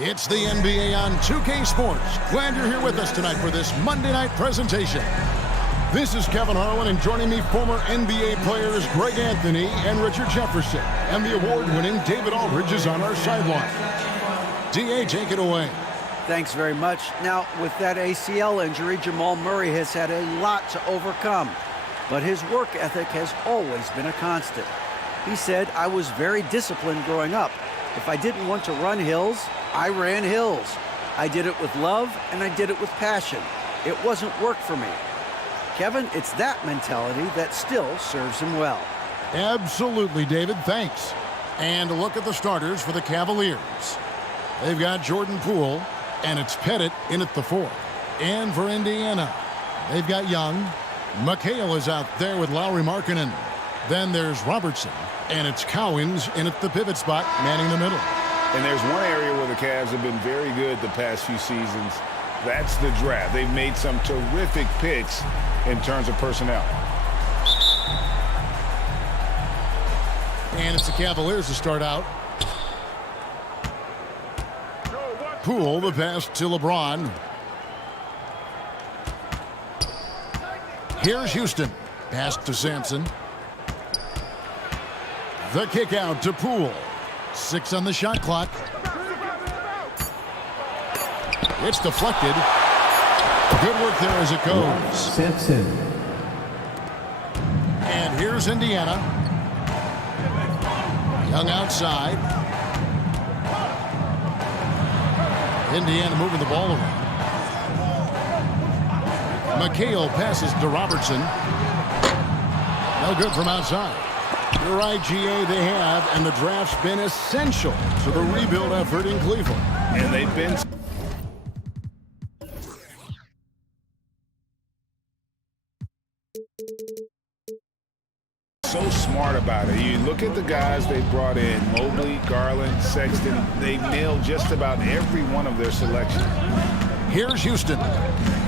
It's the NBA on 2K Sports. Glad you're here with us tonight for this Monday night presentation. This is Kevin Harlan, and joining me, former NBA players Greg Anthony and Richard Jefferson. And the award-winning David Aldridge is on our sideline. DA, take it away. Thanks very much. Now, with that ACL injury, Jamal Murray has had a lot to overcome. But his work ethic has always been a constant. He said, "I was very disciplined growing up. If I didn't want to run hills, I ran hills. I did it with love, and I did it with passion. It wasn't work for me." Kevin, it's that mentality that still serves him well. Absolutely, David. Thanks. And a look at the starters for the Cavaliers. They've got Jordan Poole, and it's Pettit in at the 4. And for Indiana, they've got Young. McHale is out there with Lauri Markkanen. Then there's Robertson, and it's Cowens in at the pivot spot, manning the middle. And there's one area where the Cavs have been very good the past few seasons. That's the draft. They've made some terrific picks in terms of personnel. And it's the Cavaliers to start out. Poole, the pass to LeBron. Here's Houston. Pass to Sampson. The kick out to Poole. 6 on the shot clock. It's deflected. Good work there as it goes. Sampson. And here's Indiana. Young outside. Indiana moving the ball around. McHale passes to Robertson. No good from outside. You're right, GA, they have, and the draft's been essential to the rebuild effort in Cleveland. And they've been so smart about it. You look at the guys they brought in, Mobley, Garland, Sexton. They've nailed just about every one of their selections. Here's Houston.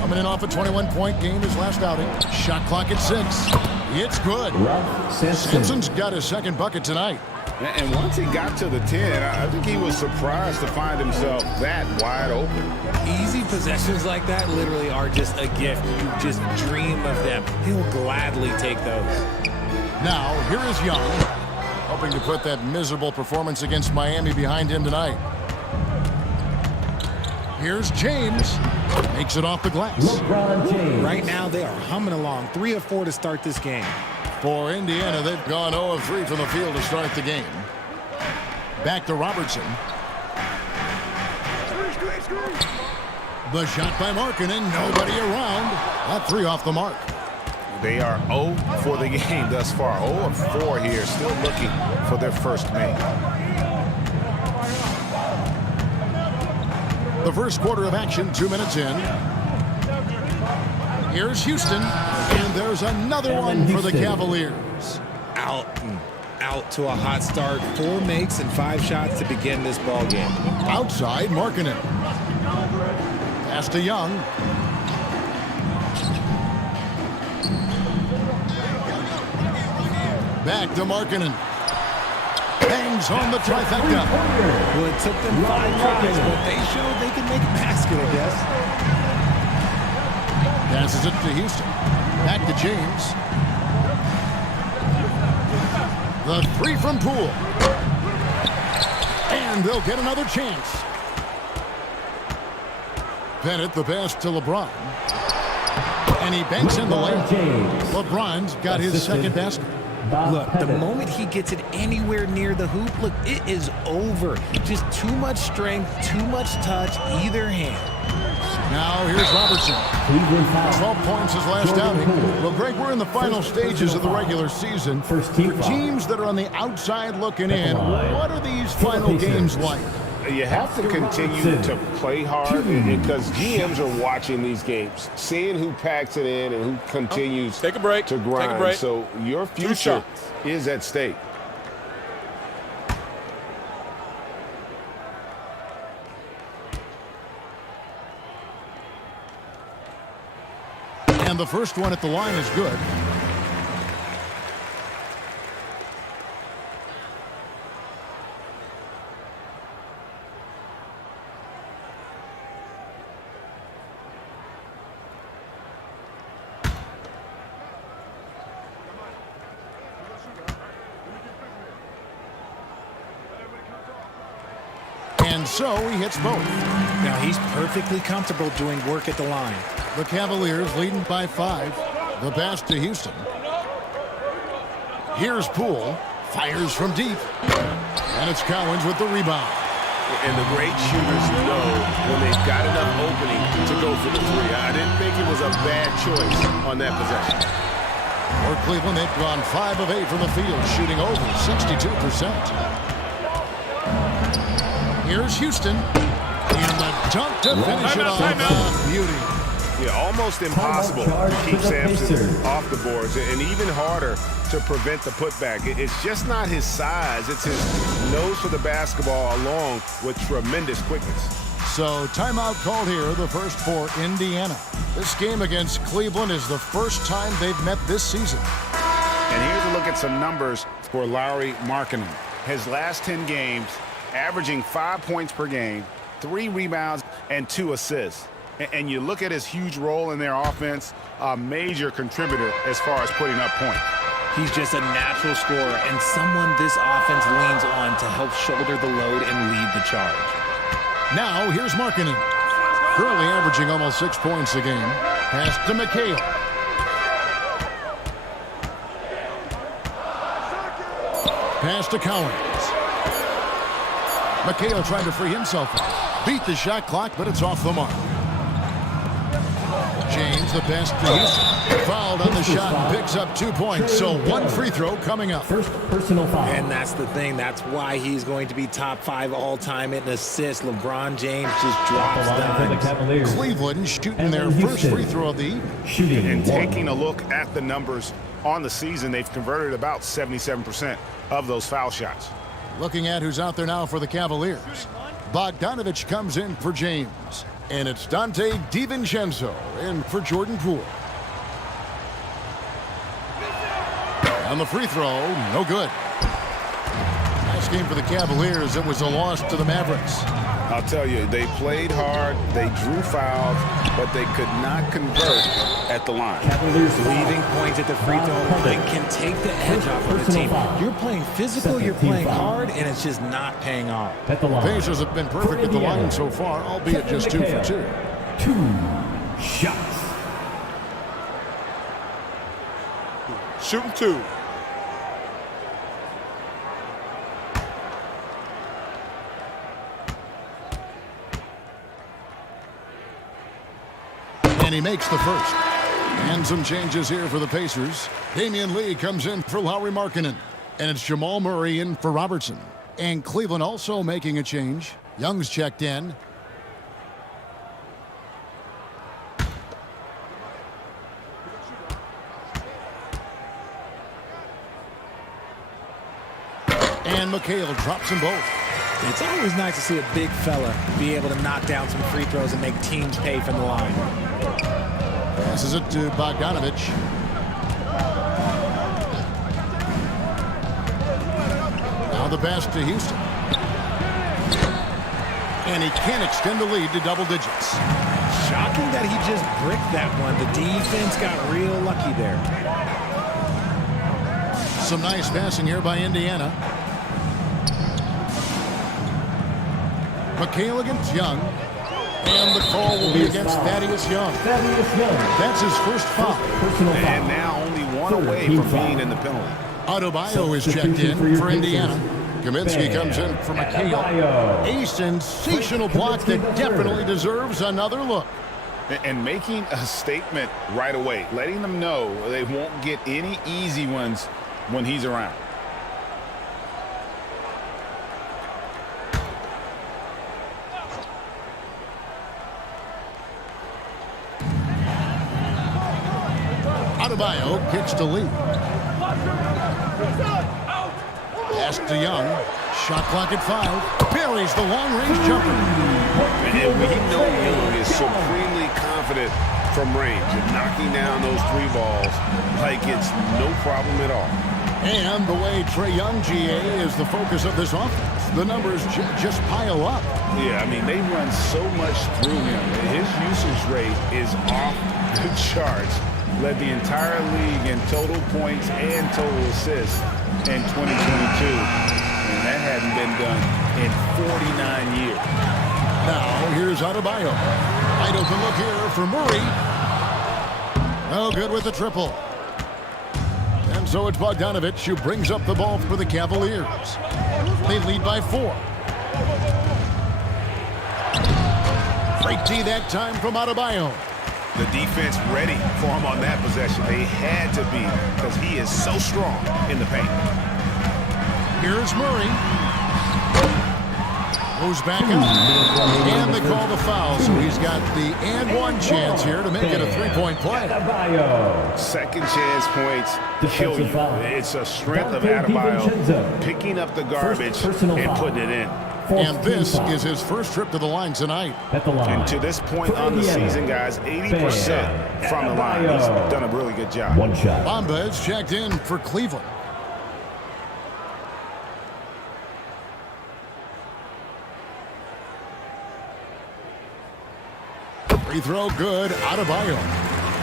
Coming in off a 21-point game his last outing. Shot clock at 6. It's good. Simpson's got his second bucket tonight. And once he got to the 10, I think he was surprised to find himself that wide open. Easy possessions like that literally are just a gift. You just dream of them. He'll gladly take those. Now, here is Young, hoping to put that miserable performance against Miami behind him tonight. Here's James. Makes it off the glass. LeBron James. Right now, they are humming along. 3 of 4 to start this game. For Indiana, they've gone 0 of 3 from the field to start the game. Back to Robertson. The shot by Markkanen. Nobody around. That 3 off the mark. They are 0 for the game thus far. 0 of 4 here, still looking for their first make. The first quarter of action, 2 minutes in. Here's Houston, and there's another one for the Cavaliers. Out to a hot start. 4 makes and 5 shots to begin this ball game. Outside, Markkanen. Pass to Young. Back to Markkanen. Bangs on the trifecta. Well, it took them 5 tries, but they showed they can make a basket, I guess. Passes it to Houston. Back to James. The 3 from Poole. And they'll get another chance. Pettit, the pass to LeBron. And he banks in the lane. LeBron's got his second basket. Look, the moment he gets it anywhere near the hoop, look, it is over. Just too much strength, too much touch, either hand. Now here's Robertson. 12 points his last outing. Well, Greg, we're in the final stages of the regular season. For teams that are on the outside looking in, what are these final games like? You have to continue to play hard because GMs are watching these games, seeing who packs it in and who continues Take a break. to grind. Take a break. So your future is at stake. And the first one at the line is good. And so he hits both. Now he's perfectly comfortable doing work at the line. The Cavaliers leading by 5. The pass to Houston. Here's Poole. Fires from deep. And it's Cowens with the rebound. And the great shooters know when they've got enough opening to go for the three. I didn't think it was a bad choice on that possession. For Cleveland, they've gone 5 of 8 from the field, shooting over 62%. Here's Houston. And the dunk to finish it off. Beauty. Yeah, almost impossible to keep Sampson off the boards, and even harder to prevent the putback. It's just not his size. It's his nose for the basketball along with tremendous quickness. So timeout called here, the first for Indiana. This game against Cleveland is the first time they've met this season. And here's a look at some numbers for Lauri Markkanen. His last 10 games, averaging 5 points per game, 3 rebounds, and 2 assists. And you look at his huge role in their offense, a major contributor as far as putting up points. He's just a natural scorer and someone this offense leans on to help shoulder the load and lead the charge. Now here's Markkanen. Currently averaging almost 6 points a game. Pass to McHale. Pass to Cowens. McHale trying to free himself up. Beat the shot clock, but it's off the mark. James, the pass to Houston. Fouled on the shot and picks up 2 points. So 1 free throw coming up. First personal foul. And that's the thing. That's why he's going to be top 5 all-time in assists. LeBron James just drops dimes. Cleveland shooting their first free throw of the shooting. And taking a look at the numbers on the season, they've converted about 77% of those foul shots. Looking at who's out there now for the Cavaliers. Bogdanovich comes in for James. And it's Dante DiVincenzo in for Jordan Poole. On the free throw, no good. Nice game for the Cavaliers. It was a loss to the Mavericks. I'll tell you, they played hard, they drew fouls, but they could not convert at the line. Leaving points at the free throw line can take the edge off of the team. You're playing physical, you're playing hard, and it's just not paying off. At the line. Pacers have been perfect at the line so far, albeit just 2 for 2. 2 shots. Shooting 2. And he makes the first. And some changes here for the Pacers. Damian Lee comes in for Lauri Markkanen. And it's Jamal Murray in for Robertson. And Cleveland also making a change. Young's checked in. And McHale drops them both. It's always nice to see a big fella be able to knock down some free throws and make teams pay from the line. Passes it to Bogdanovich. Now the pass to Houston. And he can't extend the lead to double digits. Shocking that he just bricked that one. The defense got real lucky there. Some nice passing here by Indiana. McHale against Young. And the call will be against Thaddeus Young. That's his first foul. And now only 1 away from being in the penalty. Adebayo is checked in for Indiana. Kaminsky comes in for McHale. A sensational block that definitely deserves another look. And making a statement right away, letting them know they won't get any easy ones when he's around. Adebayo kicks to Lee. Pass to Young. Shot clock at 5. Buries the long-range jumper. And we know Young is supremely confident from range and knocking down those 3 balls like it's no problem at all. And the way Trae Young, GA, is the focus of this offense. The numbers just pile up. Yeah, I mean, they run so much through him. His usage rate is off the charts. Led the entire league in total points and total assists in 2022. And that hadn't been done in 49 years. Now, here's Adebayo. Wide open look here for Murray. No good with the triple. And so it's Bogdanovic who brings up the ball for the Cavaliers. They lead by 4. Great D that time from Adebayo. The defense ready for him on that possession. They had to be because he is so strong in the paint. Here's Murray. Moves back up. And they call the foul, so he's got the and one chance here to make it a 3-point play. Second chance points kill you. It's a strength of Adebayo picking up the garbage and putting it in. And this is his first trip to the line tonight. And to this point on the season, guys, 80% from the line. He's done a really good job. One shot. Bamba is checked in for Cleveland. Free throw good, Adebayo.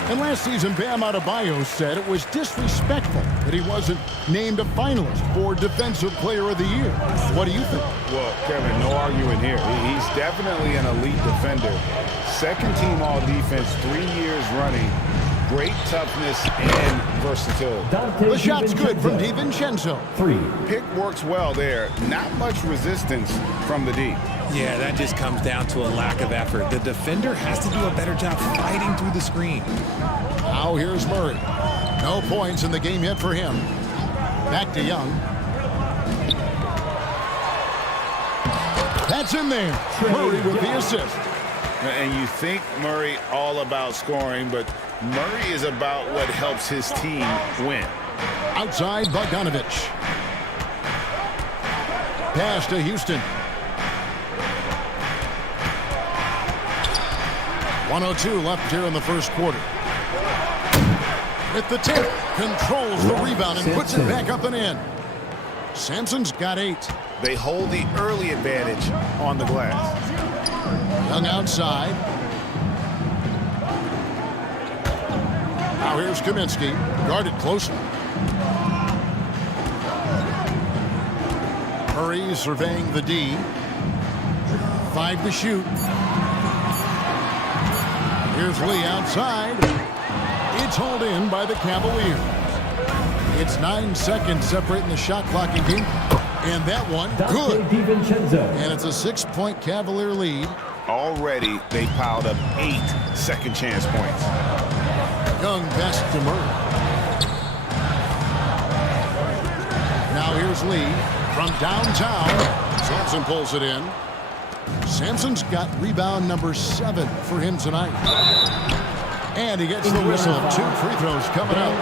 And last season, Bam Adebayo said it was disrespectful that he wasn't named a finalist for Defensive Player of the Year. What do you think? Well, Kevin, no arguing here. He's definitely an elite defender. Second team all defense, 3 years running. Great toughness and versatility. The shot's good from DiVincenzo. 3. Pick works well there. Not much resistance from the D. Yeah, that just comes down to a lack of effort. The defender has to do a better job fighting through the screen. Now here's Murray. No points in the game yet for him. Back to Young. That's in there. Murray with the assist. And you think Murray all about scoring, but Murray is about what helps his team win. Outside Bogdanovic. Pass to Houston. 1:02 left here in the first quarter. With the tip, controls the rebound and puts it back up and in. Sampson's got 8. They hold the early advantage on the glass. Young outside. Now here's Kaminsky, guarded closely. Murray surveying the D. 5 to shoot. Here's Lee outside. It's hauled in by the Cavaliers. It's 9 seconds separating the shot clock and game. And that one, good. And it's a 6-point Cavalier lead. Already, they piled up 8 second chance points. Young pass to Murray. Now here's Lee from downtown. Sampson pulls it in. Sampson's got rebound number 7 for him tonight. And he gets the whistle. 2 free throws coming up.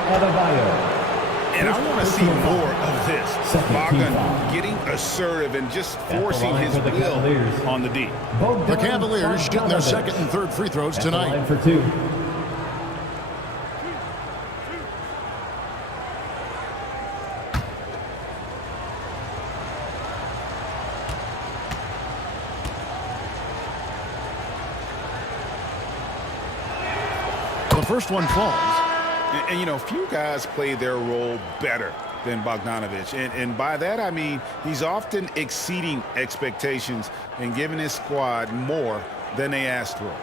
And I want to see more of this. Bogdan getting assertive and just forcing his will on the D. The Cavaliers getting their second and third free throws tonight. For 2. The first one falls. And you know, few guys play their role better than Bogdanovic. And by that, I mean he's often exceeding expectations and giving his squad more than they asked for.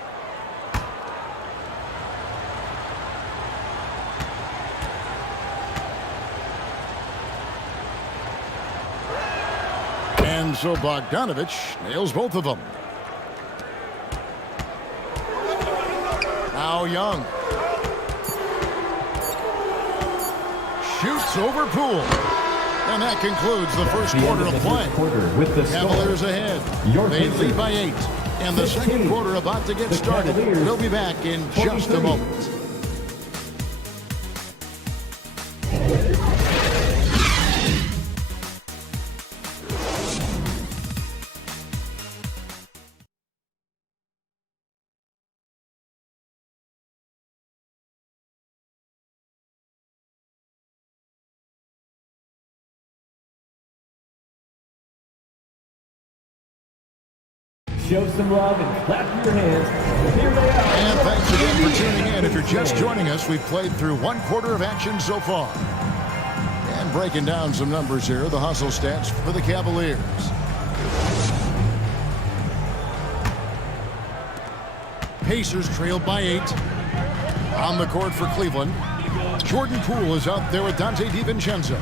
And so Bogdanovic nails both of them. Now Young. Shoots over Poole. And that concludes the first quarter of play. Cavaliers ahead. They lead by 8. And the second quarter about to get started. We'll be back in just a moment. Show some love and clap your hands. Here they are. And thanks again for tuning in. If you're just joining us, we've played through one quarter of action so far. And breaking down some numbers here, the hustle stats for the Cavaliers. Pacers trail by 8. On the court for Cleveland, Jordan Poole is out there with Dante DiVincenzo.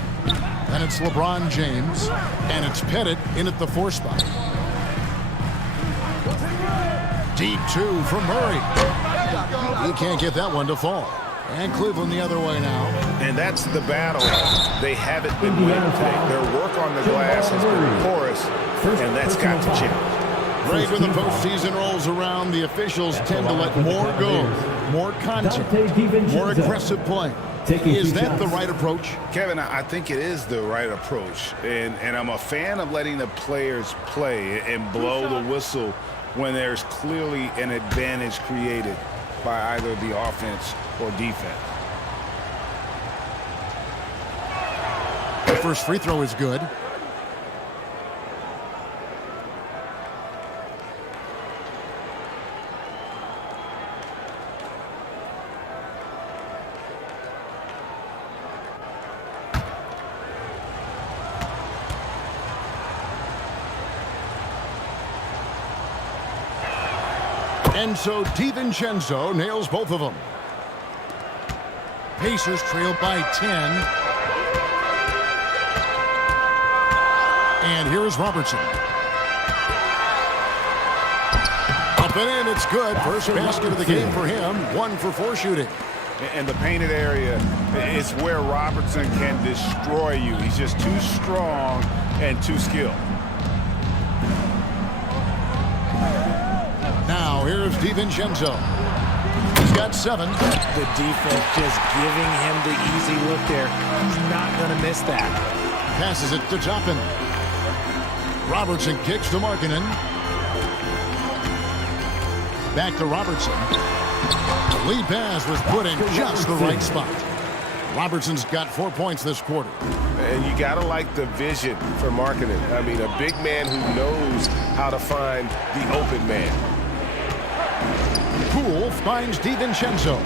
And it's LeBron James. And it's Pettit in at the 4 spot. Deep 2 from Murray. He can't get that one to fall. And Cleveland the other way now. And that's the battle they haven't been winning today. Their work on the glass has been porous, and that's got to change. Right when the postseason rolls around, the officials tend to let more go. More contact, more aggressive play. Is that the right approach? Kevin, I think it is the right approach. And I'm a fan of letting the players play and blow the whistle when there's clearly an advantage created by either the offense or defense. The first free throw is good. And so DiVincenzo nails both of them. Pacers trail by 10. And here is Robertson. Up and in, it's good. First basket of the game for him. 1 for 4 shooting. And the painted area is where Robertson can destroy you. He's just too strong and too skilled. Now here's DiVincenzo. He's got 7. The defense just giving him the easy look there. He's not going to miss that. Passes it to Toppin. Robertson kicks to Markkanen. Back to Robertson. The lead pass was put in just the right spot. Robertson's got 4 points this quarter. And you got to like the vision for Markkanen. I mean, a big man who knows how to find the open man. Poole finds DiVincenzo.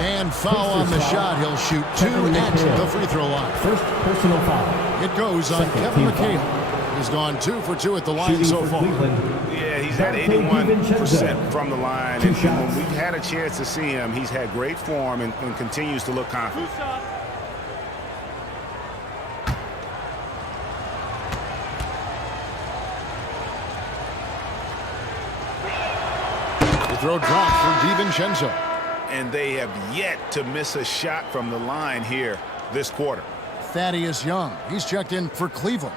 And foul on the shot. He'll shoot 2 at the free throw line. First personal foul. It goes on Kevin McHale. He's gone 2 for 2 at the line so far. Yeah, he's at 81% from the line. And when we've had a chance to see him, he's had great form and continues to look confident. Throw drop for DiVincenzo. And they have yet to miss a shot from the line here this quarter. Thaddeus Young. He's checked in for Cleveland.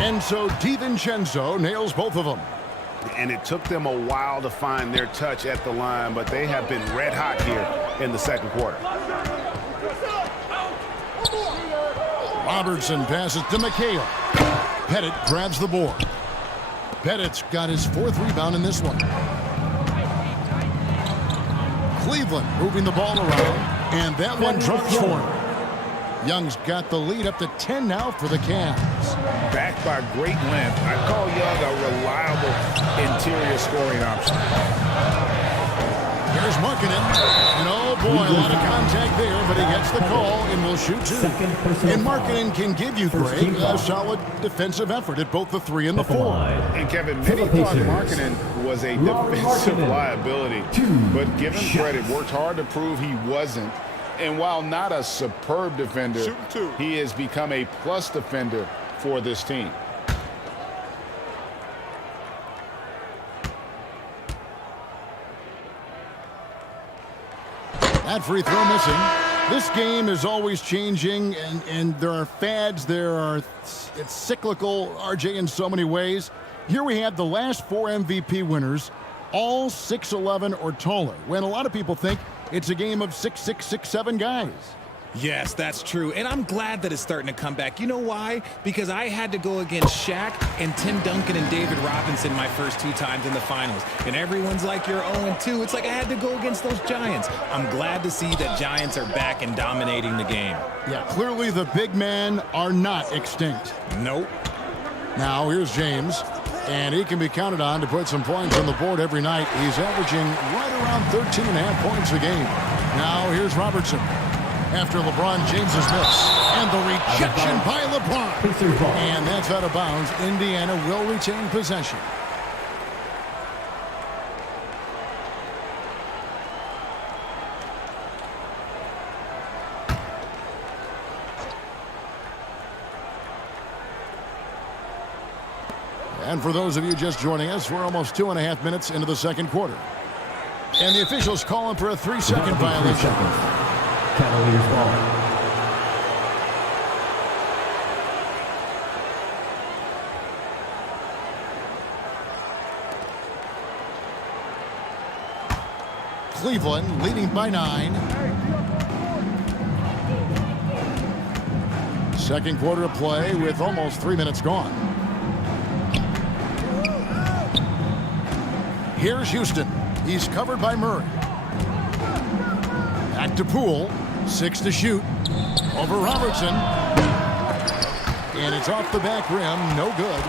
And so DiVincenzo nails both of them. And it took them a while to find their touch at the line, but they have been red hot here in the second quarter. Robertson passes to McHale. Pettit grabs the board. Pettit's got his 4th rebound in this one. Cleveland moving the ball around, and that one drops for him. Young's got the lead up to 10 now for the Cavs. Backed by great length, I call Young a reliable interior scoring option. Here's Markkanen. And oh boy, a lot of contact there, but he gets the call and will shoot 2. And Markkanen can give you, Greg, a solid defensive effort at both the 3 and the 4. And Kevin, many thought Markkanen was a defensive liability, but give him credit, worked hard to prove he wasn't. And while not a superb defender, he has become a plus defender for this team. That free throw missing. This game is always changing, and there are fads. It's cyclical, RJ, in so many ways. Here we have the last 4 MVP winners, all 6'11" or taller, when a lot of people think it's a game of 6'6", 6'7" guys. Yes, that's true. And I'm glad that it's starting to come back. You know why? Because I had to go against Shaq and Tim Duncan and David Robinson my first 2 times in the finals. And everyone's like, you're 0-2. It's like I had to go against those Giants. I'm glad to see that Giants are back and dominating the game. Yeah, clearly the big men are not extinct. Nope. Now here's James. And he can be counted on to put some points on the board every night. He's averaging right around 13.5 points a game. Now here's Robertson after LeBron James's miss. And the rejection by LeBron. And that's out of bounds. Indiana will retain possession. And for those of you just joining us, we're almost 2.5 minutes into the second quarter. And the officials calling for a 3-second violation. Cavaliers ball. Cleveland leading by 9. Second quarter of play with almost 3 minutes gone. Here's Houston. He's covered by Murray. Back to Poole. 6 to shoot. Over Robertson. And it's off the back rim. No good.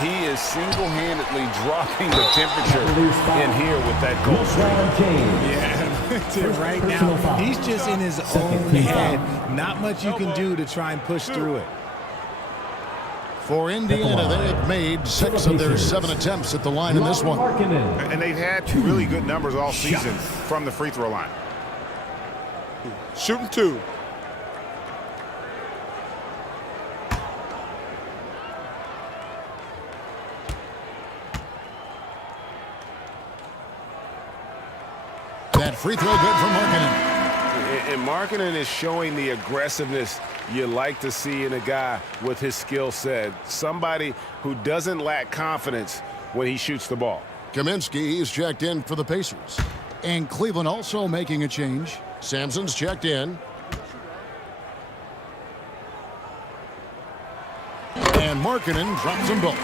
He is single-handedly dropping the temperature in here with that goal Yeah, right now, he's just in his own head. Not much you can do to try and push through it. For Indiana, they have made 6 of their 7 attempts at the line in this one. And they've had really good numbers all season from the free throw line. Shooting 2. That free throw good for Markkanen. And Markkanen is showing the aggressiveness you like to see in a guy with his skill set. Somebody who doesn't lack confidence when he shoots the ball. Kaminsky is checked in for the Pacers. And Cleveland also making a change. Sampson's checked in. And Markkanen drops them both.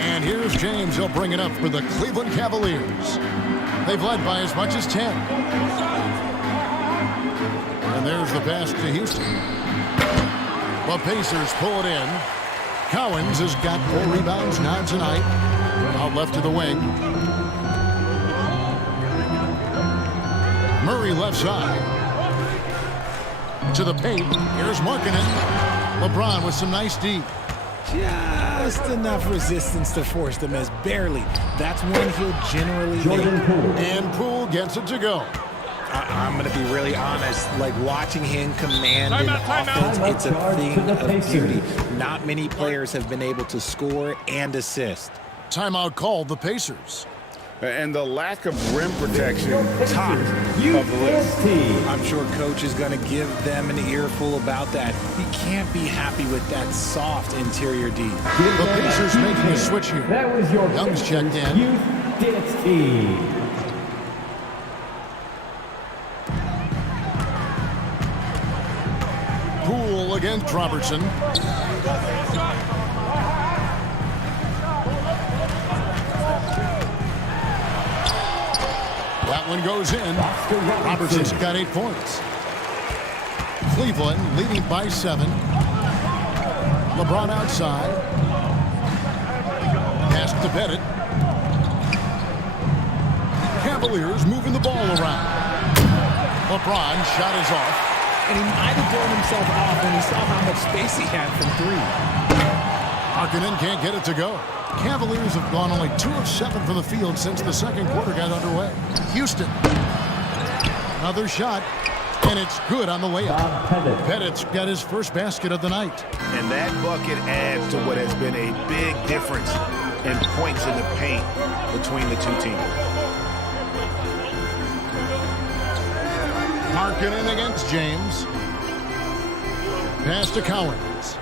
And here's James. He'll bring it up for the Cleveland Cavaliers. They've led by as much as 10. And there's the pass to Houston. The Pacers pull it in. Cowens has got 4 rebounds now tonight. Out left to the wing. Murray left side. To the paint. Here's Markkanen. LeBron with some nice D. Just enough resistance to force the miss. Barely. That's when he'll generally make. And Poole gets it to go. I'm going to be really honest. Like, watching him command an offense, it's a thing of beauty. Not many players have been able to score and assist. Timeout called the Pacers. And the lack of rim protection, top of the list. I'm sure coach is going to give them an earful about that. He can't be happy with that soft interior D. The Pacers making a switch here. That was your Young's checked in. Youth dance team. Poole against Robertson. That one goes in. Robertson's got 8 points. Cleveland leading by 7. LeBron outside. Pass to Pettit. Cavaliers moving the ball around. LeBron shot is off. And he might have blown himself off when he saw how much space he had from 3. Markkanen can't get it to go. Cavaliers have gone only 2 of 7 from the field since the second quarter got underway. Houston. Another shot. And it's good on the layup. Pettit's got his first basket of the night. And that bucket adds to what has been a big difference in points in the paint between the two teams. Markkanen against James. Pass to Cowens.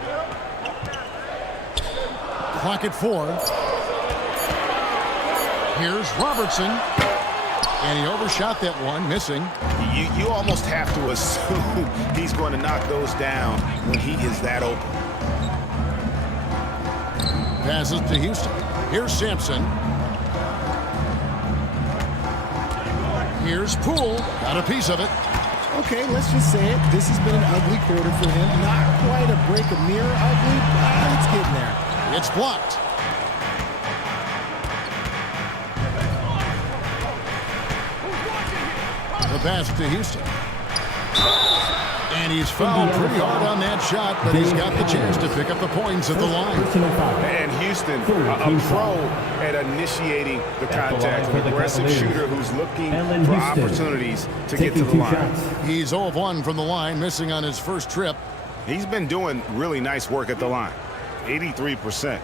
Clock at 4. Here's Robertson. And he overshot that one, missing. You almost have to assume he's going to knock those down when he is that open. Passes to Houston. Here's Sampson. Here's Poole. Got a piece of it. Okay, let's just say it. This has been an ugly quarter for him. Not quite a break of mirror ugly, but it's getting there. It's blocked. The pass to Houston. And he's fouled pretty hard on that shot, but he's got the chance to pick up the points at the line. And Houston, a pro at initiating the contact, an aggressive shooter who's looking for opportunities to get to the line. He's 0 of 1 from the line, missing on his first trip. He's been doing really nice work at the line, 83%.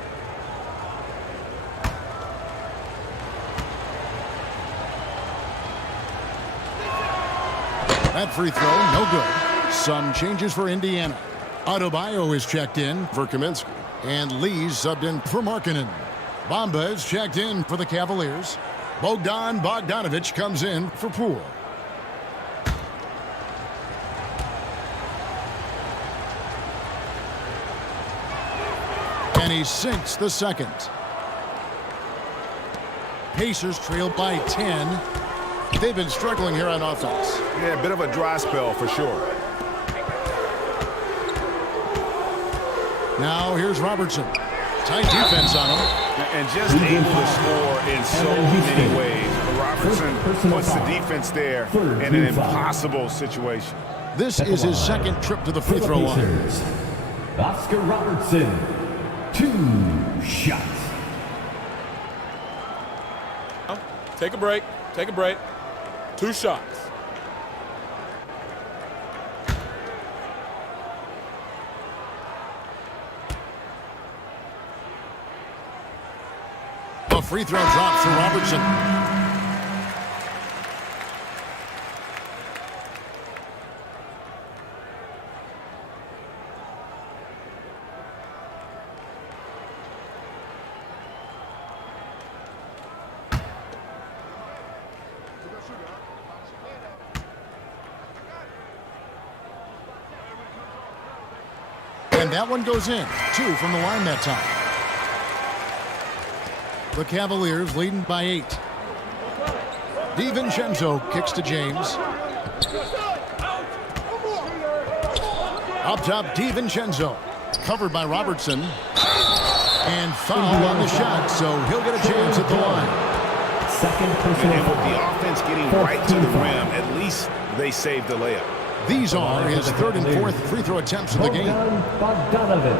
That free throw, no good. Some changes for Indiana. Adebayo is checked in for Kaminsky. And Lee's subbed in for Markkanen. Bamba is checked in for the Cavaliers. Bogdan Bogdanovic comes in for Poole. And he sinks the second. Pacers trail by 10. They've been struggling here on offense. Yeah, a bit of a dry spell for sure. Now here's Robertson. Tight defense on him. And just able to score in so many ways. Robertson puts the defense there in an impossible situation. This is his second trip to the free throw line. Oscar Robertson, 2 shots. Take a break. Take a break. 2 shots. A free throw drops for Robertson. And that one goes in. 2 from the line that time. The Cavaliers leading by 8. DiVincenzo kicks to James. Up top, DiVincenzo. Covered by Robertson. And foul on the shot, so he'll get a chance at the line. Second personal And with foul. the offense getting right to the rim, at least they saved the layup. These are his 3rd and 4th free throw attempts of the game. Bogdanovic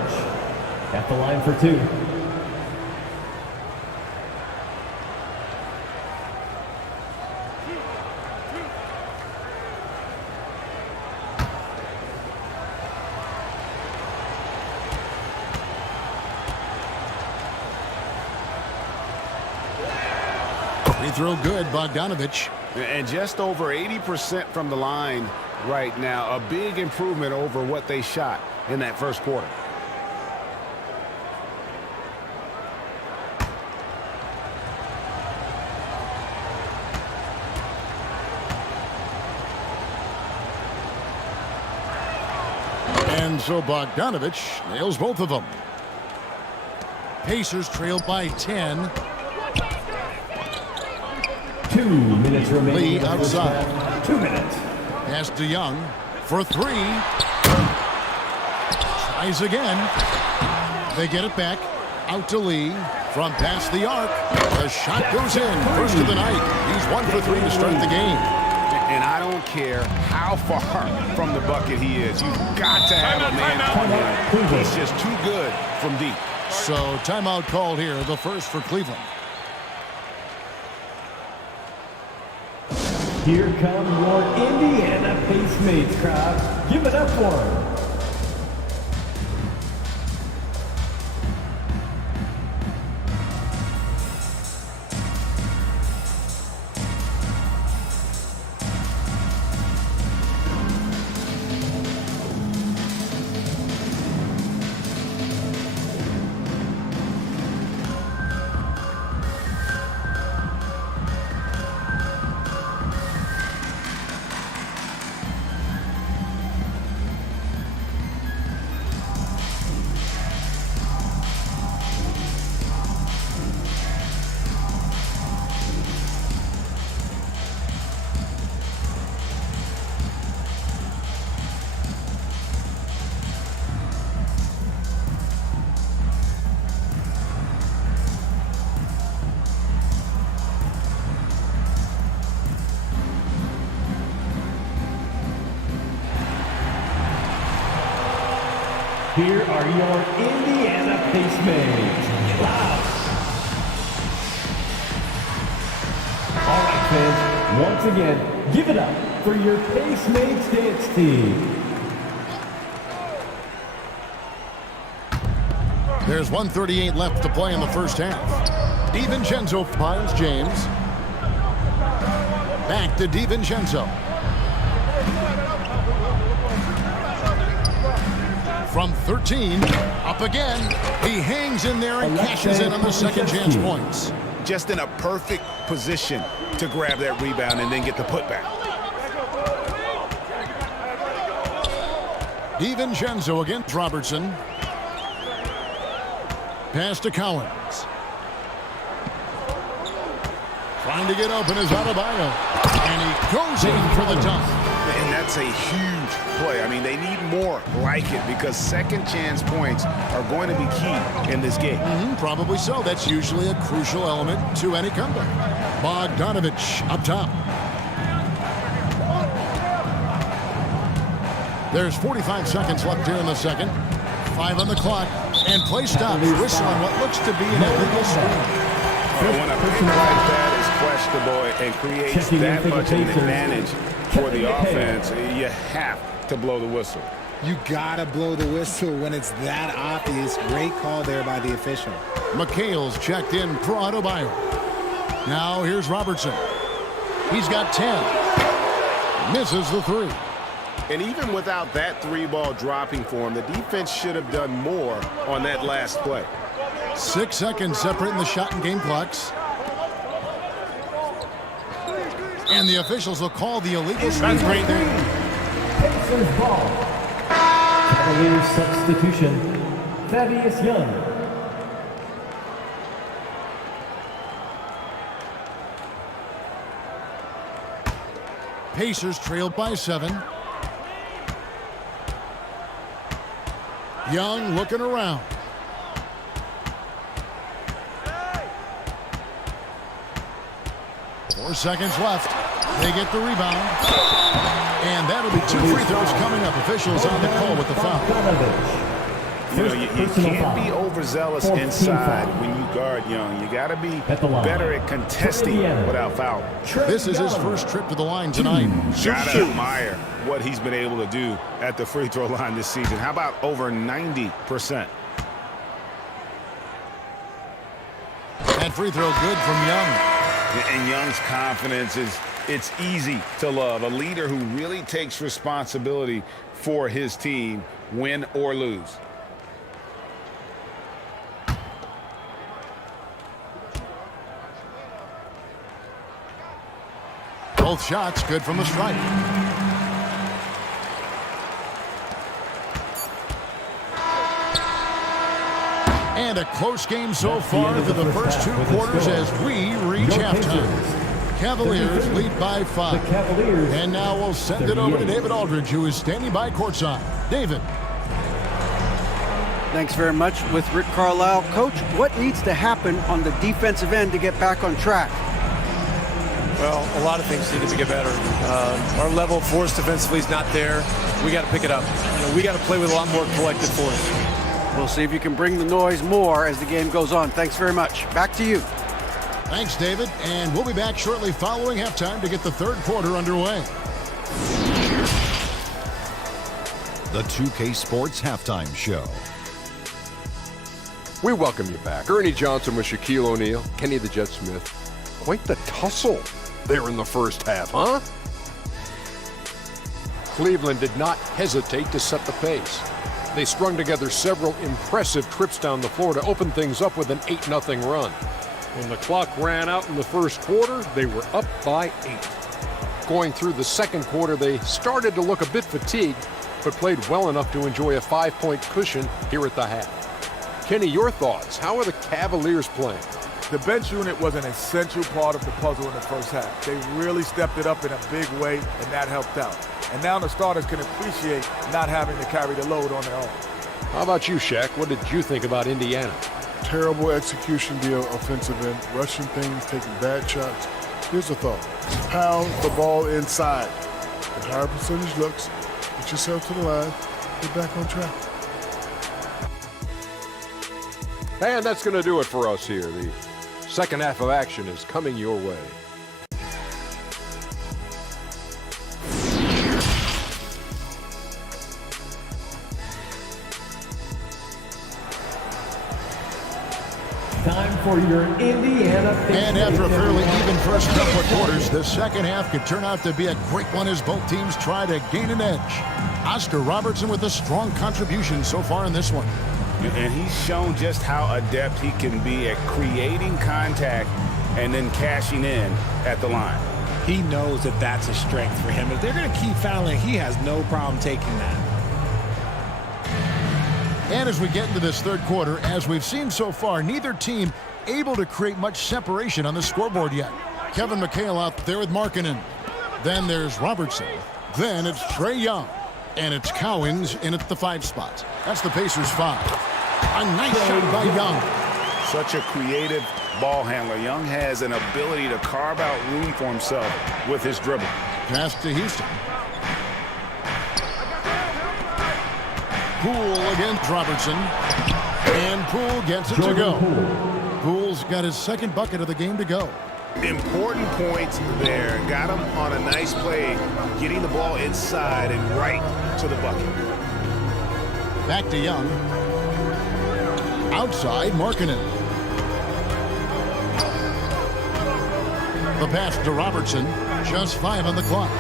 at the line for 2. Free throw good, Bogdanovic. And just over 80% from the line right now. A big improvement over what they shot in that first quarter. And so Bogdanovic nails both of them. Pacers trail by 10. 2 minutes remaining. Lee outside. 2 minutes. Pass to Young for 3. Tries again. They get it back. Out to Lee from past the arc. The shot goes in. First of the night. He's 1 for 3 to start the game. And I don't care how far from the bucket he is. You've got to have a man on him. He's just too good from deep. So timeout called here, the first for Cleveland. Here come your Indiana Pacemates crowd. Give it up for him. Here are your Indiana Pacemates. Wow. All right, fans, once again, give it up for your Pacemates dance team. There's 1:38 left to play in the first half. DiVincenzo finds James. Back to DiVincenzo. From 13, up again. He hangs in there and cashes in on the second chance points. Just in a perfect position to grab that rebound and then get the putback. DiVincenzo against Robertson. Pass to Collins. Trying to get open is Adebayo. And he goes in for the dunk. And that's a huge play. I mean, they need more like it because second chance points are going to be key in this game. Probably so. That's usually a crucial element to any comeback. Bogdanovich up top. There's 45 seconds left here in the second. 5 on the clock. And play stops. Whistle on what looks to be an illegal screen. When a pick like that is questionable and creates that much of an advantage for the offense, you have to blow the whistle. You gotta blow the whistle when it's that obvious. Great call there by the official. McHale's checked in for Adebayo. Now here's Robertson. He's got 10. Misses the 3. And even without that 3-ball dropping for him, the defense should have done more on that last play. 6 seconds separating the shot and game clocks. And the officials will call the illegal screen right there. Pacers ball. Cavaliers substitution. Thaddeus Young. Pacers trailed by 7. Young looking around. Four seconds left. They get the rebound. And that'll be 2 free throws coming up. Officials on the call with the foul. You know, you can't be overzealous inside when you guard Young. You got to be better at contesting without fouling. This is his first trip to the line tonight. Gotta admire what he's been able to do at the free throw line this season. How about over 90%? That free throw good from Young. And Young's confidence it's easy to love. A leader who really takes responsibility for his team, win or lose. Both shots good from the stripe. And a close game so far through the first 2 quarters as we reach halftime. Cavaliers lead by 5. And now we'll send it over to David Aldridge, who is standing by courtside. David. Thanks very much with Rick Carlisle. Coach, what needs to happen on the defensive end to get back on track? Well, a lot of things need to get better. Our level of force defensively is not there. We got to pick it up. We got to play with a lot more collective force. We'll see if you can bring the noise more as the game goes on. Thanks very much. Back to you. Thanks, David. And we'll be back shortly following halftime to get the third quarter underway. The 2K Sports Halftime Show. We welcome you back. Ernie Johnson with Shaquille O'Neal, Kenny the Jet Smith. Quite the tussle there in the first half, huh? Cleveland did not hesitate to set the pace. They strung together several impressive trips down the floor to open things up with an 8-0 run. When the clock ran out in the first quarter, they were up by 8. Going through the second quarter, they started to look a bit fatigued, but played well enough to enjoy a 5-point cushion here at the half. Kenny, your thoughts? How are the Cavaliers playing? The bench unit was an essential part of the puzzle in the first half. They really stepped it up in a big way, and that helped out. And now the starters can appreciate not having to carry the load on their own. How about you, Shaq? What did you think about Indiana? Terrible execution deal offensive end, rushing things, taking bad shots. Here's a thought. Pound the ball inside. Get higher percentage looks, get yourself to the line, get back on track. And that's going to do it for us here. The second half of action is coming your way. Time for your Indiana. And after a fairly even first couple of quarters, the second half could turn out to be a great one as both teams try to gain an edge. Oscar Robertson with a strong contribution so far in this one. And he's shown just how adept he can be at creating contact and then cashing in at the line. He knows that that's a strength for him. If they're going to keep fouling, he has no problem taking that. And as we get into this third quarter, as we've seen so far, neither team able to create much separation on the scoreboard yet. Kevin McHale out there with Markkanen. Then there's Robertson. Then it's Trae Young. And it's Cowens in at the 5 spot. That's the Pacers 5. A nice shot by Young. Such a creative ball handler. Young has an ability to carve out room for himself with his dribble. Pass to Houston. Poole against Robertson. And Poole gets it to go. Poole's got his second bucket of the game to go. Important points there. Got him on a nice play, getting the ball inside and right to the bucket. Back to Young. Outside, Markkanen. The pass to Robertson. Just 5 on the clock.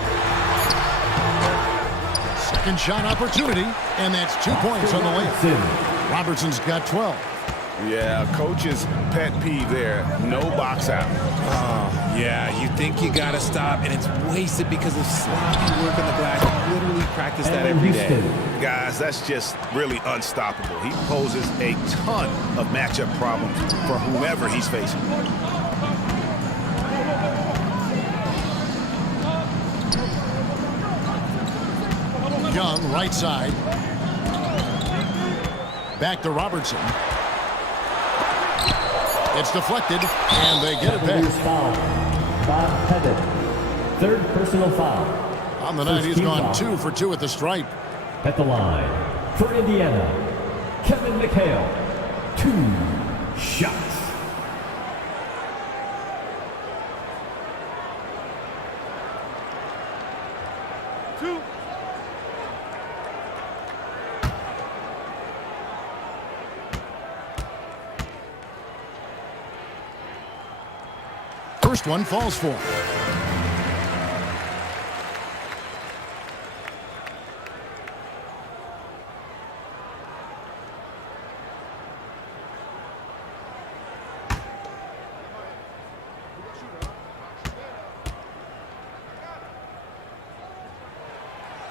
Second shot opportunity, and that's 2 points on the layup. Robertson's got 12. Yeah, coach's pet peeve there. No box out. Yeah, you think you got to stop, and it's wasted because of sloppy work on the glass. You literally practice that every day. Guys, that's just really unstoppable. He poses a ton of matchup problems for whomever he's facing. Young, right side. Back to Robertson. It's deflected, and they get it back. Bob Pettit, third personal foul. On the night, he's gone 2 for 2 at the stripe. At the line, for Indiana, Kevin McHale, 2 shots. First one falls for him.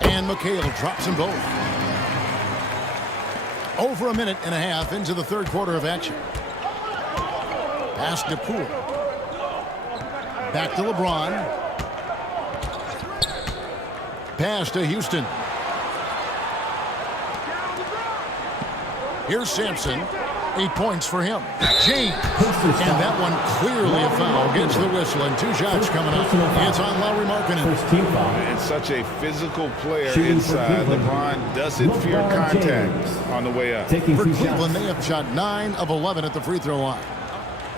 And McHale drops them both. Over a minute and a half into the third quarter of action. Pass to Poole. Back to LeBron. Pass to Houston. Here's Sampson. 8 points for him. James. And that one clearly a foul. Gets the whistle and 2 shots coming up. It's on Lauri Markkanen. And such a physical player inside. LeBron doesn't fear contact on the way up. For Cleveland, they have shot 9 of 11 at the free throw line.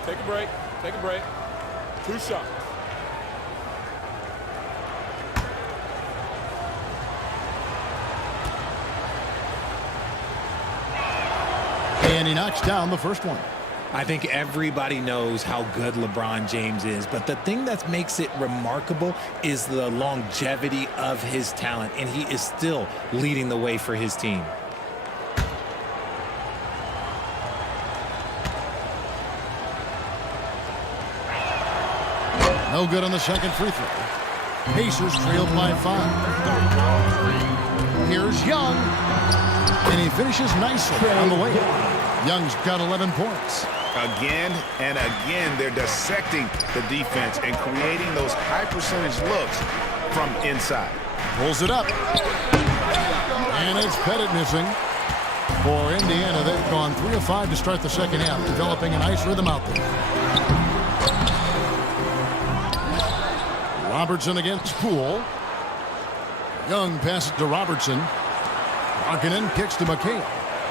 Take a break. Take a break. 2 shots. And he knocks down the first one. I think everybody knows how good LeBron James is, but the thing that makes it remarkable is the longevity of his talent, and he is still leading the way for his team. No good on the second free throw. Pacers trailed by 5. Here's Young. And he finishes nicely on the layup. Young's got 11 points. Again and again, they're dissecting the defense and creating those high percentage looks from inside. Pulls it up. And it's Pettit missing. For Indiana, they've gone 3 of 5 to start the second half, developing a nice rhythm out there. Robertson against Poole. Young passes to Robertson. Markkanen kicks to McHale.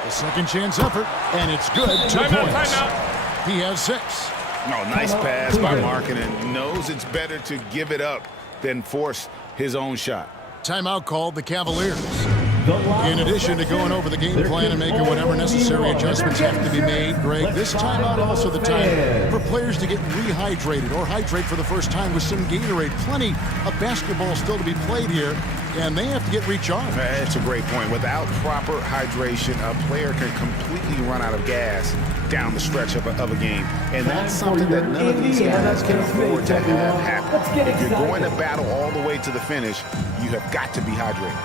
The second chance effort, and it's good. 2 points. He has 6. Oh, nice pass by Markkanen. Knows it's better to give it up than force his own shot. Timeout called the Cavaliers. In addition to going over the game plan and making whatever necessary adjustments have to be made, Greg, this timeout also the time for players to get rehydrated or hydrate for the first time with some Gatorade. Plenty of basketball still to be played here, and they have to get recharged. That's a great point. Without proper hydration, a player can completely run out of gas down the stretch of a game. And that's something that none of these guys can afford to have happen. If you're going to battle all the way to the finish, you have got to be hydrated.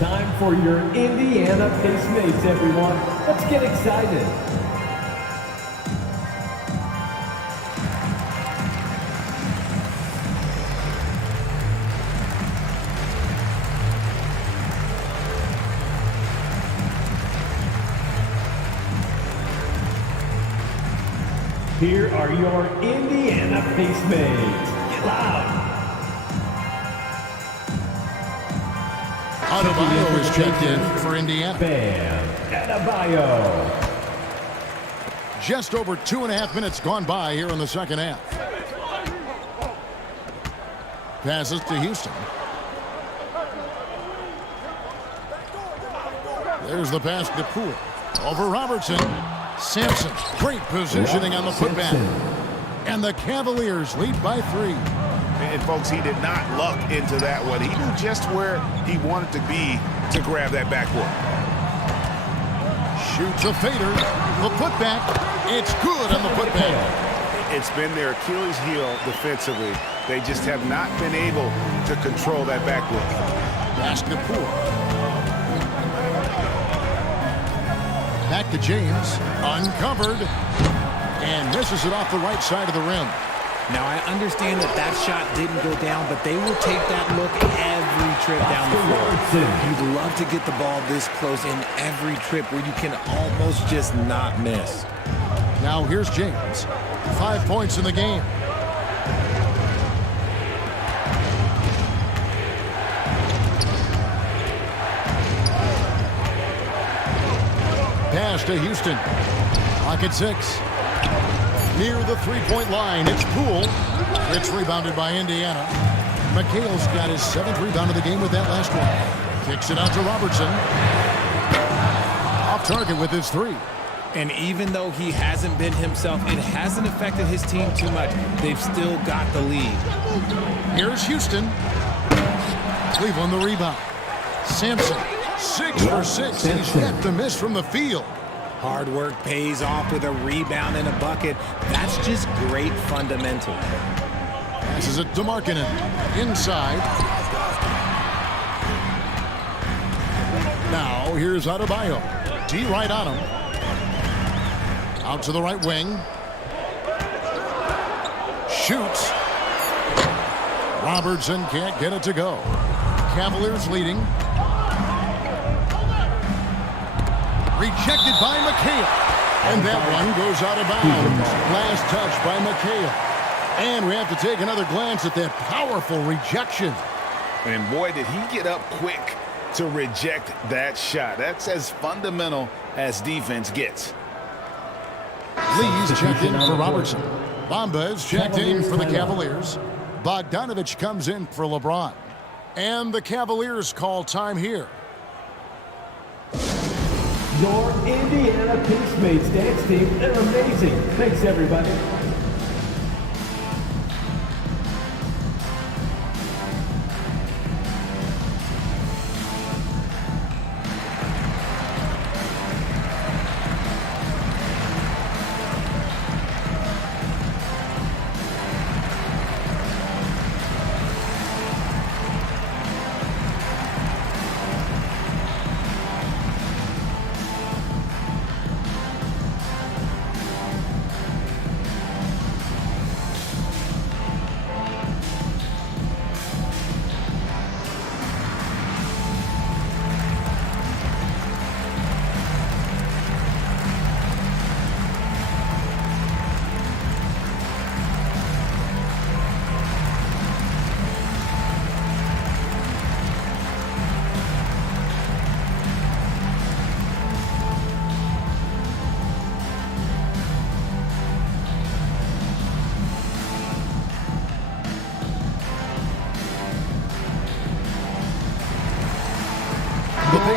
Time for your Indiana Pacemates, everyone. Let's get excited. Here are your Indiana Pacemates. Get loud. Adebayo is checked in for Indiana. Bam Adebayo. Just over 2.5 minutes gone by here in the second half. Passes to Houston. There's the pass to Poole. Over Robertson. Sampson. Great positioning on the putback. And the Cavaliers lead by 3. And folks, he did not luck into that one. He knew just where he wanted to be to grab that backboard. Shoots a fader. The putback. It's good on the putback. It's been their Achilles heel defensively. They just have not been able to control that backboard. Pass to Poole. Back to James. Uncovered. And misses it off the right side of the rim. Now, I understand that shot didn't go down, but they will take that look every trip down the floor. You'd love to get the ball this close in every trip where you can almost just not miss. Now here's James. 5 points in the game. Pass to Houston. Clock at 6. Near the three-point line, it's Poole. It's rebounded by Indiana. McHale's got his 7th rebound of the game with that last one. Kicks it out to Robertson. Off target with his 3. And even though he hasn't been himself, it hasn't affected his team too much. They've still got the lead. Here's Houston. Cleveland the rebound. Sampson, 6 for 6. He's yet to miss from the field. Hard work pays off with a rebound and a bucket. That's just great fundamental. Passes it to Markkanen. Inside. Now here's Adebayo. D right on him. Out to the right wing. Shoots. Robertson can't get it to go. Cavaliers leading. Rejected by McHale. And that one goes out of bounds. Last touch by McHale. And we have to take another glance at that powerful rejection. And boy, did he get up quick to reject that shot. That's as fundamental as defense gets. Lee's checked in for Robertson. Bamba is checked in for the Cavaliers. Bogdanovich comes in for LeBron. And the Cavaliers call time here. Your Indiana Pacemates dance team, they're amazing. Thanks, everybody.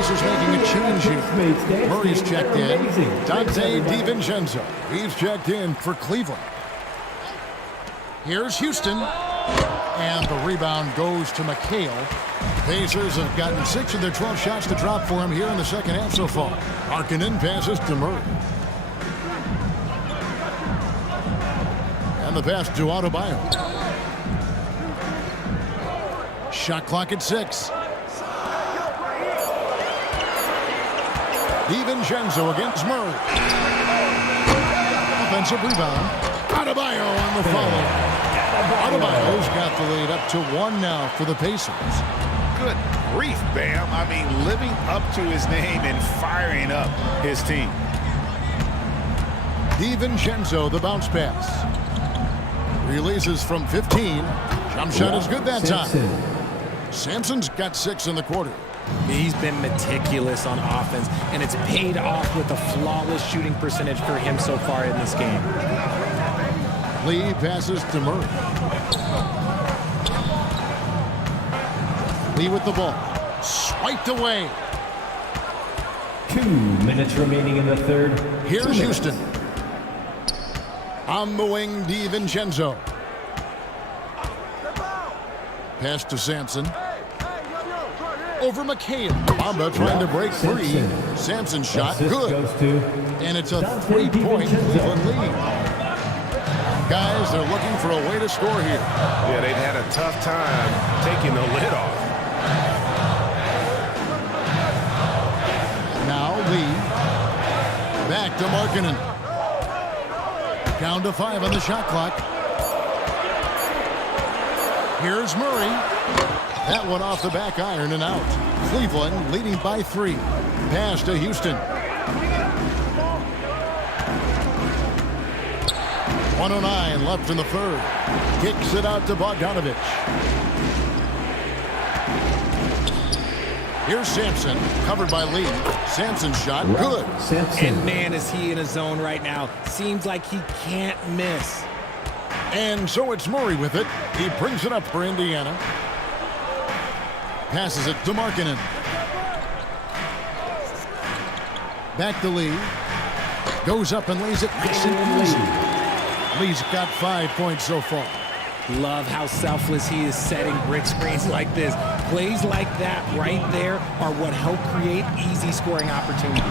Pacers making a change here. Murray's checked in. Dante DiVincenzo. He's checked in for Cleveland. Here's Houston. And the rebound goes to McHale. Pacers have gotten 6 of their 12 shots to drop for him here in the second half so far. Markkanen passes to Murray. And the pass to Adebayo. Shot clock at 6. DiVincenzo against Murray. Offensive rebound. Adebayo on the follow. Adebayo's got the lead up to 1 now for the Pacers. Good grief, Bam. I mean, living up to his name and firing up his team. DiVincenzo, the bounce pass. Releases from 15. Jump shot is good that time. Sampson's got 6 in the quarter. He's been meticulous on offense, and it's paid off with a flawless shooting percentage for him so far in this game. Lee passes to Murray. Lee with the ball. Swiped away. 2 minutes remaining in the third. Here's Houston. On the wing, DiVincenzo. Pass to Sampson. Over McHale. Bamba trying to break free. Sampson's shot, good. And it's a 3-point Cleveland lead. Guys, they're looking for a way to score here. Yeah, they've had a tough time taking the lid off. Now Lee. Back to Markkanen. Down to 5 on the shot clock. Here's Murray. That one off the back iron and out. Cleveland leading by 3. Pass to Houston. 1:09 left in the third. Kicks it out to Bogdanovich. Here's Sampson, covered by Lee. Sampson's shot, good. And man, is he in a zone right now. Seems like he can't miss. And so it's Murray with it. He brings it up for Indiana. Passes it to Markkanen. Back to Lee. Goes up and lays it nice and easy. Lee's got 5 points so far. Love how selfless he is setting brick screens like this. Plays like that right there are what help create easy scoring opportunities.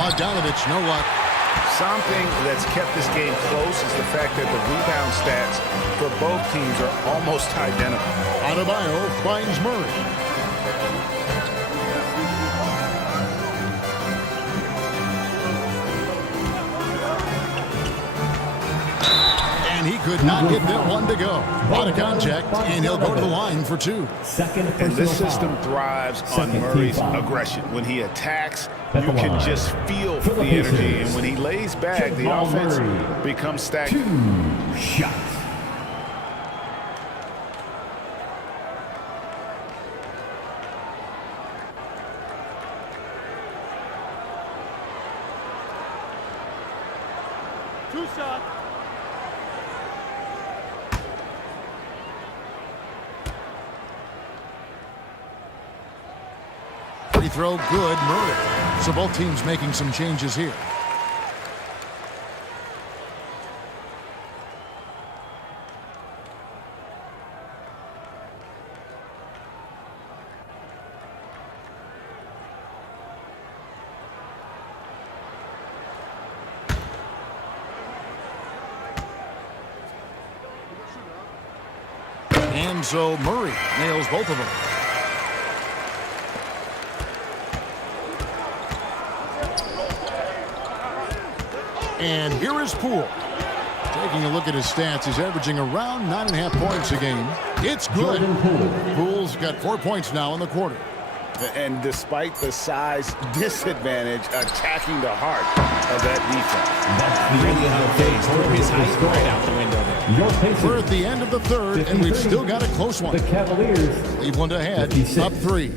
Bogdanovich, no luck. Something that's kept this game close is the fact that the rebound stats for both teams are almost identical. Adebayo finds Murray. And he could not get that one to go. Out of contact, and he'll go to the line for 2. And this system thrives on Murray's aggression. When he attacks, you can just feel the energy. And when he lays back, the offense becomes stagnant. 2 shots. Free throw, good, Murray. So both teams making some changes here. And so Murray nails both of them. And here is Poole. Taking a look at his stats, he's averaging around 9.5 points a game. It's good. Poole's got 4 points now in the quarter. And despite the size disadvantage, attacking the heart of that defense. Really out of phase. Threw his height right out the window there. We're at the end of the third, and we've still got a close one. The Cavaliers. Cleveland ahead, 56. Up 3.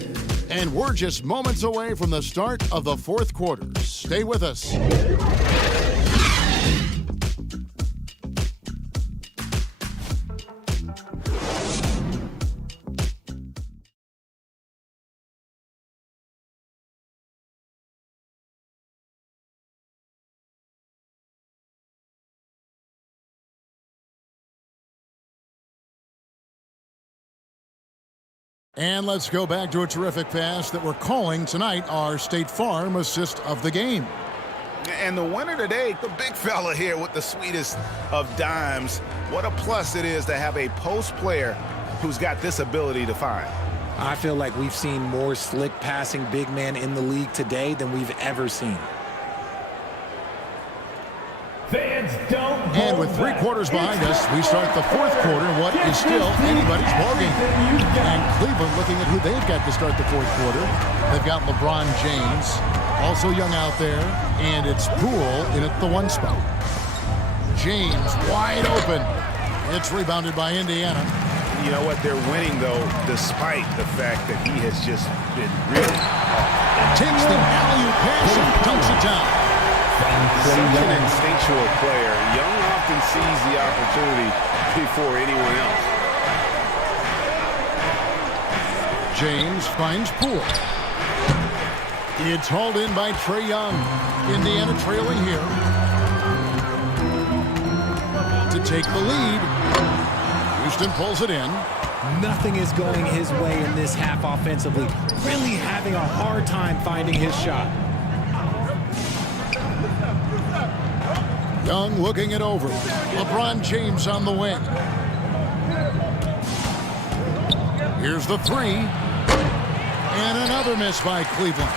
And we're just moments away from the start of the fourth quarter. Stay with us. And let's go back to a terrific pass that we're calling tonight our State Farm assist of the game. And the winner today, the big fella here with the sweetest of dimes. What a plus it is to have a post player who's got this ability to find. I feel like we've seen more slick passing big man in the league today than we've ever seen. Fans don't And with 3 quarters behind us, we start the 4th quarter in what is still anybody's ballgame. And Cleveland looking at who they've got to start the 4th quarter. They've got LeBron James, also young out there, and it's Poole in at the 1 spot. James wide open. It's rebounded by Indiana. You know what? They're winning, though, despite the fact that he has just been really Takes the alley-oop pass and dunks it down. such an instinctual player. Young often sees the opportunity before anyone else. James finds Poole. It's hauled in by Trae Young. Indiana trailing here. To take the lead. Houston pulls it in. Nothing is going his way in this half offensively. Really having a hard time finding his shot. Young looking it over. LeBron James on the wing. Here's the 3. And another miss by Cleveland.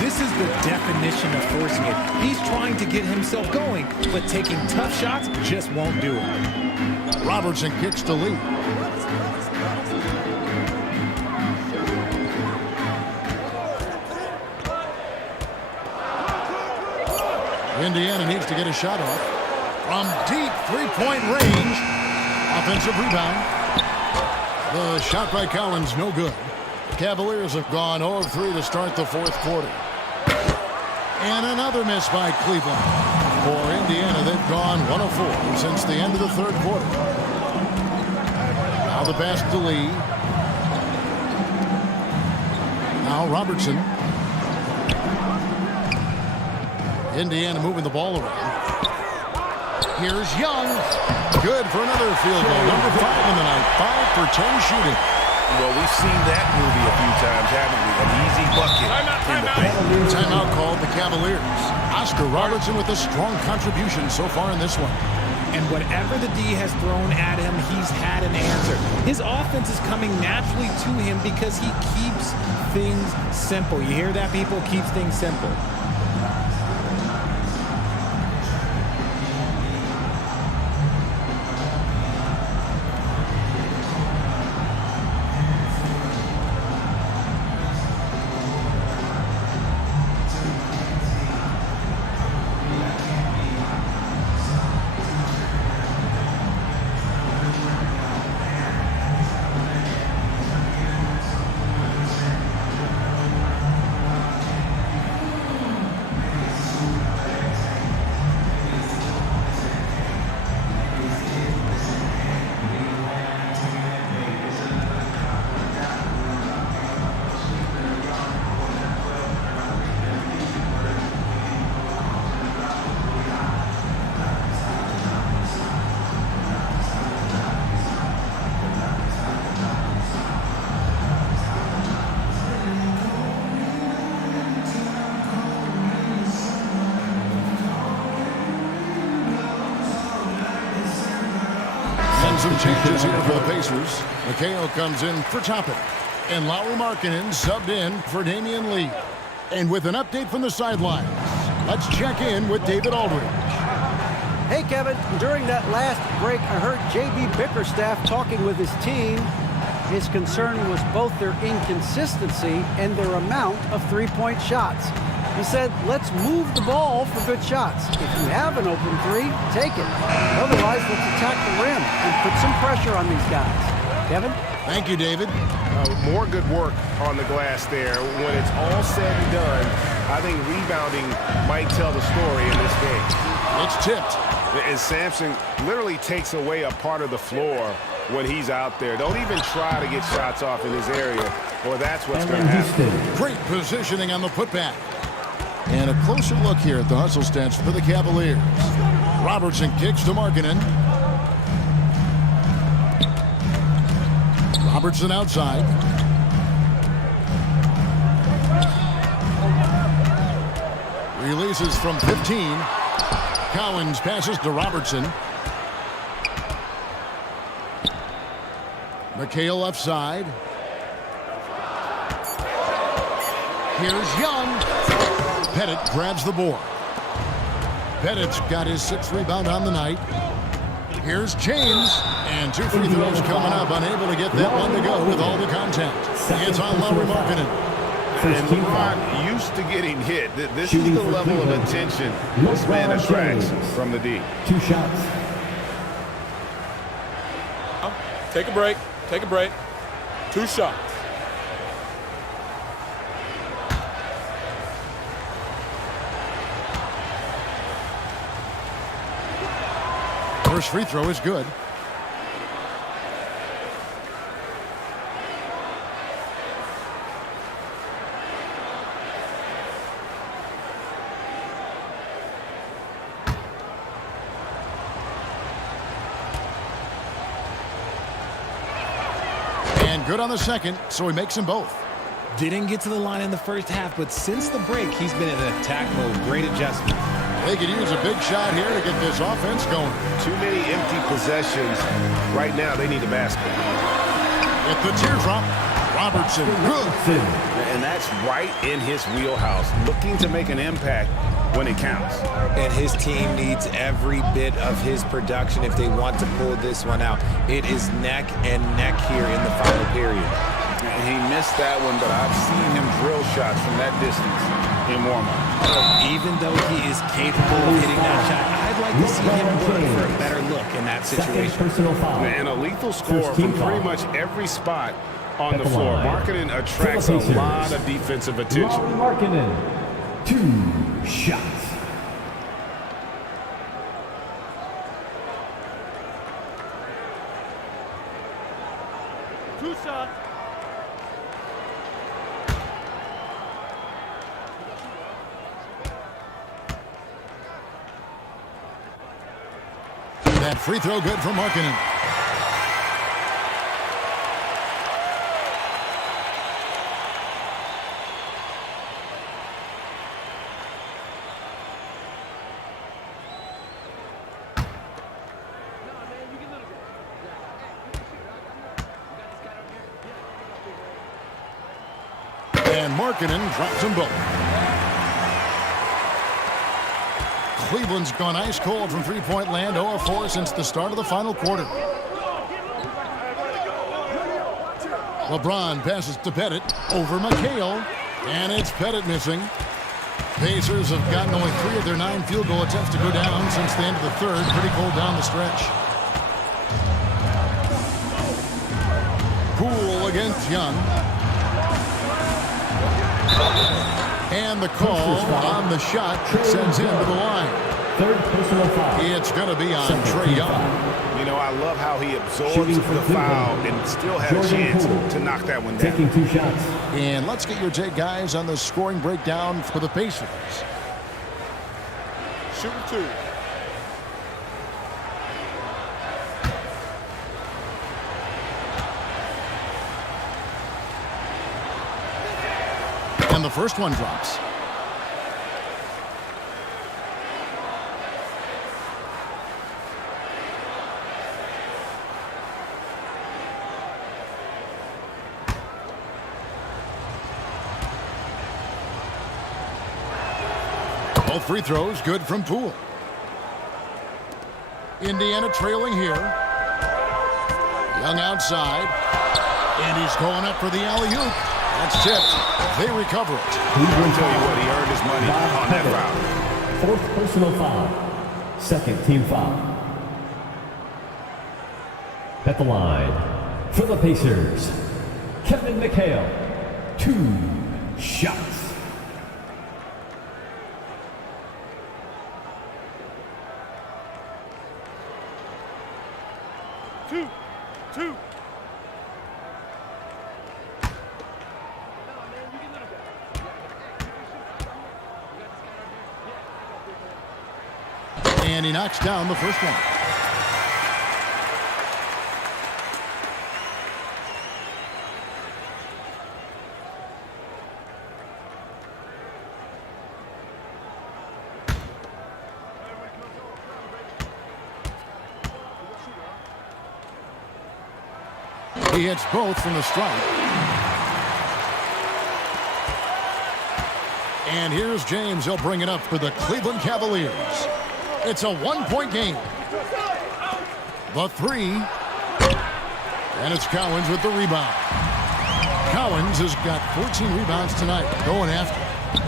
This is the definition of forcing it. He's trying to get himself going, but taking tough shots just won't do it. Robertson kicks to lead. Indiana needs to get a shot off. From deep 3-point range. Offensive rebound. The shot by Collins, no good. The Cavaliers have gone 0 of 3 to start the 4th quarter. And another miss by Cleveland. For Indiana, they've gone 1 of 4 since the end of the 3rd quarter. Now the pass to Lee. Now Robertson. Indiana moving the ball around. Here's Young. Good for another field goal. Number 5 in the night. 5 for 10 shooting. Well, we've seen that movie a few times, haven't we? An easy bucket. Timeout called the Cavaliers. Oscar Robertson with a strong contribution so far in this one. And whatever the D has thrown at him, he's had an answer. His offense is coming naturally to him because he keeps things simple. You hear that, people? Keeps things simple. Some changes here for the Pacers. McHale comes in for Toppin. And Lauri Markkanen subbed in for Damian Lee. And with an update from the sidelines, let's check in with David Aldridge. Hey, Kevin. During that last break, I heard J.B. Bickerstaff talking with his team. His concern was both their inconsistency and their amount of three-point shots. He said, let's move the ball for good shots. If you have an open 3, take it. Otherwise, let's attack the rim and put some pressure on these guys. Kevin? Thank you, David. More good work on the glass there. When it's all said and done, I think rebounding might tell the story in this game. It's tipped. And Sampson literally takes away a part of the floor when he's out there. Don't even try to get shots off in his area, or that's what's going to happen. Great positioning on the putback. And a closer look here at the hustle stats for the Cavaliers. Robertson kicks to Markkanen. Robertson outside. Releases from 15. Cowens passes to Robertson. McHale left side. Here's Young. Pettit grabs the board. Pettit's got his 6th rebound on the night. Here's James. And 2 free throws coming up. Unable to get that one to go with all the contact. It's on Lauri Markkanen. And LeBron used to getting hit. This is the level of attention this man attracts from the D. 2 shots. Take a break. Take a break. 2 shots. First free throw is good. And good on the second, so he makes them both. Didn't get to the line in the first half, but since the break, he's been in attack mode. Great adjustment. They could use a big shot here to get this offense going. Too many empty possessions. Right now, they need a basket. With the teardrop, Robertson. Good. And that's right in his wheelhouse. Looking to make an impact when it counts. And his team needs every bit of his production if they want to pull this one out. It is neck and neck here in the final period. He missed that one, but I've seen him drill shots from that distance in warm-up. Even though he is capable of hitting that shot, I'd like to see him work for a better look in that situation. And a lethal score from pretty much every spot on the floor. Markkanen attracts a lot of defensive attention. Markkanen, 2 shots. That free throw good for Markkanen. And Markkanen drops them both. Cleveland's gone ice cold from three-point land, 0-4 since the start of the final quarter. LeBron passes to Pettit over McHale, and it's Pettit missing. Pacers have gotten only 3 of their 9 field goal attempts to go down since the end of the third. Pretty cold down the stretch. Poole against Young. And the call on the shot sends him to the line. 3rd personal foul. It's going to be on Trae Young. You know, I love how he absorbs the foul and still had a chance to knock that one down. Taking 2 shots. And let's get your take, guys, on the scoring breakdown for the Pacers. Shooting 2. And the first one drops. Both free throws good from Poole. Indiana trailing here. Young outside. And he's going up for the alley-oop. That's tipped. They recover it. I'll tell you what, he earned his money on that foul. 4th personal foul. 2nd team foul. At the line for the Pacers, Kevin McHale, 2 shots. Two. And he knocks down the first one. He hits both from the strike. And here's James. He'll bring it up for the Cleveland Cavaliers. It's a one-point game. The three. And it's Cowens with the rebound. Cowens has got 14 rebounds tonight, going after.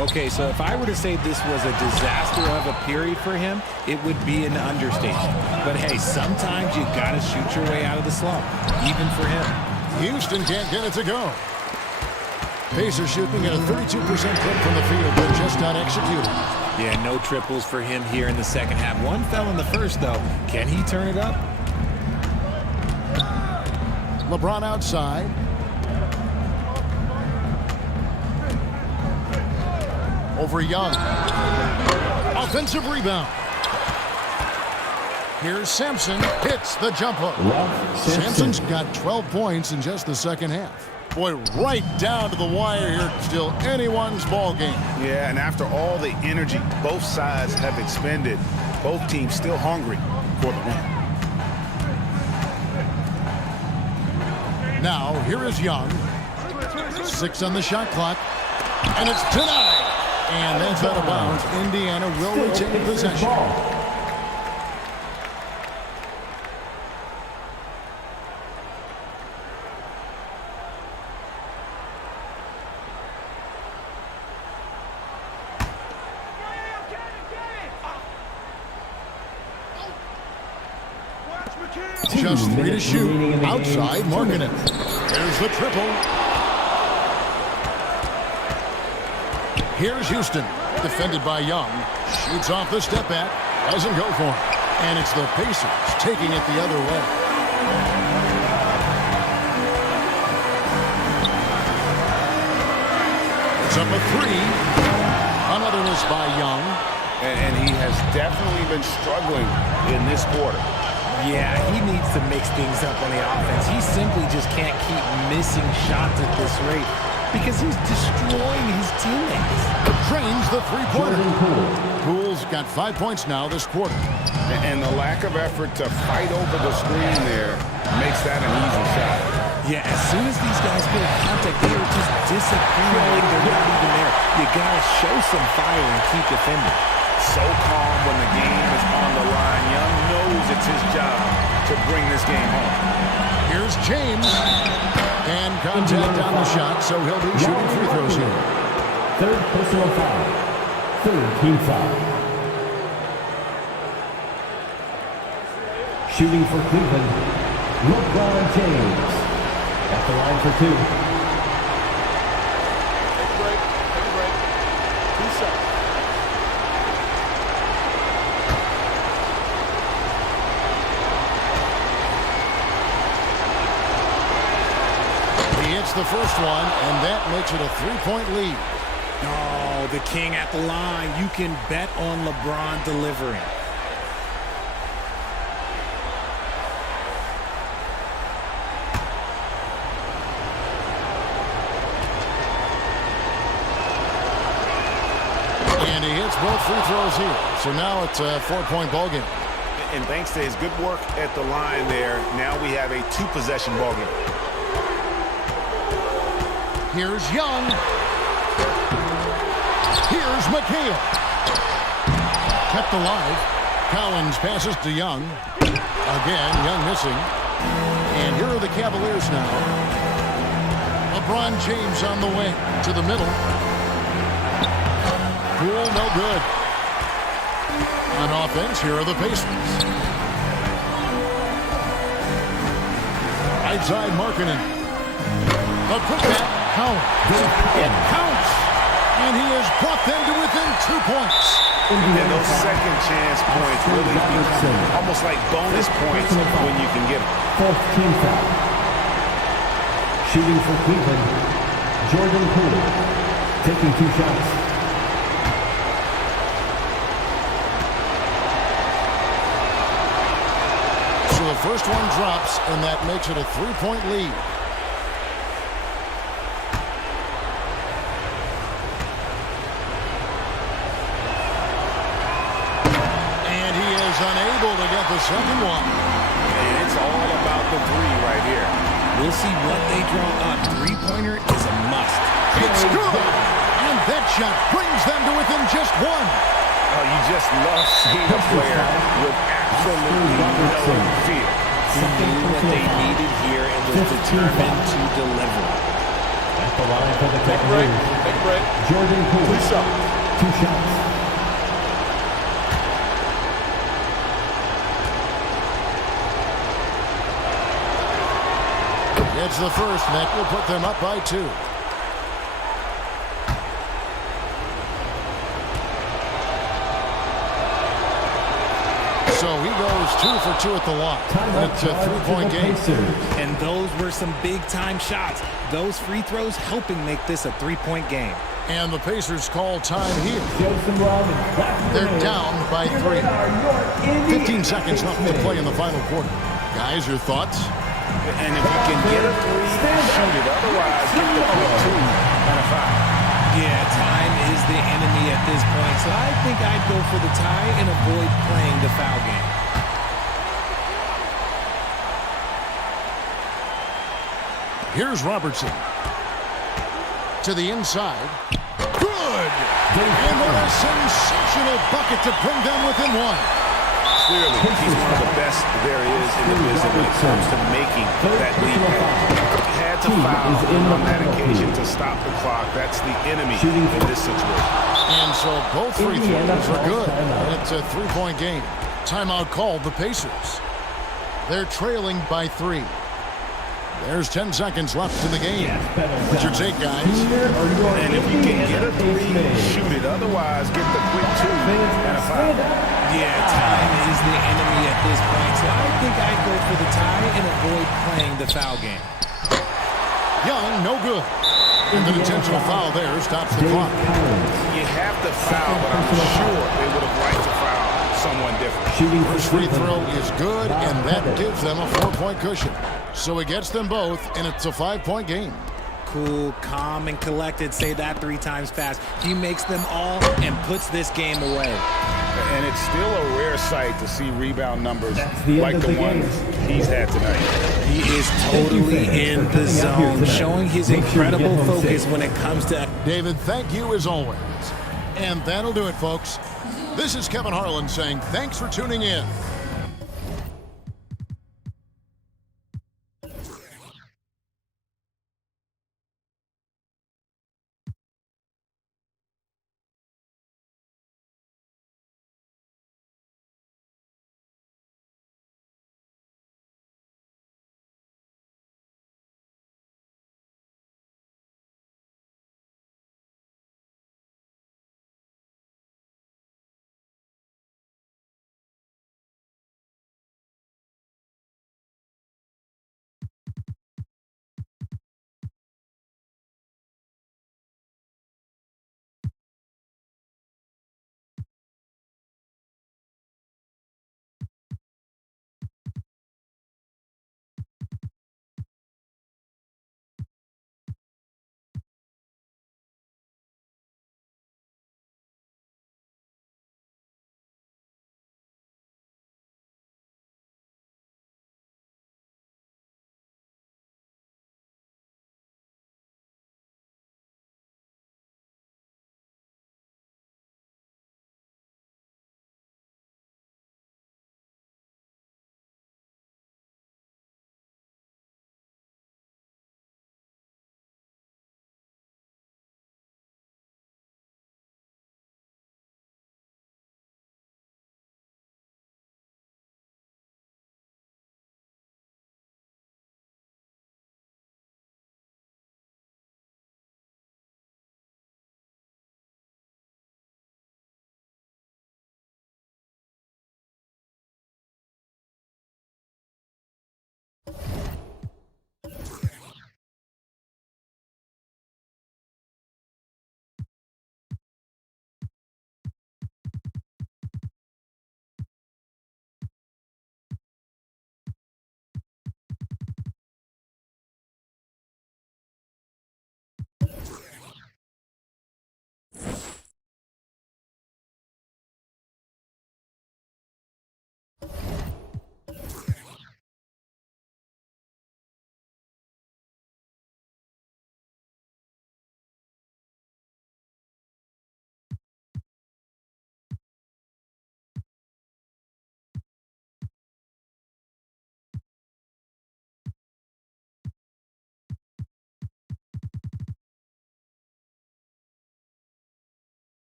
Okay, so if I were to say this was a disaster of a period for him, it would be an understatement. But hey, sometimes you got to shoot your way out of the slump, even for him. Houston can't get it to go. Pacers shooting at a 32% clip from the field, but just not executed. Yeah, no triples for him here in the second half. One fell in the first, though. Can he turn it up? LeBron outside. Over Young. Offensive rebound. Here's Sampson. Hits the jumper. Sampson's got 12 points in just the second half. Boy, right down to the wire here. Still anyone's ball game. Yeah, and after all the energy both sides have expended, both teams still hungry for the win. Now, here is Young. 6 on the shot clock. And it's denied. And that's out of bounds. Indiana will retain possession. Just 3 to shoot. Outside, Markkanen. There's the triple. Here's Houston. Defended by Young. Shoots off the step back. Doesn't go for it. And it's the Pacers taking it the other way. It's up a 3. Another miss by Young. And he has definitely been struggling in this quarter. Yeah, he needs to mix things up on the offense. He simply just can't keep missing shots at this rate because he's destroying his teammates. Drains the three-pointer. Poole's got 5 points now this quarter. And the lack of effort to fight over the screen there makes that an easy shot. Yeah, as soon as these guys get in contact, they are just disappearing. They're not even there. You got to show some fire and keep defending. So calm when the game is on the line. Young knows it's his job to bring this game home. Here's James. And contact on the shot, so he'll be shooting free throws here. Third personal foul. Third team foul. Shooting for Cleveland, LeBron James. At the line for 2. Take a break. Take a break. 2 shots. The first one, and that makes it a 3-point lead. Oh, the king at the line. You can bet on LeBron delivering. And he hits both free throws here. So now it's a 4-point ball game. And thanks to his good work at the line there, now we have a 2-possession ball game. Here's Young. Here's McHale. Kept alive. Cowens passes to Young. Again, Young missing. And here are the Cavaliers now. LeBron James on the wing to the middle. Poole, no good. On offense, here are the Pacers. Right side, Markkanen. A quick back. It counts. And he has brought them to within 2 points. And those second chance points really become almost like bonus points when you can get them. Fourth team foul. Shooting for Cleveland, Jordan Poole. Taking 2 shots. So the first one drops, and that makes it a 3-point lead. Unable to get the second one. And it's all about the 3 right here. We'll see what they draw up. Three-pointer is a must. It's good! And that shot brings them to within just one. Oh, you just love seeing a player with absolutely no fear. He knew what they needed here and was determined to deliver. At the line for the Cavaliers. Take a break. Jordan Poole. 2 shots. 2 shots. It's the first, and that will put them up by 2. So he goes 2 for 2 at the line. And it's a 3-point game. And those were some big-time shots. Those free throws helping make this a 3-point game. And the Pacers call time here. They're down by 3. 15 seconds left to play in the final quarter. Guys, your thoughts? And if you can get a 3, shoot it. Otherwise, get the quick 2 and a foul. Yeah, time is the enemy at this point, so I think I'd go for the tie and avoid playing the foul game. Here's Robertson. To the inside. Good! And what a sensational bucket to bring them within 1. Clearly, he's one of the best there is in the business when it comes to making that lead pass. Had to foul on that occasion to stop the clock. That's the enemy in this situation. And so both free throws are good. And it's a 3-point game. Timeout called the Pacers. They're trailing by 3. There's 10 seconds left in the game. What's your take, guys? And if you can get a 3, shoot it. Otherwise, get the quick 2 and a foul. Yeah, time is the enemy at this point, so I think I'd go for the tie and avoid playing the foul game. Young, no good. And the intentional foul there stops the clock. You have to foul, but I'm sure they would have liked to foul someone different. First free throw is good, and that gives them a 4-point cushion. So he gets them both, and it's a 5-point game. Cool, calm, and collected. Say that 3 times fast. He makes them all and puts this game away. And it's still a rare sight to see rebound numbers like the ones he's had tonight. He is totally in the zone, showing his incredible focus when it comes to... David, thank you as always. And that'll do it, folks. This is Kevin Harlan saying thanks for tuning in.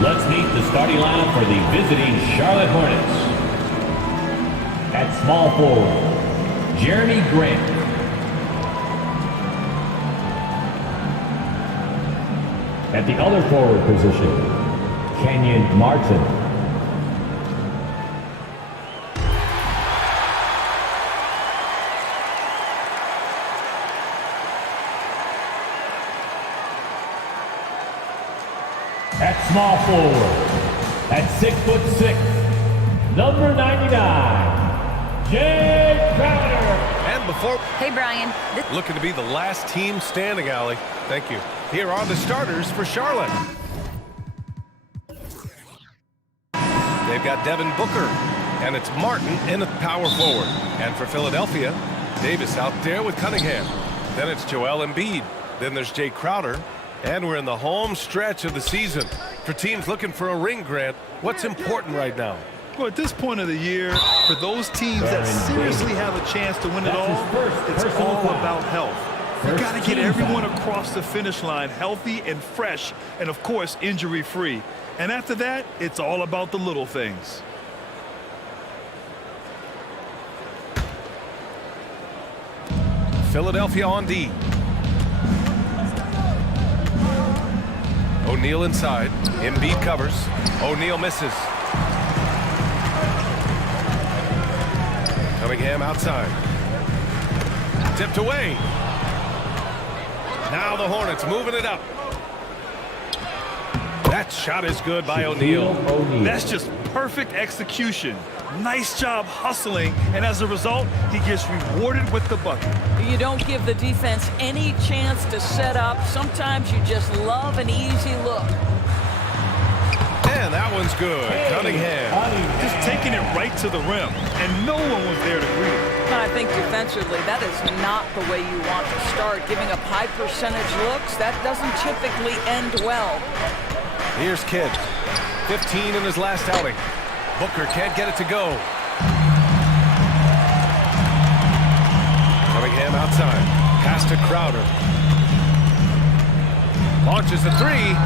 Let's meet the starting lineup for the visiting Charlotte Hornets. At small forward, Jeremy Grant. At the other forward position, Kenyon Martin. At small forward, at 6'6", number 99, Jay Crowder. And before... Hey, Brian. Looking to be the last team standing, Allie. Thank you. Here are the starters for Charlotte. They've got Devin Booker, and it's Martin in the power forward. And for Philadelphia, Davis out there with Cunningham. Then it's Joel Embiid. Then there's Jay Crowder. And we're in the home stretch of the season. For teams looking for a ring, Grant, what's important right now? Well, at this point of the year, for those teams that seriously have a chance to win it all, it's all about health. You got to get everyone across the finish line healthy and fresh, and of course, injury-free. And after that, it's all about the little things. Philadelphia on D. O'Neal inside. Embiid covers. O'Neal misses. Cunningham outside. Tipped away. Now the Hornets moving it up. That shot is good by O'Neal. That's just perfect execution. Nice job hustling, and as a result, he gets rewarded with the bucket. You don't give the defense any chance to set up. Sometimes you just love an easy look. And that one's good. Cunningham. Just taking it right to the rim, and no one was there to greet it. I think defensively, that is not the way you want to start. Giving up high percentage looks, that doesn't typically end well. Here's Kidd. 15 in his last outing. Booker can't get it to go. Cunningham outside. Pass to Crowder. Launches a three.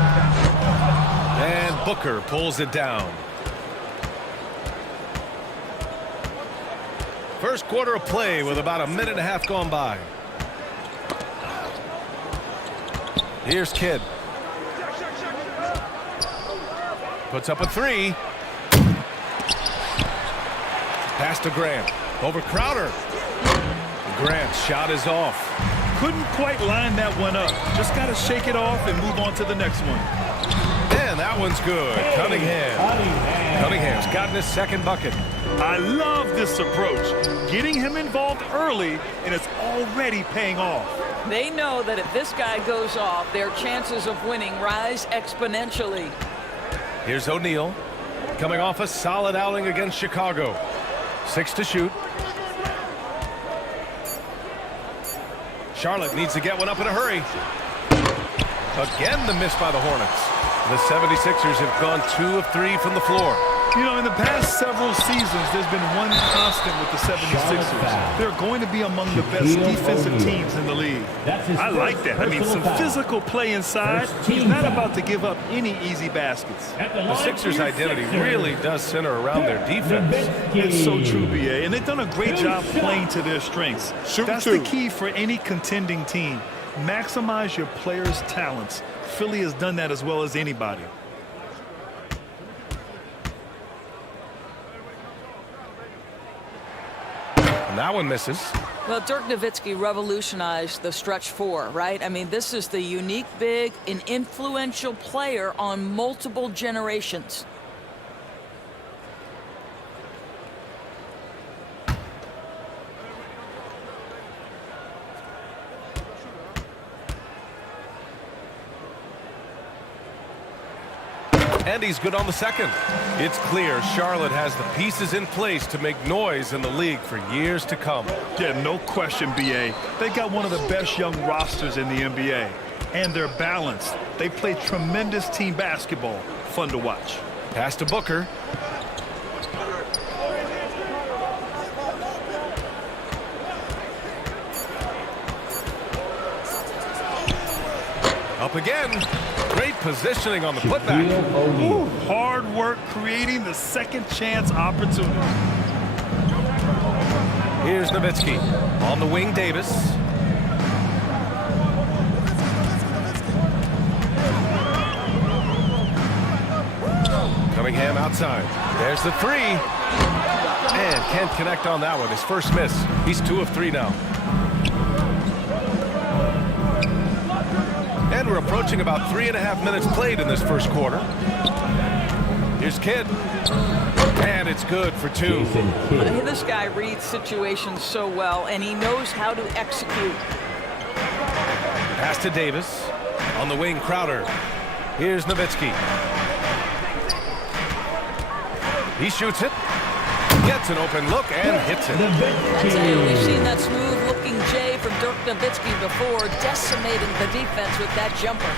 And Booker pulls it down. First quarter of play with about a minute and a half gone by. Here's Kidd. Puts up a three. Pass to Grant. Over Crowder. Grant's shot is off. Couldn't quite line that one up. Just got to shake it off and move on to the next one. And that one's good. Cunningham. Cunningham's gotten his second bucket. I love this approach. Getting him involved early, and it's already paying off. They know that if this guy goes off, their chances of winning rise exponentially. Here's O'Neal. Coming off a solid outing against Chicago. 6 to shoot. Charlotte needs to get one up in a hurry. Again, the miss by the Hornets. The 76ers have gone 2 of 3 from the floor. You know, in the past several seasons, there's been one constant with the 76ers. They're going to be among the best defensive teams in the league. I like that. I mean, some physical play inside. He's not about to give up any easy baskets. The Sixers' identity really does center around their defense. It's so true, B.A., and they've done a great job playing to their strengths. That's the key for any contending team. Maximize your players' talents. Philly has done that as well as anybody. And that one misses. Well, Dirk Nowitzki revolutionized the stretch four, right? I mean, this is the unique big and influential player on multiple generations. And he's good on the second. It's clear Charlotte has the pieces in place to make noise in the league for years to come. Yeah, no question, B.A. They got one of the best young rosters in the NBA. And they're balanced. They play tremendous team basketball. Fun to watch. Pass to Booker. Up again. Great positioning on the putback. Ooh, hard work creating the second chance opportunity. Here's Nowitzki. On the wing, Davis. Cunningham outside. There's the three. And can't connect on that one. His first miss. He's 2 of 3 now. And we're approaching about 3.5 minutes played in this first quarter. Here's Kidd. And it's good for 2. This guy reads situations so well, and he knows how to execute. Pass to Davis. On the wing, Crowder. Here's Nowitzki. He shoots it. Gets an open look and hits it. That's it. We've seen that smooth-looking J from Dirk Nowitzki before, decimating the defense with that jumper.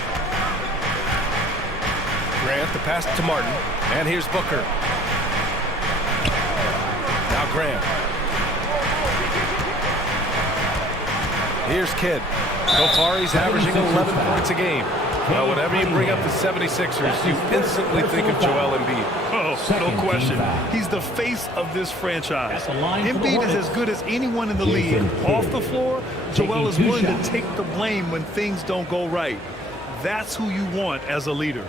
Grant, the pass to Martin. And here's Booker. Now Grant. Here's Kidd. So far, he's averaging 11 points a game. Well, whenever you bring up the 76ers, you instantly think of Joel Embiid. Oh, no question. He's the face of this franchise. Embiid is as good as anyone in the league. Off the floor, Joel is willing to take the blame when things don't go right. That's who you want as a leader.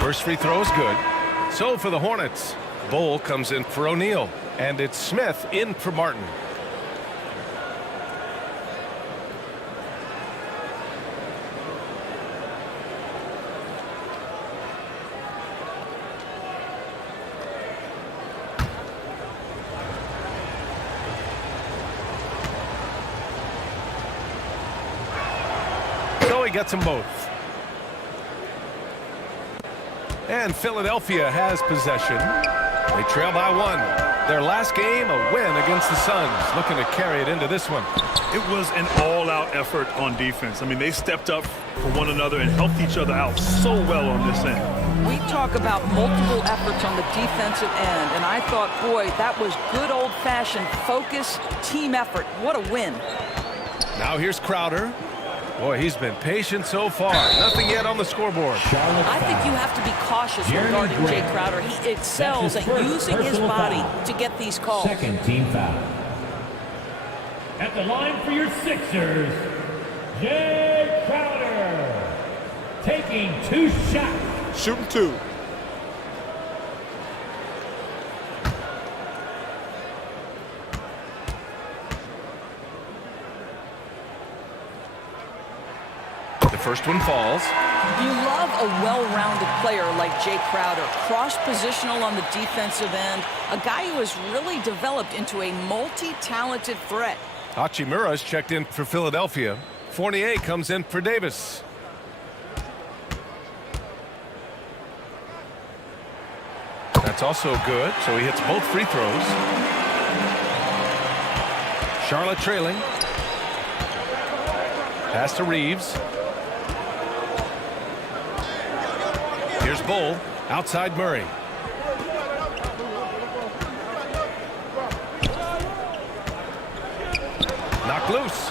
First free throw is good. So for the Hornets, Bol comes in for O'Neal. And it's Smith in for Martin. So he gets them both. And Philadelphia has possession. They trail by 1. Their last game, a win against the Suns. Looking to carry it into this one. It was an all-out effort on defense. I mean, they stepped up for one another and helped each other out so well on this end. We talk about multiple efforts on the defensive end, and I thought, boy, that was good old-fashioned focus, team effort. What a win. Now here's Crowder. Boy, he's been patient so far. Nothing yet on the scoreboard. I think you have to be cautious regarding Jay Crowder. He excels at using his body to get these calls. Second team foul. At the line for your Sixers, Jay Crowder. Taking 2 shots. Shooting 2. First one falls. You love a well-rounded player like Jay Crowder, cross-positional on the defensive end, a guy who has really developed into a multi-talented threat. Hachimura's checked in for Philadelphia. Fournier comes in for Davis. That's also good, so he hits both free throws. Charlotte trailing. Pass to Reeves. Here's Bol, outside Murray. Knocked loose.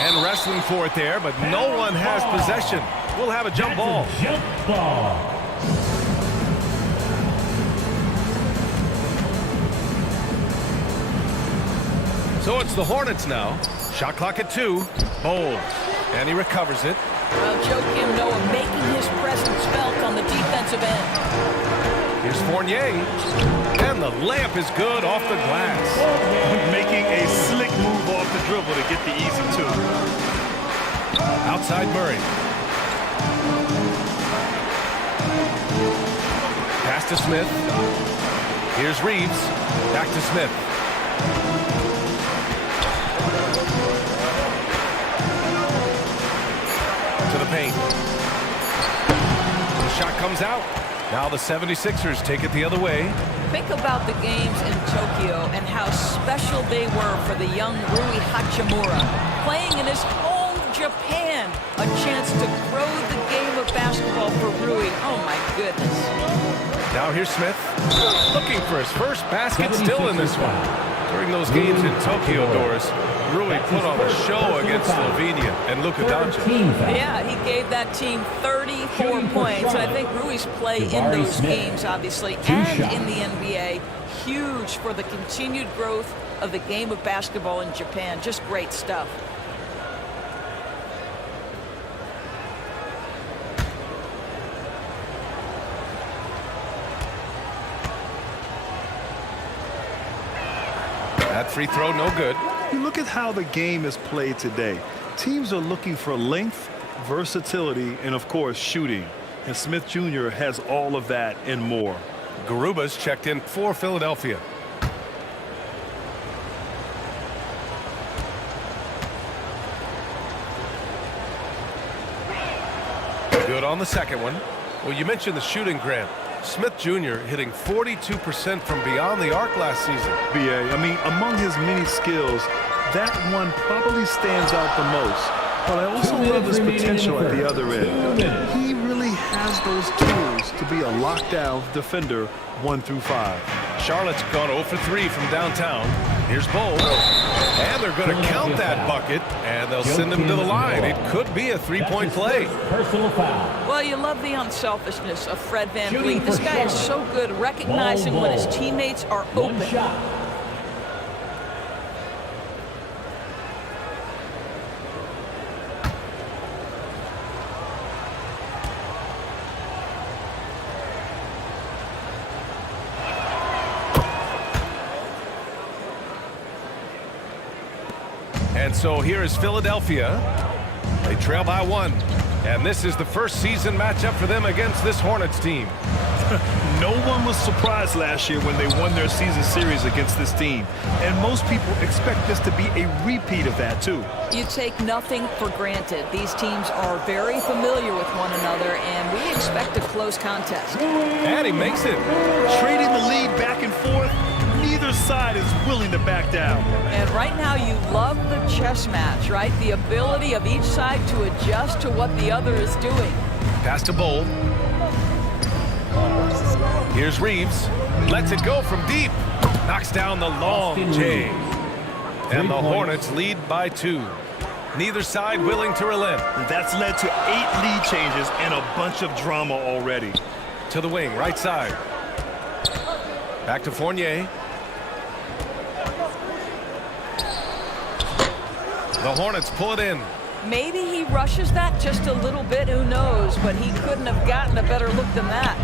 And wrestling for it there, but no one has possession. We'll have a jump ball. Jump ball. So it's the Hornets now. Shot clock at 2. Bol. And he recovers it. Well, Joakim Noah making his presence felt on the defensive end. Here's Fournier. And the layup is good off the glass. Making a slick move off the dribble to get the easy 2. Outside Murray. Pass to Smith. Here's Reeves. Back to Smith. To the paint. The shot comes out. Now the 76ers take it the other way. Think about the games in Tokyo and how special they were for the young Rui Hachimura. Playing in his home Japan, a chance to grow the game of basketball for Rui. Oh my goodness. Now here's Smith, looking for his first basket, still in this one. During those games in Tokyo, Doris, Rui put on a show against Slovenia and Luka Doncic. Yeah, he gave that team 34 points. And I think Rui's play in those games, obviously, and in the NBA, huge for the continued growth of the game of basketball in Japan. Just great stuff. That free throw, no good. You look at how the game is played today. Teams are looking for length, versatility, and, of course, shooting. And Smith Jr. has all of that and more. Garuba's checked in for Philadelphia. Good on the second one. Well, you mentioned the shooting, Grant. Smith Jr. hitting 42% from beyond the arc last season. BA, I mean, among his many skills, that one probably stands out the most. But I also love his potential at the other end. He really has those tools to be a lockdown defender 1 through 5. Charlotte's gone 0 for 3 from downtown. Here's Bol. And they're going to count that bucket, and they'll send him to the line. It could be a three-point play. Personal foul. Well, you love the unselfishness of Fred VanVleet. This guy is so good recognizing when his teammates are open. And so here is Philadelphia. They trail by 1. And this is the first season matchup for them against this Hornets team. No one was surprised last year when they won their season series against this team. And most people expect this to be a repeat of that, too. You take nothing for granted. These teams are very familiar with one another, and we expect a close contest. And he makes it. Trading the lead back and forth. Neither side is willing to back down. And right now you love the chess match, right? The ability of each side to adjust to what the other is doing. Pass to Bol. Here's Reeves. Lets it go from deep. Knocks down the long J. And the Hornets lead by 2. Neither side willing to relent. That's led to 8 lead changes and a bunch of drama already. To the wing, right side. Back to Fournier. The Hornets pull it in. Maybe he rushes that just a little bit, who knows, but he couldn't have gotten a better look than that.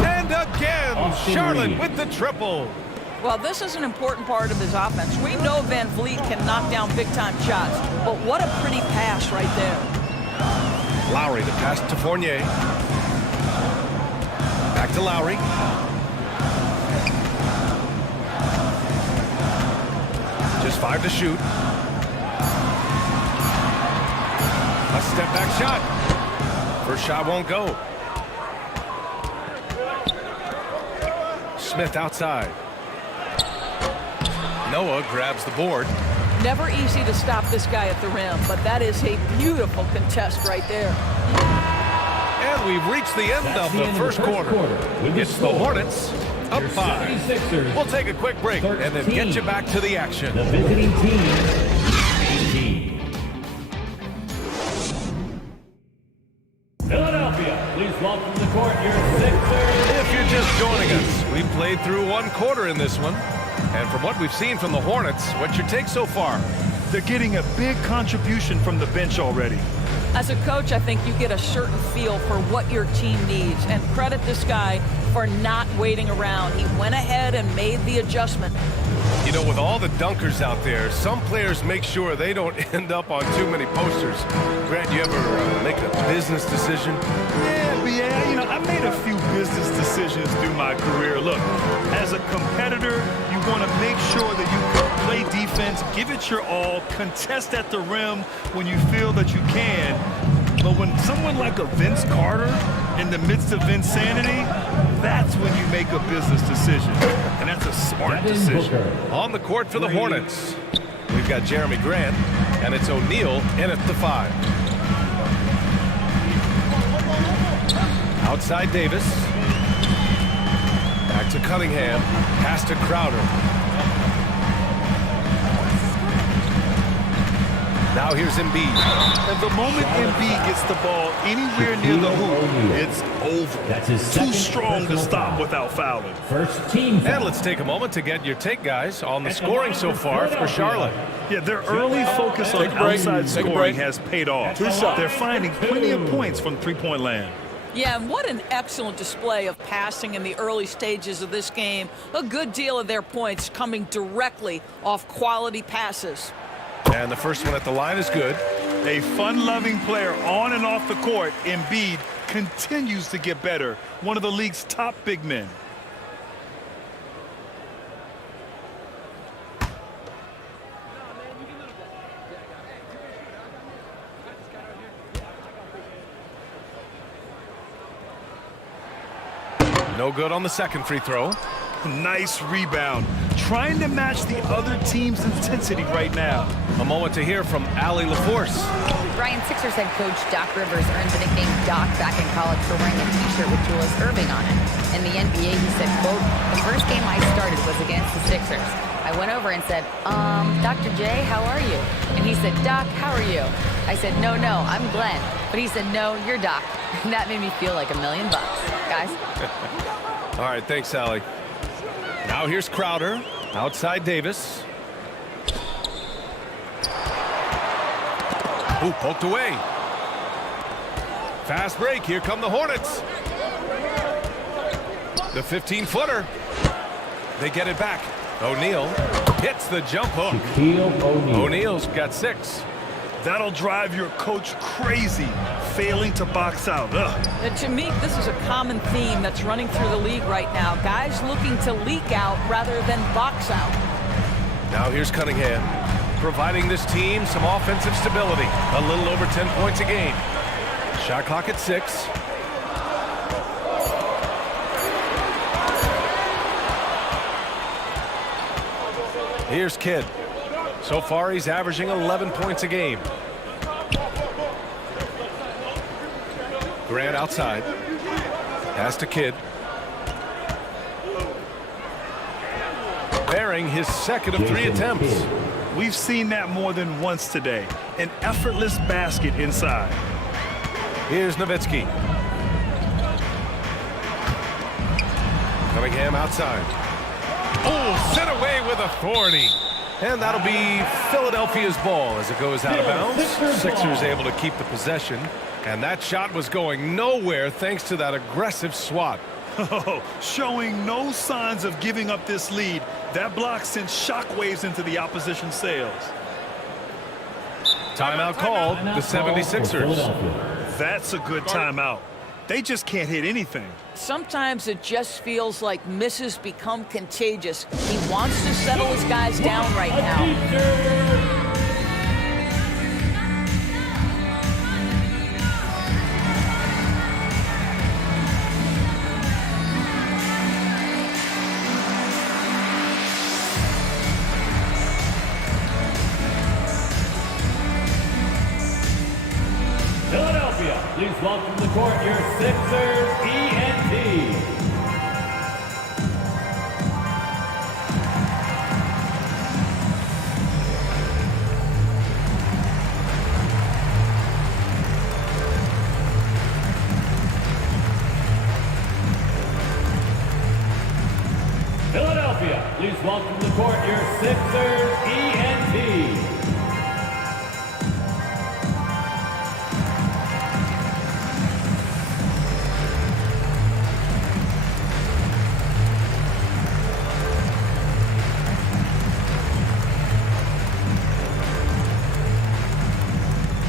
And again, Charlotte with the triple. Well, this is an important part of his offense. We know VanVleet can knock down big-time shots, but what a pretty pass right there. Lowry, the pass to Fournier. Back to Lowry. Just 5 to shoot. A step-back shot. First shot won't go. Smith outside. Noah grabs the board. Never easy to stop this guy at the rim, but that is a beautiful contest right there. And we've reached the end of the first quarter. It's the Hornets up 5. We'll take a quick break and then get you back to the action. The visiting team, 18. Philadelphia, please welcome to the court your Sixers. If you're just joining us, we've played through 1 quarter in this one. And from what we've seen from the Hornets, what's your take so far? They're getting a big contribution from the bench already. As a coach, I think you get a certain feel for what your team needs, and credit this guy for not waiting around. He went ahead and made the adjustment. You know, with all the dunkers out there, some players make sure they don't end up on too many posters. Grant, you ever make a business decision? Yeah, you know, I made a few business decisions through my career. Look, as a competitor, you want to make sure that you can play defense, give it your all, contest at the rim when you feel that you can. But when someone like a Vince Carter in the midst of insanity, that's when you make a business decision. And that's a smart decision. On the court for the Hornets, we've got Jeremy Grant, and it's O'Neal in at the 5. Outside Davis. Back to Cunningham. Pass to Crowder. Now here's Embiid. And the moment Embiid gets the ball anywhere near the hoop, it's over. That's his Too strong to stop without fouling. First team foul. And let's take a moment to get your take, guys, on the scoring so far for Charlotte. Yeah, their early focus on outside scoring has paid off. They're finding plenty of points from three-point land. Yeah, and what an excellent display of passing in the early stages of this game. A good deal of their points coming directly off quality passes. And the first one at the line is good. A fun-loving player on and off the court, Embiid continues to get better. One of the league's top big men. No good on the second free throw. Nice rebound. Trying to match the other team's intensity right now. A moment to hear from Allie LaForce. Brian, Sixers head coach Doc Rivers earned the nickname Doc back in college for wearing a t-shirt with Julius Erving on it. In the NBA, he said, quote, "The first game I started was against the Sixers. I went over and said, Dr. J, how are you?" And he said, "Doc, how are you?" I said, no, I'm Glenn. But he said, "No, you're Doc." And that made me feel like $1 million, guys. All right, thanks, Allie. Now here's Crowder. Outside Davis. Ooh, poked away. Fast break. Here come the Hornets. The 15-footer. They get it back. O'Neal hits the jump hook. O'Neal's got 6. That'll drive your coach crazy, failing to box out. To me, this is a common theme that's running through the league right now. Guys looking to leak out rather than box out. Now here's Cunningham, providing this team some offensive stability. A little over 10 points a game. Shot clock at 6. Here's Kidd. So far, he's averaging 11 points a game. Grant outside. Pass to Kidd. Bearing his second of 3 attempts. We've seen that more than once today. An effortless basket inside. Here's Nowitzki. Cunningham outside. Oh, sent away with authority. And that'll be Philadelphia's ball as it goes out of bounds. Sixers able to keep the possession. And that shot was going nowhere thanks to that aggressive swat. Showing no signs of giving up this lead. That block sent shockwaves into the opposition sails. Timeout called, the 76ers. That's a good timeout. They just can't hit anything. Sometimes it just feels like misses become contagious. He wants to settle his guys down right now. Philadelphia, please welcome to the court your Sixers ENT. Philadelphia, please welcome to the court your Sixers ENT.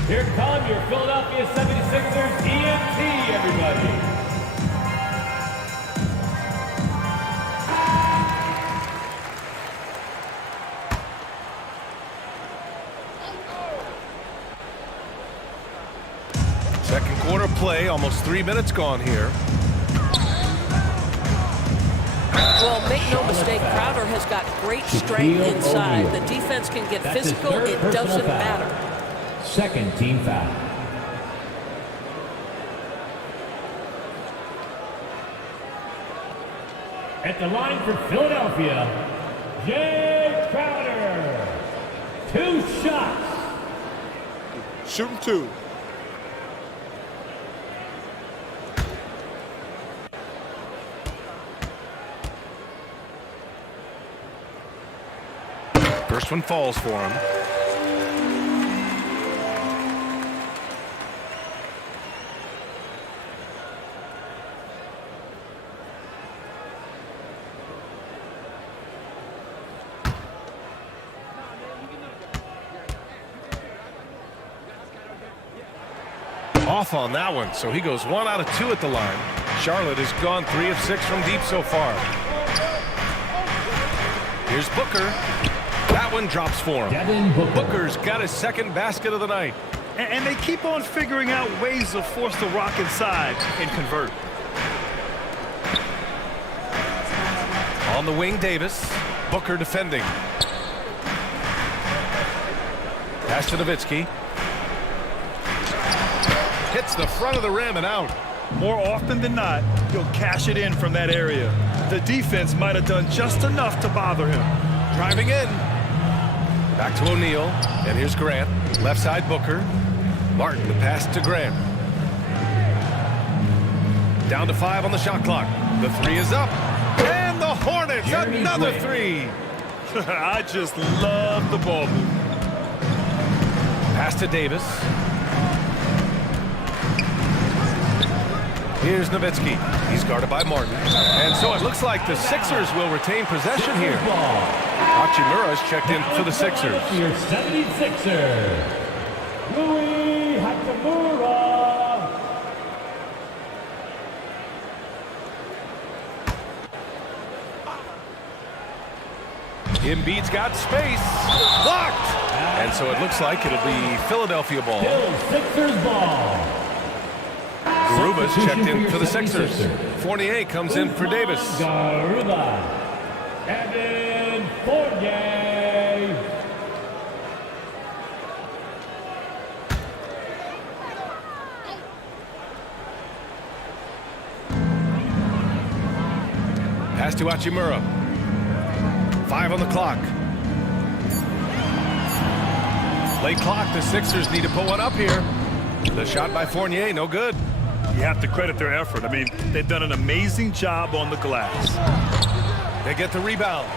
Here come your Philadelphia 76ers ENT, everybody. Second quarter play, almost 3 minutes gone here. Well, make no mistake, Crowder has got great strength inside. The defense can get physical. It doesn't matter. Second team foul. At the line for Philadelphia, Jay Crowder. 2 shots. Shooting 2. First one falls for him. Off on that one, so he goes 1 out of 2 at the line. Charlotte has gone 3 of 6 from deep so far. Here's Booker. That one drops for him. Booker's got his second basket of the night. And they keep on figuring out ways to force the rock inside and convert. On the wing, Davis. Booker defending. Pass to Nowitzki. Hits the front of the rim and out. More often than not, he'll cash it in from that area. The defense might have done just enough to bother him. Driving in. Back to O'Neal. And here's Grant. Left side Booker. Martin, the pass to Grant. Down to 5 on the shot clock. The 3 is up. And the Hornets, another 3. I just love the ball move. Pass to Davis. Here's Nowitzki. He's guarded by Martin. And so it looks like the Sixers will retain possession here. Hachimura's checked in for the Sixers. Your 76er, Rui Hachimura. Embiid's got space. Blocked! And so it looks like it'll be Philadelphia ball. Sixers ball. Garuba's checked in for the Sixers. Fournier comes in for Davis. Garuba. Evan Fournier. Pass to Hachimura. 5 on the clock. Late clock. The Sixers need to put one up here. The shot by Fournier, no good. You have to credit their effort. I mean, they've done an amazing job on the glass. They get the rebound.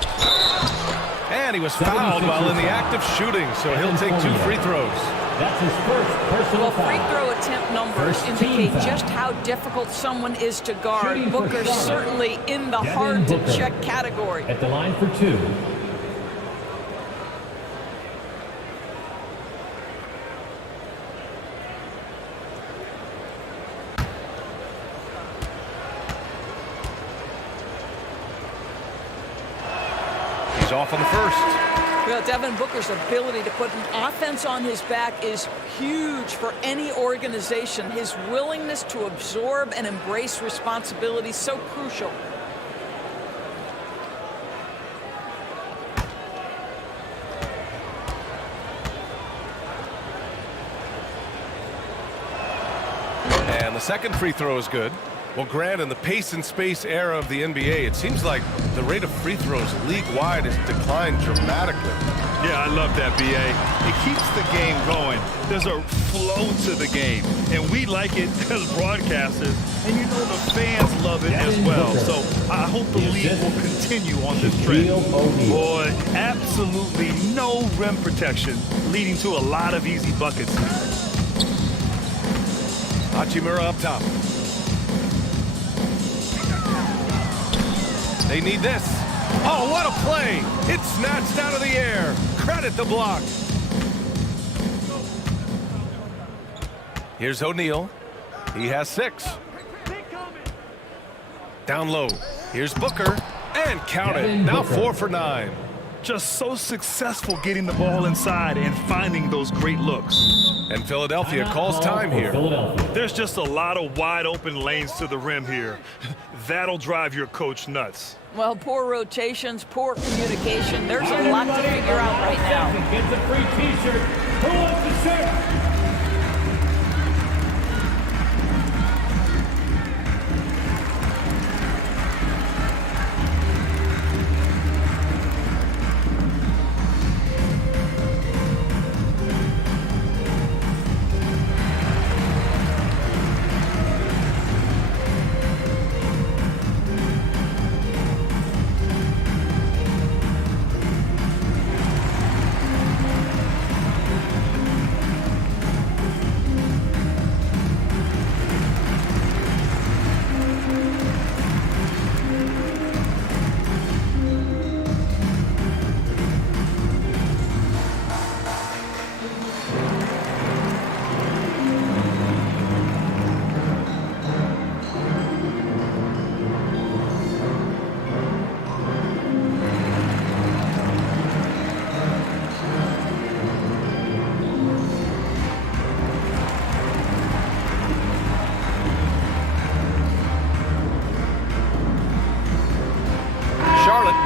And he was fouled while in the act of shooting, so he'll take 2 free throws. That's his first personal foul. Free throw attempt numbers indicate just how difficult someone is to guard. Booker's certainly in the hard-to-check category. At the line for 2. Off on the first. Well, Devin Booker's ability to put an offense on his back is huge for any organization. His willingness to absorb and embrace responsibility so crucial. And the second free throw is good. Well, Grant, in the pace and space era of the NBA, it seems like the rate of free throws league-wide has declined dramatically. Yeah, I love that, B.A. It keeps the game going. There's a flow to the game, and we like it as broadcasters, and you know the fans love it as well. So I hope the league will continue on this trend. Boy, absolutely no rim protection, leading to a lot of easy buckets. Hachimura up top. They need this. Oh, what a play! It's snatched out of the air. Credit the block. Here's O'Neal. He has 6. Down low. Here's Booker. And count it. Now 4 for 9. Just so successful getting the ball inside and finding those great looks. And Philadelphia calls time here. There's just a lot of wide open lanes to the rim here. That'll drive your coach nuts. Well, poor rotations, poor communication. There's a lot to figure out right now. Gets a free T-shirt. Who wants the shirt?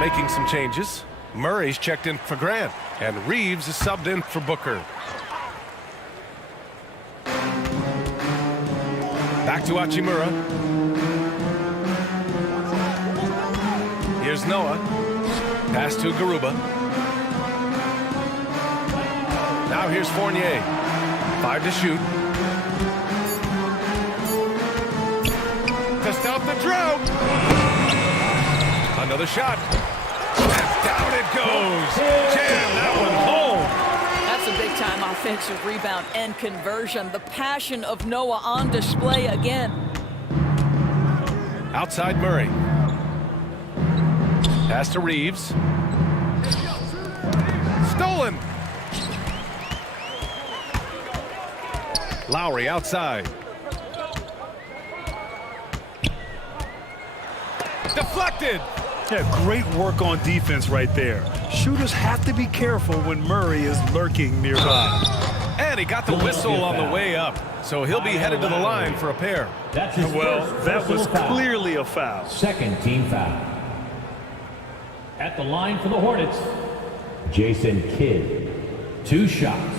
making some changes. Murray's checked in for Grant, and Reeves is subbed in for Booker. Back to Hachimura. Here's Noah. Pass to Garuba. Now here's Fournier. 5 to shoot. To stop the drought. Another shot. And down it goes. Jam that one home. That's a big-time offensive rebound and conversion. The passion of Noah on display again. Outside Murray. Pass to Reeves. Stolen. Lowry outside. Deflected. Yeah, great work on defense right there. Shooters have to be careful when Murray is lurking nearby. And he got the whistle on the way up, so he'll be headed to the line for a pair. Well, that was clearly a foul. Second team foul. At the line for the Hornets, Jason Kidd. 2 shots.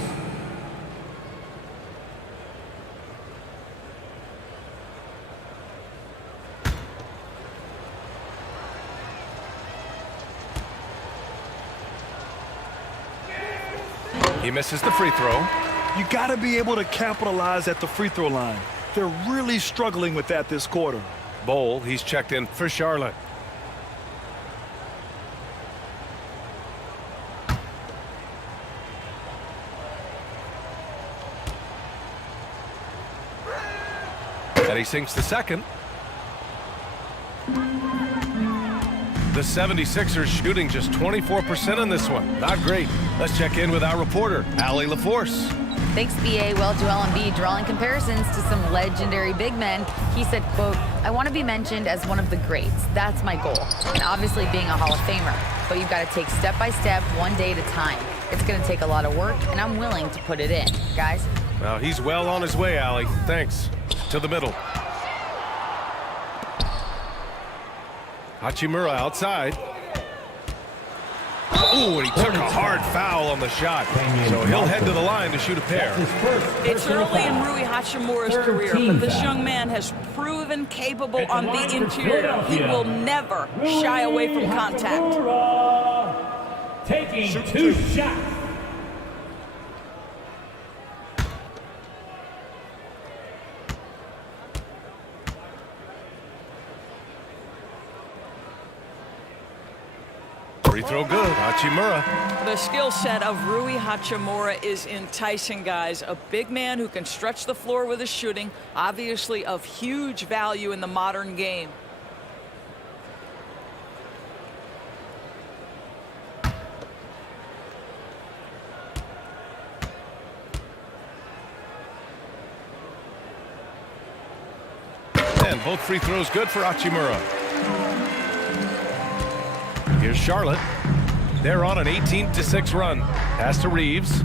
He misses the free throw. You got to be able to capitalize at the free throw line. They're really struggling with that this quarter. Bol, he's checked in for Charlotte. And he sinks the second. The 76ers shooting just 24% on this one. Not great. Let's check in with our reporter, Allie LaForce. Thanks, B.A. Well, Joel Embiid drawing comparisons to some legendary big men. He said, quote, "I want to be mentioned as one of the greats. That's my goal. And obviously being a Hall of Famer. But you've got to take step by step, one day at a time. It's going to take a lot of work, and I'm willing to put it in. Guys?" Well, he's well on his way, Allie. Thanks. To the middle. Hachimura outside. Ooh, and he took a hard foul on the shot. So he'll head to the line to shoot a pair. It's early in Rui Hachimura's career, but this young man has proven capable on the interior. He will never shy away from contact. Taking 2 shots. Free throw good. Hachimura. The skill set of Rui Hachimura is enticing, guys. A big man who can stretch the floor with his shooting, obviously of huge value in the modern game. And both free throws good for Hachimura. Here's Charlotte. They're on an 18-6 run. Pass to Reeves.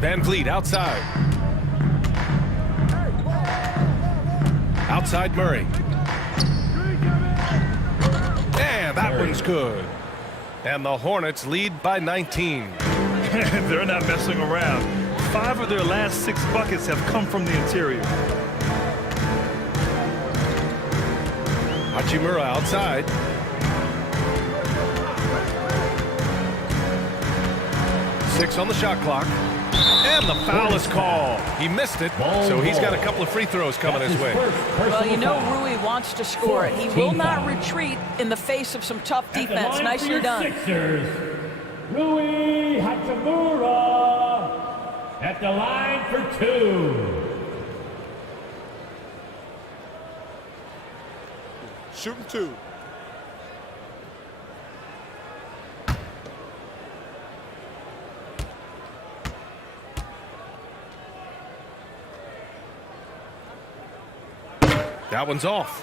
Van Vliet outside. Outside Murray. And that one's good. And the Hornets lead by 19. They're not messing around. 5 of their last 6 buckets have come from the interior. Hachimura outside. Six on the shot clock. And the foul is called. He missed it, so he's got a couple of free throws coming his way. Well, you know Rui wants to score it. He will not retreat in the face of some tough defense. Nicely done. Rui Hachimura at the line for 2. Shooting 2. That one's off.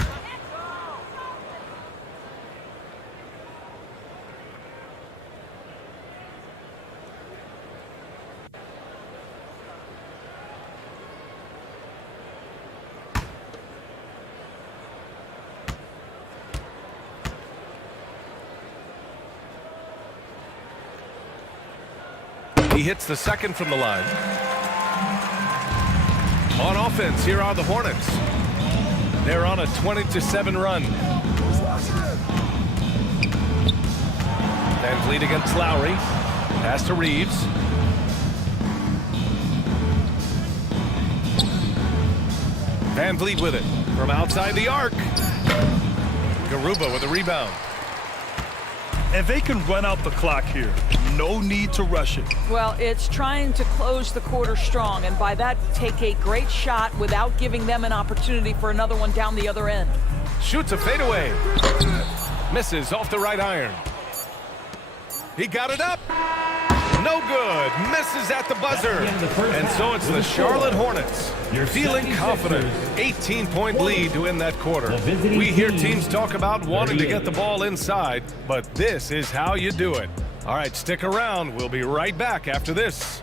He hits the second from the line. On offense, here are the Hornets. They're on a 20-7 run. Van Vliet against Lowry. Pass to Reeves. Van Vliet with it from outside the arc. Garuba with a rebound. And they can run out the clock here. No need to rush it. Well, it's trying to close the quarter strong, and by that, take a great shot without giving them an opportunity for another one down the other end. Shoots a fadeaway. Misses off the right iron. He got it up. No good. Misses at the buzzer. And so it's the Charlotte Hornets. You're feeling confident. 18-point lead to win that quarter. We hear teams talk about wanting to get the ball inside, but this is how you do it. All right, stick around. We'll be right back after this.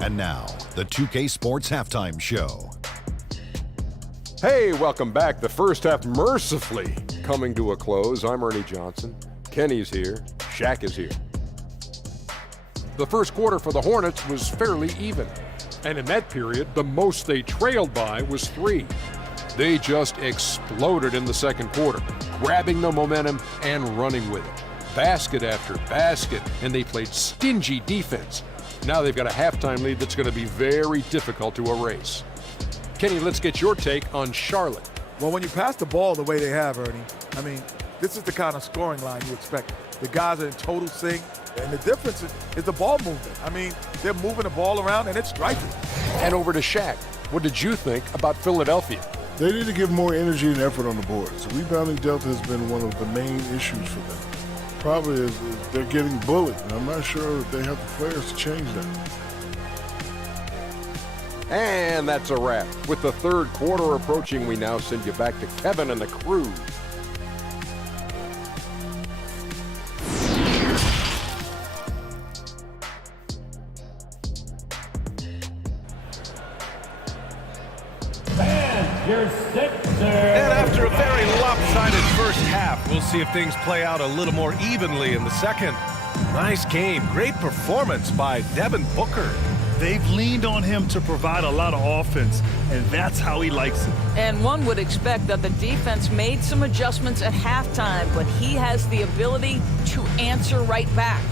And now, the 2K Sports Halftime Show. Hey, welcome back. The first half mercifully coming to a close. I'm Ernie Johnson. Kenny's here. Shaq is here. The first quarter for the Hornets was fairly even. And in that period, the most they trailed by was 3. They just exploded in the second quarter, grabbing the momentum and running with it. Basket after basket, and they played stingy defense. Now they've got a halftime lead that's going to be very difficult to erase. Kenny, let's get your take on Charlotte. Well, when you pass the ball the way they have, Ernie, I mean, this is the kind of scoring line you expect. The guys are in total sync, and the difference is the ball movement. I mean, they're moving the ball around, and it's striking. And over to Shaq. What did you think about Philadelphia? They need to give more energy and effort on the boards. The rebounding delta has been one of the main issues for them. Probably is they're getting bullied, and I'm not sure if they have the players to change that. And that's a wrap. With the third quarter approaching, we now send you back to Kevin and the crew. And after a very lopsided first half, we'll see if things play out a little more evenly in the second. Nice game. Great performance by Devin Booker. They've leaned on him to provide a lot of offense, and that's how he likes it. And one would expect that the defense made some adjustments at halftime, but he has the ability to answer right back.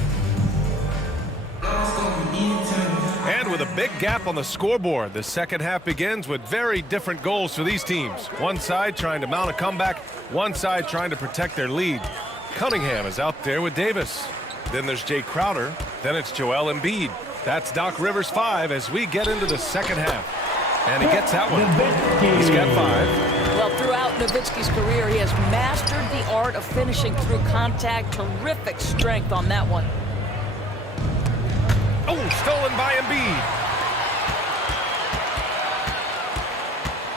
And with a big gap on the scoreboard, the second half begins with very different goals for these teams. One side trying to mount a comeback, one side trying to protect their lead. Cunningham is out there with Davis. Then there's Jay Crowder. Then it's Joel Embiid. That's Doc Rivers 5 as we get into the second half. And he gets that one. He's got 5. Well, throughout Nowitzki's career, he has mastered the art of finishing through contact. Terrific strength on that one. Oh, stolen by Embiid.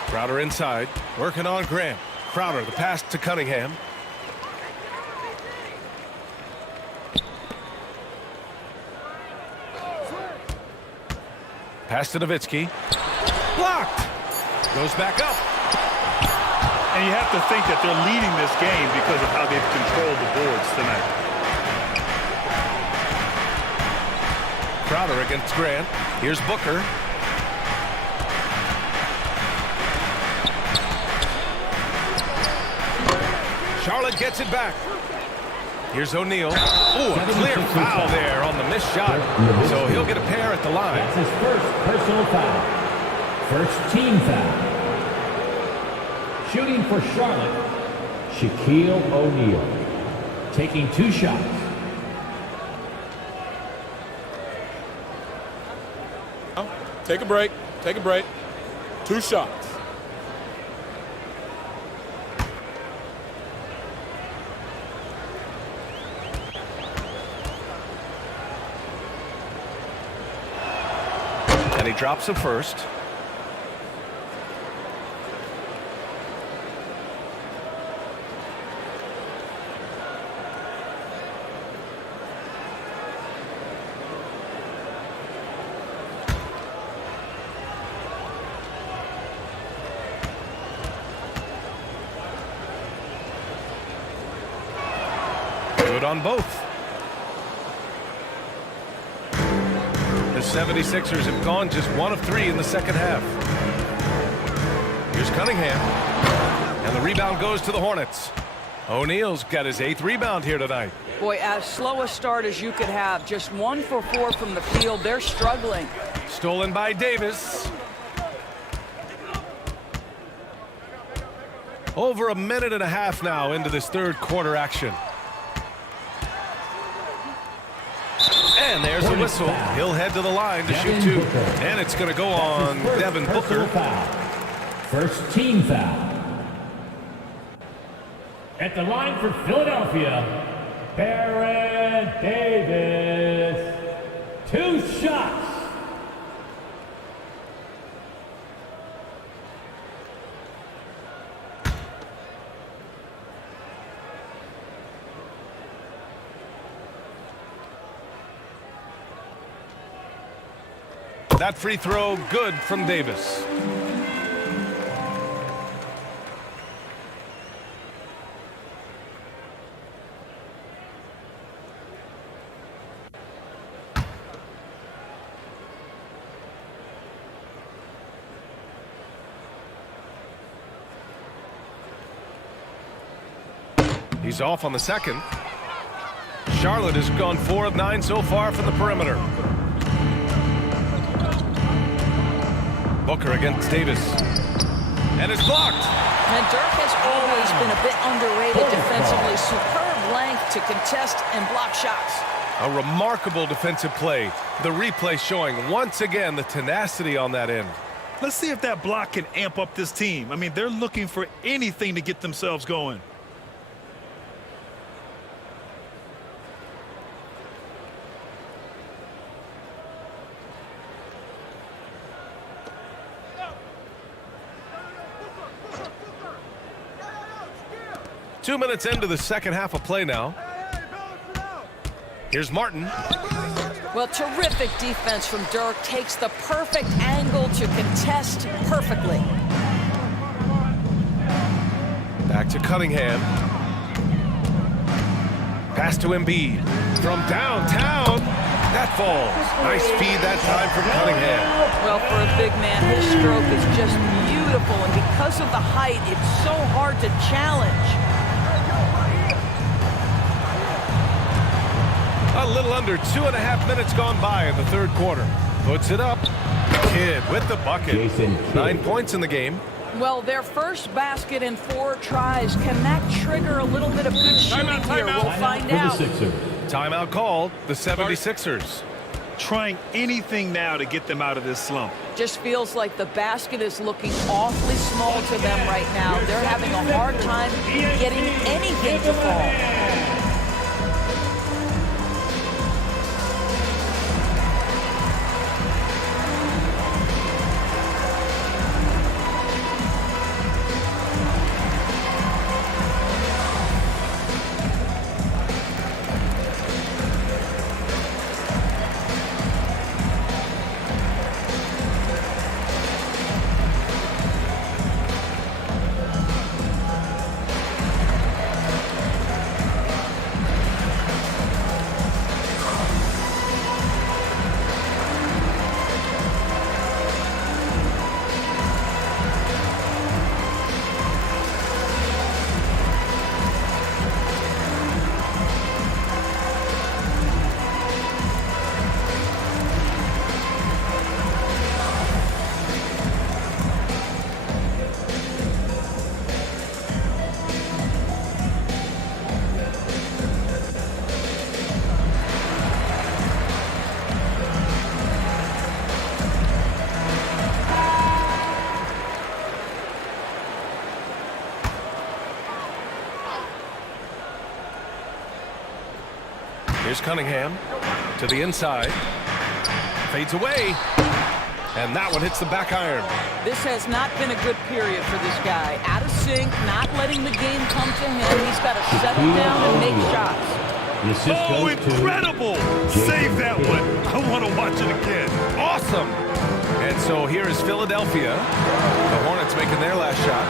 Crowder inside, working on Grant. Crowder, the pass to Cunningham. Pass to Nowitzki. Blocked. Goes back up. And you have to think that they're leading this game because of how they've controlled the boards tonight. Crowder against Grant. Here's Booker. Charlotte gets it back. Here's O'Neal. Oh, a clear foul there on the missed shot. So he'll get a pair at the line. That's his first personal foul. First team foul. Shooting for Charlotte, Shaquille O'Neal. Taking 2 shots. Take a break. Take a break. 2 shots. And he drops the first. Good on both. The 76ers have gone just 1 of 3 in the second half. Here's Cunningham. And the rebound goes to the Hornets. O'Neal's got his 8th rebound here tonight. Boy, as slow a start as you could have. Just 1 for 4 from the field. They're struggling. Stolen by Davis. Over a minute and a half now into this third quarter action. And there's a whistle. He'll head to the line to shoot 2. And it's going to go on Devin Booker. First team foul. At the line for Philadelphia, Baron Davis. 2 shots. That free throw good from Davis. He's off on the second. Charlotte has gone 4 of 9 so far from the perimeter. Booker against Davis. And it's blocked. And Dirk has always been a bit underrated defensively. Superb length to contest and block shots. A remarkable defensive play. The replay showing once again the tenacity on that end. Let's see if that block can amp up this team. I mean, they're looking for anything to get themselves going. Two minutes into the second half of play now. Here's Martin. Well, terrific defense from Dirk. Takes the perfect angle to contest perfectly. Back to Cunningham. Pass to Embiid. From downtown. That falls. Nice speed that time from Cunningham. Well, for a big man, his stroke is just beautiful. And because of the height, it's so hard to challenge. A little under 2.5 minutes gone by in the third quarter. Puts it up. Kidd with the bucket. 9 points in the game. Well, their first basket in 4 tries. Can that trigger a little bit of good shooting here? We'll find out. Timeout called. The 76ers. Trying anything now to get them out of this slump. Just feels like the basket is looking awfully small to them right now. They're having a hard time getting anything to fall. Here's Cunningham to the inside. Fades away. And that one hits the back iron. This has not been a good period for this guy. Out of sync, not letting the game come to him. He's got to settle down and make shots. Oh, incredible! Save that one. I want to watch it again. Awesome. And so here is Philadelphia. The Hornets making their last shot.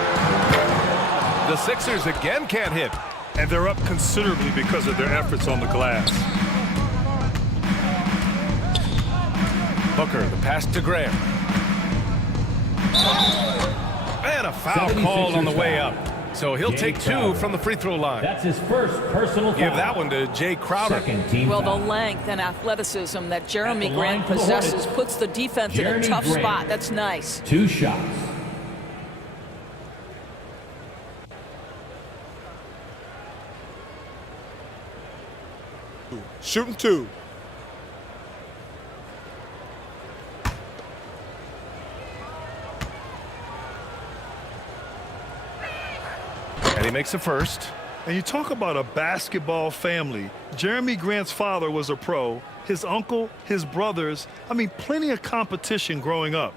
The Sixers again can't hit. And they're up considerably because of their efforts on the glass. Booker, the pass to Graham. And a foul called on the way up. So he'll take 2 from the free throw line. That's his first personal foul. Give that one to Jay Crowder. Well, the length and athleticism that Jeremy Grant possesses puts the defense in a tough spot. That's nice. 2 shots. Shooting 2. And he makes the first. And you talk about a basketball family. Jeremy Grant's father was a pro. His uncle, his brothers. I mean, plenty of competition growing up.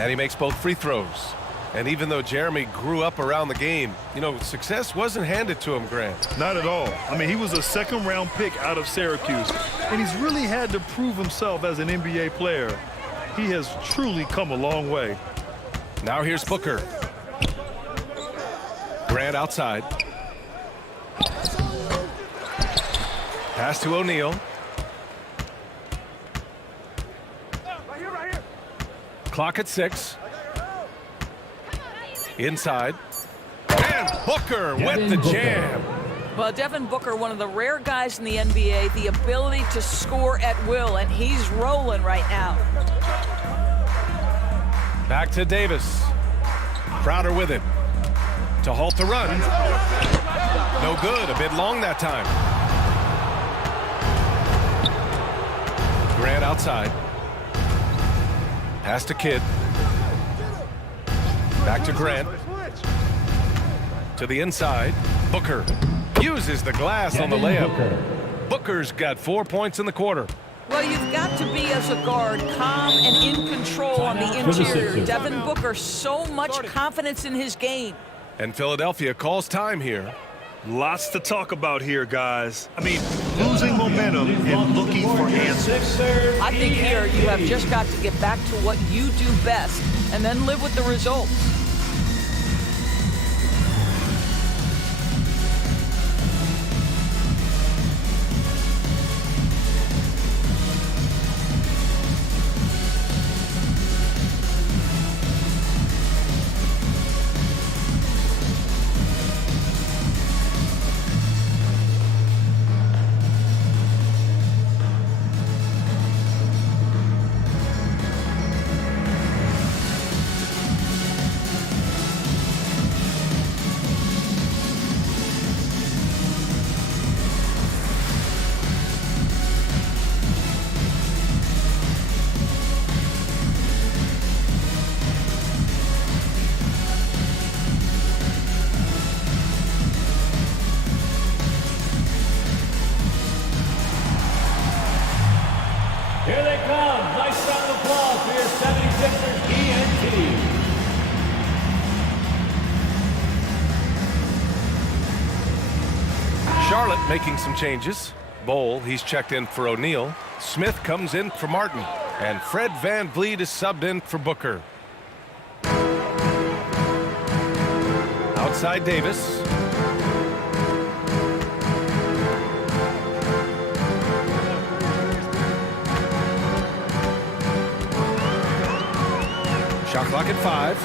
And he makes both free throws. And even though Jeremy grew up around the game, you know, success wasn't handed to him, Grant. Not at all. I mean, he was a second-round pick out of Syracuse, and he's really had to prove himself as an NBA player. He has truly come a long way. Now here's Booker. Grant outside. Pass to O'Neal. Clock at 6. Inside. And Booker with the jam. Well, Devin Booker, one of the rare guys in the NBA, the ability to score at will, and he's rolling right now. Back to Davis. Crowder with it. To halt the run. No good. A bit long that time. Grant outside. Pass to Kidd. Back to Grant. To the inside. Booker uses the glass on the layup. Booker's got 4 points in the quarter. Well, you've got to be, as a guard, calm and in control on the interior. Devin Booker, so much confidence in his game. And Philadelphia calls time here. Lots to talk about here, guys. I mean, losing momentum and looking for answers. I think here you have just got to get back to what you do best and then live with the results. Here they come. Nice round of applause for your 76ers ENT. Charlotte making some changes. Bowl, he's checked in for O'Neal. Smith comes in for Martin. And Fred VanVleet is subbed in for Booker. Outside Davis. Shot clock at 5.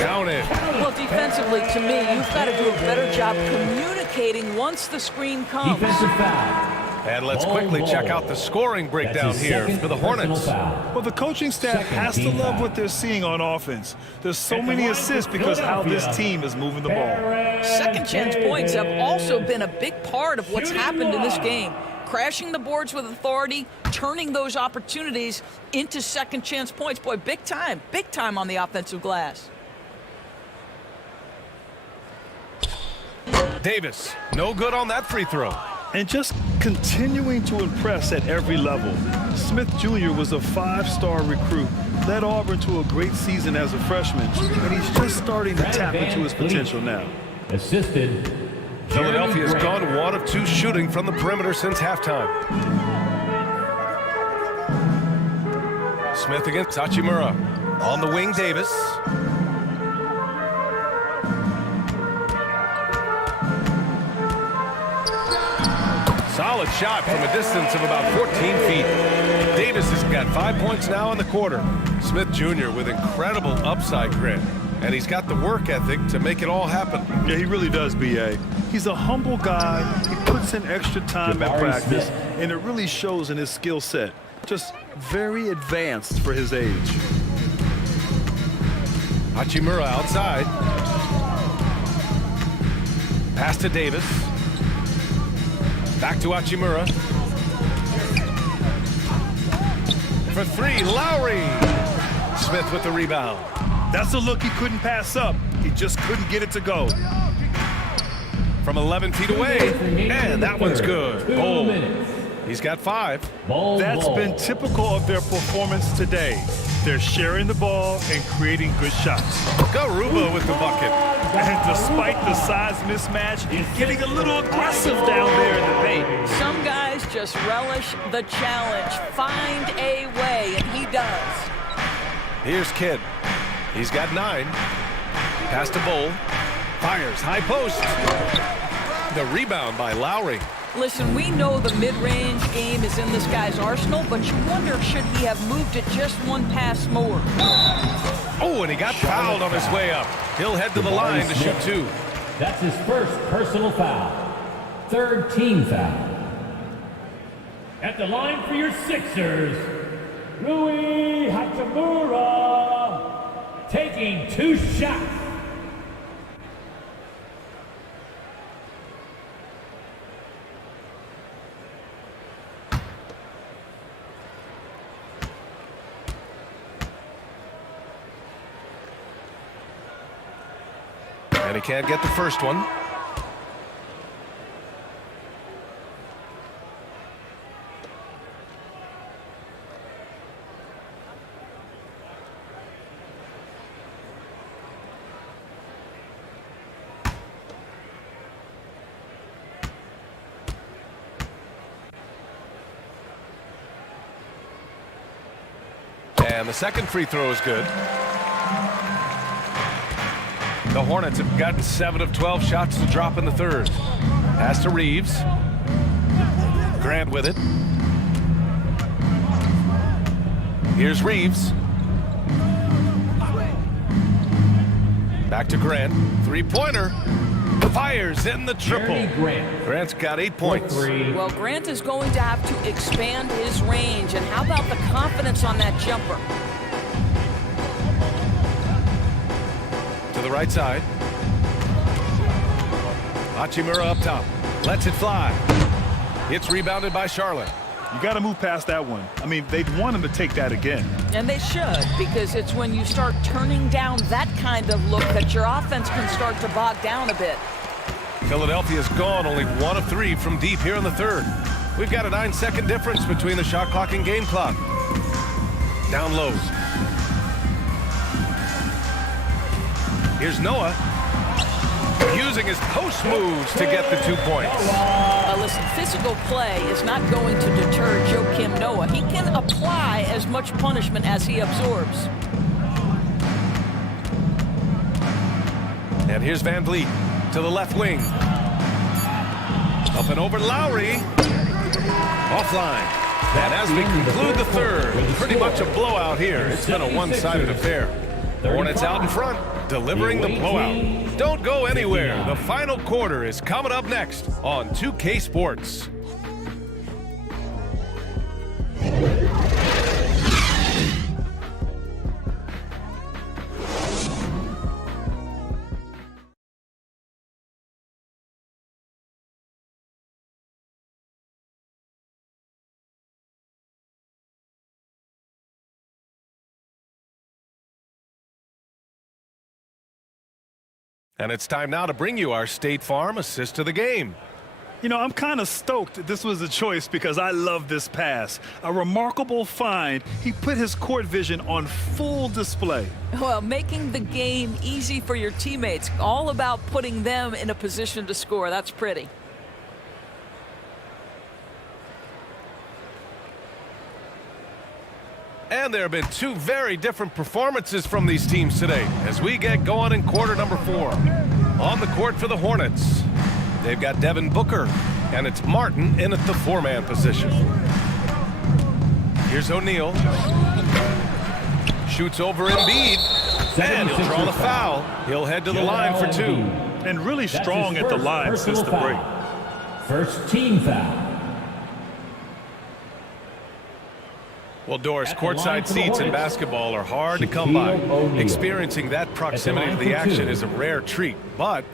Count it. Well, defensively, to me, you've got to do a better job communicating once the screen comes. Defensive foul. And let's quickly check out the scoring breakdown here for the Hornets. Well, the coaching staff has to love what they're seeing on offense. There's so many assists because how this team is moving the ball. Second chance points have also been a big part of what's happened in this game. Crashing the boards with authority, turning those opportunities into second chance points. Boy, big time on the offensive glass. Davis, no good on that free throw. And just continuing to impress at every level. Smith Jr. was a 5-star recruit, led Auburn to a great season as a freshman, and he's just starting to tap into his potential now. Assisted. Philadelphia's gone 1 of 2 shooting from the perimeter since halftime. Smith against Hachimura. On the wing, Davis. Solid shot from a distance of about 14 feet. Davis has got 5 points now in the quarter. Smith Jr. with incredible upside grit. And he's got the work ethic to make it all happen. Yeah, he really does, B.A. He's a humble guy. He puts in extra time at practice, and it really shows in his skill set. Just very advanced for his age. Hachimura outside. Pass to Davis. Back to Hachimura. For 3, Lowry. Smith with the rebound. That's a look he couldn't pass up. He just couldn't get it to go. From 11 feet away, and that one's good. Bold. He's got 5. That's been typical of their performance today. They're sharing the ball and creating good shots. Garuba with the bucket. And despite the size mismatch, he's getting a little aggressive down there in the paint. Some guys just relish the challenge. Find a way, and he does. Here's Kidd. He's got 9. Pass to Bull. Fires, high post. The rebound by Lowry. Listen, we know the mid-range game is in this guy's arsenal, but you wonder, should he have moved it just one pass more? Oh, and he got fouled on his way up. He'll head to the line to shoot 2. That's his first personal foul. 3rd team foul. At the line for your Sixers, Rui Hachimura taking 2 shots. And he can't get the first one. And the second free throw is good. The Hornets have gotten 7 of 12 shots to drop in the third. Pass to Reeves. Grant with it. Here's Reeves. Back to Grant. 3-pointer. Fires in the triple. Grant's got 8 points. Well, Grant is going to have to expand his range. And how about the confidence on that jumper? To the right side. Hachimura up top. Lets it fly. It's rebounded by Charlotte. You got to move past that one. I mean, they'd want him to take that again. And they should, because it's when you start turning down that kind of look that your offense can start to bog down a bit. Philadelphia's gone only 1 of 3 from deep here in the third. We've got a 9-second difference between the shot clock and game clock. Down low. Here's Noah. Using his post moves to get the 2 points. Listen, physical play is not going to deter Joakim Noah. He can apply as much punishment as he absorbs. And here's Van Vliet to the left wing. Up and over Lowry. Offline. And as we conclude the third, pretty much a blowout here. It's been a one-sided affair. Hornets out in front, delivering the blowout. Don't go anywhere. The final quarter is coming up next on 2K Sports. And it's time now to bring you our State Farm assist to the game. You know, I'm kind of stoked this was a choice because I love this pass. A remarkable find. He put his court vision on full display. Well, making the game easy for your teammates. All about putting them in a position to score. That's pretty. And there have been two very different performances from these teams today as we get going in quarter number 4. On the court for the Hornets, they've got Devin Booker, and it's Martin in at the 4-man position. Here's O'Neal. Shoots over Embiid, and he'll draw the foul. He'll head to the line for 2. And really strong at the line since the break. First team foul. Well, Doris, courtside seats in basketball are hard to come by. Experiencing that proximity to the action is a rare treat. But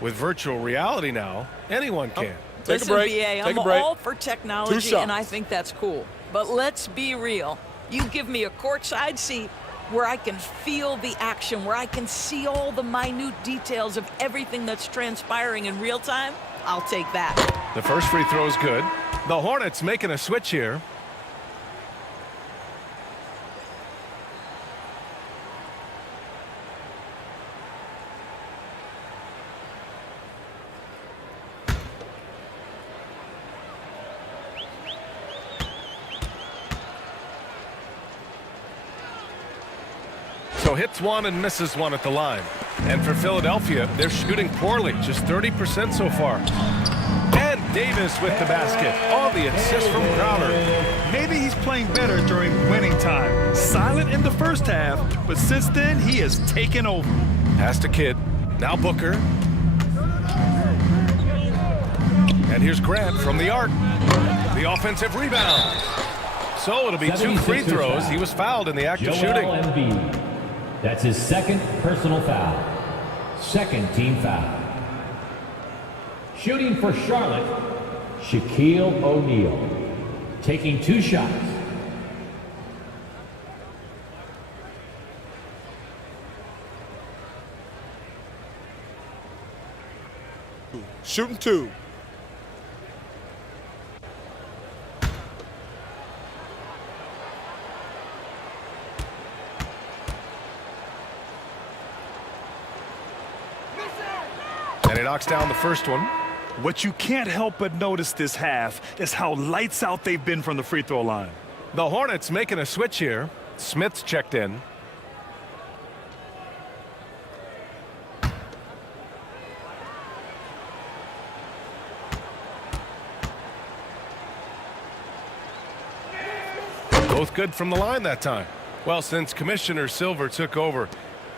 with virtual reality now, anyone can. Listen, BA, I'm all for technology, and I think that's cool. But let's be real. You give me a courtside seat where I can feel the action, where I can see all the minute details of everything that's transpiring in real time, I'll take that. The first free throw is good. The Hornets making a switch here. So hits one and misses one at the line. And for Philadelphia, they're shooting poorly, just 30% so far. And Davis with the basket on the assist from Crowder. Maybe he's playing better during winning time. Silent in the first half, but since then, he has taken over. Pass to Kidd. Now Booker. And here's Grant from the arc. The offensive rebound. So it'll be 2 free throws. He was fouled in the act of shooting. Embiid. That's his second personal foul. Second team foul. Shooting for Charlotte, Shaquille O'Neal. Taking 2 shots. Shooting 2. And he knocks down the first one. What you can't help but notice this half is how lights out they've been from the free throw line. The Hornets making a switch here. Smith's checked in. Both good from the line that time. Well, since Commissioner Silver took over,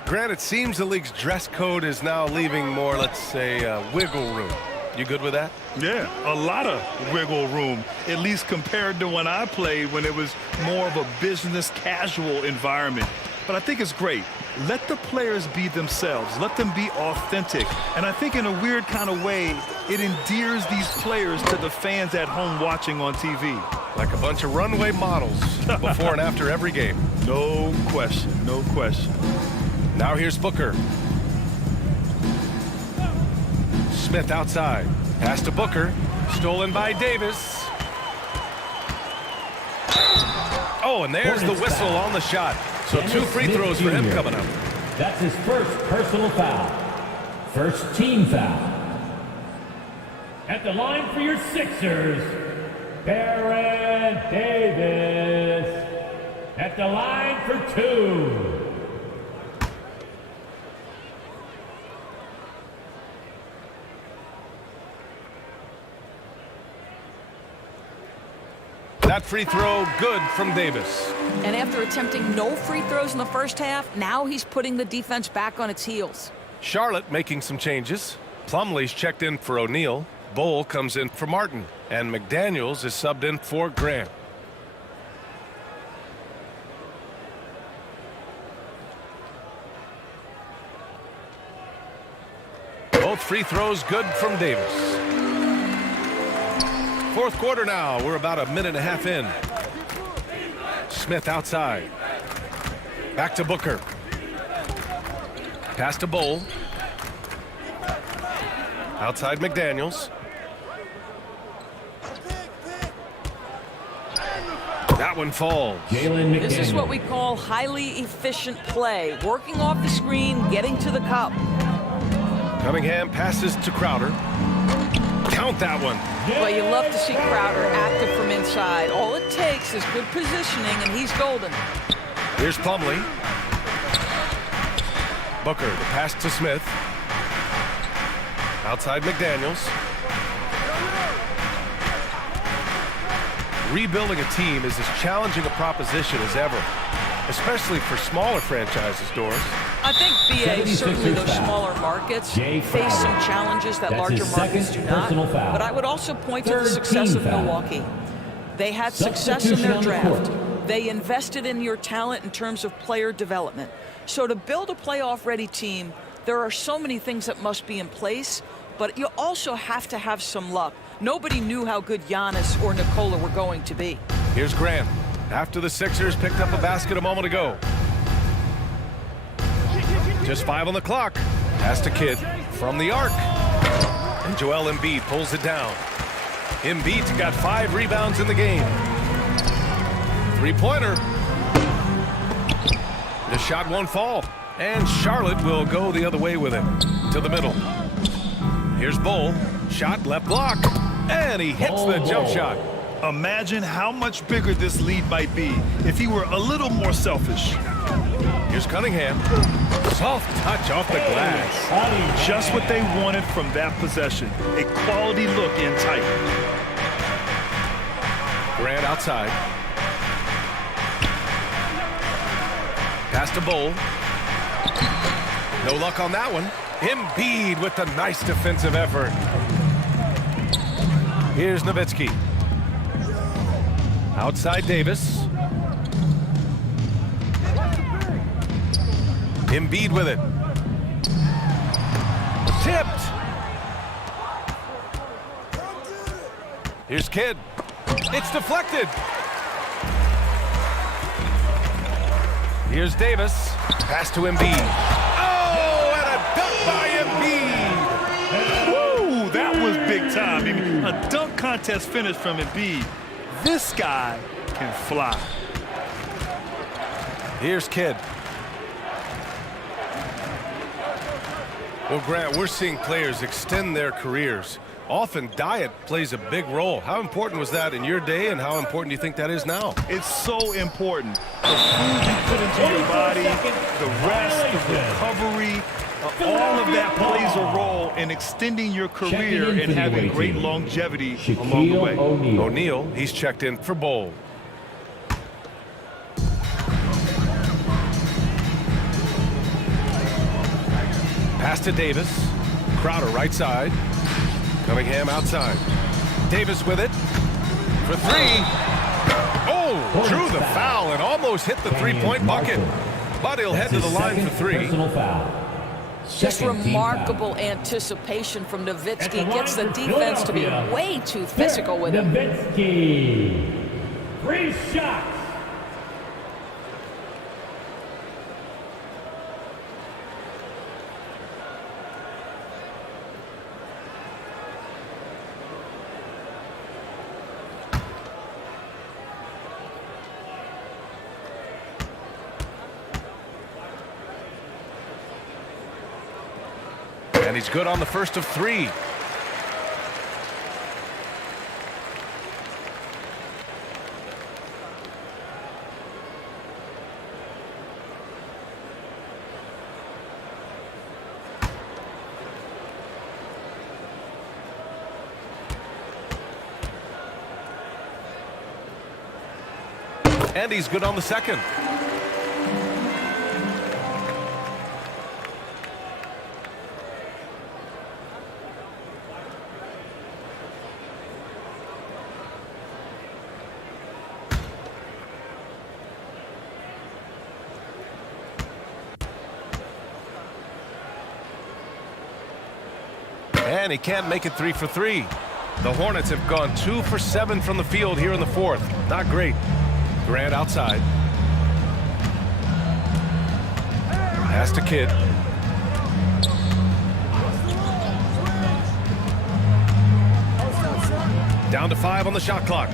Grant, it seems the league's dress code is now leaving more, let's say, wiggle room. You good with that? Yeah, a lot of wiggle room, at least compared to when I played when it was more of a business casual environment. But I think it's great. Let the players be themselves. Let them be authentic. And I think in a weird kind of way, it endears these players to the fans at home watching on TV. Like a bunch of runway models before and after every game. No question, no question. Now here's Booker. Smith outside. Pass to Booker. Stolen by Davis. Oh, and there's the whistle on the shot. So 2 free throws for him coming up. That's his first personal foul. First team foul. At the line for your Sixers, Baron Davis. At the line for 2. That free throw good from Davis. And after attempting no free throws in the first half, now he's putting the defense back on its heels. Charlotte making some changes. Plumlee's checked in for O'Neal. Bowl comes in for Martin. And McDaniels is subbed in for Grant. Both free throws good from Davis. Fourth quarter now. We're about a minute and a half in. Smith outside. Back to Booker. Pass to Bowl. Outside McDaniels. That one falls. This is what we call highly efficient play. Working off the screen, getting to the cup. Cunningham passes to Crowder. Count that one. Well, you love to see Crowder active from inside. All it takes is good positioning, and he's golden. Here's Plumlee. Booker, the pass to Smith. Outside McDaniels. Rebuilding a team is as challenging a proposition as ever, especially for smaller franchises, Doris. I think BA, certainly those smaller markets, face some challenges that larger markets do not. But I would also point to the success of Milwaukee. They had success in their draft. They invested in your talent in terms of player development. So to build a playoff-ready team, there are so many things that must be in place, but you also have to have some luck. Nobody knew how good Giannis or Nikola were going to be. Here's Grant. After the Sixers picked up a basket a moment ago. Just 5 on the clock. Pass to Kidd from the arc. And Joel Embiid pulls it down. Embiid's got 5 rebounds in the game. Three-pointer. The shot won't fall. And Charlotte will go the other way with it. To the middle. Here's Bull. Shot left block. And he hits the jump shot. Imagine how much bigger this lead might be if he were a little more selfish. Here's Cunningham. Soft touch off the glass. Just what they wanted from that possession. A quality look in tight. Grant outside. Pass to Bull. No luck on that one. Embiid with the nice defensive effort. Here's Nowitzki. Outside Davis. Embiid with it. Tipped. Here's Kidd. It's deflected. Here's Davis. Pass to Embiid. Oh, and a dunk by Embiid. Woo, that was big time. I mean, a dunk contest finish from Embiid. This guy can fly. Here's Kidd. Well, Grant, we're seeing players extend their careers. Often diet plays a big role. How important was that in your day, and how important do you think that is now? It's so important. The food you put into your body, the rest, the recovery, all of that plays a role in extending your career and having great longevity along the way. O'Neal, he's checked in for Bull. Pass to Davis. Crowder right side. Cunningham outside. Davis with it. For 3. Oh, drew the foul and almost hit the three-point bucket. But he'll head to the line for 3. Just remarkable anticipation from Nowitzki. Gets the defense to be way too physical with him. Nowitzki. 3 shots. And he's good on the first of 3. And he's good on the second. And he can't make it 3 for 3. The Hornets have gone 2 for 7 from the field here in the 4th. Not great. Grant outside. Pass to Kidd. Down to 5 on the shot clock.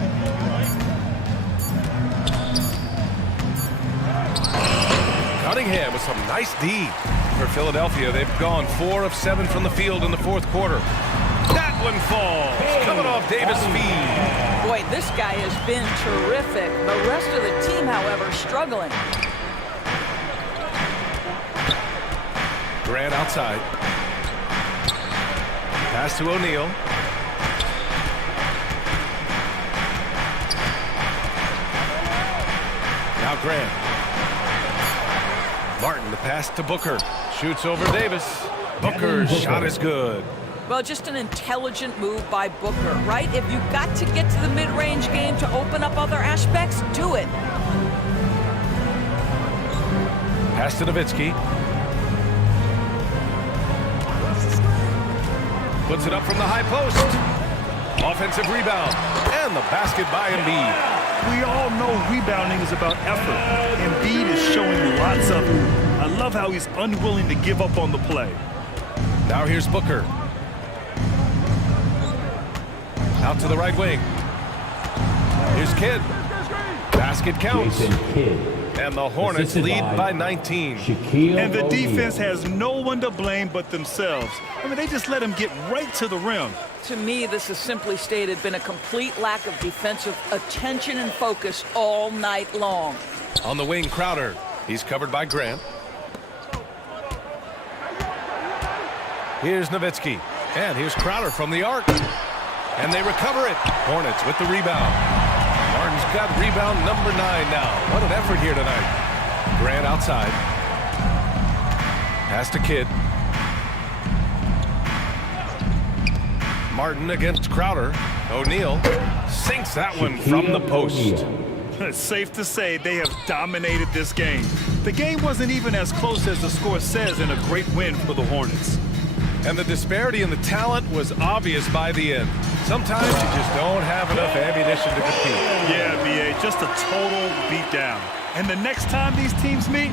Cunningham with some nice D for Philadelphia. They've gone 4 of 7 from the field in the fourth quarter. That one falls. Coming off Davis' feed. Boy, this guy has been terrific. The rest of the team, however, struggling. Grant outside. Pass to O'Neal. Now Grant. Martin, the pass to Booker. Shoots over Davis. Booker's shot is good. Well, just an intelligent move by Booker, right? If you've got to get to the mid-range game to open up other aspects, do it. Pass to Nowitzki. Puts it up from the high post. Offensive rebound. And the basket by Embiid. We all know rebounding is about effort. Embiid is showing lots of it. I love how he's unwilling to give up on the play. Now here's Booker. Out to the right wing. Here's Kidd. Basket counts. And the Hornets lead by 19. And the defense has no one to blame but themselves. I mean, they just let him get right to the rim. To me, this has simply stated been a complete lack of defensive attention and focus all night long. On the wing, Crowder. He's covered by Grant. Here's Nowitzki. And here's Crowder from the arc. And they recover it. Hornets with the rebound. Martin's got rebound number 9 now. What an effort here tonight. Grant outside. Pass to Kidd. Martin against Crowder. O'Neal sinks that one from the post. It's safe to say they have dominated this game. The game wasn't even as close as the score says, and a great win for the Hornets. And the disparity in the talent was obvious by the end. Sometimes you just don't have enough ammunition to compete. Yeah, B.A., just a total beatdown. And the next time these teams meet,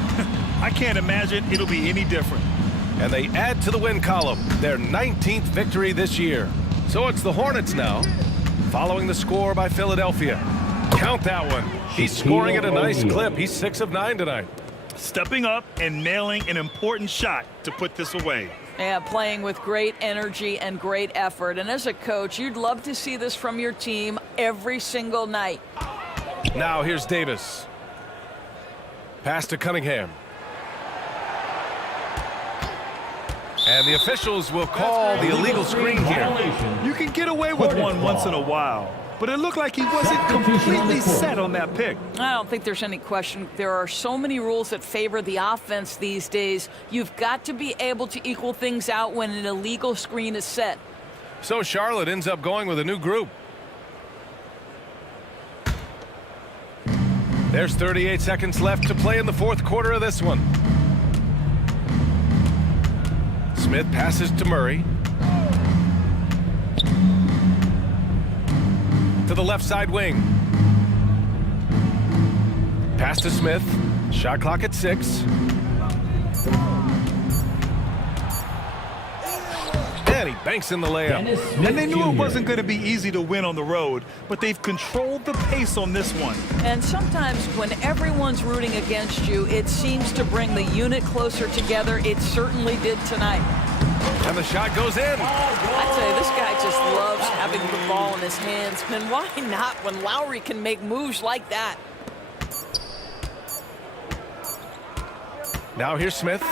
I can't imagine it'll be any different. And they add to the win column, their 19th victory this year. So it's the Hornets now, following the score by Philadelphia. Count that one. He's scoring at a nice clip. He's 6 of 9 tonight. Stepping up and nailing an important shot to put this away. Yeah, playing with great energy and great effort. And as a coach, you'd love to see this from your team every single night. Now here's Davis. Pass to Cunningham. And the officials will call the illegal screen here. You can get away with one once in a while, but it looked like he wasn't completely set on that pick. I don't think there's any question. There are so many rules that favor the offense these days. You've got to be able to equal things out when an illegal screen is set. So Charlotte ends up going with a new group. There's 38 seconds left to play in the fourth quarter of this one. Smith passes to Murray. To the left side wing. Pass to Smith. Shot clock at 6. And he banks in the layup. And they knew it wasn't going to be easy to win on the road, but they've controlled the pace on this one. And sometimes when everyone's rooting against you, it seems to bring the unit closer together. It certainly did tonight. And the shot goes in. I tell you, this guy just loves having the ball in his hands. And why not when Lowry can make moves like that? Now here's Smith.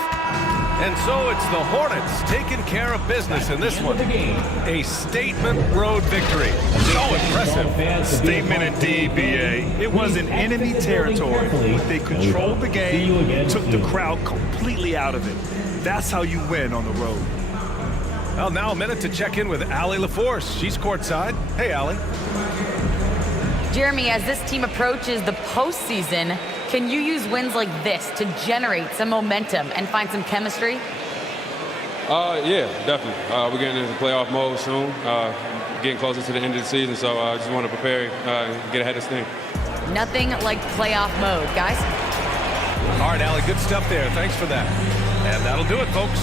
And so it's the Hornets taking care of business in this one. A statement road victory. So impressive. Statement indeed, B.A. It was in enemy territory, but they controlled the game, took the crowd completely out of it. That's how you win on the road. Well, now a minute to check in with Allie LaForce. She's courtside. Hey, Allie. Jeremy, as this team approaches the postseason, can you use wins like this to generate some momentum and find some chemistry? Yeah, definitely. We're getting into playoff mode soon, getting closer to the end of the season, so I just want to prepare and get ahead of this thing. Nothing like playoff mode, guys. All right, Allie, good stuff there. Thanks for that. And that'll do it, folks.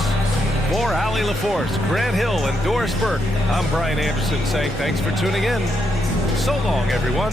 For Allie LaForce, Grant Hill, and Doris Burke, I'm Brian Anderson saying thanks for tuning in. So long, everyone.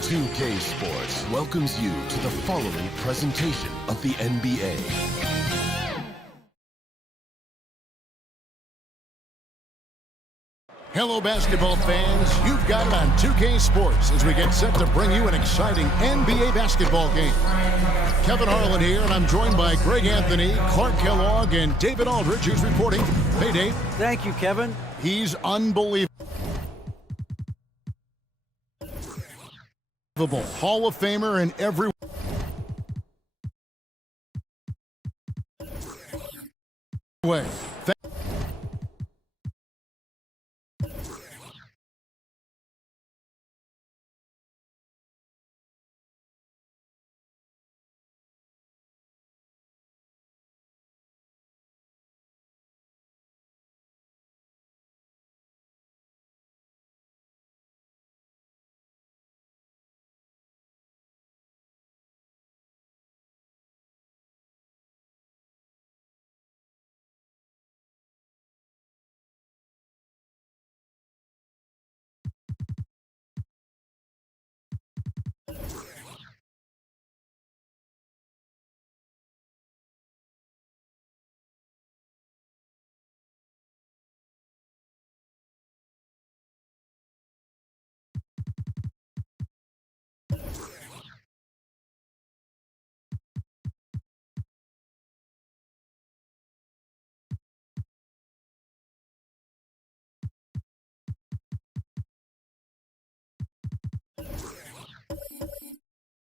2K Sports welcomes you to the following presentation of the NBA. Hello, basketball fans. You've got it on 2K Sports as we get set to bring you an exciting NBA basketball game. Kevin Harlan here, and I'm joined by Greg Anthony, Clark Kellogg, and David Aldridge, who's reporting. Hey, Dave. Thank you, Kevin. He's unbelievable. Hall of Famer in every way.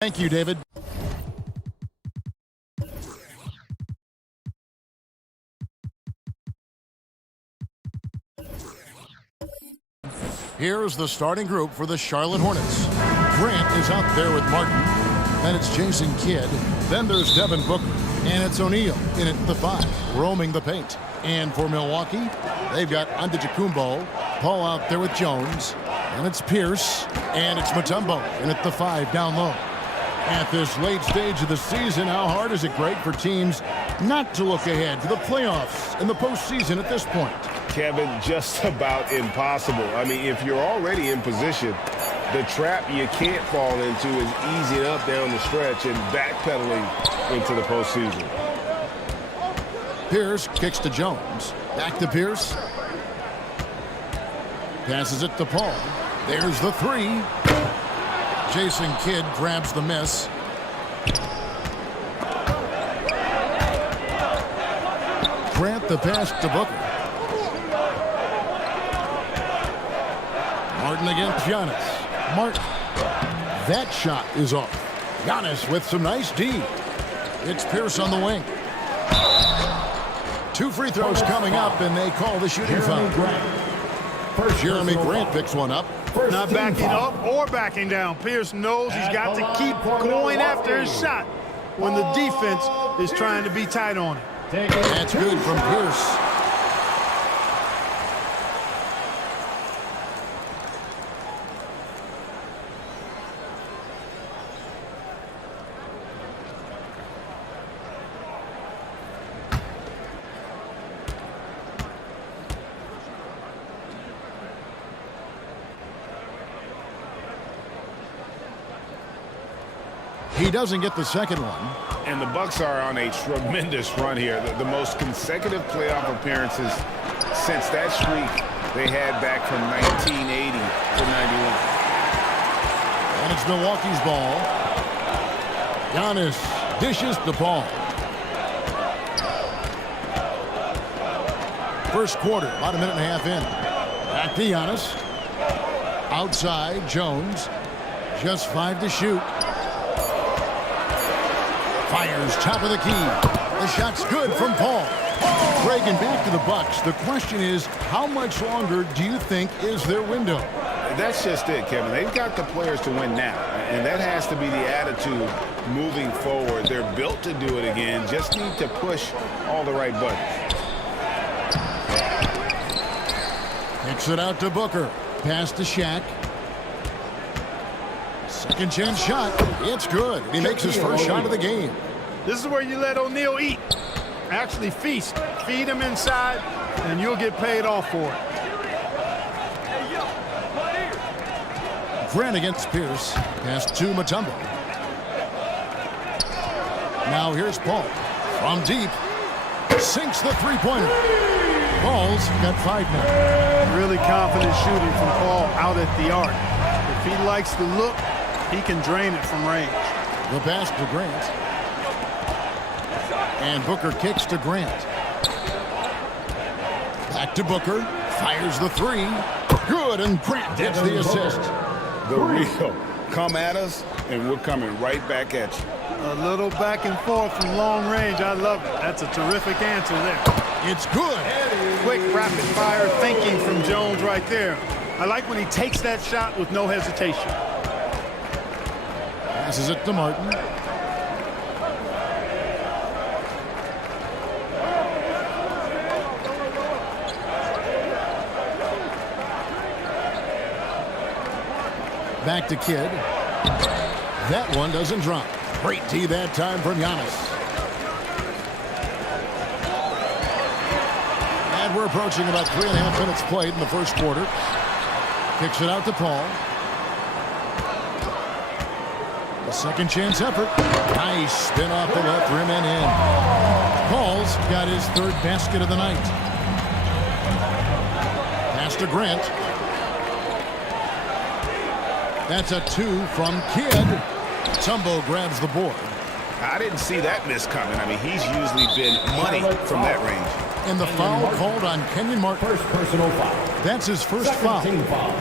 Thank you, David. Here's the starting group for the Charlotte Hornets. Grant is out there with Martin. Then it's Jason Kidd. Then there's Devin Booker. And it's O'Neal in at the 5, roaming the paint. And for Milwaukee, they've got Antetokounmpo. Paul out there with Jones. And it's Pierce. And it's Mutombo in at the 5 down low. At this late stage of the season, how hard is it, Greg, for teams not to look ahead to the playoffs and the postseason at this point? Kevin, just about impossible. I mean, if you're already in position, the trap you can't fall into is easing up down the stretch and backpedaling into the postseason. Pierce kicks to Jones. Back to Pierce. Passes it to Paul. There's the 3. Jason Kidd grabs the miss. Grant the pass to Booker. Martin against Giannis. Martin. That shot is off. Giannis with some nice D. It's Pierce on the wing. 2 free throws coming up, and they call the shooting foul. Jeremy Grant picks one up. Not backing up or backing down. Pierce knows he's got to keep going after his shot when the defense is trying to be tight on it. That's good from Pierce. He doesn't get the second one. And the Bucks are on a tremendous run here. The most consecutive playoff appearances since that streak they had back from 1980 to 91. And it's Milwaukee's ball. Giannis dishes the ball. First quarter, about a minute and a half in. Back to Giannis. Outside, Jones. Just 5 to shoot. Fires top of the key. The shot's good from Paul. Reagan back to the Bucks. The question is, how much longer do you think is their window? That's just it, Kevin. They've got the players to win now, and that has to be the attitude moving forward. They're built to do it again. Just need to push all the right buttons. Kicks it out to Booker. Pass to Shaq. Second chance shot. It's good. He makes his first shot of the game. This is where you let O'Neal eat. Actually feast. Feed him inside, and you'll get paid off for it. Grant against Pierce. Pass to Mutombo. Now here's Paul. From deep. Sinks the three-pointer. Paul's got 5 now. Really confident shooting from Paul out at the arc. If he likes the look, he can drain it from range. The pass to Grant. And Booker kicks to Grant. Back to Booker. Fires the 3. Good, and Grant gets the assist. The real. Come at us, and we're coming right back at you. A little back and forth from long range. I love it. That's a terrific answer there. It's good. Quick, rapid-fire thinking from Jones right there. I like when he takes that shot with no hesitation. Passes it to Martin. Back to Kidd. That one doesn't drop. Great D that time from Giannis. And we're approaching about 3.5 minutes played in the first quarter. Kicks it out to Paul. A second chance effort. Nice spin off the left rim and in. Paul's got his 3rd basket of the night. Pass to Grant. That's a 2 from Kidd. Mutombo grabs the board. I didn't see that miss coming. I mean, he's usually been money from that range. And the foul called on Kenyon Martin. First personal foul. That's his first foul. Team foul.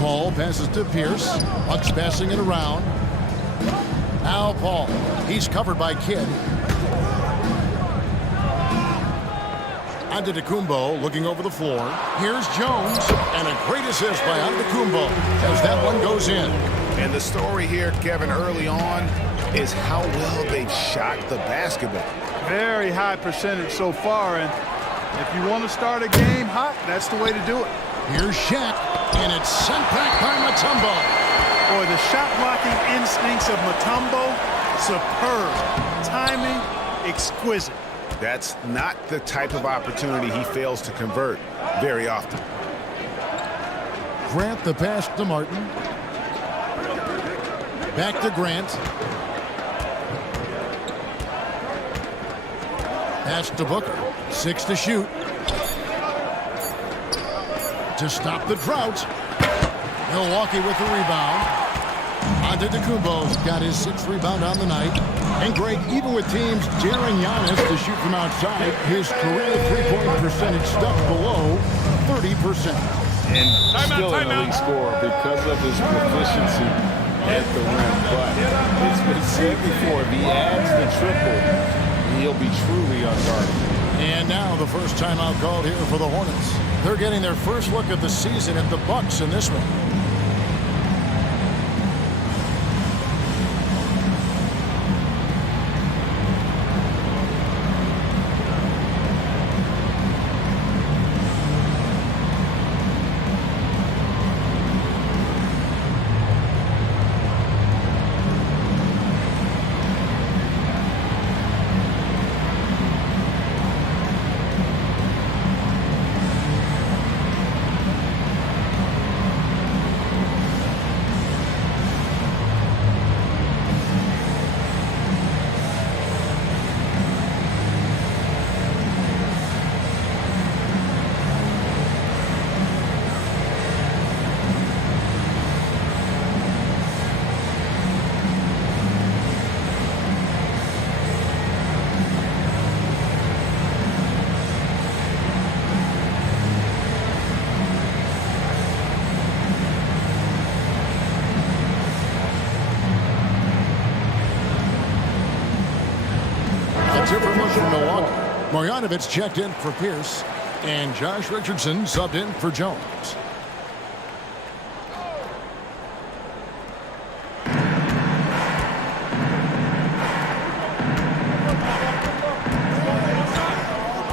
Paul passes to Pierce. Bucks passing it around. Now Paul. He's covered by Kidd. Antetokounmpo looking over the floor. Here's Jones. And a great assist by Antetokounmpo as that one goes in. And the story here, Kevin, early on is how well they've shot the basketball. Very high percentage so far. And if you want to start a game hot, that's the way to do it. Here's Shaq. And it's sent back by Mutombo. Boy, the shot-blocking instincts of Mutombo, superb. Timing, exquisite. That's not the type of opportunity he fails to convert very often. Grant the pass to Martin. Back to Grant. Pass to Booker. 6 to shoot. To stop the drought. Milwaukee with the rebound. Antetokounmpo's got his 6th rebound on the night. And Greg, even with teams daring Giannis to shoot from outside, his career three-point percentage stuck below 30%. And still an elite scorer because of his proficiency at the rim. But it's been said before, if he adds the triple, he'll be truly unguarded. And now the first timeout called here for the Hornets. They're getting their first look of the season at the Bucks in this one. From Milwaukee. Marjanovic checked in for Pierce, and Josh Richardson subbed in for Jones.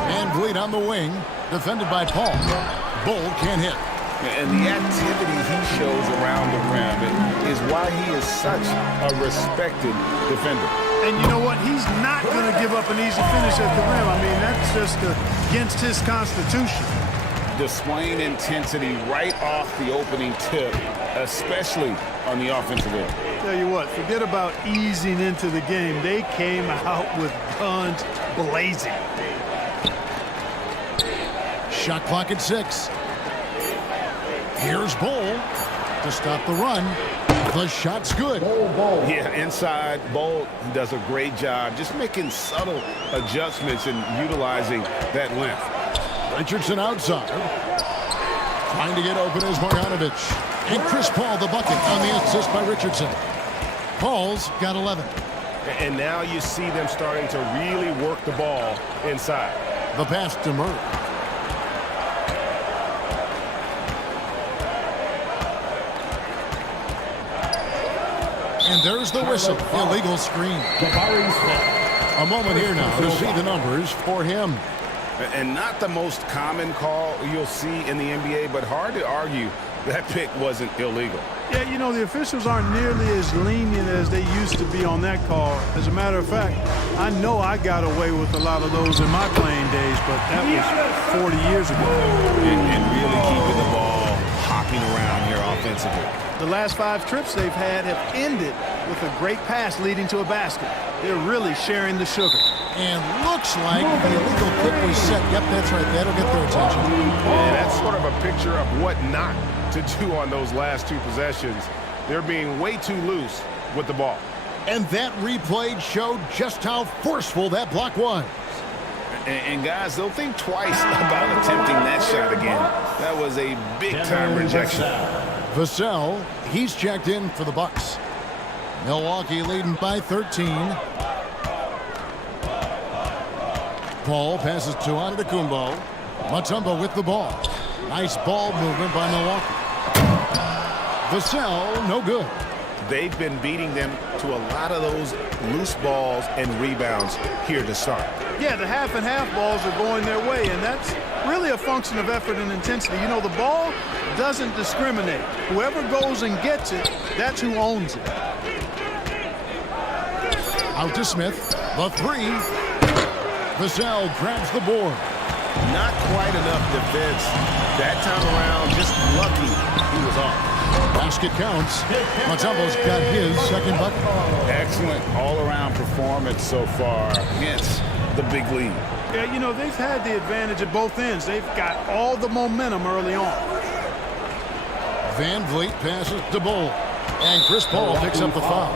Van Vliet on the wing, defended by Paul. Bull can't hit. And the activity he shows around the rim is why he is such a respected defender. And you know what? He's not going to give up an easy finish at the rim. I mean, that's just against his constitution. Displaying intensity right off the opening tip, especially on the offensive end. Tell you what, forget about easing into the game. They came out with guns blazing. Shot clock at 6. Here's Bol to stop the run. The shot's good. Yeah, inside, Bol does a great job just making subtle adjustments and utilizing that length. Richardson outside. Trying to get open is Marjanovic. And Chris Paul the bucket on the assist by Richardson. Paul's got 11. And now you see them starting to really work the ball inside. The pass to Murray. And there's the whistle. Illegal screen. A moment here now to see the numbers for him. And not the most common call you'll see in the NBA, but hard to argue that pick wasn't illegal. Yeah, you know, the officials aren't nearly as lenient as they used to be on that call. As a matter of fact, I know I got away with a lot of those in my playing days, but that was 40 years ago. And really keeping the ball hopping around here offensively. The last 5 trips they've had have ended with a great pass leading to a basket. They're really sharing the sugar. And looks like the illegal kick was set. Yep, that's right. That'll get their attention. And that's sort of a picture of what not to do on those last 2 possessions. They're being way too loose with the ball. And that replay showed just how forceful that block was. And guys, they'll think twice about attempting that shot again. That was a big-time rejection. Vassell, he's checked in for the Bucks. Milwaukee leading by 13. Paul passes to Antetokounmpo. Mutombo with the ball. Nice ball movement by Milwaukee. Vassell, no good. They've been beating them to a lot of those loose balls and rebounds here to start. Yeah, the half and half balls are going their way, and that's really a function of effort and intensity. You know, the ball doesn't discriminate. Whoever goes and gets it, that's who owns it. Out to Smith. The 3. Vassell grabs the board. Not quite enough defense. That time around, just lucky he was off. Basket counts. Mutombo's got his second bucket. Excellent all-around performance so far against the big lead. Yeah, you know, they've had the advantage at both ends. They've got all the momentum early on. Van Vliet passes to Bol. And Chris Paul picks up the foul.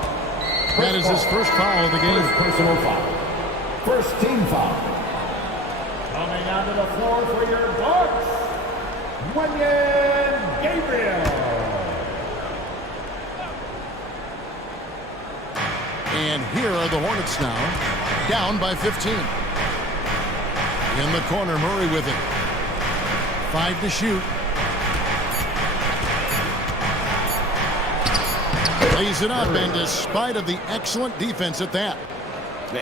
That is his first foul of the game. Personal foul. First team foul. Coming onto the floor for your Bucks, Wenyen Gabriel. And here are the Hornets now, down by 15. In the corner, Murray with it. 5 to shoot. Lays it up, and despite of the excellent defense at that.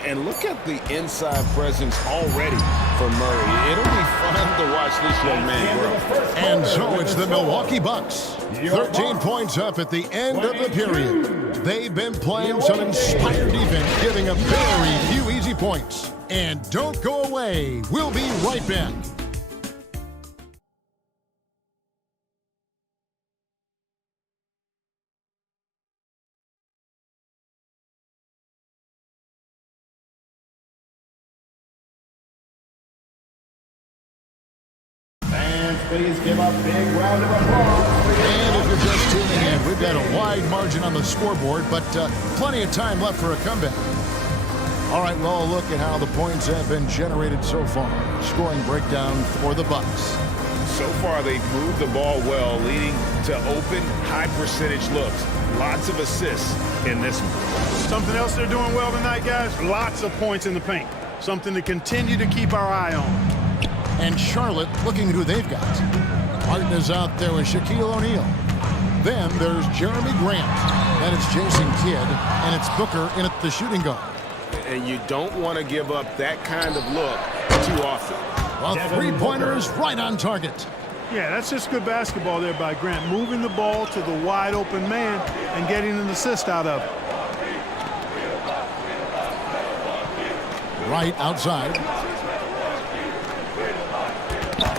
And look at the inside presence already for Murray. It'll be fun to watch this young man grow. And so it's the Milwaukee Bucks. 13 points up at the end of the period. They've been playing some inspired defense, giving up very few easy points. And don't go away. We'll be right back. Please give a big round of applause. And if you're just tuning in, we've got a wide margin on the scoreboard, but plenty of time left for a comeback. All right, well, look at how the points have been generated so far. Scoring breakdown for the Bucks. So far, they've moved the ball well, leading to open, high-percentage looks. Lots of assists in this one. Something else they're doing well tonight, guys? Lots of points in the paint. Something to continue to keep our eye on. And Charlotte looking who they've got. Martin is out there with Shaquille O'Neal. Then there's Jeremy Grant. That is Jason Kidd. And it's Booker in at the shooting guard. And you don't want to give up that kind of look too often. A three-pointer is right on target. Yeah, that's just good basketball there by Grant. Moving the ball to the wide open man and getting an assist out of it. Right outside.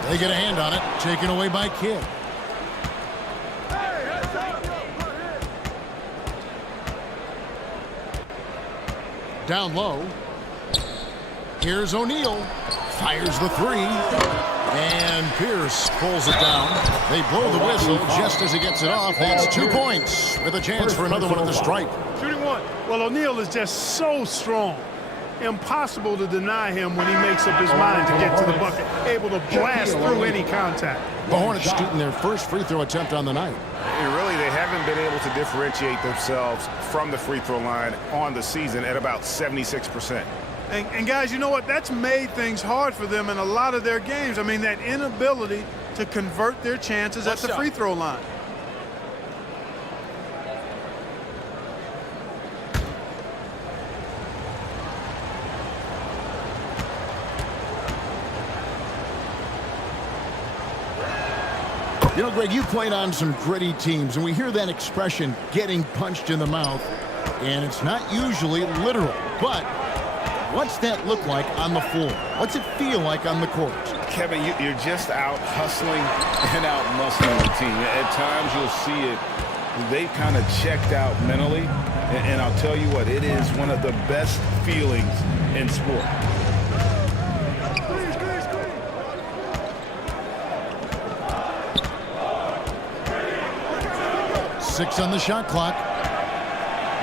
They get a hand on it. Taken away by Kidd. Down low. Here's O'Neal. Fires the three. And Pierce pulls it down. They blow the whistle just as he gets it off. That's 2 points with a chance for another one at the stripe. Shooting one. Well, O'Neal is just so strong. Impossible to deny him when he makes up his mind to get to the bucket. Able to blast through any contact. The Hornets shooting their first free throw attempt on the night. And really, they haven't been able to differentiate themselves from the free throw line on the season at about 76%. And guys, you know what? That's made things hard for them in a lot of their games. I mean, that inability to convert their chances at the free throw line. You know, Greg, you played on some gritty teams, and we hear that expression, getting punched in the mouth, and it's not usually literal. But what's that look like on the floor? What's it feel like on the court? Kevin, you're just out hustling and out muscling the team. At times you'll see it. They've kind of checked out mentally, and I'll tell you what, it is one of the best feelings in sport. Six on the shot clock.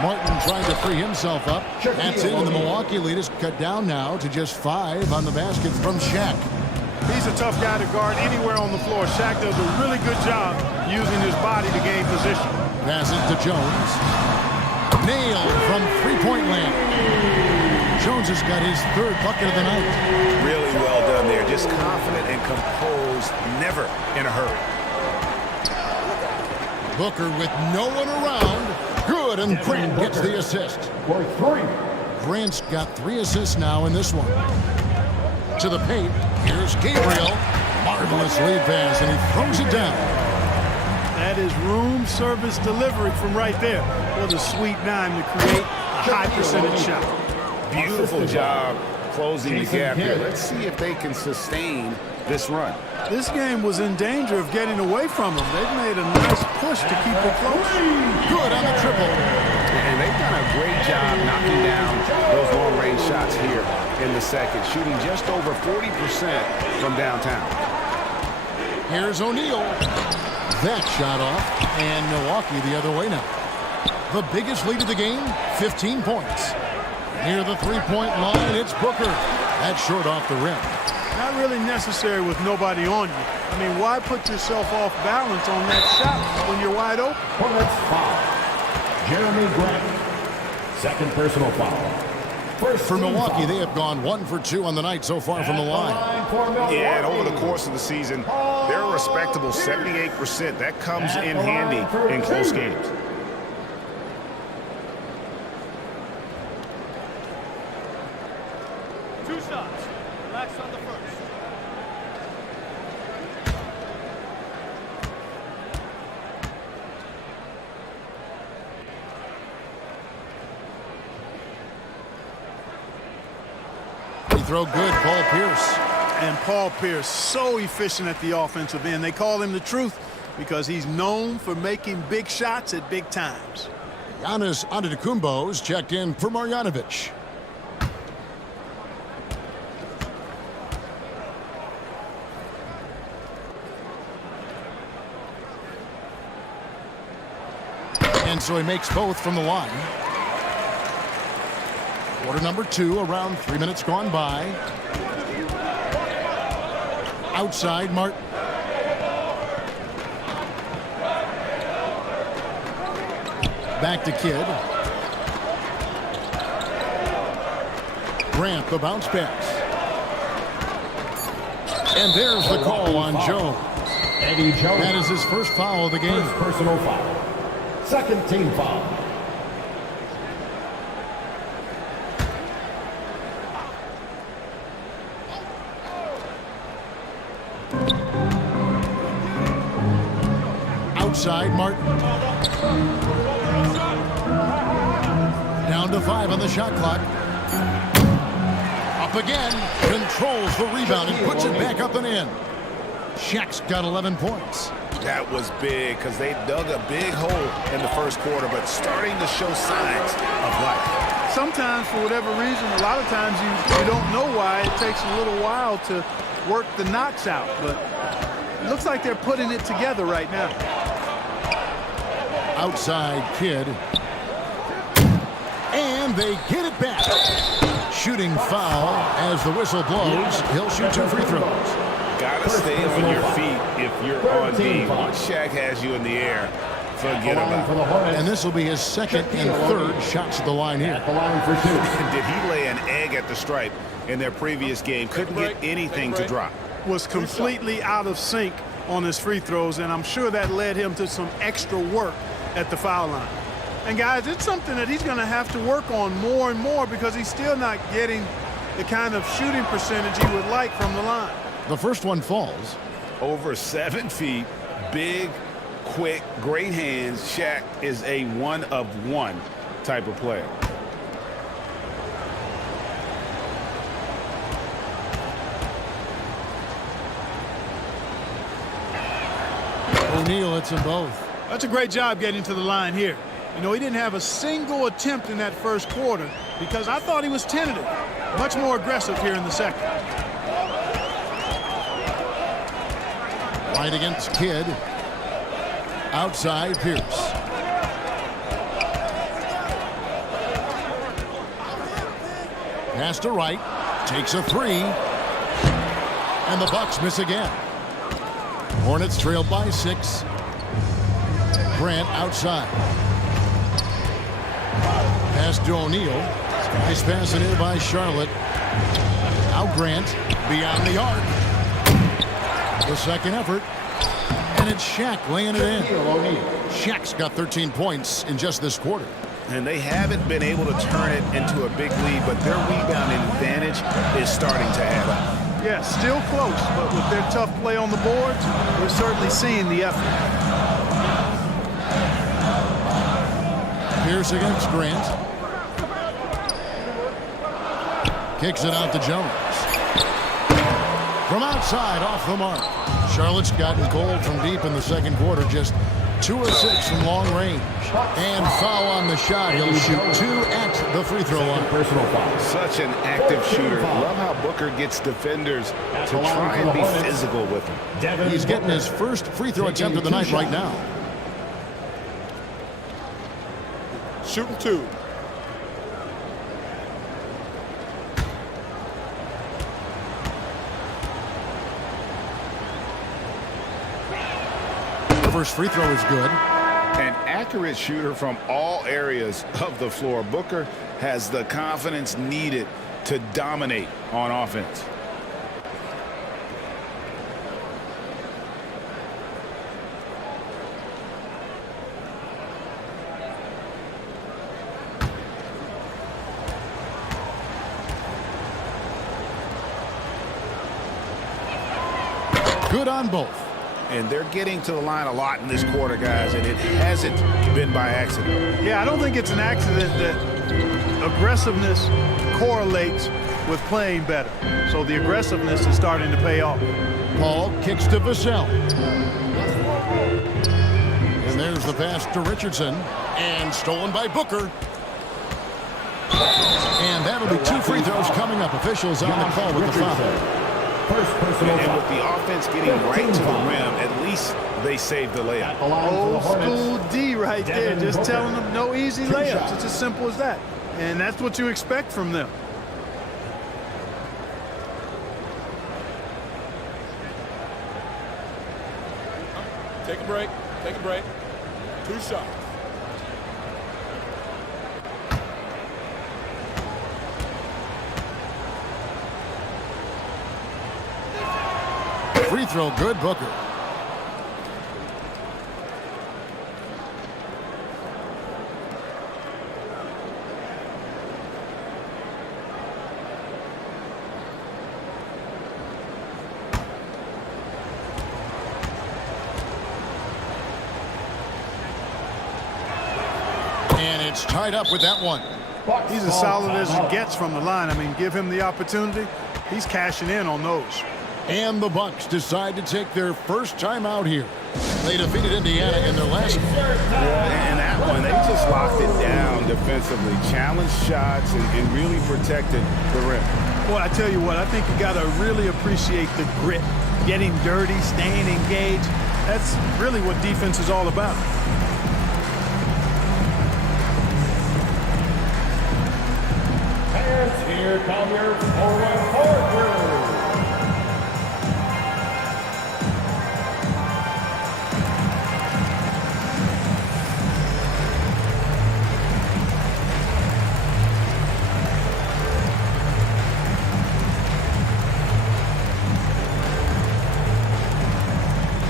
Martin trying to free himself up. That's it, and the Milwaukee lead is cut down now to just 5 on the basket from Shaq. He's a tough guy to guard anywhere on the floor. Shaq does a really good job using his body to gain position. Pass it to Jones. Nailed from three-point land. Jones has got his 3rd bucket of the night. Really well done there. Just confident and composed, never in a hurry. Booker with no one around. Good, and Grant gets the assist. For 3. Grant's got 3 assists now in this one. To the paint. Here's Gabriel. Marvelous lead pass, and he throws it down. That is room service delivery from right there. What a sweet dime to create a high percentage shot. Beautiful job closing the gap here. Let's see if they can sustain this run. This game was in danger of getting away from them. They've made a nice push to keep it close. Good on the triple. And they've done a great job knocking down those long-range shots here in the second, shooting just over 40% from downtown. Here's O'Neal. That shot off, and Milwaukee the other way now. The biggest lead of the game, 15 points. Near the three-point line, it's Booker. That's short off the rim. Not really necessary with nobody on you. I mean, why put yourself off balance on that shot when you're wide open? Hornets foul. Jeremy Grant. 2nd personal foul. For Milwaukee, they have gone 1 for 2 on the night so far from the line. Yeah, and over the course of the season, they're a respectable 78%. That comes in handy in close games. Two shots. Relax on the first. Throw good, Paul Pierce. And Paul Pierce, so efficient at the offensive end. They call him the truth because he's known for making big shots at big times. Giannis Antetokounmpo's checked in for Marjanovic. And so he makes both from the line. Quarter number 2, around 3 minutes gone by. Outside, Martin. Back to Kidd. Grant, the bounce pass. And there's the call on Jones. Eddie Jones. That is his first foul of the game. First personal foul. 2nd team foul. outside Martin. Down to 5 on the shot clock. Up again. Controls the rebound and puts it back up and in. Shaq's got 11 points. That was big because they dug a big hole in the first quarter, but starting to show signs of life. Sometimes, for whatever reason, a lot of times you don't know why. It takes a little while to work the knots out, but it looks like they're putting it together right now. Outside Kidd. And they get it back. Shooting foul as the whistle blows. He'll shoot 2 free throws. Gotta stay on your feet if you're on D. Once Shaq has you in the air, forget about it. And this will be his second and third shots at the line here. Did he lay an egg at the stripe in their previous game? Couldn't get anything to drop. Was completely out of sync on his free throws, and I'm sure that led him to some extra work at the foul line. And guys, it's something that he's going to have to work on more and more because he's still not getting the kind of shooting percentage he would like from the line. The first one falls. Over 7 feet, big, quick, great hands. Shaq is a one-of-one type of player. O'Neal hits them both. That's a great job getting to the line here. You know, he didn't have a single attempt in that first quarter because I thought he was tentative. Much more aggressive here in the second. Right against Kidd. Outside Pierce. Pass to Wright. Takes a 3. And the Bucks miss again. Hornets trailed by 6. Grant outside. Pass to O'Neal. Nice pass in here by Charlotte. Now Grant beyond the arc. The second effort. And it's Shaq laying it in. Shaq's got 13 points in just this quarter. And they haven't been able to turn it into a big lead, but their rebounding advantage is starting to add up. Yeah, still close, but with their tough play on the boards, we're certainly seeing the effort. Pierce against Grant. Kicks it out to Jones. From outside, off the mark. Charlotte's gotten cold from deep in the second quarter. Just 2 of 6 from long range. And foul on the shot. He'll shoot 2 at the free throw line. Personal foul. Such an active shooter. Love how Booker gets defenders to try and be physical with him. He's getting his first free throw attempt of the night right now. Shooting 2. First free throw is good. An accurate shooter from all areas of the floor. Booker has the confidence needed to dominate on offense. Good on both. And they're getting to the line a lot in this quarter, guys, and it hasn't been by accident. Yeah, I don't think it's an accident that aggressiveness correlates with playing better. So the aggressiveness is starting to pay off. Paul kicks to Vassell. And there's the pass to Richardson. And stolen by Booker. And that'll be 2 free throws coming up. Officials on the call with the foul. And with the offense getting right to the rim, at least they saved the layup. Old school D right there, just telling them no easy layups. It's as simple as that. And that's what you expect from them. Take a break. Take a break. 2 shots. Free throw good, Booker. It's tied up with that one. He's as solid as it gets from the line. I mean, give him the opportunity. He's cashing in on those. And the Bucks decide to take their first time out here. They defeated Indiana in their last. And that one, they just locked it down defensively, challenged shots, and really protected the rim. Boy, I tell you what, I think you got to really appreciate the grit, getting dirty, staying engaged. That's really what defense is all about. And here come your forward crew.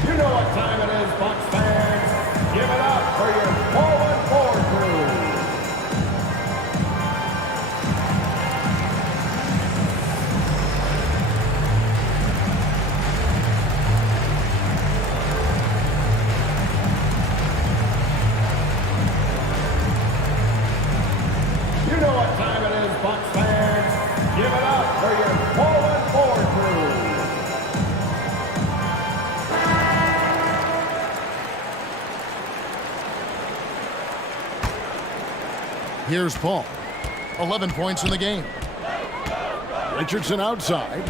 You know what time it is, Bucks fans. Give it up for your forward crew. You know what time it is, Bucks fans. Give it up for your forward crew. Here's Paul. 11 points in the game. Richardson outside.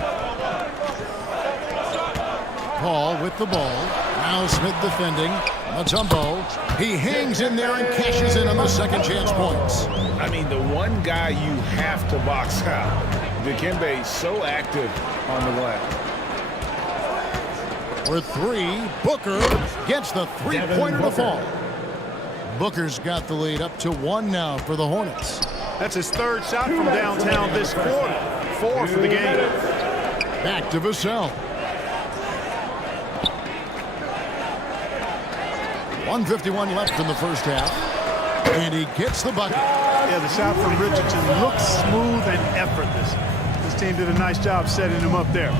Paul with the ball. Now Smith defending. Mutombo. He hangs in there and cashes in on the second chance points. I mean, the one guy you have to box out. Dikembe so active on the glass. For three, Booker gets the three-pointer to fall. Booker's got the lead up to 1 now for the Hornets. That's his third shot from downtown this quarter. 4 for the game. Back to Vassell. 1:51 left in the first half. And he gets the bucket. Yeah, the shot from Richardson looks smooth and effortless. This team did a nice job setting him up there.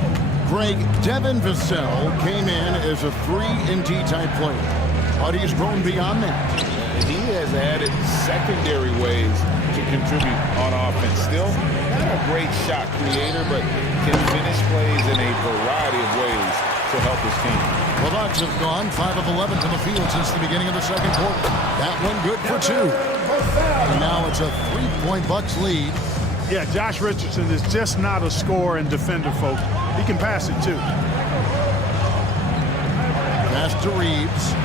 Greg, Devin Vassell came in as a 3-and-D type player, but he's grown beyond that. He has added secondary ways to contribute on offense. Still not a great shot creator, but can finish plays in a variety of ways to help his team. The Bucks have gone 5 of 11 from the field since the beginning of the second quarter. That one good for 2. And now it's a 3-point Bucks lead. Yeah, Josh Richardson is just not a scorer and defender, folks. He can pass it, too. Pass to Reeves.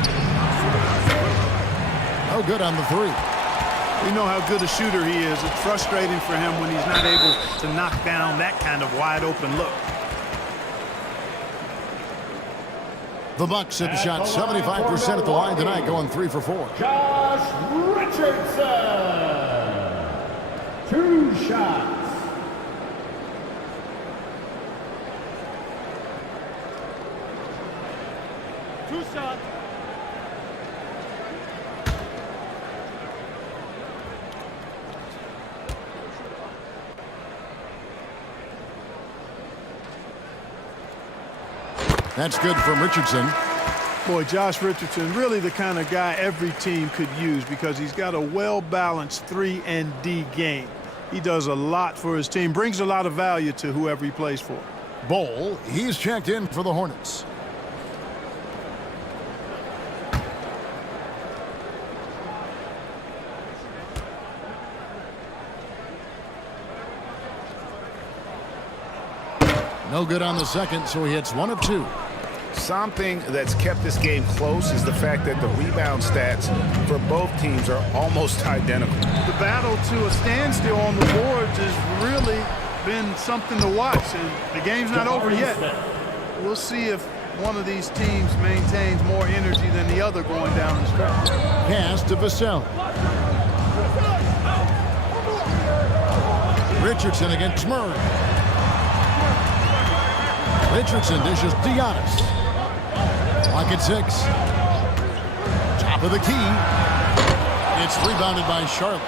No good on the 3. We know how good a shooter he is. It's frustrating for him when he's not able to knock down that kind of wide-open look. The Bucks have shot 75% at the line tonight, going 3 for 4. Josh Richardson. 2 shots. That's good from Richardson. Boy, Josh Richardson, really the kind of guy every team could use because he's got a well-balanced 3-and-D game. He does a lot for his team, brings a lot of value to whoever he plays for. Bol, he's checked in for the Hornets. No good on the second, so he hits 1 of 2. Something that's kept this game close is the fact that the rebound stats for both teams are almost identical. The battle to a standstill on the boards has really been something to watch, and the game's not over yet. We'll see if one of these teams maintains more energy than the other going down the stretch. Pass to Vassell. Richardson against Murray. Richardson dishes to Giannis. Clock at 6. Top of the key. It's rebounded by Charlotte.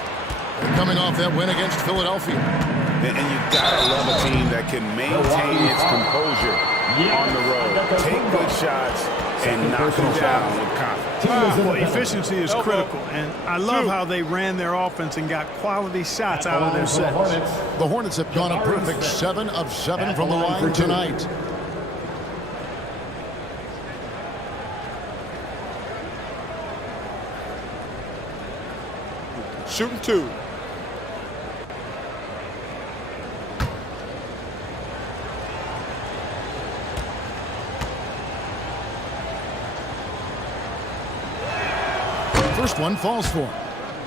They're coming off that win against Philadelphia. And you've got to love a team that can maintain its composure on the road. Take good shots, and knock them down with confidence. Well, efficiency is critical, and I love how they ran their offense and got quality shots out of their sets. The Hornets have gone a perfect 7 of 7 from the line tonight. Shooting 2. First one falls for him.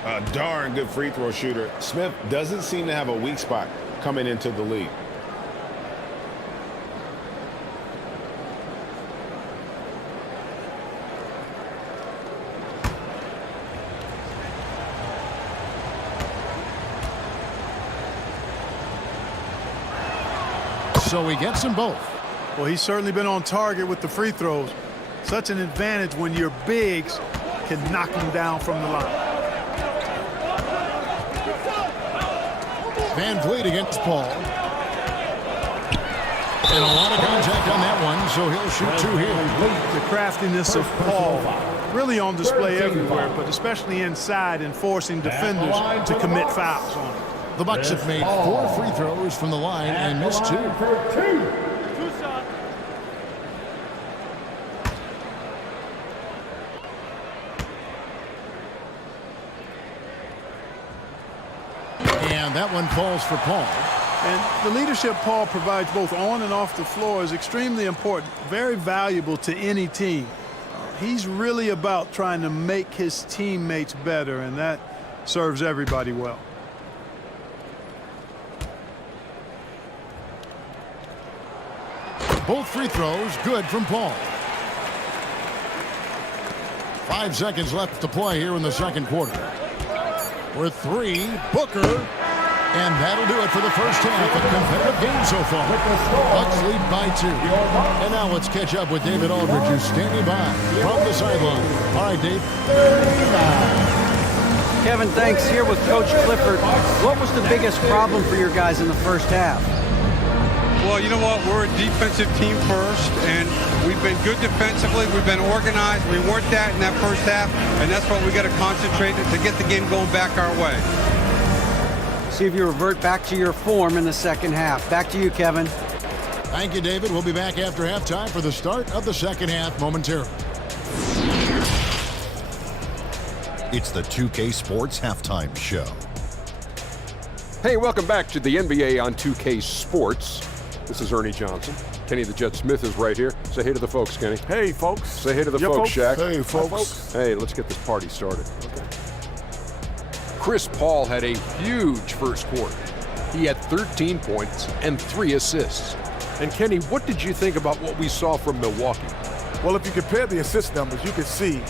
A darn good free throw shooter. Smith doesn't seem to have a weak spot coming into the league. So he gets them both. Well, he's certainly been on target with the free throws. Such an advantage when your bigs can knock them down from the line. Van Vliet against Paul. And a lot of contact on that one, so he'll shoot 2 here. The craftiness of Paul really on display everywhere, but especially inside and forcing defenders to commit fouls on him. The Bucks have made 4 free throws from the line and missed 2. And that one falls for Paul. And the leadership Paul provides both on and off the floor is extremely important, very valuable to any team. He's really about trying to make his teammates better, and that serves everybody well. Both free throws good from Paul. 5 seconds left to play here in the second quarter. With 3, Booker. And that'll do it for the first half. A competitive game so far. Bucks lead by 2. And now let's catch up with David Aldridge, who's standing by from the sideline. All right, Dave. Kevin, thanks. Here with Coach Clifford. What was the biggest problem for your guys in the first half? Well, you know what? We're a defensive team first, and we've been good defensively. We've been organized. We weren't that in that first half, and that's what we got to concentrate to get the game going back our way. See if you revert back to your form in the second half. Back to you, Kevin. Thank you, David. We'll be back after halftime for the start of the second half momentarily. It's the 2K Sports Halftime Show. Hey, welcome back to the NBA on 2K Sports. This is Ernie Johnson. Kenny the Jet Smith is right here. Say hey to the folks, Kenny. Hey, folks. Say hey to the folks, Shaq. Hey, folks. Hi, folks. Hey, let's get this party started. Okay. Chris Paul had a huge first quarter. He had 13 points and 3 assists. And Kenny, what did you think about what we saw from Milwaukee? Well, if you compare the assist numbers, you can see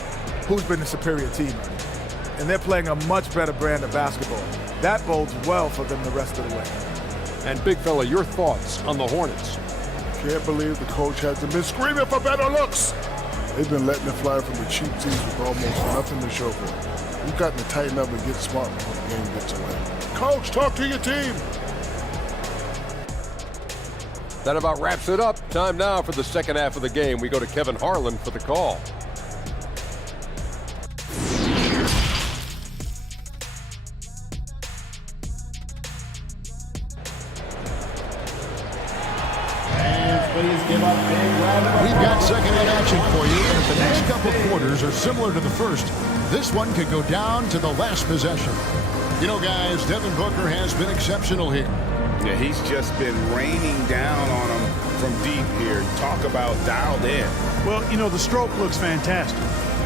who's been the superior team. And they're playing a much better brand of basketball. That bodes well for them the rest of the way. And big fella, your thoughts on the Hornets? Can't believe the coach hasn't been screaming for better looks. They've been letting it fly from the cheap teams with almost nothing to show for it. We've got to tighten up and get smart before the game gets away. Coach, talk to your team. That about wraps it up. Time now for the second half of the game. We go to Kevin Harlan for the call. We've got second half action for you, and if the next couple quarters are similar to the first, this one could go down to the last possession. You know, guys, Devin Booker has been exceptional here. Yeah, he's just been raining down on them from deep here. Talk about dialed in. Well, you know, the stroke looks fantastic.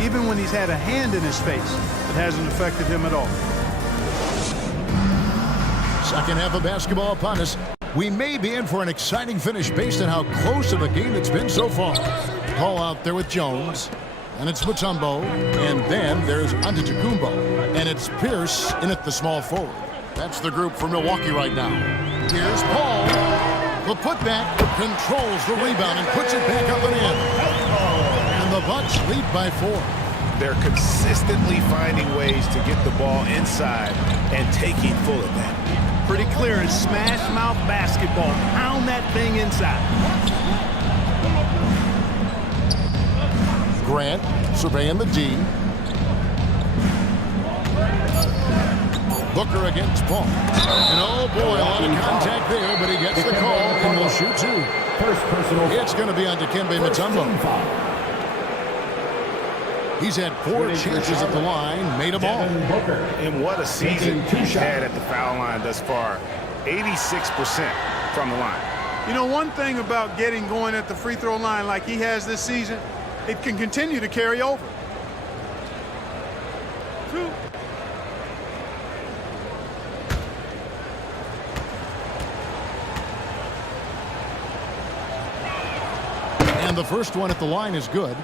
Even when he's had a hand in his face, it hasn't affected him at all. Second half of basketball upon us. We may be in for an exciting finish based on how close to the game it's been so far. Paul out there with Jones, and it's Mutombo, and then there's Antetokounmpo, and it's Pierce in at the small forward. That's the group for Milwaukee right now. Here's Paul. The putback controls the rebound and puts it back up and in. And the Bucks lead by 4. They're consistently finding ways to get the ball inside and taking full of that. Pretty clear in smash mouth basketball. Pound that thing inside. Grant surveying the D. Booker against Paul. And oh boy, a lot of contact there, but he gets the call and will shoot two. It's going to be on Dikembe Mutombo. He's had 4 chances at the line, made them all. And what a season he's had at the foul line thus far. 86% from the line. You know, one thing about getting going at the free throw line like he has this season, it can continue to carry over. 2. And the first one at the line is good.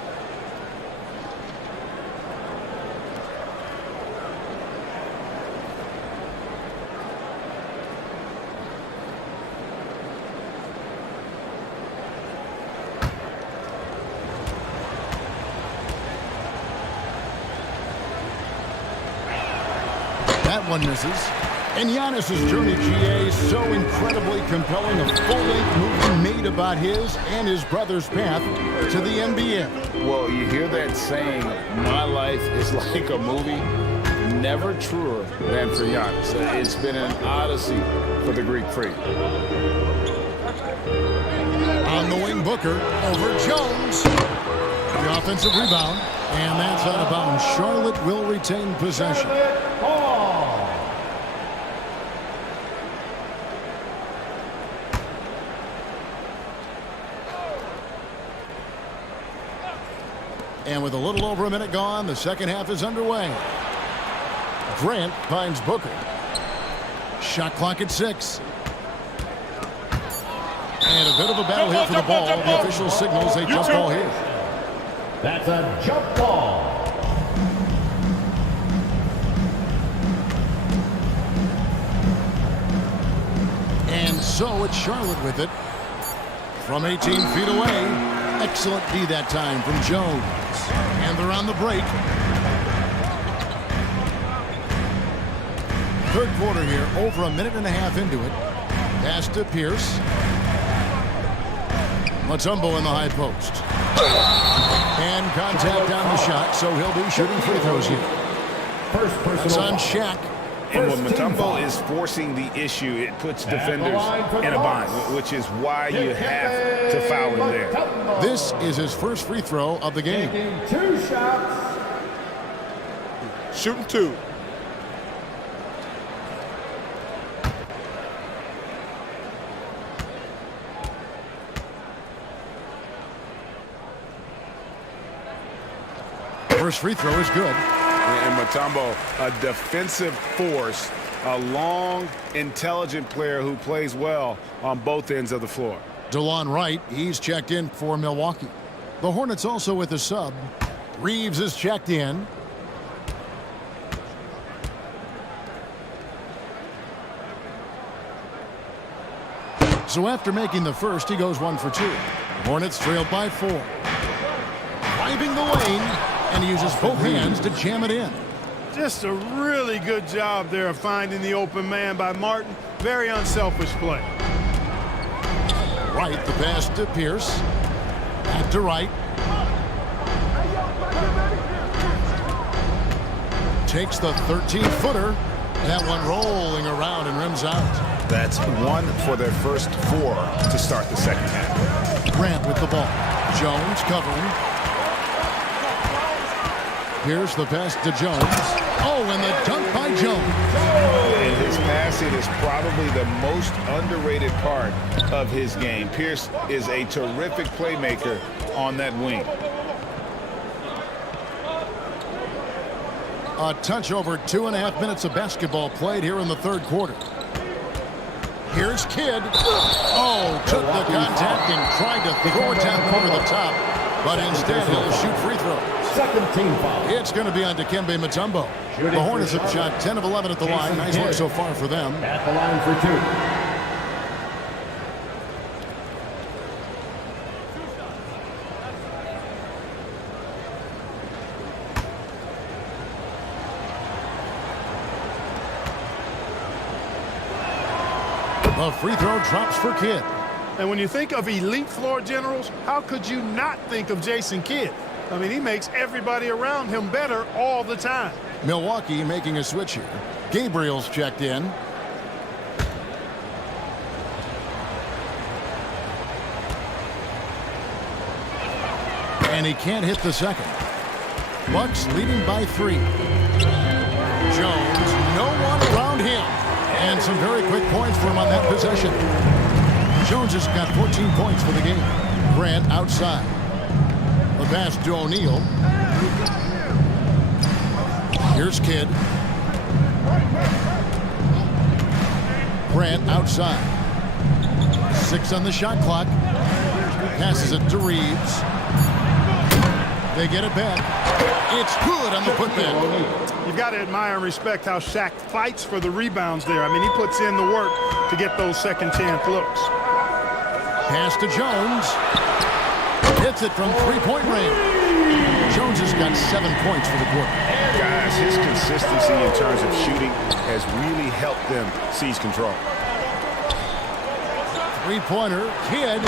That one misses. And Giannis's journey, GA, is so incredibly compelling. A full-length movie made about his and his brother's path to the NBA. Well, you hear that saying, my life is like a movie. Never truer than for Giannis. It's been an odyssey for the Greek freak. On the wing, Booker over Jones. The offensive rebound. And that's out of bounds. Charlotte will retain possession. And with a little over a minute gone, the second half is underway. Grant finds Booker. Shot clock at 6. And a bit of a battle here for the ball. The official signals a jump ball here. That's a jump ball. And so it's Charlotte with it. From 18 feet away. Excellent D that time from Jones. And they're on the break. Third quarter here, over a minute and a half into it. Pass to Pierce. Mutombo in the high post. And contact down the shot, so he'll be shooting free throws here. It's on Shaq. And when Mutombo is forcing the issue, it puts defenders in a bind, which is why you have to foul him there. This is his first free throw of the game. 2 shots. Shooting 2. First free throw is good. And Mutombo, a defensive force, a long, intelligent player who plays well on both ends of the floor. DeLon Wright, he's checked in for Milwaukee. The Hornets also with a sub. Reeves is checked in. So after making the first, he goes 1 for 2. Hornets trailed by 4. Driving the lane, and he uses both hands to jam it in. Just a really good job there of finding the open man by Martin. Very unselfish play. Wright, the pass to Pierce. Back to Wright. Takes the 13-footer. That one rolling around and rims out. That's 1 for their first 4 to start the second half. Grant with the ball. Jones covering. Here's the pass to Jones. Oh, and the dunk by Jones. And his passing is probably the most underrated part of his game. Pierce is a terrific playmaker on that wing. A touch over 2.5 minutes of basketball played here in the third quarter. Here's Kidd. Oh, took the contact and tried to throw it down over the top. But instead, he'll shoot free throws. Second team foul. It's going to be on Dikembe Mutombo. The Hornets have shot 10 of 11 at the line. Nice look so far for them. At the line for 2. The free throw drops for Kidd. And when you think of elite floor generals, how could you not think of Jason Kidd? I mean, he makes everybody around him better all the time. Milwaukee making a switch here. Gabriel's checked in. And he can't hit the second. Bucks leading by 3. Jones, no one around him. And some very quick points for him on that possession. Jones has got 14 points for the game. Grant outside. The pass to O'Neal. Here's Kidd. Grant outside. 6 on the shot clock. Passes it to Reeves. They get it back. It's good on the putback. You've got to admire and respect how Shaq fights for the rebounds there. I mean, he puts in the work to get those second chance looks. Pass to Jones. Hits it from three-point range. Jones has got 7 points for the quarter. Guys, his consistency in terms of shooting has really helped them seize control. Three-pointer, Kidd.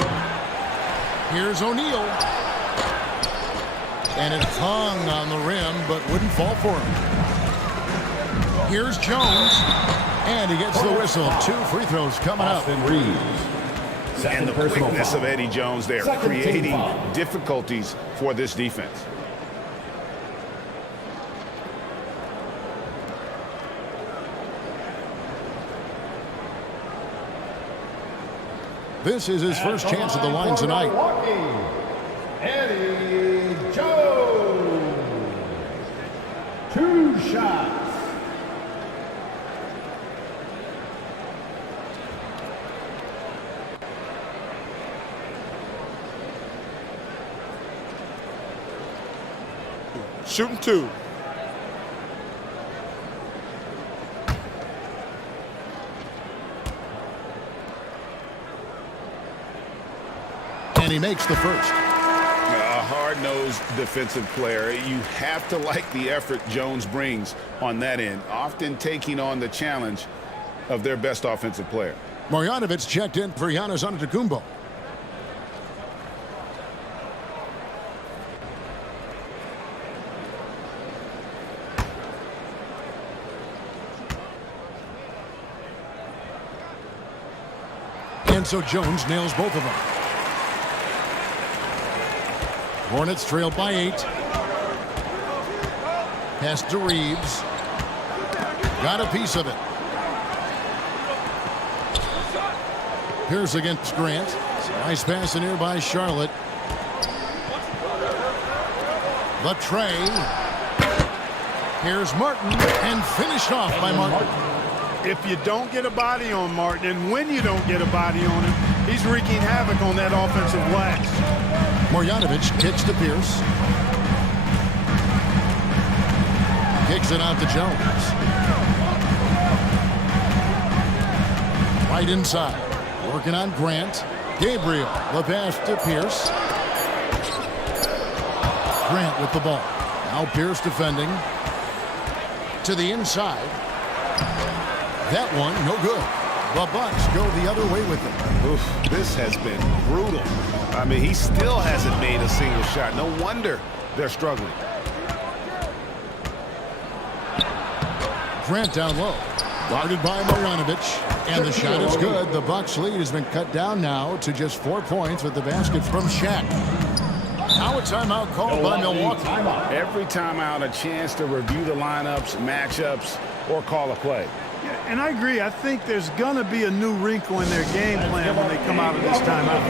Here's O'Neal. And it hung on the rim, but wouldn't fall for him. Here's Jones. And he gets the whistle. 2 free throws coming up. And the quickness of Eddie Jones there, creating difficulties for this defense. This is his first chance at the line tonight. Eddie Jones. 2 shots. Shooting 2. And he makes the first. A hard-nosed defensive player. You have to like the effort Jones brings on that end, often taking on the challenge of their best offensive player. Marjanovic checked in for Giannis Antetokounmpo. And so Jones nails both of them. Hornets trailed by 8. Pass to Reeves. Got a piece of it. Pierce against Grant. Nice pass in here by Charlotte. The tray. Here's Martin, and finished off by Martin. If you don't get a body on Martin, and when you don't get a body on him, he's wreaking havoc on that offensive glass. Marjanovic kicks to Pierce. Kicks it out to Jones. Right inside. Working on Grant. Gabriel, the pass to Pierce. Grant with the ball. Now Pierce defending. To the inside. That one, no good. The Bucks go the other way with it. Oof, this has been brutal. I mean, he still hasn't made a single shot. No wonder they're struggling. Grant down low. Guarded by Marjanovic. And the shot is good. The Bucks lead has been cut down now to just 4 points with the basket from Shaq. Now a timeout called by Milwaukee. Every timeout, a chance to review the lineups, matchups, or call a play. Yeah, and I agree. I think there's going to be a new wrinkle in their game plan when they come out of this timeout.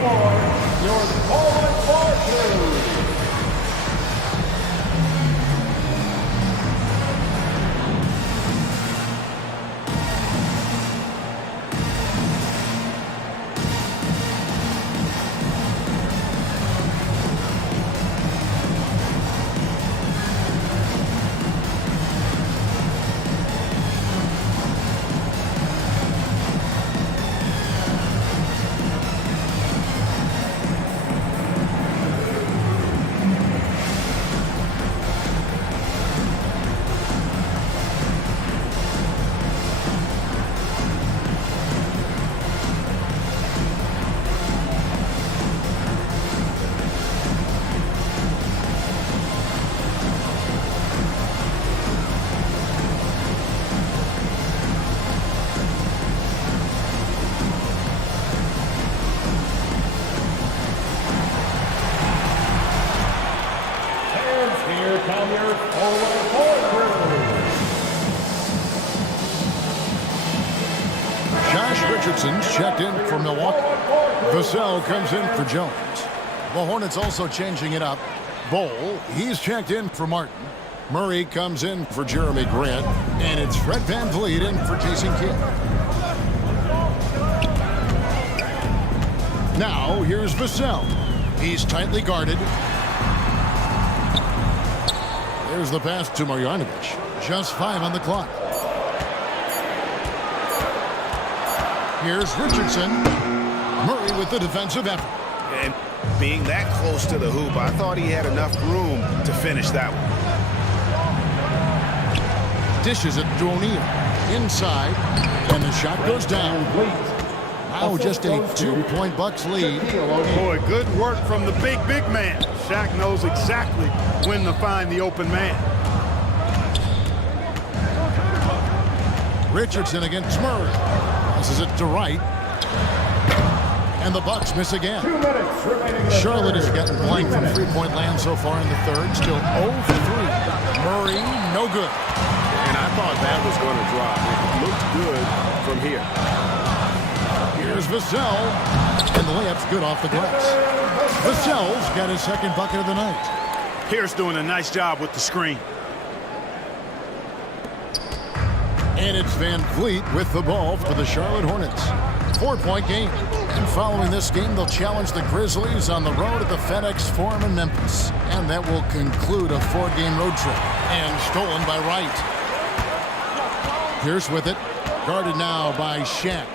checked in for Milwaukee. Vassell comes in for Jones. The Hornets also changing it up. Bol, he's checked in for Martin. Murray comes in for Jeremy Grant. And it's Fred VanVleet in for Jason Kidd. Now, here's Vassell. He's tightly guarded. There's the pass to Marjanovic. Just 5 on the clock. Here's Richardson. Murray with the defensive effort. And being that close to the hoop, I thought he had enough room to finish that one. Dishes it to O'Neal. Inside. And the shot goes down. Now just a 2-point Bucks lead. Boy, good work from the big man. Shaq knows exactly when to find the open man. Richardson against Murray. Passes it to Wright. And the Bucks miss again. Charlotte is getting blank from three-point land so far in the third. Still 0 for 3. Murray, no good. And I thought that was going to drop. It looked good from here. Here's Vassell. And the layup's good off the glass. Vassell's got his second bucket of the night. Pierce doing a nice job with the screen. And it's VanVleet with the ball for the Charlotte Hornets. 4-point game. And following this game, they'll challenge the Grizzlies on the road at the FedEx Forum in Memphis. And that will conclude a 4-game road trip. And stolen by Wright. Pierce with it. Guarded now by Shaq.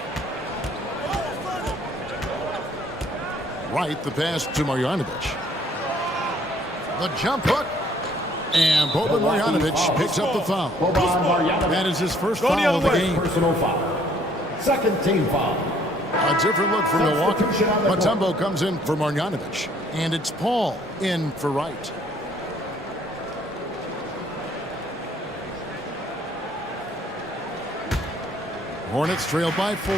Wright, the pass to Marjanovic. The jump hook. And Boban Marjanovic picks up the foul. That is his first foul of the game. Personal foul. Second team foul. A different look for Milwaukee. Mutombo comes in for Marjanovic. And it's Paul in for Wright. Hornets trail by 4.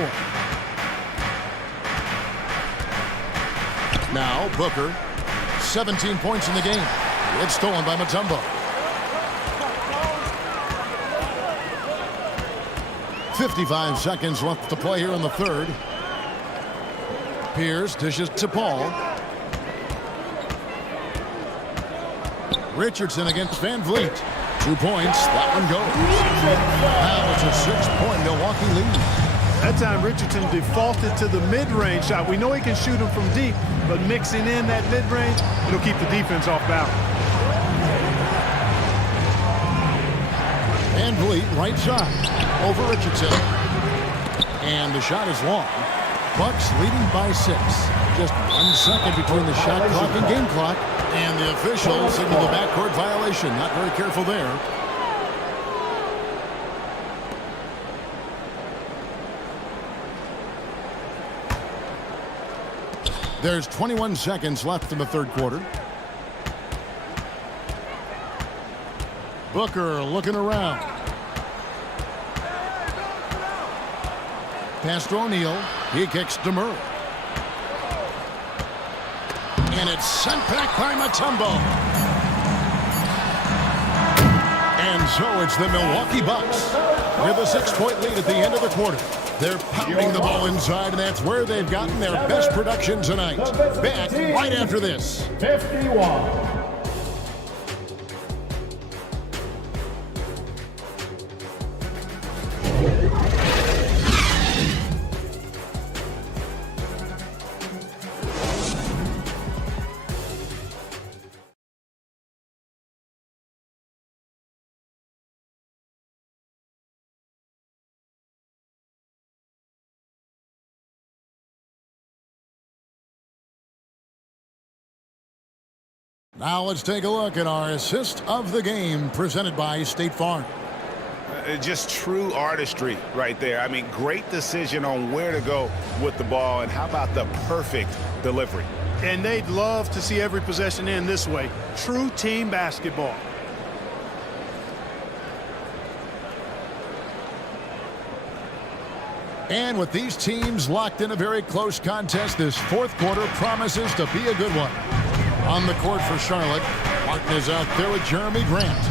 Now Booker. 17 points in the game. It's stolen by Mutombo. 55 seconds left to play here in the third. Pierce dishes to Paul. Richardson against VanVleet. 2 points. That one goes. Now it's a 6-point Milwaukee lead. That time Richardson defaulted to the mid-range shot. We know he can shoot them from deep, but mixing in that mid-range, it'll keep the defense off balance. VanVleet, right side, over Richardson. And the shot is long. Bucks leading by 6. Just 1 second between the shot clock and game clock. And the officials signal the backcourt violation. Not very careful there. There's 21 seconds left in the third quarter. Booker looking around. Pass to O'Neal. He kicks to Murray. And it's sent back by Mutombo. And so it's the Milwaukee Bucks with a 6-point lead at the end of the quarter. They're pounding the ball inside, and that's where they've gotten their best production tonight. Back right after this. 51. Now let's take a look at our assist of the game presented by State Farm. Just true artistry right there. I mean, great decision on where to go with the ball, and how about the perfect delivery? And they'd love to see every possession end this way. True team basketball. And with these teams locked in a very close contest, this fourth quarter promises to be a good one. On the court for Charlotte, Martin is out there with Jeremy Grant.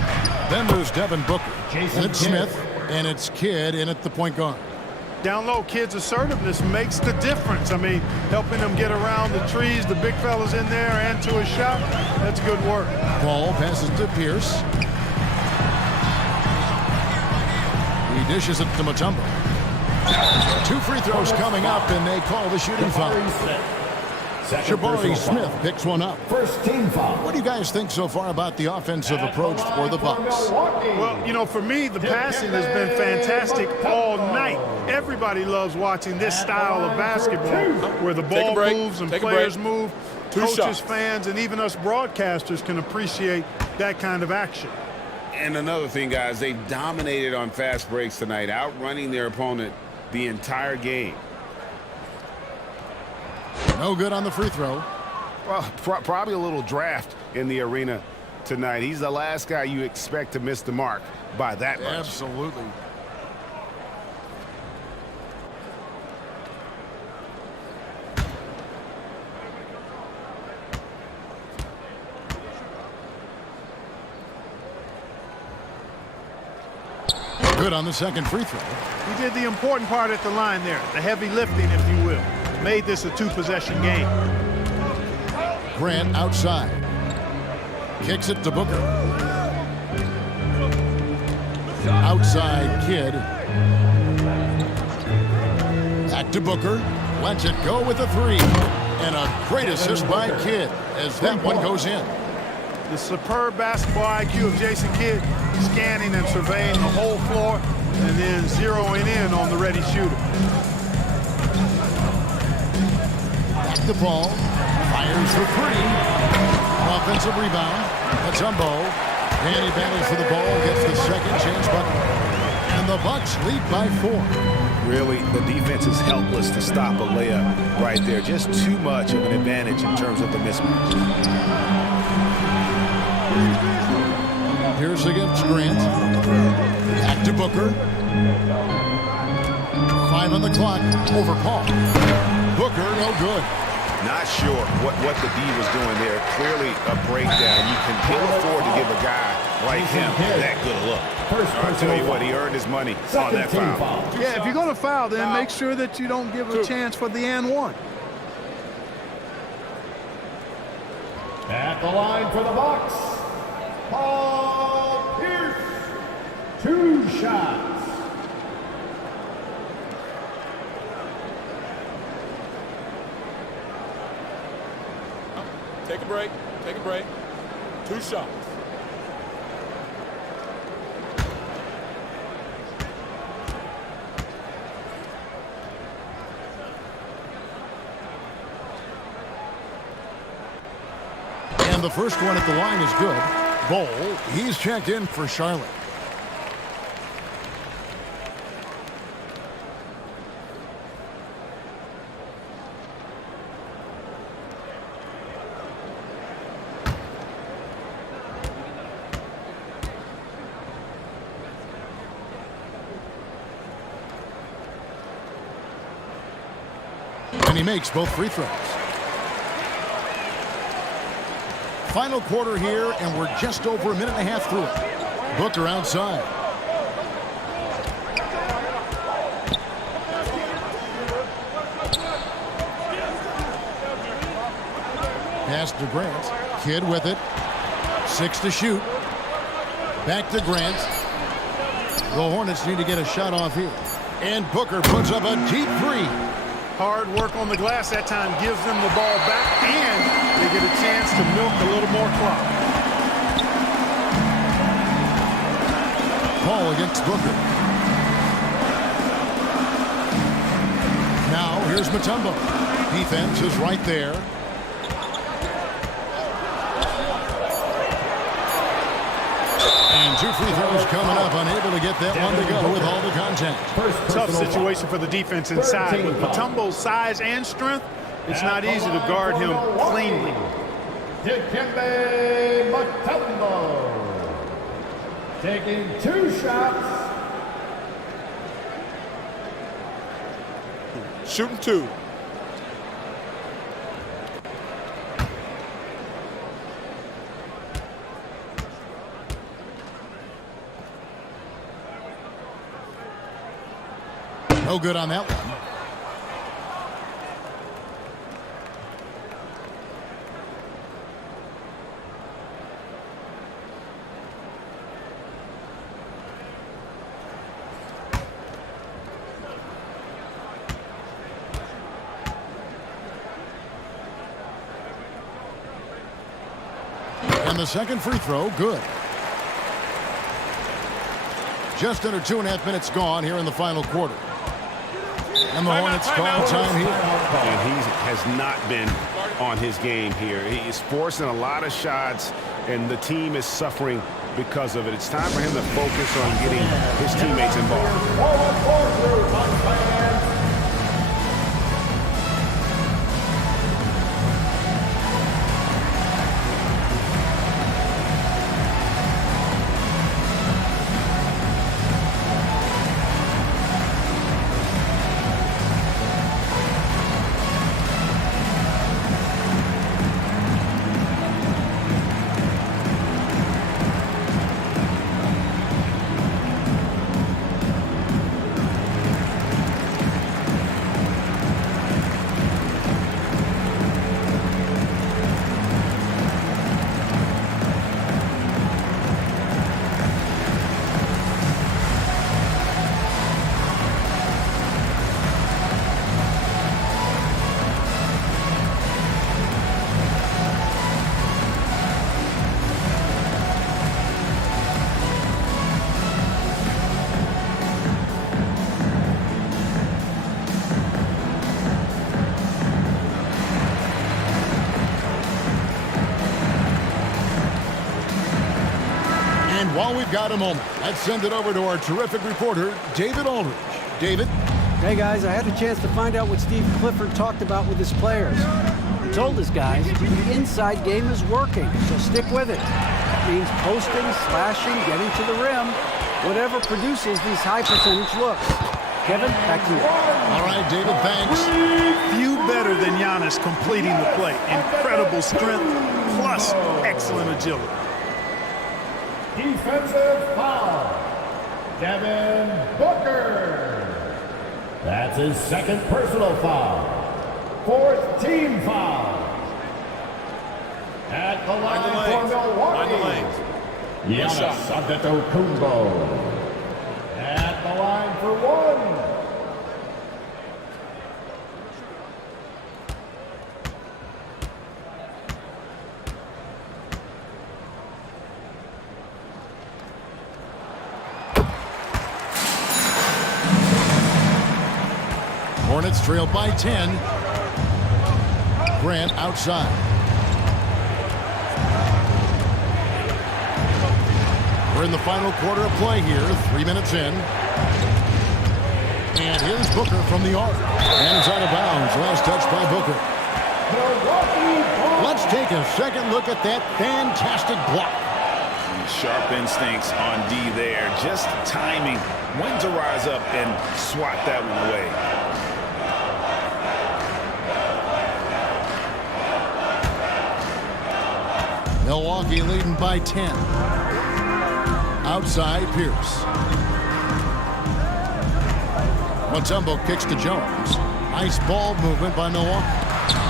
Then there's Devin Booker. And it's Smith, and it's Kidd in at the point guard. Down low, kids' assertiveness makes the difference. I mean, helping them get around the trees, the big fellas in there, and to a shot. That's good work. Ball passes to Pierce. He dishes it to Mutombo. 2 free throws coming up, and they call the shooting foul. Jabari Smith picks one up. First team foul. What do you guys think so far about the offensive approach for the Bucks? Well, you know, for me, the passing has been fantastic all night. Everybody loves watching this style of basketball where the ball moves and players move. Coaches, fans, and even us broadcasters can appreciate that kind of action. And another thing, guys, they dominated on fast breaks tonight, outrunning their opponent the entire game. No good on the free throw. Well, probably a little draft in the arena tonight. He's the last guy you expect to miss the mark by that much. Absolutely. Good on the second free throw. He did the important part at the line there, the heavy lifting, if you will. Made this a 2-possession game. Grant outside. Kicks it to Booker. Outside Kidd. Back to Booker. Lets it go with a 3. And a great assist by Kidd as that one goes in. The superb basketball IQ of Jason Kidd, scanning and surveying the whole floor and then zeroing in on the ready shooter. Back to Paul. Fires for 3. Offensive rebound. Mutombo. And he battles for the ball. Gets the second chance bucket. And the Bucks lead by 4. Really, the defense is helpless to stop a layup right there. Just too much of an advantage in terms of the mismatch. Here's against Grant. Back to Booker. 5 on the clock. Over Paul. Booker, no good. Not sure what the D was doing there. Clearly a breakdown. You can ill afford to give a guy like him that good a look. I'll tell you what, he earned his money on that foul. Yeah, if you're going to foul, then make sure that you don't give a chance for the and one. At the line for the Bucks, Paul Pierce. 2 shots. Take a break. Take a break. 2 shots. And the first one at the line is good. Bol, he's checked in for Charlotte. And he makes both free throws. Final quarter here, and we're just over a minute and a half through it. Booker outside. Pass to Grant. Kidd with it. 6 to shoot. Back to Grant. The Hornets need to get a shot off here. And Booker puts up a deep 3. Hard work on the glass that time gives them the ball back, and they get a chance to milk a little more clock. Paul against Booker. Now here's Mutombo. Defense is right there. And 2 free throws coming up, unable to get that one to go with all the contact. Tough situation for the defense inside. With Mutombo's size and strength, it's not easy to guard him cleanly. Dikembe Mutombo taking 2 shots. Shooting 2. No good on that one. And the second free throw, good. Just under 2.5 minutes gone here in the final quarter. And the Hornets call time here. And he has not been on his game here. He's forcing a lot of shots, and the team is suffering because of it. It's time for him to focus on getting his teammates involved. While we've got a moment, let's send it over to our terrific reporter, David Aldridge. David? Hey, guys, I had a chance to find out what Steve Clifford talked about with his players. He told his guys the inside game is working, so stick with it. That means posting, slashing, getting to the rim, whatever produces these high-percentage looks. Kevin, back to you. All right, David, thanks. Few better than Giannis completing the play. Incredible strength, plus excellent agility. Defensive foul. Devin Booker. That's his second personal foul. Fourth team foul. At the line for Milwaukee. Giannis Antetokounmpo. At the line for one. Hornets trail by 10. Grant outside. We're in the final quarter of play here, 3 minutes in. And here's Booker from the arc. And it's out of bounds. Last touch by Booker. Let's take a second look at that fantastic block. Sharp instincts on D there. Just timing when to rise up and swat that one away. Milwaukee leading by 10. Outside, Pierce. Mutombo kicks to Jones. Nice ball movement by Milwaukee.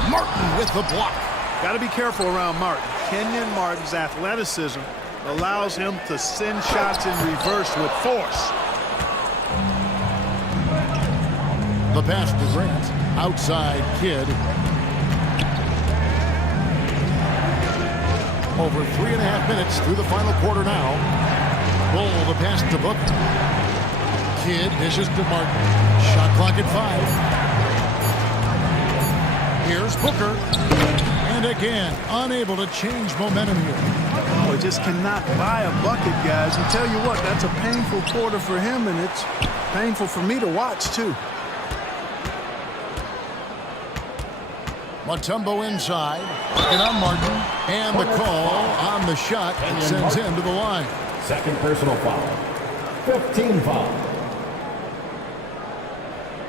Martin with the block. Got to be careful around Martin. Kenyon Martin's athleticism allows him to send shots in reverse with force. The pass to Grant. Outside, Kidd. Over 3.5 minutes through the final quarter now. Bull the pass to Booker. Kidd dishes to Martin. Shot clock at 5. Here's Booker. And again, unable to change momentum here. Oh, he just cannot buy a bucket, guys. And tell you what, that's a painful quarter for him, and it's painful for me to watch, too. Mutombo inside. And on Martin. And the call on the shot that sends him to the line. Second personal foul. 15 foul.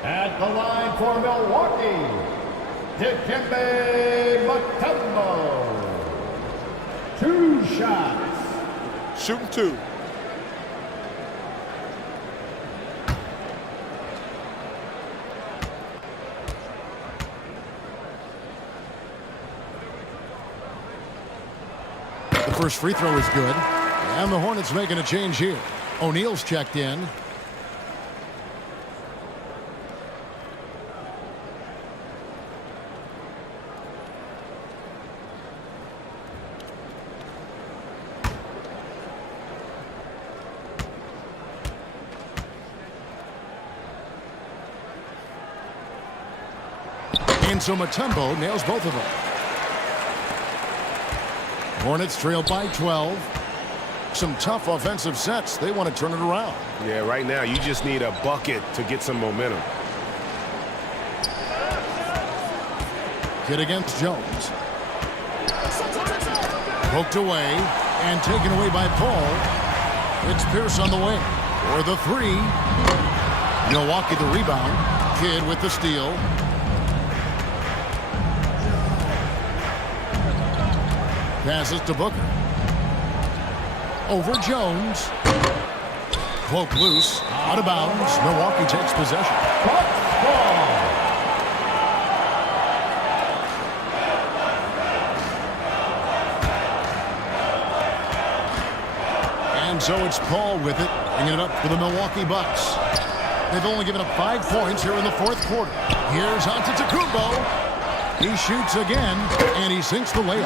At the line for Milwaukee, Dikembe Mutombo. 2 shots. Shooting 2. . 2. 2 . The first free throw is good. And the Hornets making a change here. O'Neal's checked in. And so Mutombo nails both of them. Hornets trail by 12. Some tough offensive sets. They want to turn it around. Yeah, right now you just need a bucket to get some momentum. Kid against Jones. Poked away and taken away by Paul. It's Pierce on the wing for the three. Milwaukee the rebound. Kidd with the steal. Passes to Booker. Over Jones. Cloak loose. Out of bounds. Milwaukee takes possession. And so it's Paul with it, bringing it up for the Milwaukee Bucks. They've only given up 5 points here in the fourth quarter. Here's Antetokounmpo. He shoots again, and he sinks the layup.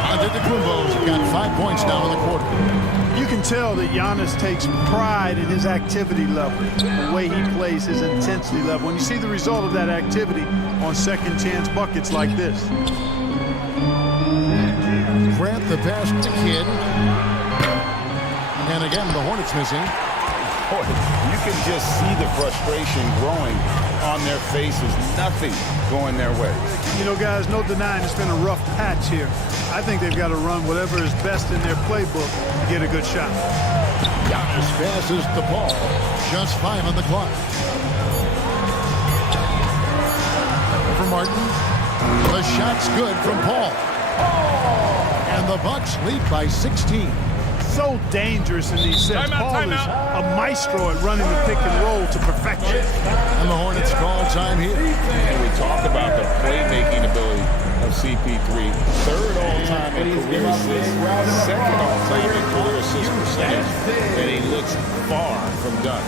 Antetokounmpo's got 5 points now in the quarter. You can tell that Giannis takes pride in his activity level, the way he plays, his intensity level. And you see the result of that activity on second chance buckets like this. Grant the pass to Kidd. And again, the Hornets missing. Boy, you can just see the frustration growing on their faces. Nothing going their way. You know, guys, no denying it's been a rough patch here. I think they've got to run whatever is best in their playbook to get a good shot. Giannis passes the ball. Just 5 on the clock. For Martin. The shot's good from Paul. And the Bucks lead by 16. So dangerous in these sets. Paul is a maestro at running the pick and roll to perfection. And the Hornets call time here. And we talk about the playmaking ability of CP3. Third all-time in career assists, second all-time in career assist percentage, and he looks far from done.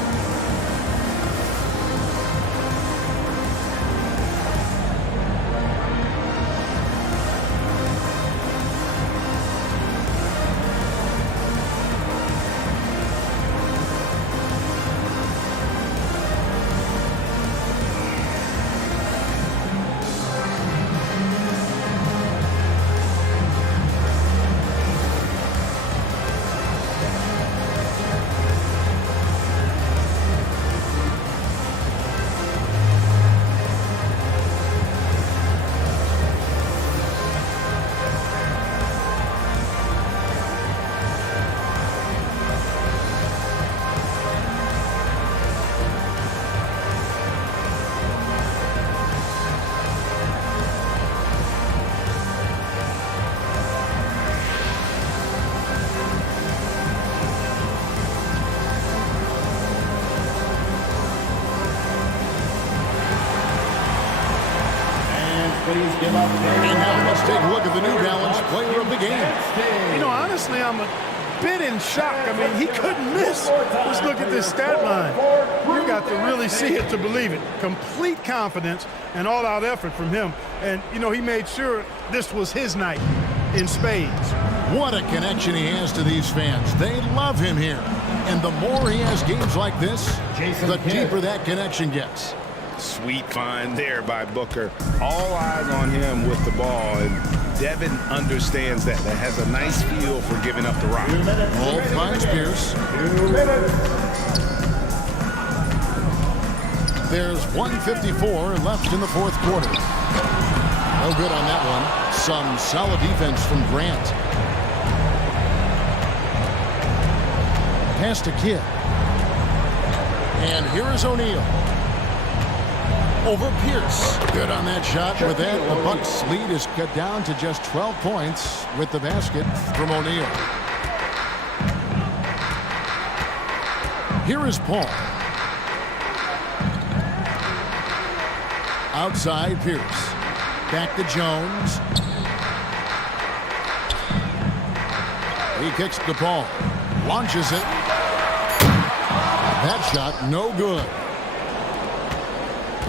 And now let's take a look at the New Balance player of the game. You know, honestly, I'm a bit in shock. I mean, he couldn't miss. Let's look at this stat line. You got to really see it to believe it. Complete confidence and all-out effort from him. And, you know, he made sure this was his night in spades. What a connection he has to these fans. They love him here. And the more he has games like this, the deeper that connection gets. Sweet find there by Booker. All eyes on him with the ball, and Devin understands that. That has a nice feel for giving up the rock. Ball finds Pierce. There's 1:54 left in the fourth quarter. No good on that one. Some solid defense from Grant. Pass to Kidd. And here is O'Neal. Over Pierce. Good on that shot. With that, the Bucks lead is cut down to just 12 points with the basket from O'Neal. Here is Paul. Outside Pierce. Back to Jones. He kicks the ball, launches it. That shot, no good.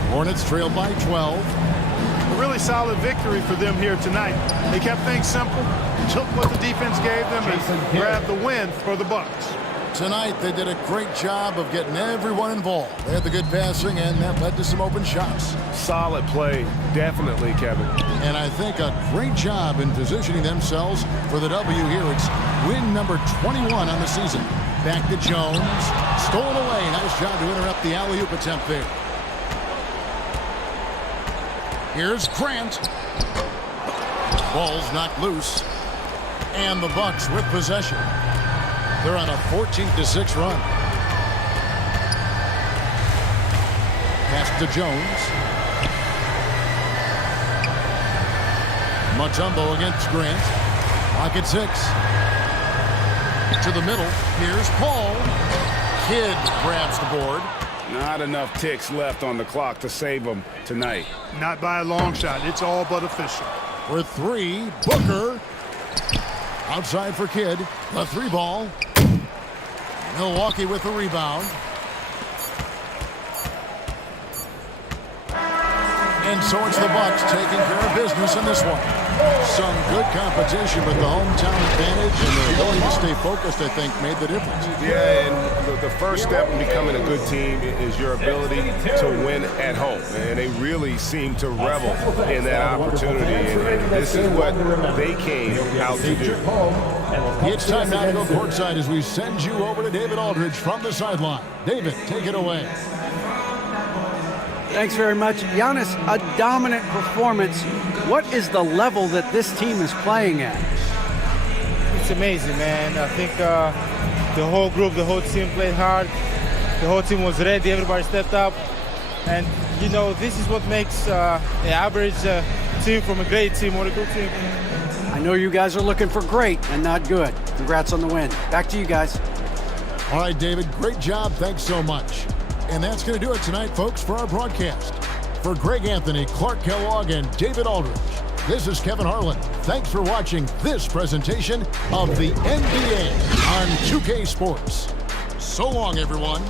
Hornets trail by 12. A really solid victory for them here tonight. They kept things simple, took what the defense gave them, and grabbed the win for the Bucks. Tonight, they did a great job of getting everyone involved. They had the good passing, and that led to some open shots. Solid play, definitely, Kevin. And I think a great job in positioning themselves for the W here. It's win number 21 on the season. Back to Jones. Stolen away. Nice job to interrupt the alley-oop attempt there. Here's Grant. Ball's knocked loose. And the Bucks with possession. They're on a 14-6 run. Pass to Jones. Mutombo against Grant. Clock at 6. To the middle. Here's Paul. Kidd grabs the board. Not enough ticks left on the clock to save them tonight. Not by a long shot. It's all but official. For 3, Booker. Outside for Kidd. The 3 ball. Milwaukee with the rebound. And so it's the Bucks taking care of business in this one. Some good competition, but the hometown advantage and their ability to stay focused, I think, made the difference. Yeah, and the first step in becoming a good team is your ability to win at home. And they really seem to revel in that opportunity. And this is what they came out to do. It's time now to go courtside as we send you over to David Aldridge from the sideline. David, take it away. Thanks very much. Giannis, a dominant performance. What is the level that this team is playing at? It's amazing, man. I think the whole group, the whole team played hard. The whole team was ready. Everybody stepped up. And, you know, this is what makes the average team from a great team or a good team. I know you guys are looking for great and not good. Congrats on the win. Back to you guys. All right, David, great job. Thanks so much. And that's going to do it tonight, folks, for our broadcast. For Greg Anthony, Clark Kellogg, and David Aldridge, this is Kevin Harlan. Thanks for watching this presentation of the NBA on 2K Sports. So long, everyone.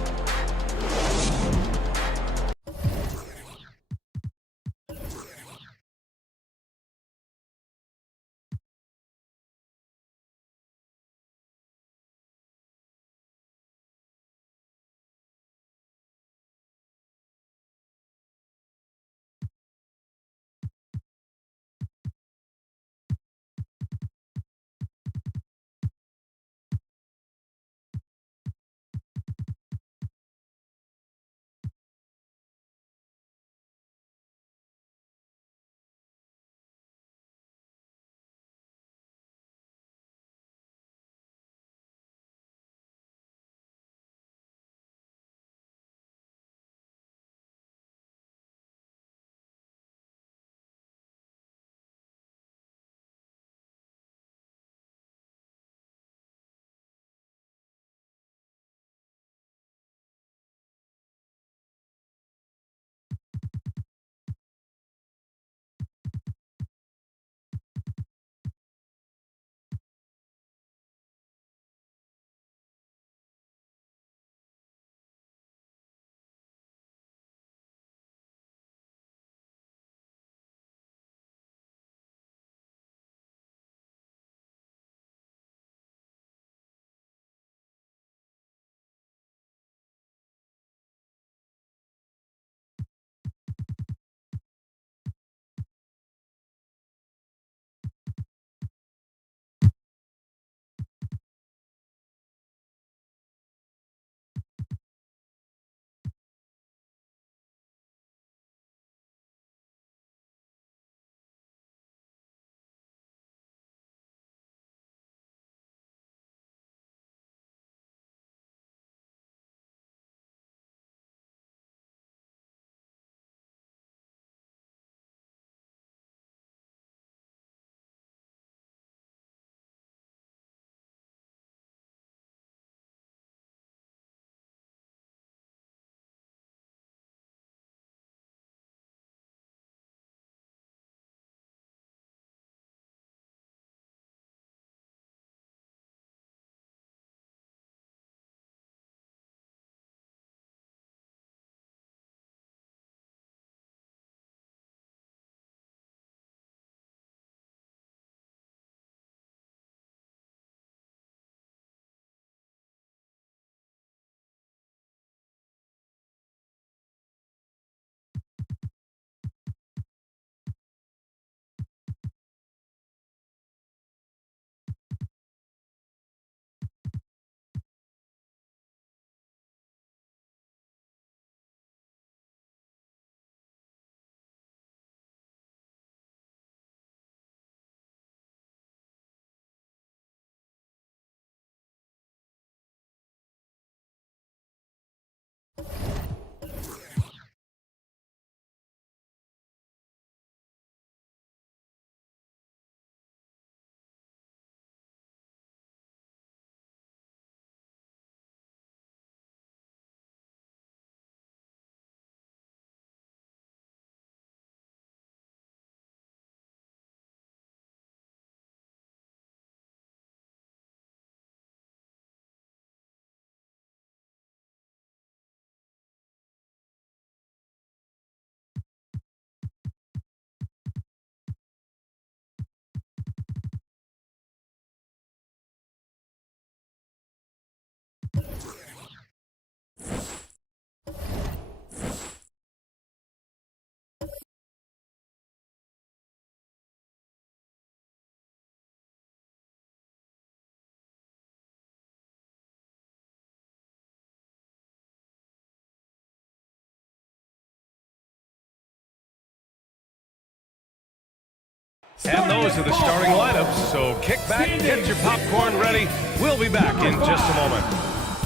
And those are the starting lineups, so kick back, get your popcorn ready. We'll be back in just a moment.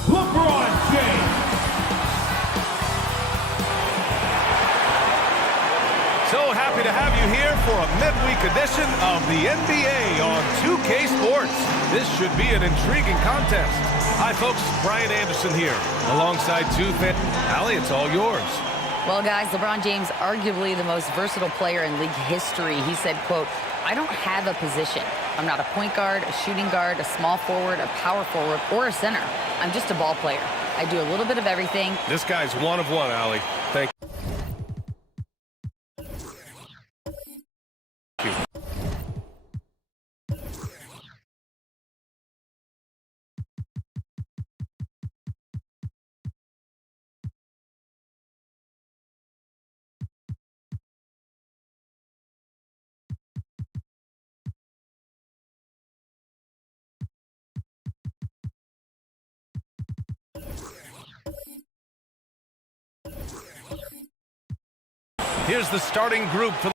LeBron James. So happy to have you here for a midweek edition of the NBA on 2K Sports. This should be an intriguing contest. Hi, folks. Brian Anderson here, alongside two fans. Allie, it's all yours. Well, guys, LeBron James, arguably the most versatile player in league history. He said, quote, "I don't have a position. I'm not a point guard, a shooting guard, a small forward, a power forward, or a center. I'm just a ball player. I do a little bit of everything." This guy's one of one, Allie. Thank you. Here's the starting group for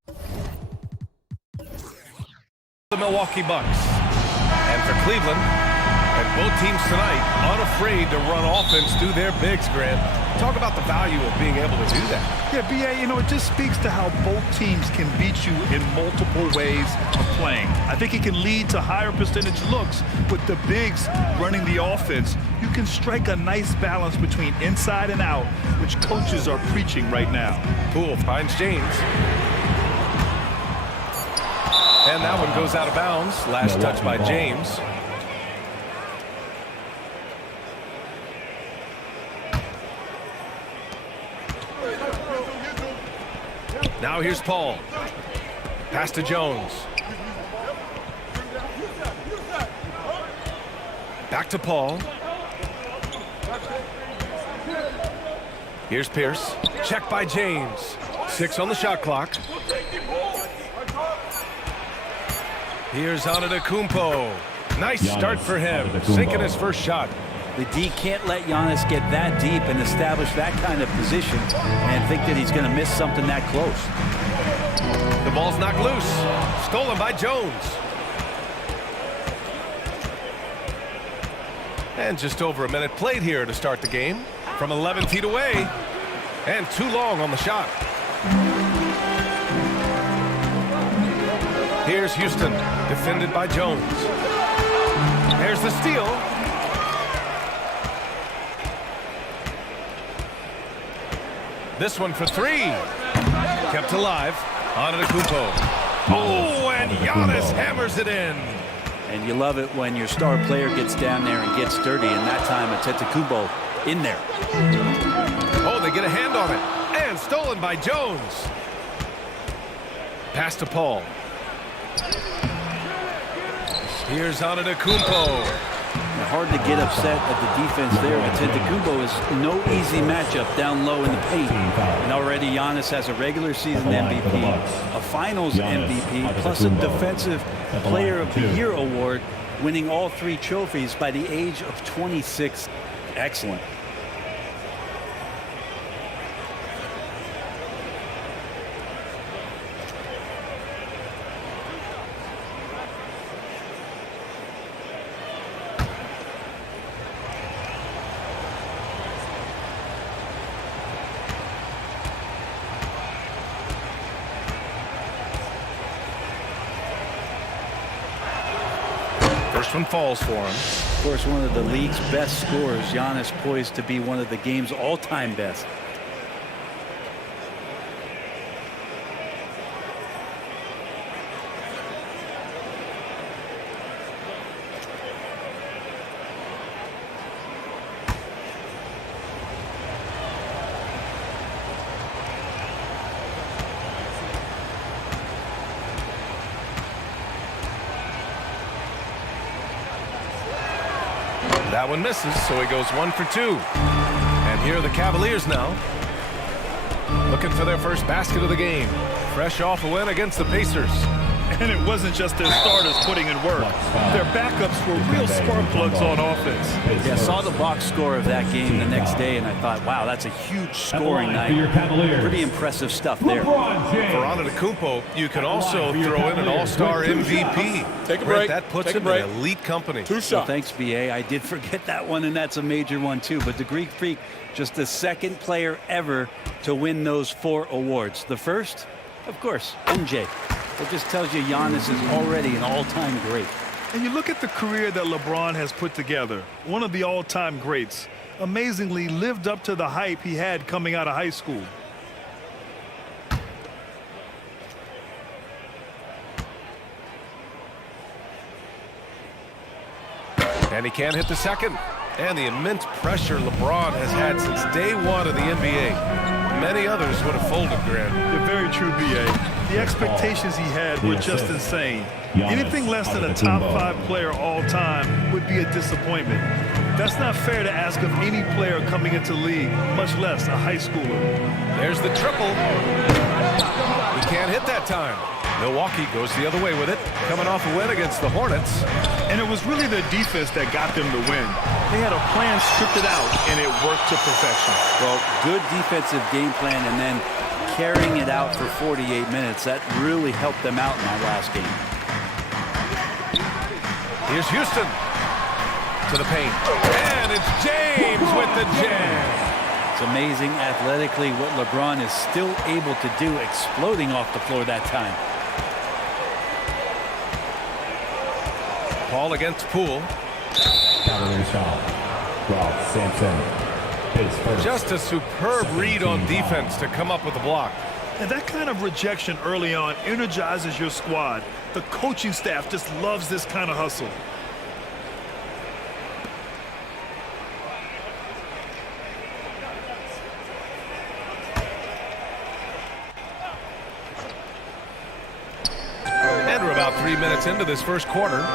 the Milwaukee Bucks. And for Cleveland, and both teams tonight unafraid to run offense through their bigs, Grant. Talk about the value of being able to do that. Yeah, B.A., you know, it just speaks to how both teams can beat you in multiple ways of playing. I think it can lead to higher percentage looks with the bigs running the offense. You can strike a nice balance between inside and out, which coaches are preaching right now. Poole finds James. And that one goes out of bounds. Last touch by James. Now here's Paul. Pass to Jones. Back to Paul. Here's Pierce. Check by James. 6 on the shot clock. Here's Antetokounmpo. Nice start for him. Sinking his first shot. The D can't let Giannis get that deep and establish that kind of position and think that he's going to miss something that close. The ball's knocked loose. Stolen by Jones. And just over a minute played here to start the game. From 11 feet away. And too long on the shot. Here's Houston. Defended by Jones. There's the steal. This one for 3. Kept alive. Antetokounmpo. Oh, and Giannis hammers it in. And you love it when your star player gets down there and gets dirty, and that time Antetokounmpo in there. Oh, they get a hand on it. And stolen by Jones. Pass to Paul. Here's Antetokounmpo. Hard to get upset at the defense there. Antetokounmpo is no easy matchup down low in the paint. And already Giannis has a regular season MVP, a finals MVP, plus a defensive player of the year award, winning all 3 trophies by the age of 26. Excellent. First one falls for him. Of course, one of the league's best scorers. Giannis poised to be one of the game's all-time best. That one misses, so he goes 1 for 2. And here are the Cavaliers now. Looking for their first basket of the game. Fresh off a win against the Pacers. And it wasn't just their starters putting in work. Their backups were real spark plugs on offense. Yeah, I saw the box score of that game the next day, and I thought, wow, that's a huge scoring night. Pretty impressive stuff there. For Antetokounmpo, you can also throw in an all-star MVP. Take a break. That puts Take a him break. in elite company. Two shots. Well, thanks, B.A. I did forget that one, and that's a major one, too. But the Greek Freak, just the second player ever to win those 4 awards. The first, of course, MJ. It just tells you Giannis is already an all-time great. And you look at the career that LeBron has put together, one of the all-time greats, amazingly lived up to the hype he had coming out of high school. And he can't hit the second. And the immense pressure LeBron has had since day one of the NBA. Many others would have folded, Grant. You're very true, B.A. The expectations he had were just insane. Anything less than a top 5 player all time would be a disappointment. That's not fair to ask of any player coming into league, much less a high schooler. There's the triple. He can't hit that time. Milwaukee goes the other way with it, coming off a win against the Hornets. And it was really their defense that got them the win. They had a plan scripted out, and it worked to perfection. Well, good defensive game plan, and then carrying it out for 48 minutes. That really helped them out in that last game. Here's Houston to the paint. And it's James with the jam. It's amazing athletically what LeBron is still able to do, exploding off the floor that time. Paul against Poole. Just a superb read on defense to come up with a block. And that kind of rejection early on energizes your squad. The coaching staff just loves this kind of hustle. And we're about 3 minutes into this first quarter.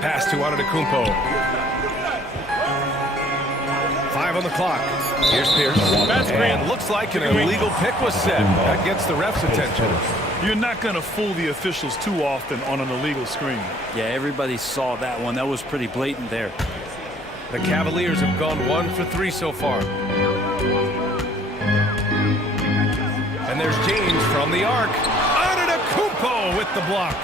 Pass to Antetokounmpo. 5 on the clock. Here's Pierce. And looks like an illegal pick was set. That gets the ref's attention. You're not going to fool the officials too often on an illegal screen. Yeah, everybody saw that one. That was pretty blatant there. The Cavaliers have gone 1 for 3 so far. And there's James from the arc. Antetokounmpo with the block.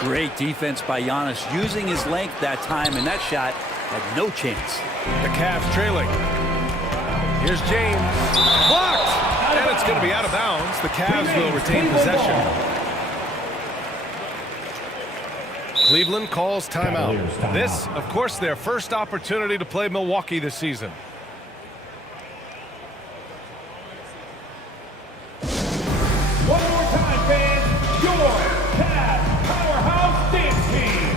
Great defense by Giannis, using his length that time, and that shot had no chance. The Cavs trailing. Here's James. Blocked! And it's going to be out of bounds. The Cavs will retain possession. Cleveland calls timeout. This, of course, their first opportunity to play Milwaukee this season. One more time, fans. Your Cavs Powerhouse Dance Team.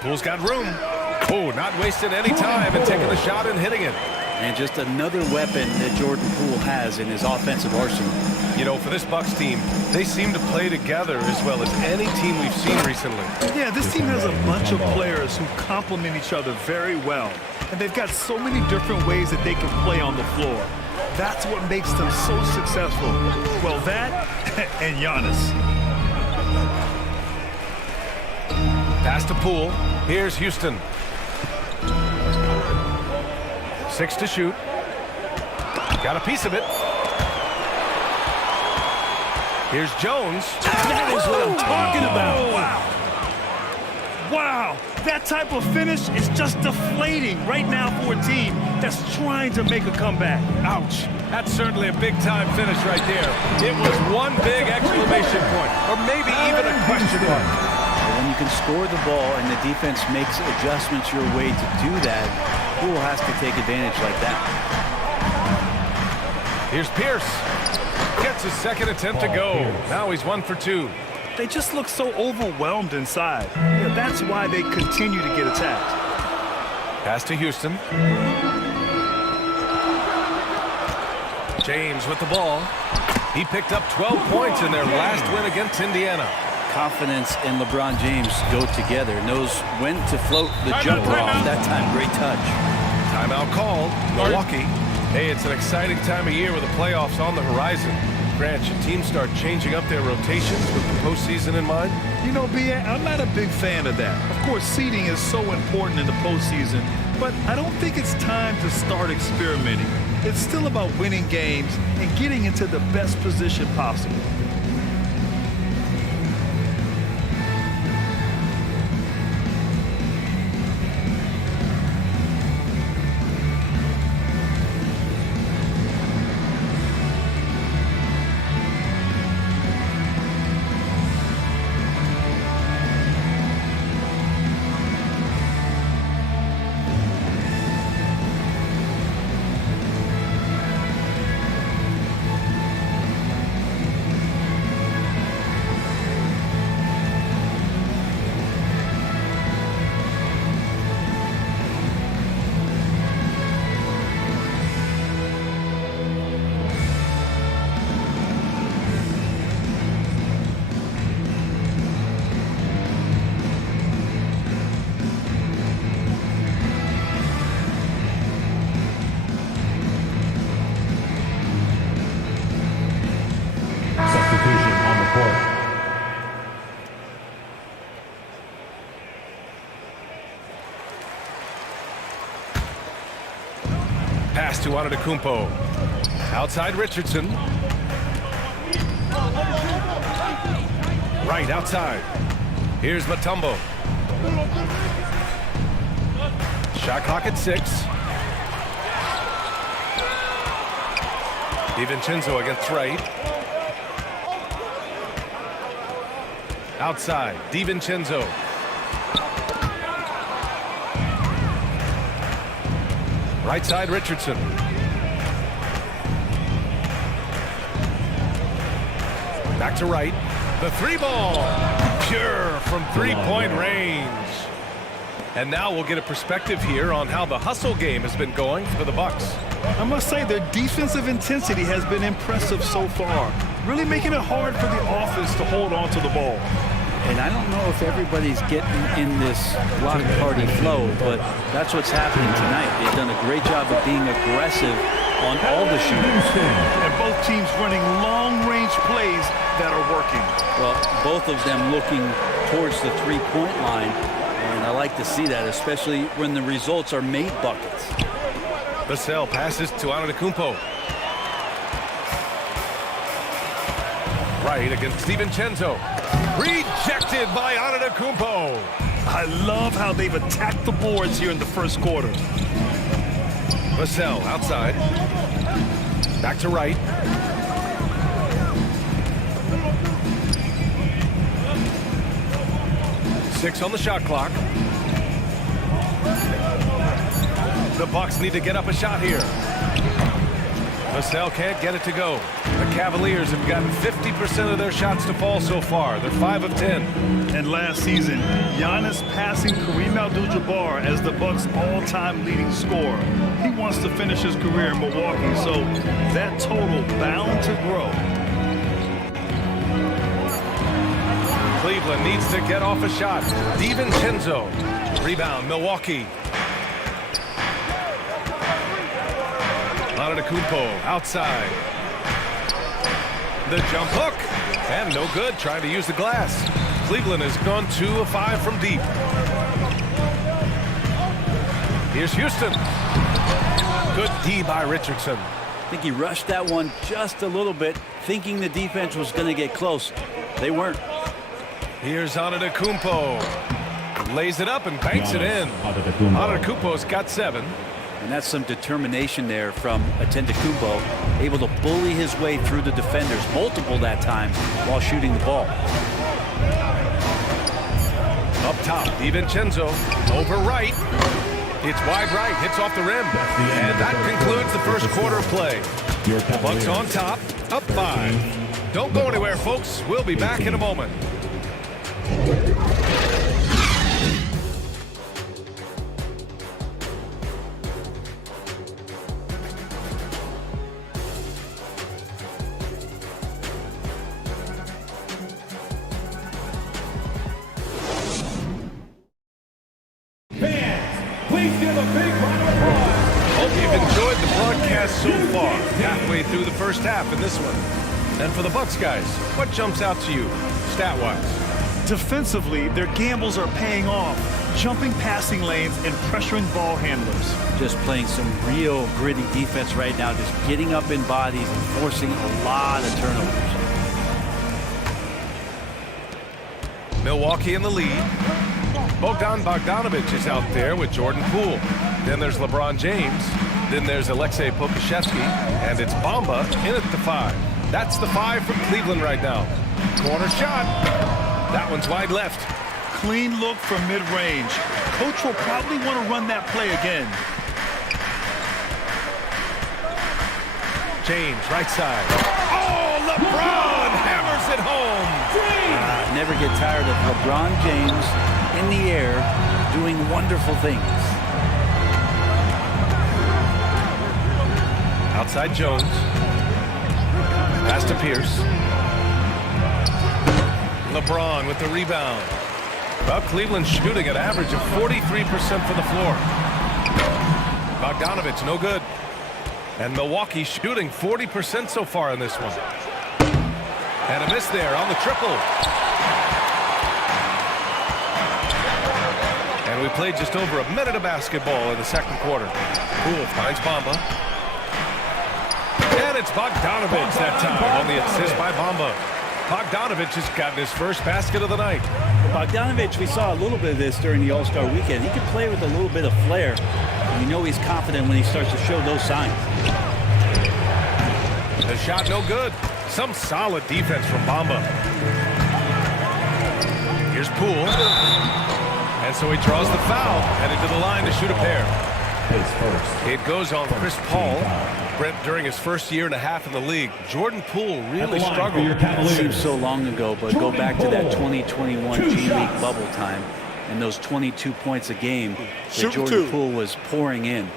Poole's got room. Oh, not wasting any time and taking the shot and hitting it. And just another weapon that Jordan Poole has in his offensive arsenal. You know, for this Bucks team, they seem to play together as well as any team we've seen recently. Yeah, this team has a bunch of players who complement each other very well. And they've got so many different ways that they can play on the floor. That's what makes them so successful. Well, that and Giannis. Pass to Poole. Here's Houston. 6 to shoot. Got a piece of it. Here's Jones. That is what I'm talking about. Wow. Wow. That type of finish is just deflating right now for a team that's trying to make a comeback. Ouch. That's certainly a big-time finish right there. It was one big exclamation point, or maybe even a question mark. When you can score the ball and the defense makes adjustments your way to do that, Poole has to take advantage like that. Here's Pierce. Gets his second attempt to go. Now he's 1 for 2. They just look so overwhelmed inside. Yeah, that's why they continue to get attacked. Pass to Houston. James with the ball. He picked up 12 points in their last win against Indiana. Confidence and LeBron James go together. Knows when to float the jumper off. That time, great touch. Timeout called. Milwaukee. Hey, it's an exciting time of year with the playoffs on the horizon. Grant, should teams start changing up their rotations with the postseason in mind? You know, B.A., I'm not a big fan of that. Of course, seeding is so important in the postseason, but I don't think it's time to start experimenting. It's still about winning games and getting into the best position possible. Pass to Antetokounmpo. Outside Richardson. Right outside. Here's Mutombo. Shot clock at 6. DiVincenzo against Wright. Outside, DiVincenzo. Right side, Richardson. Back to Wright. The 3-ball. Pure from three-point range. And now we'll get a perspective here on how the hustle game has been going for the Bucks. I must say their defensive intensity has been impressive so far, really making it hard for the offense to hold on to the ball. And I don't know if everybody's getting in this block party flow, but that's what's happening tonight. They've done a great job of being aggressive on all the shooters. And both teams running long-range plays that are working. Well, both of them looking towards the three-point line, and I like to see that, especially when the results are made buckets. Vassell passes to Antetokounmpo. Right against DiVincenzo. Rejected by Antetokounmpo. I love how they've attacked the boards here in the first quarter. Vassell outside. Back to Wright. Six on the shot clock. The Bucks need to get up a shot here. Vassell can't get it to go. The Cavaliers have gotten 50% of their shots to fall so far. They're 5 of 10. And last season, Giannis passing Kareem Abdul-Jabbar as the Bucks' all-time leading scorer. He wants to finish his career in Milwaukee, so that total bound to grow. Cleveland needs to get off a shot. DiVincenzo. Rebound, Milwaukee. Antetokounmpo outside. The jump hook. And no good, trying to use the glass. Cleveland has gone 2 of 5 from deep. Here's Houston. Good D by Richardson. I think he rushed that one just a little bit, thinking the defense was going to get close. They weren't. Here's Antetokounmpo. Lays it up and banks it in. Antetokounmpo's got 7. And that's some determination there from Antetokounmpo, able to bully his way through the defenders multiple that time while shooting the ball. Up top, DiVincenzo over right. It's wide right, hits off the rim. And that concludes the first quarter of play. The Bucks on top, up 5. Don't go anywhere, folks. We'll be back in a moment. Please give a big round of applause. Hope you've enjoyed the broadcast so far. Halfway through the first half in this one. And for the Bucks guys, what jumps out to you, stat-wise? Defensively, their gambles are paying off. Jumping passing lanes and pressuring ball handlers. Just playing some real gritty defense right now. Just getting up in bodies and forcing a lot of turnovers. Milwaukee in the lead. Bogdan Bogdanovic is out there with Jordan Poole. Then there's LeBron James. Then there's Aleksej Pokusevski. And it's Bamba in at the 5. That's the 5 from Cleveland right now. Corner shot. That one's wide left. Clean look from mid-range. Coach will probably want to run that play again. James, right side. Oh, LeBron hammers it home. Never get tired of LeBron James in the air doing wonderful things. Outside Jones. Pass to Pierce. LeBron with the rebound. Well, Cleveland shooting an average of 43% from the floor. Bogdanovic, no good. And Milwaukee shooting 40% so far in this one. And a miss there on the triple. And we played just over a minute of basketball in the second quarter. Poole finds Bamba. And it's Bogdanovic that time on the assist by Bamba. Bogdanovic has gotten his first basket of the night. Bogdanovic, we saw a little bit of this during the All-Star weekend. He can play with a little bit of flair. And you know he's confident when he starts to show those signs. The shot no good. Some solid defense from Bamba. Here's Poole. And so he draws the foul, headed to the line to shoot a pair. It goes on Chris Paul. Brent, during his first year and a half in the league, Jordan Poole really struggled. It seems so long ago, but go back to that 2021 G League bubble time and those 22 points a game that Jordan Poole was pouring in.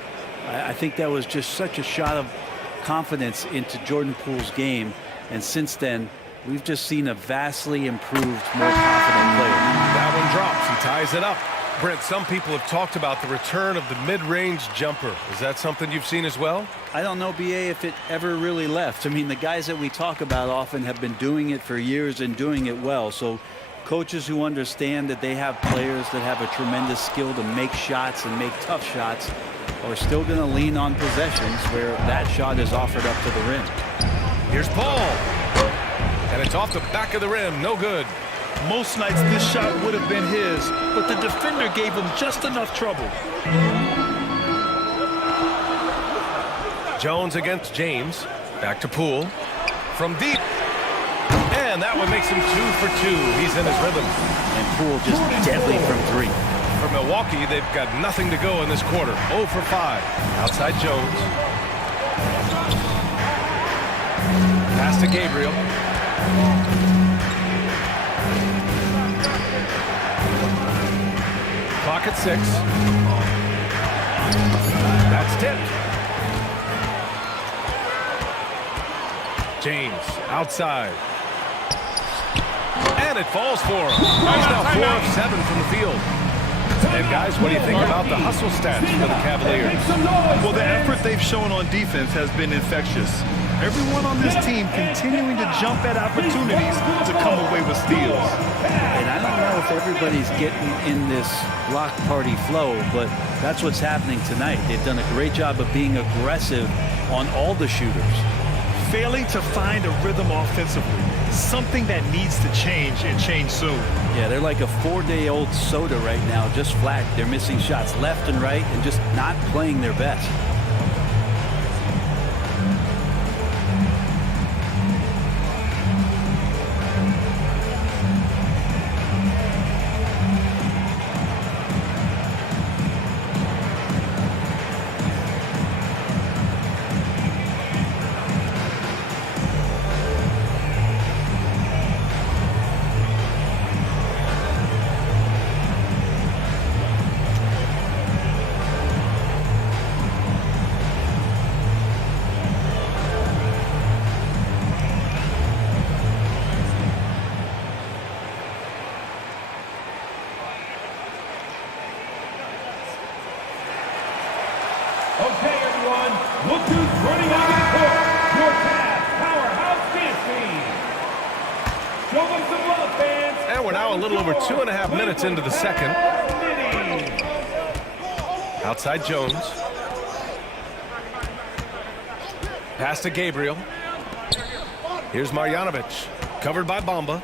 I think that was just such a shot of confidence into Jordan Poole's game. And since then, we've just seen a vastly improved, more confident player. That one drops. He ties it up. Brent, some people have talked about the return of the mid-range jumper. Is that something you've seen as well? I don't know, BA, if it ever really left. I mean, the guys that we talk about often have been doing it for years and doing it well. So coaches who understand that they have players that have a tremendous skill to make shots and make tough shots are still going to lean on possessions where that shot is offered up to the rim. Here's Paul. And it's off the back of the rim. No good. Most nights this shot would have been his, but the defender gave him just enough trouble. Jones against James. Back to Poole. From deep. And that one makes him 2 for 2. He's in his rhythm. And Poole just deadly from 3. For Milwaukee, they've got nothing to go in this quarter. 0 for 5. Outside Jones. Pass to Gabriel. Clock at 6. That's tipped. James outside. And it falls for him. He's now 4 of 7 from the field. And guys, what do you think about the hustle stats for the Cavaliers? Well, the effort they've shown on defense has been infectious. Everyone on this team continuing to jump at opportunities to come away with steals. And I don't know if everybody's getting in this block party flow, but that's what's happening tonight. They've done a great job of being aggressive on all the shooters. Failing to find a rhythm offensively, something that needs to change and change soon. Yeah, they're like a 4-day-old soda right now, just flat. They're missing shots left and right and just not playing their best. Okay, everyone, look who's running out of the court. Your Cavs powerhouse dance team. Show them some love, fans. And we're now a little over 2.5 minutes into the second. Outside Jones. Pass to Gabriel. Here's Marjanovic, covered by Bamba.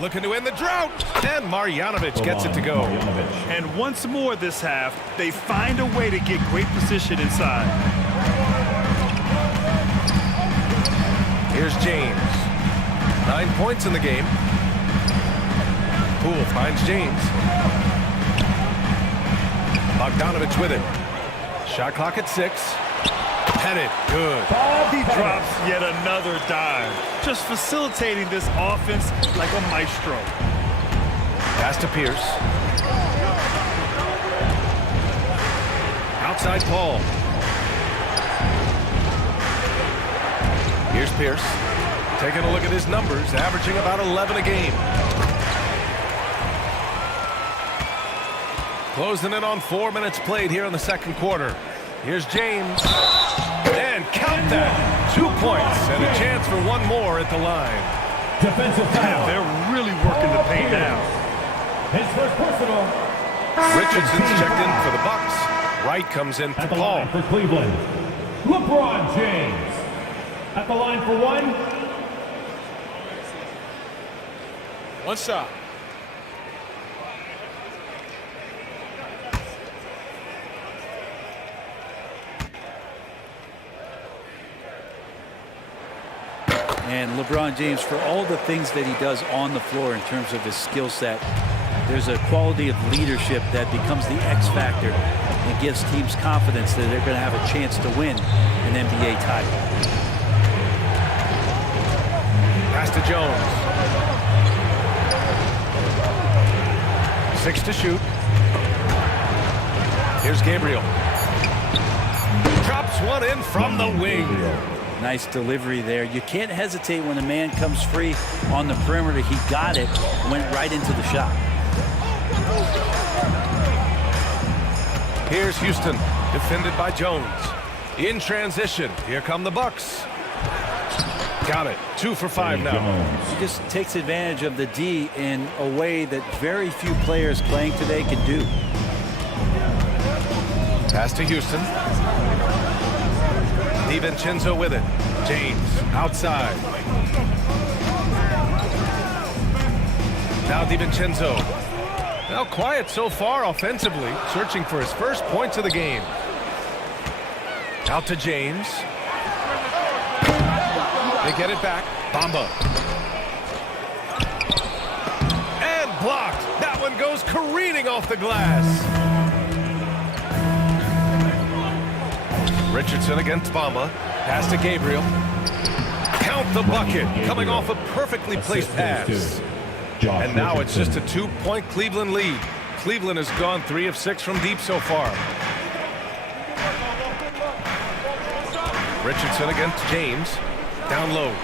Looking to end the drought, and Marjanovic gets it to go. And once more this half, they find a way to get great position inside. Here's James. 9 points in the game. Poole finds James. Bogdanovic with it. Shot clock at 6. Pettit, good. He drops yet another dive, just facilitating this offense like a maestro. Pass to Pierce. Outside Paul. Here's Pierce. Taking a look at his numbers, averaging about 11 a game. Closing in on 4 minutes played here in the second quarter. Here's James. And count that. 2 points and a chance for one more at the line. Defensive foul. They're really working the paint now. His first personal. Richardson's checked in for the Bucks. Wright comes in for At the Paul. line for Cleveland, LeBron James. At the line for one. One shot. And LeBron James, for all the things that he does on the floor in terms of his skill set, there's a quality of leadership that becomes the X factor and gives teams confidence that they're going to have a chance to win an NBA title. Pass to Jones. 6 to shoot. Here's Gabriel. Drops one in from the wing. Nice delivery there. You can't hesitate when a man comes free on the perimeter. He got it, went right into the shot. Here's Houston, defended by Jones. In transition, here come the Bucks. Got it, 2 for 5 now. He just takes advantage of the D in a way that very few players playing today can do. Pass to Houston. DiVincenzo with it. James outside. Now DiVincenzo. Now quiet so far offensively, searching for his first points of the game. Out to James. They get it back. Bamba. And blocked. That one goes careening off the glass. Richardson against Bamba. Pass to Gabriel. Count the bucket. Coming off a perfectly placed pass. And now it's just a 2-point Cleveland lead. Cleveland has gone 3 of 6 from deep so far. Richardson against James. Down low.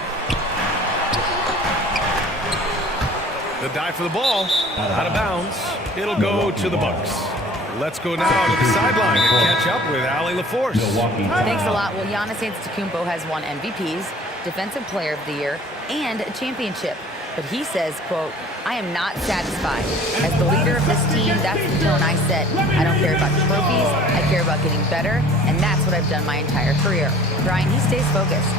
The dive for the ball. Out of bounds. It'll go to the Bucks. Let's go now to the sideline and catch up with Allie LaForce. Thanks a lot. Well, Giannis Antetokounmpo has won MVPs, Defensive Player of the Year, and a championship. But he says, quote, I am not satisfied. As the leader of this team, that's the tone I set. I don't care about trophies. I care about getting better, and that's what I've done my entire career. Brian, he stays focused.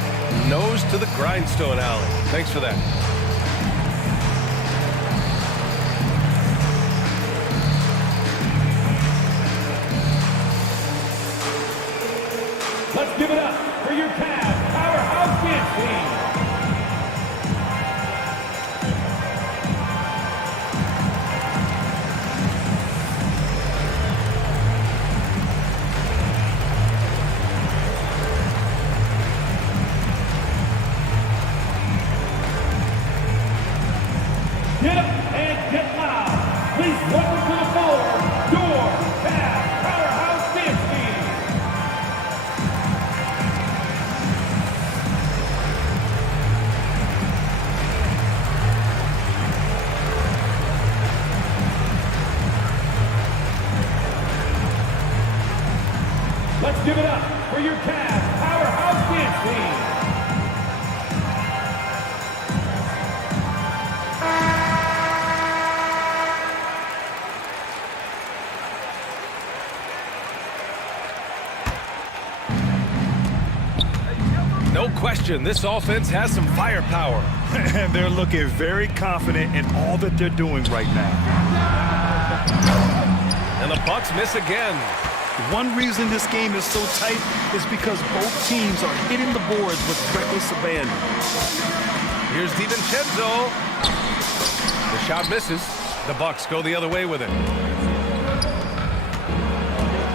Nose to the grindstone, Allie. Thanks for that. Let's give it up for your Cavs powerhouse dance team. Get up and get loud. Please welcome to the floor your Cavs powerhouse dance team. Let's give it up for your Cavs powerhouse dance team. No question, this offense has some firepower. And they're looking very confident in all that they're doing right now. And the Bucks miss again. One reason this game is so tight is because both teams are hitting the boards with reckless abandon. Here's DiVincenzo. The shot misses. The Bucks go the other way with it.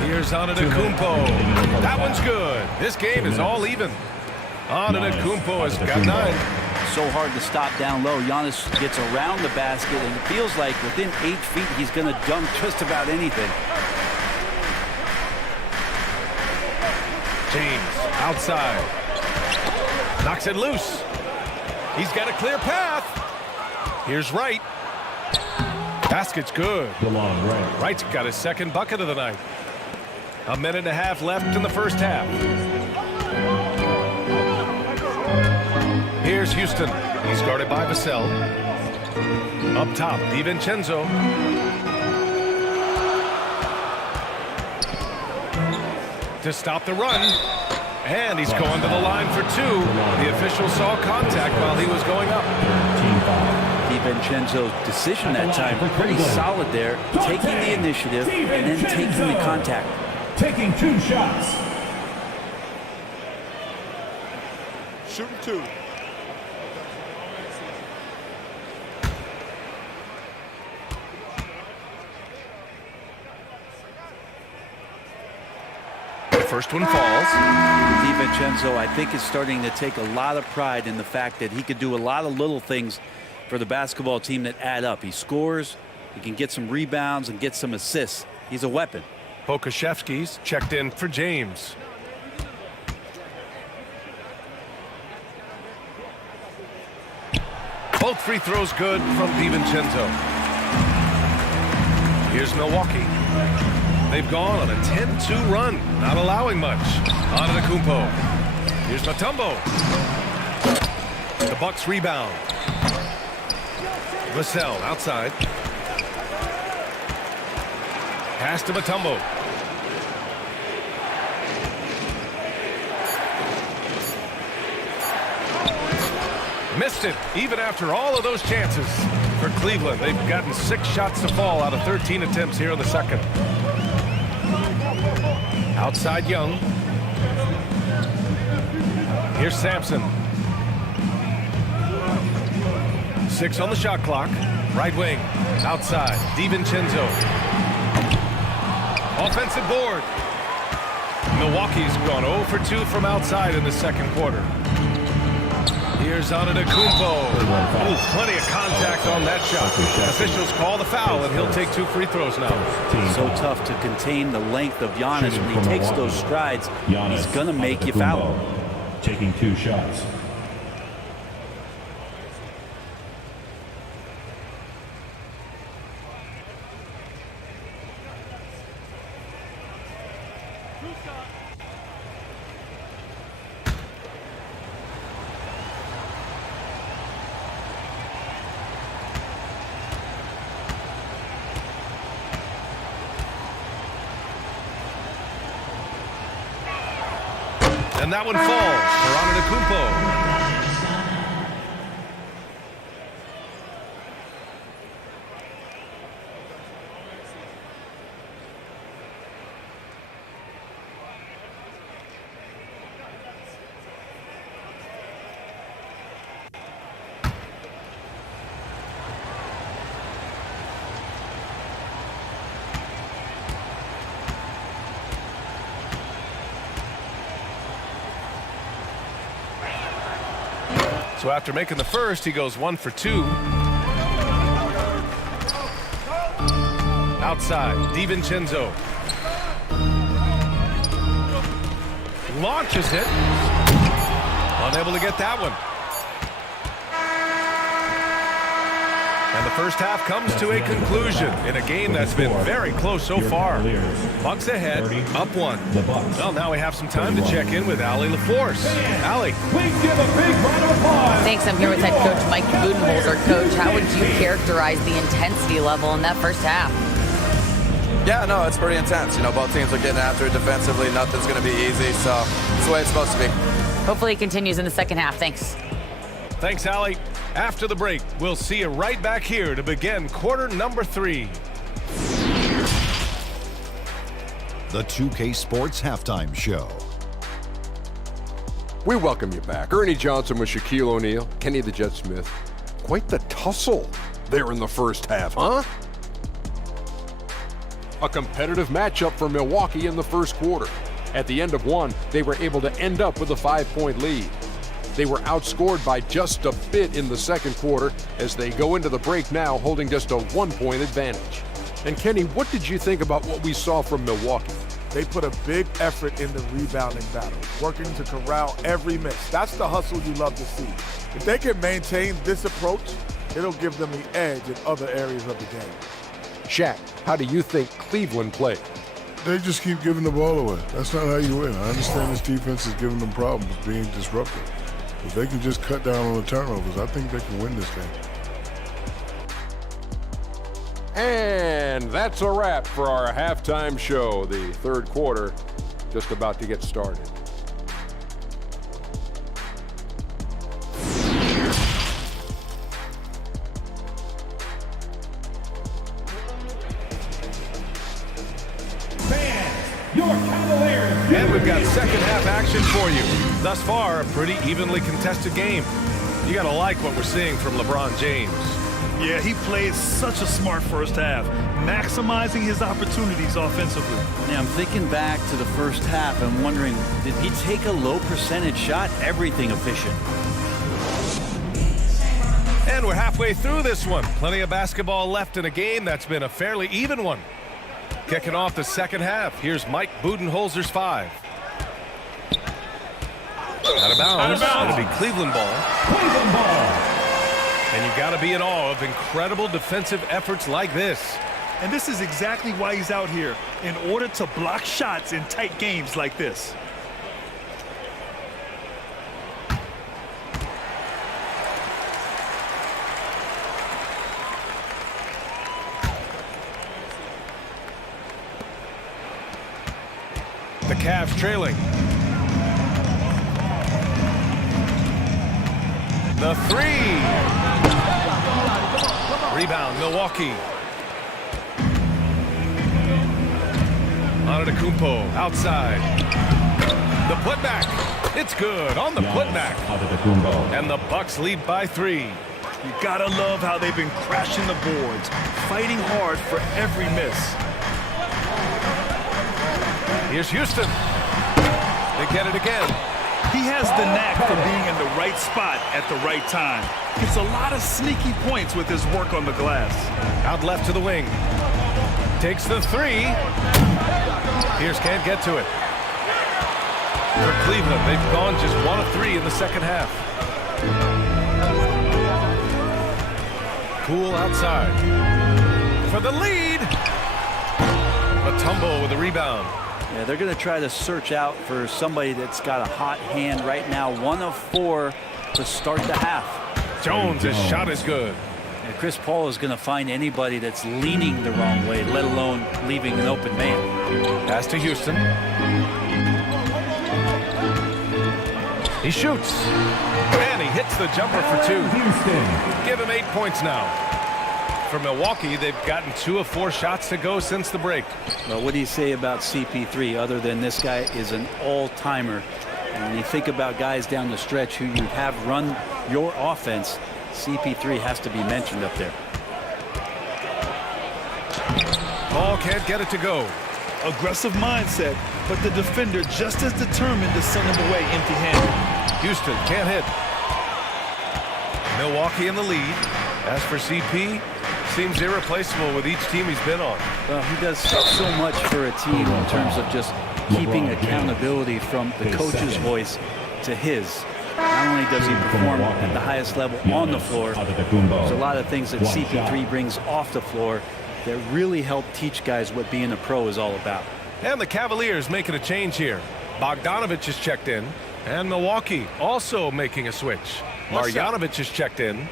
Here's Antetokounmpo. That one's good. This game is all even. Antetokounmpo has got 9. So hard to stop down low. Giannis gets around the basket, and it feels like within 8 feet he's going to dunk just about anything. James outside. Knocks it loose. He's got a clear path. Here's Wright. Basket's good. Wright's got his second bucket of the night. A minute and a half left in the first half. Here's Houston. He's guarded by Vassell. Up top, DiVincenzo. To stop the run. And he's going to the line for 2. The official saw contact while he was going up. DiVincenzo's decision that time, pretty solid there, taking the initiative and then taking the contact. Taking 2 shots. Shooting 2. First one falls. DiVincenzo, I think, is starting to take a lot of pride in the fact that he could do a lot of little things for the basketball team that add up. He scores, he can get some rebounds and get some assists. He's a weapon. Pokusevski's checked in for James. Both free throws good from DiVincenzo. Here's Milwaukee. They've gone on a 10-2 run, not allowing much. Antetokounmpo. Here's Mutombo. The Bucks rebound. Vassell outside. Pass to Mutombo. Missed it, even after all of those chances. For Cleveland, they've gotten 6 shots to fall out of 13 attempts here in the second. Outside Young. Here's Sampson. 6 on the shot clock. Right wing. Outside. DiVincenzo. Offensive board. Milwaukee's gone 0 for 2 from outside in the second quarter. Here's Antetokounmpo. Ooh, plenty of contact on that shot. Officials call the foul, and he'll take 2 free throws now. So tough to contain the length of Giannis. When he takes those strides, he's going to make you foul. Taking 2 shots. And that one falls for Antetokounmpo. So after making the first, he goes 1 for 2. Outside, DiVincenzo. Launches it. Unable to get that one. And the first half comes to a conclusion in a game that's been very close so far. Bucks ahead, up 1. Well, now we have some time to check in with Allie LaForce. Allie. Please give a big round of applause. Thanks. I'm here with head coach Mike Budenholzer. Coach, how would you characterize the intensity level in that first half? Yeah, no, it's pretty intense. You know, both teams are getting after it defensively. Nothing's going to be easy, so it's the way it's supposed to be. Hopefully it continues in the second half. Thanks. Thanks, Allie. After the break, we'll see you right back here to begin quarter number 3. The 2K Sports Halftime Show. We welcome you back. Ernie Johnson with Shaquille O'Neal, Kenny the Jet Smith. Quite the tussle there in the first half, huh? A competitive matchup for Milwaukee in the first quarter. At the end of 1, they were able to end up with a 5-point lead. They were outscored by just a bit in the second quarter as they go into the break now holding just a 1-point advantage. And Kenny, what did you think about what we saw from Milwaukee? They put a big effort in the rebounding battle, working to corral every miss. That's the hustle you love to see. If they can maintain this approach, it'll give them the edge in other areas of the game. Shaq, how do you think Cleveland played? They just keep giving the ball away. That's not how you win. I understand this defense is giving them problems being disruptive. If they can just cut down on the turnovers, I think they can win this game. And that's a wrap for our halftime show. The third quarter just about to get started. And we've got second half action for you. Thus far, a pretty evenly contested game. You gotta like what we're seeing from LeBron James. Yeah, he played such a smart first half, maximizing his opportunities offensively. Yeah, I'm thinking back to the first half and wondering, did he take a low percentage shot? Everything efficient. And we're halfway through this one. Plenty of basketball left in a game that's been a fairly even one. Kicking off the second half, here's Mike Budenholzer's 5. Out of bounds. It'll be Cleveland ball. Cleveland ball. And you got to be in awe of incredible defensive efforts like this. And this is exactly why he's out here, in order to block shots in tight games like this. The Cavs trailing. The 3. Rebound, Milwaukee. Antetokounmpo outside. The putback. It's good on the putback. And the Bucks lead by 3. You gotta love how they've been crashing the boards, fighting hard for every miss. Here's Houston. They get it again. He has the knack for being in the right spot at the right time. Gets a lot of sneaky points with his work on the glass. Out left to the wing. Takes the 3. Pierce can't get to it. For Cleveland, they've gone just 1 of 3 in the second half. Poole outside. For the lead. Mutombo with a rebound. Yeah, they're going to try to search out for somebody that's got a hot hand right now. 1 of 4 to start the half. Jones, his shot is good. And Chris Paul is going to find anybody that's leaning the wrong way, let alone leaving an open man. Pass to Houston. He shoots. And he hits the jumper for 2. Houston. Give him 8 points now. For Milwaukee, they've gotten 2 of 4 shots to go since the break. Well, what do you say about CP3 other than this guy is an all-timer? And when you think about guys down the stretch who you have run your offense, CP3 has to be mentioned up there. Paul can't get it to go. Aggressive mindset, but the defender just as determined to send him away empty-handed. Houston can't hit. Milwaukee in the lead. As for CP, seems irreplaceable with each team he's been on. Well, he does so much for a team in terms of just keeping accountability from the coach's voice to his. Not only does he perform at the highest level on the floor, there's a lot of things that CP3 brings off the floor that really help teach guys what being a pro is all about. And the Cavaliers making a change here. Bogdanovich is checked in, and Milwaukee also making a switch. Marjanovic is checked in.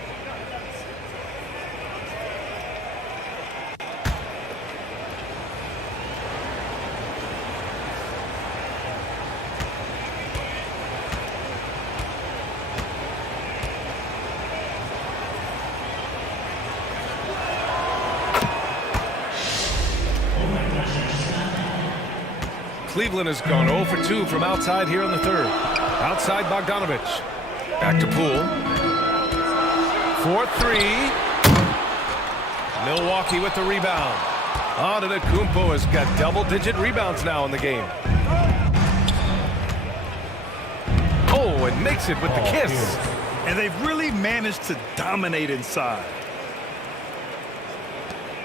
Cleveland has gone 0 for 2 from outside here in the third. Outside Bogdanovich. Back to Poole. 4-3. Milwaukee with the rebound. Antetokounmpo has got double-digit rebounds now in the game. Oh, and makes it with the kiss. And they've really managed to dominate inside.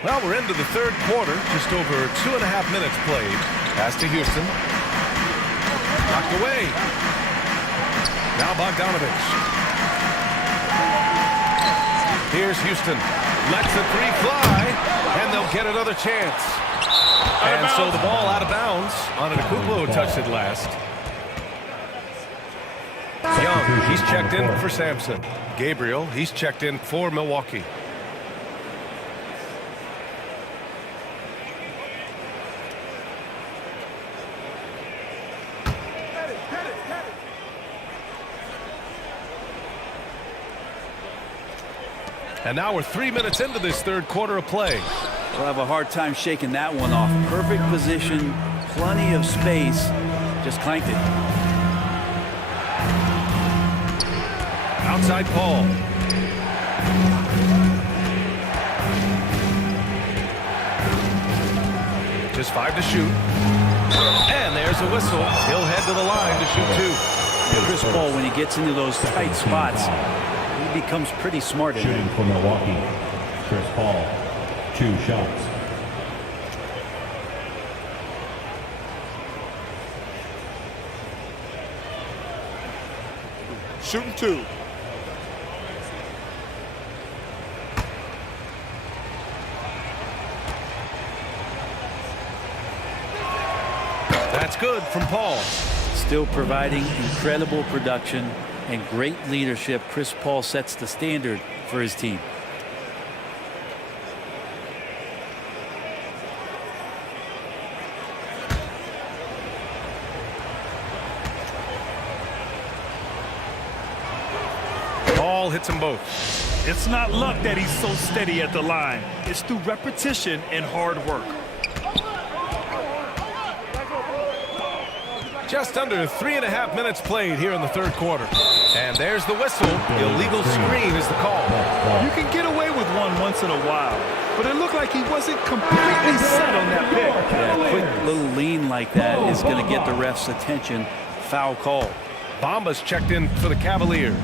Well, we're into the third quarter. Just over 2.5 minutes played. Pass to Houston. Knocked away. Now Bogdanovich. Here's Houston. Lets the 3 fly, and they'll get another chance. And so the ball out of bounds. Antetokounmpo touched it last. Young, he's checked in for Sampson. Gabriel, he's checked in for Milwaukee. And now we're 3 minutes into this third quarter of play. We'll have a hard time shaking that one off. Perfect position, plenty of space. Just clanked it. Outside Paul. Just 5 to shoot. And there's a whistle. He'll head to the line to shoot 2. Chris Paul, when he gets into those tight spots, he becomes pretty smart. Shooting for Milwaukee. Chris Paul, 2 shots. Shooting 2. That's good from Paul. Still providing incredible production and great leadership. Chris Paul sets the standard for his team. Paul hits them both. It's not luck that he's so steady at the line. It's through repetition and hard work. Just under 3.5 minutes played here in the third quarter. And there's the whistle. Illegal screen is the call. You can get away with one once in a while, but it looked like he wasn't completely set on that pick. Yeah, a quick little lean like that is going to get the ref's attention. Foul call. Bamba's checked in for the Cavaliers.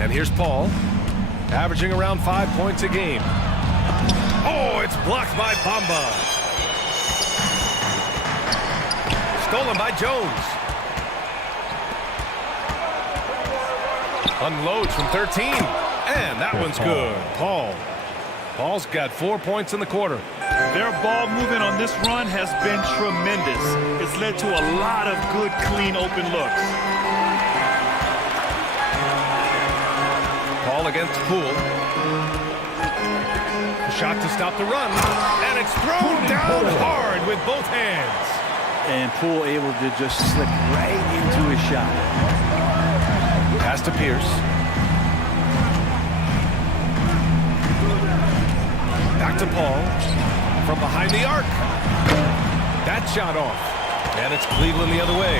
And here's Paul, averaging around 5 points a game. Oh, it's blocked by Bamba. Stolen by Jones. Unloads from 13. And that one's good. Paul. Paul's got 4 points in the quarter. Their ball movement on this run has been tremendous. It's led to a lot of good, clean, open looks. Paul against Poole. Shot to stop the run, and it's thrown down hard with both hands. And Poole able to just slip right into his shot. Pass to Pierce. Back to Paul. From behind the arc. That shot off. And it's Cleveland the other way.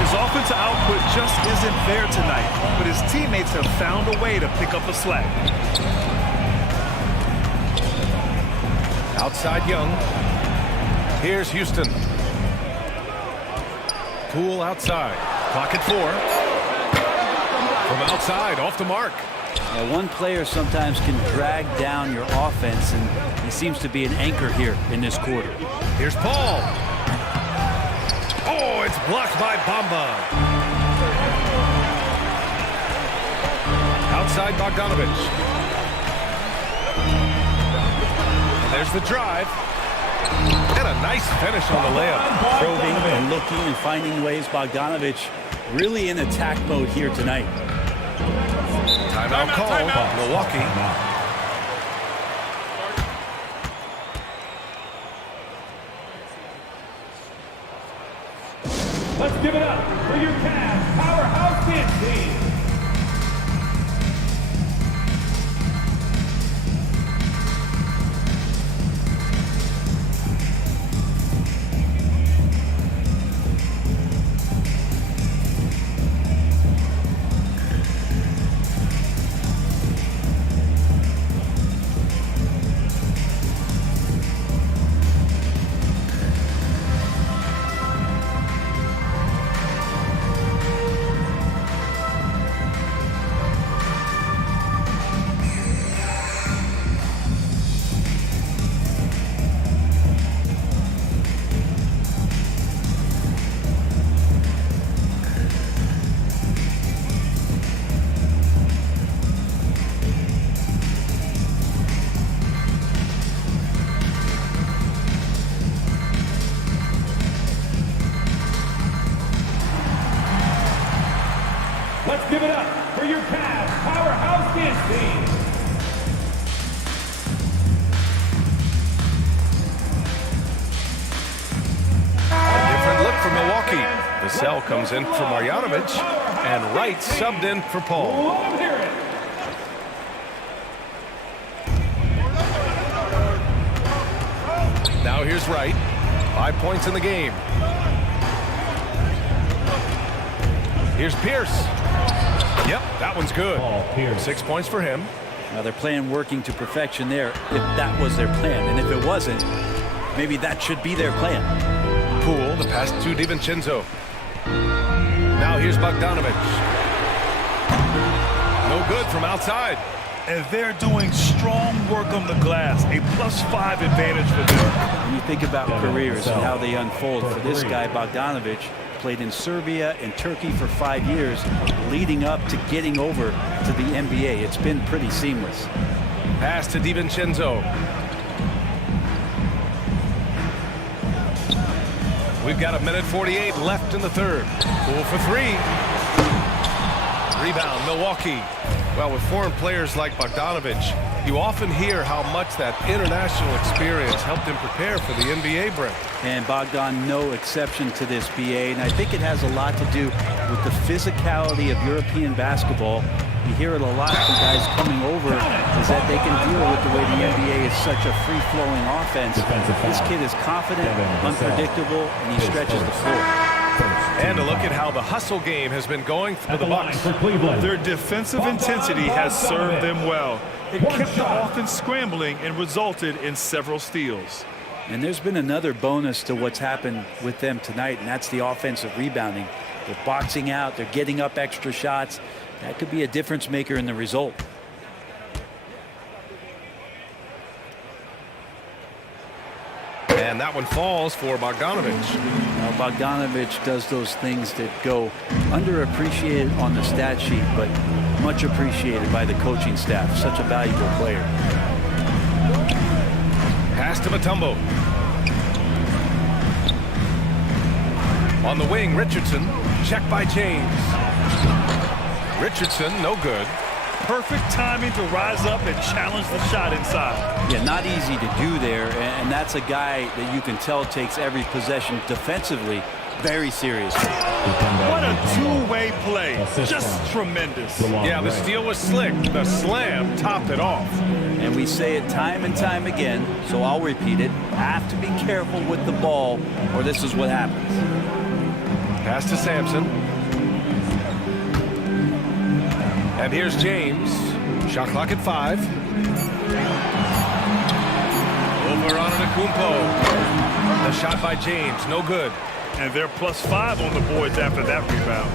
His offensive output just isn't there tonight, but his teammates have found a way to pick up the slack. Outside Young. Here's Houston. Poole outside. Clock at 4. From outside, off the mark. One player sometimes can drag down your offense, and he seems to be an anchor here in this quarter. Here's Paul. Oh, it's blocked by Bamba. Outside Bogdanovich. There's the drive. And a nice finish on the layup. Probing and looking and finding ways. Bogdanovich really in attack mode here tonight. Timeout call. Milwaukee. Let's give it up for your Cavs powerhouse dance team. Let's give it up for your Cavs powerhouse dance team. A different look for Milwaukee. Vassell comes in for Marjanovic, and Wright subbed in for Paul. Now here's Wright. 5 points in the game. Here's Pierce. Yep, that one's good. 6 points for him. Now they're playing working to perfection there, if that was their plan. And if it wasn't, maybe that should be their plan. Poole, the pass to DiVincenzo. Now here's Bogdanovich. No good from outside. And they're doing strong work on the glass. A +5 advantage for them. When you think about careers and how they unfold, for this guy, Bogdanovich, played in Serbia and Turkey for 5 years, leading up to getting over to the NBA. It's been pretty seamless. Pass to DiVincenzo. We've got 1:48 left in the third. Poole for 3. Rebound, Milwaukee. Well, with foreign players like Bogdanovich, you often hear how much that international experience helped him prepare for the NBA, Brent. And Bogdan, no exception to this, BA. And I think it has a lot to do with the physicality of European basketball. You hear it a lot from guys coming over, is that they can deal with the way the NBA is such a free-flowing offense. This kid is confident, unpredictable, and he stretches the floor. And a look at how the hustle game has been going for the Bucks. Their defensive intensity has served them well. It kept the offense scrambling and resulted in several steals. And there's been another bonus to what's happened with them tonight, and that's the offensive rebounding. They're boxing out, they're getting up extra shots. That could be a difference maker in the result. And that one falls for Bogdanovich. Now, Bogdanovich does those things that go underappreciated on the stat sheet, but much appreciated by the coaching staff. Such a valuable player. Pass to Mutombo. On the wing, Richardson. Check by James. Richardson, no good. Perfect timing to rise up and challenge the shot inside. Yeah, not easy to do there, and that's a guy that you can tell takes every possession defensively very seriously. What a two-way play. Just tremendous. Yeah, the steal was slick. The slam topped it off. And we say it time and time again, so I'll repeat it. Have to be careful with the ball, or this is what happens. Pass to Sampson. And here's James. Shot clock at 5. Over on Antetokounmpo. The shot by James, no good. And they're +5 on the boards after that rebound.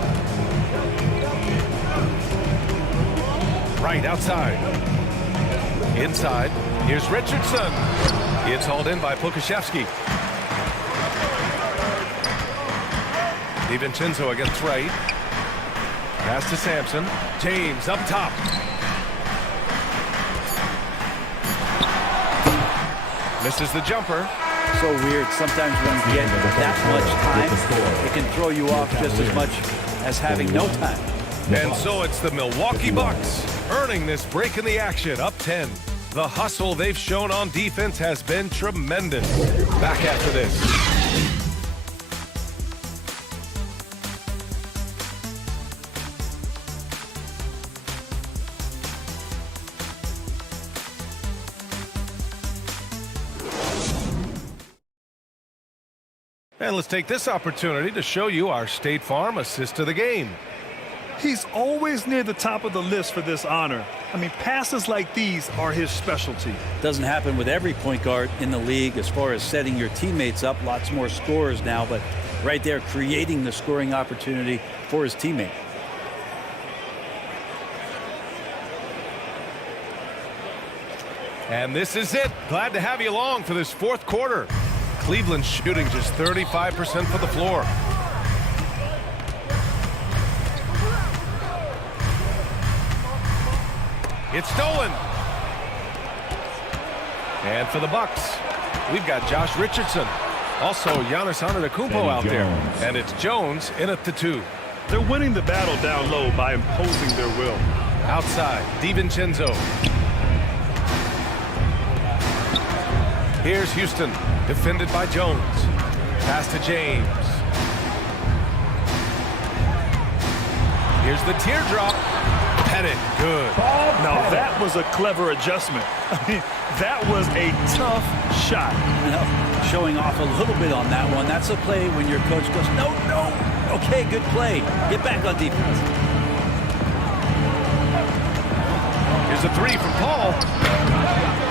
Right outside. Inside. Here's Richardson. It's hauled in by Pokusevski. DiVincenzo against Wright. Pass to Sampson. James up top. Misses the jumper. So weird. Sometimes when you get that much time, it can throw you off just as much as having no time. And so it's the Milwaukee Bucks earning this break in the action, up 10. The hustle they've shown on defense has been tremendous. Back after this. And let's take this opportunity to show you our State Farm assist to the game. He's always near the top of the list for this honor. I mean, passes like these are his specialty. Doesn't happen with every point guard in the league as far as setting your teammates up. Lots more scorers now, but right there creating the scoring opportunity for his teammate. And this is it. Glad to have you along for this fourth quarter. Cleveland shooting just 35% for the floor. It's stolen. And for the Bucks, we've got Josh Richardson. Also, Giannis Antetokounmpo out there. And it's Jones in at the 2. They're winning the battle down low by imposing their will. Outside, DiVincenzo. Here's Houston, defended by Jones. Pass to James. Here's the teardrop. Pettit, good. Now that was a clever adjustment. I mean, that was a tough shot. Showing off a little bit on that one. That's a play when your coach goes, no. Okay, good play. Get back on defense. Here's a 3 from Paul.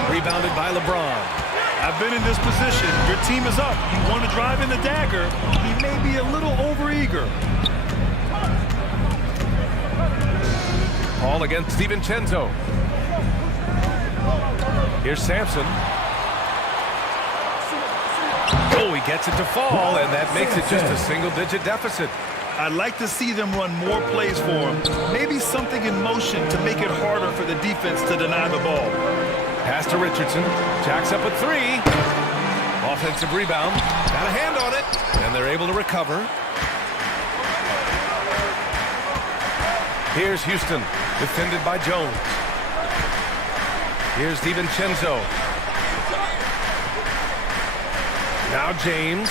Rebounded by LeBron. I've been in this position. Your team is up. You want to drive in the dagger. He may be a little overeager. Paul against DiVincenzo. Here's Sampson. Oh, he gets it to fall, and that makes it just a single-digit deficit. I'd like to see them run more plays for him. Maybe something in motion to make it harder for the defense to deny the ball. Pass to Richardson. Jacks up a 3. Offensive rebound. Got a hand on it. And they're able to recover. Here's Houston. Defended by Jones. Here's DiVincenzo. Now James.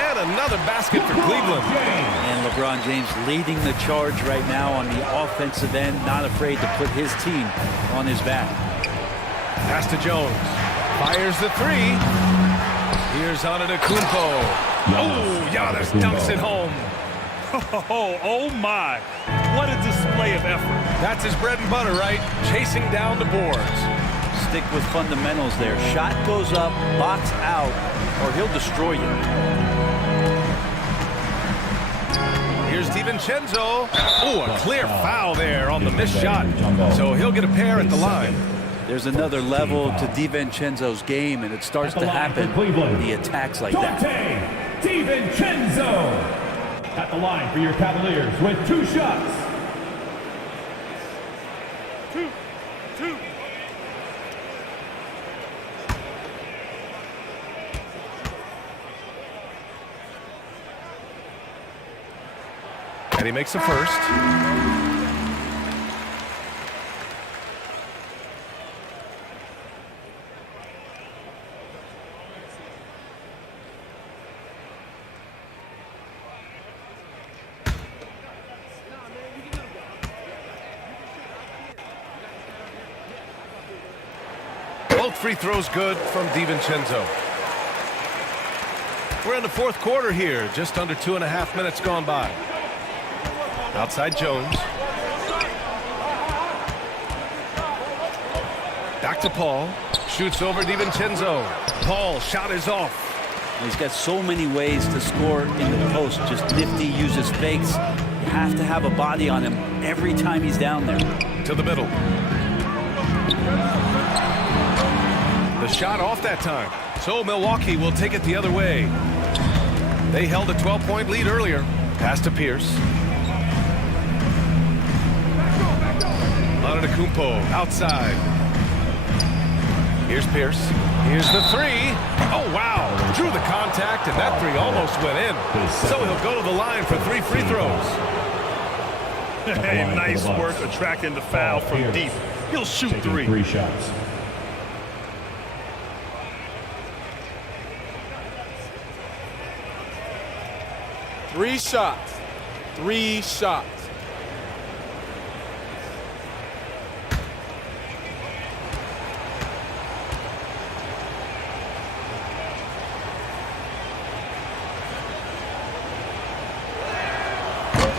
And another basket for Cleveland. And LeBron James leading the charge right now on the offensive end. Not afraid to put his team on his back. Pass to Jones. Fires the 3. Here's Antetokounmpo. Oh, Giannis dunks it home. Oh my. What a display of effort. That's his bread and butter, right? Chasing down the boards. Stick with fundamentals there. Shot goes up, box out, or he'll destroy you. Here's DiVincenzo. Oh, a clear foul there on the missed shot. So he'll get a pair at the line. There's another level to DiVincenzo's game, and it starts to happen when he attacks like that. DiVincenzo at the line for your Cavaliers with 2 shots. And he makes a first. Both free throws good from DiVincenzo. We're in the fourth quarter here. Just under 2.5 minutes gone by. Outside Jones. Back to Paul. Shoots over DiVincenzo. Paul, shot is off. He's got so many ways to score in the post. Just nifty, uses fakes. You have to have a body on him every time he's down there. To the middle. The shot off that time. So Milwaukee will take it the other way. They held a 12-point lead earlier. Pass to Pierce. Antetokounmpo outside. Here's Pierce. Here's the three. Oh, wow. Drew the contact, and that three almost went in. So he'll go to the line for 3 free throws. Hey, nice work attracting the foul from deep. He'll shoot 3. 3 shots. Three shots. 3 shots.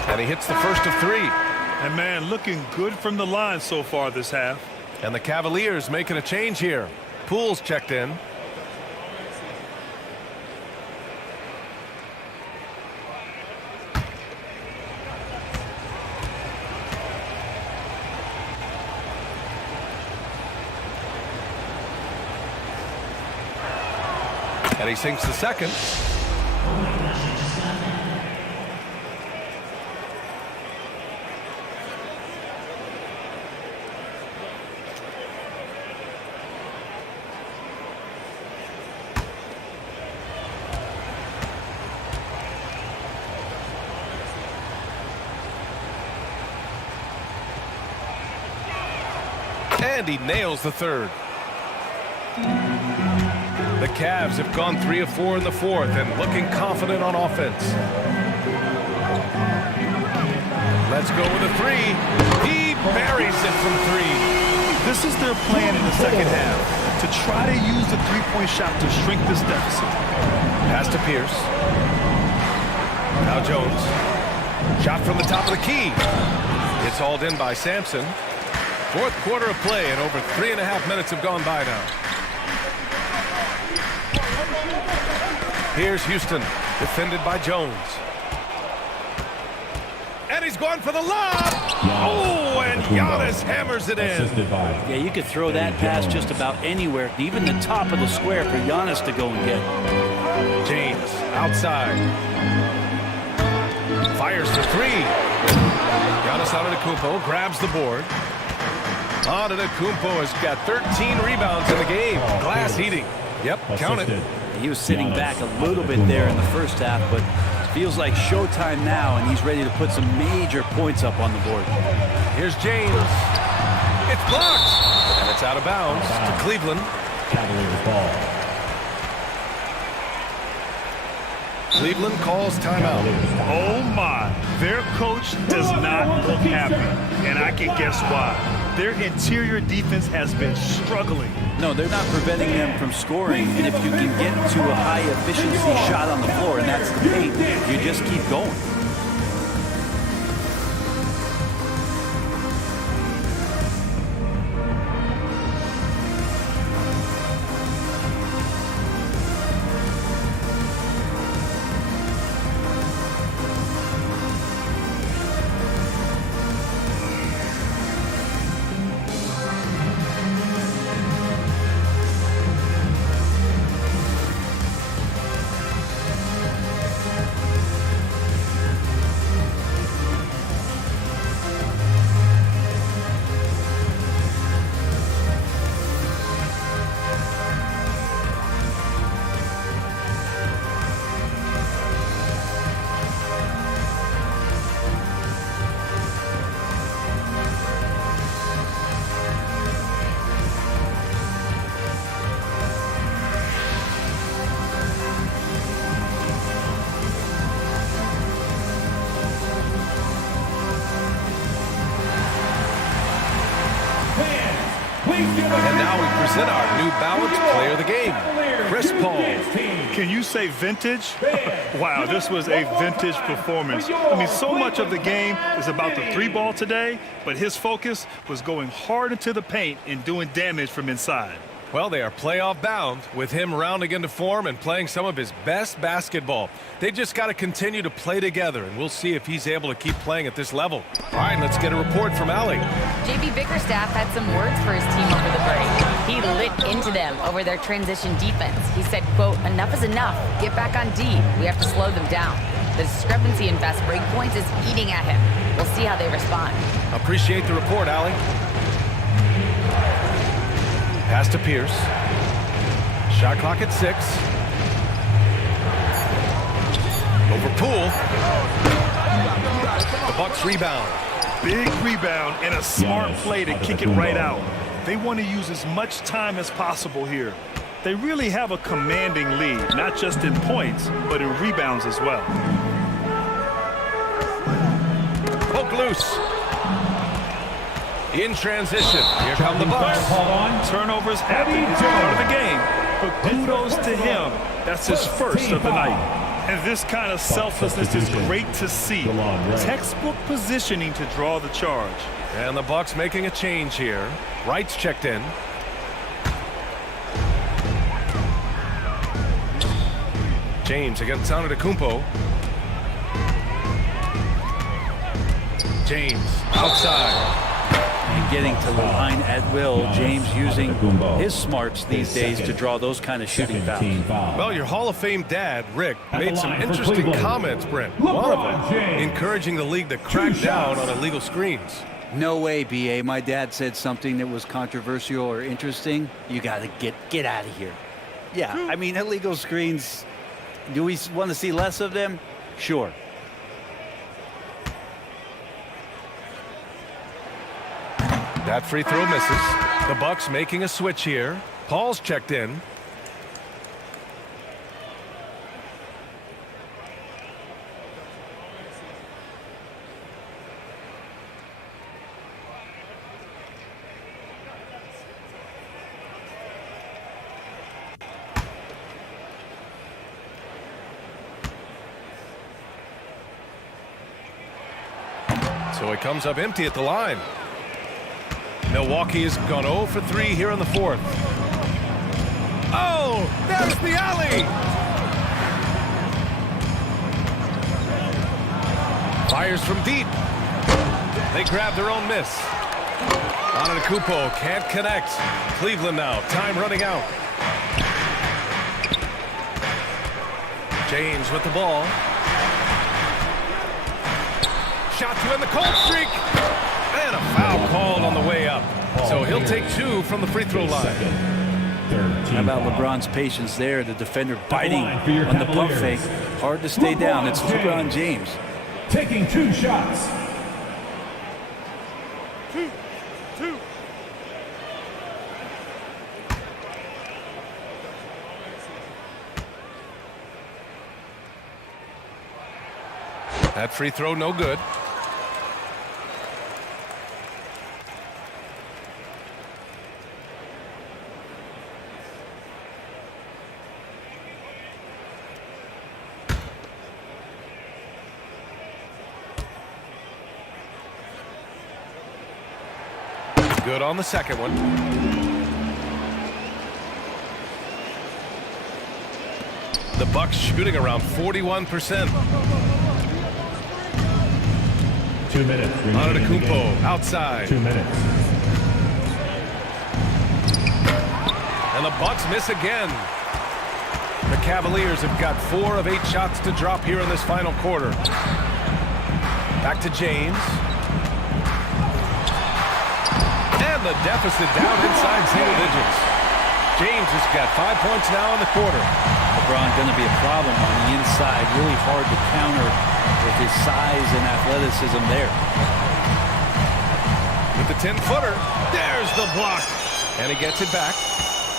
And he hits the first of 3. And man, looking good from the line so far this half. And the Cavaliers making a change here. Poole's checked in. And he sinks the second. And he nails the third. The Cavs have gone 3 of 4 in the fourth and looking confident on offense. Let's go with a 3. He buries it from 3. This is their plan in the second half, to try to use the three-point shot to shrink this deficit. Pass to Pierce. Now Jones. Shot from the top of the key. It's hauled in by Sampson. Fourth quarter of play, and over 3.5 minutes have gone by now. Here's Houston, defended by Jones. And he's going for the lob. Oh, and Giannis hammers it in. Yeah, you could throw that pass just about anywhere, even the top of the square for Giannis to go and get. James, outside. Fires for 3. Giannis Antetokounmpo grabs the board. Antetokounmpo has got 13 rebounds in the game. Glass heating. Yep, count it. He was sitting back a little bit there in the first half, but feels like showtime now, and he's ready to put some major points up on the board. Here's James. It's blocked, and it's out of bounds to Cleveland. Cavaliers ball. Cleveland calls timeout. Oh my, their coach does not look happy, and I can guess why. Their interior defense has been struggling. No, they're not preventing them from scoring, and if you can get to a high-efficiency shot on the floor, and that's the paint, you just keep going. And now we present our new balanced player of the game, Chris Paul. Can you say vintage? Wow, this was a vintage performance. I mean, so much of the game is about the 3-ball today, but his focus was going hard into the paint and doing damage from inside. Well, they are playoff bound with him rounding into form and playing some of his best basketball. They just got to continue to play together, and we'll see if he's able to keep playing at this level. All right, let's get a report from Allie. JB Bickerstaff had some words for his team over the break. He lit into them over their transition defense. He said, quote, "Enough is enough. Get back on D. We have to slow them down. The discrepancy in fast break points is eating at him. We'll see how they respond." Appreciate the report, Allie. Pass to Pierce. Shot clock at 6. Over Poole. The Bucks rebound. Big rebound and a smart play to kick it right out. They want to use as much time as possible here. They really have a commanding lead, not just in points, but in rebounds as well. Poke loose. In transition, here come the Bucks. Turnovers happen. It's part of the game. But kudos to him. That's his first of the night. And this kind of selflessness is great to see. Textbook positioning to draw the charge. And the Bucks making a change here. Wright's checked in. James against Antetokounmpo. James outside. And getting to the line at will, James using his smarts these days to draw those kind of shooting fouls. Well, your Hall of Fame dad, Rick, made some interesting comments, Brent. One of them encouraging the league to crack down on illegal screens. No way, B.A. My dad said something that was controversial or interesting. You got to get out of here. Yeah, I mean, illegal screens, do we want to see less of them? Sure. That free throw misses. The Bucks making a switch here. Paul's checked in. So it comes up empty at the line. Milwaukee has gone 0 for 3 here in the 4th. Oh, there's the alley. Fires from deep. They grab their own miss. Antetokounmpo can't connect. Cleveland now, time running out. James with the ball. Shot to end the cold streak. And a foul called on the way up. So he'll take 2 from the free throw line. How about LeBron's patience there? The defender biting on the pump fake. Hard to stay down. It's LeBron James. Taking 2 shots. Two. That free throw no good. Good on the second one. The Bucks shooting around 41%. 2 minutes. Antetokounmpo outside. 2 minutes. And the Bucks miss again. The Cavaliers have got 4 of 8 shots to drop here in this final quarter. Back to James. The deficit down inside single digits. James has got 5 points now in the quarter. LeBron going to be a problem on the inside. Really hard to counter with his size and athleticism there. With the 10-footer, there's the block. And he gets it back.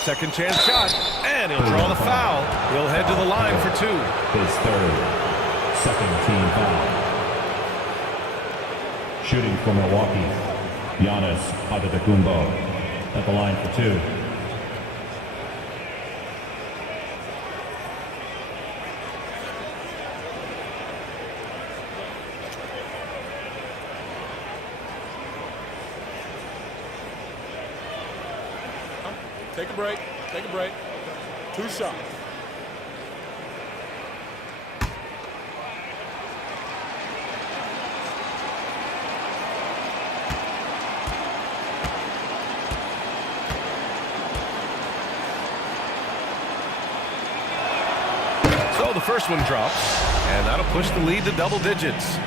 Second chance shot. And he'll draw the foul. He'll head to the line for 2. His third. Second team foul. Shooting for Milwaukee. Giannis Antetokounmpo. at the line for 2. Take a break. Take a break. 2 shots. So the first one drops, and that'll push the lead to double digits.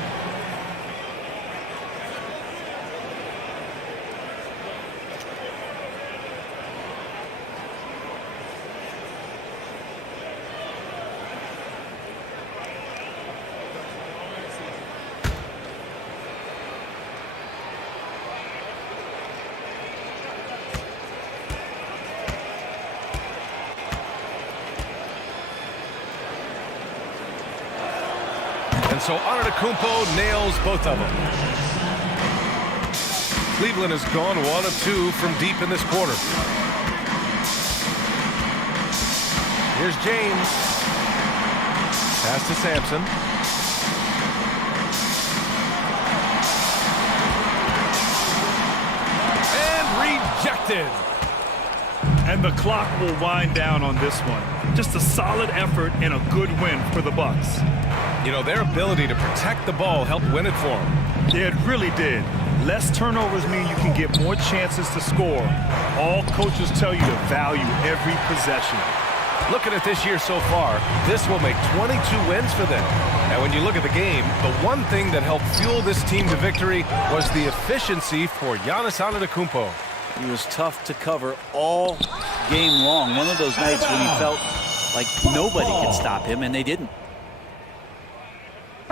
So Antetokounmpo nails both of them. Cleveland has gone 1 of 2 from deep in this quarter. Here's James. Pass to Sampson. And rejected. And the clock will wind down on this one. Just a solid effort and a good win for the Bucks. You know, their ability to protect the ball helped win it for them. Yeah, it really did. Less turnovers mean you can get more chances to score. All coaches tell you to value every possession. Looking at this year so far, this will make 22 wins for them. And when you look at the game, the one thing that helped fuel this team to victory was the efficiency for Giannis Antetokounmpo. He was tough to cover all game long. One of those nights when he felt like nobody could stop him, and they didn't.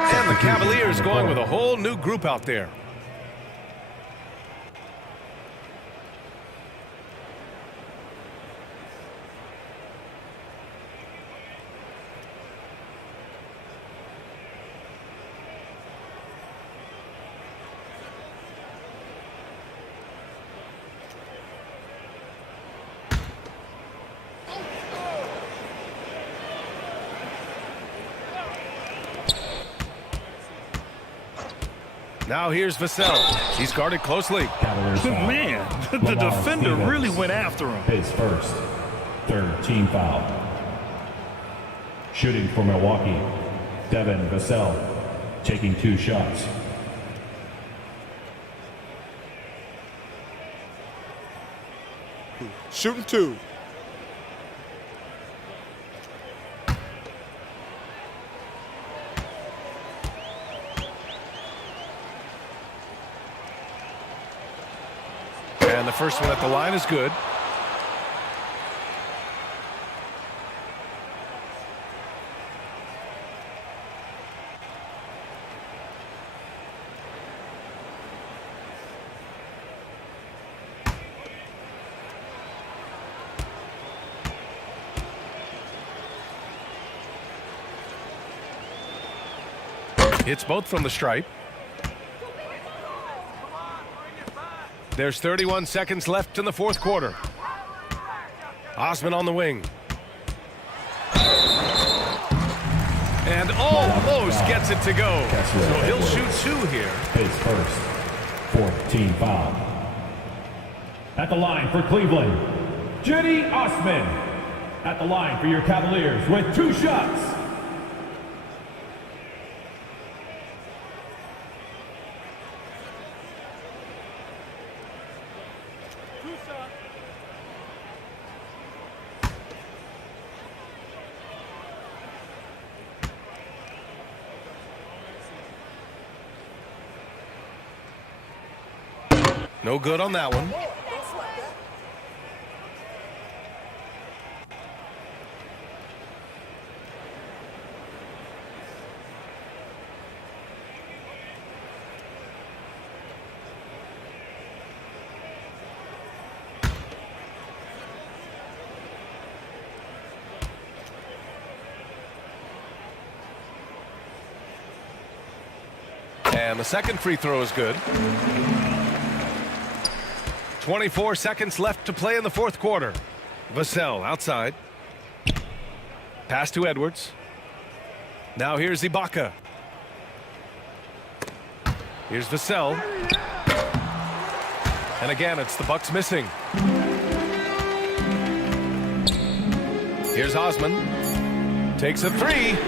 And the Cavaliers going with a whole new group out there. Now here's Vassell. He's guarded closely. Man, the defender really went after him. His first, 3rd team foul. Shooting for Milwaukee, Devin Vassell, taking 2 shots. Shooting 2. And the first one at the line is good. Hits both from the stripe. There's 31 seconds left in the 4th quarter. Osman on the wing. And almost gets it to go. So he'll shoot 2 here. His first, 4th team foul. At the line for Cleveland, Cedi Osman. At the line for your Cavaliers with 2 shots. No good on that one. And the second free throw is good. 24 seconds left to play in the fourth quarter. Vassell outside. Pass to Edwards. Now here's Ibaka. Here's Vassell. And again, it's the Bucks missing. Here's Osman. Takes a three.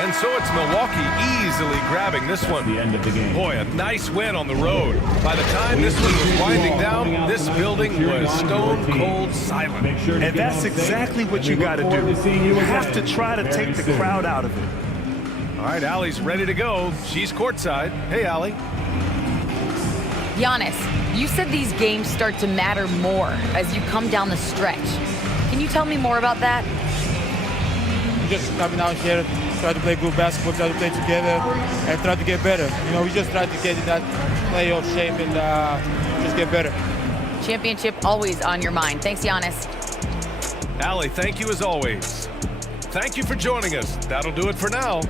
And so it's Milwaukee easily grabbing this one. The end of the game. Boy, a nice win on the road. By the time this one was winding down, this building was stone cold silent. And that's exactly what you got to do. You have to try to take the crowd out of it. All right, Allie's ready to go. She's courtside. Hey, Allie. Giannis, you said these games start to matter more as you come down the stretch. Can you tell me more about that? Just coming out here, try to play good basketball, try to play together, and try to get better. You know, we just try to get in that playoff shape and just get better. Championship always on your mind. Thanks, Giannis. Allie, thank you as always. Thank you for joining us. That'll do it for now.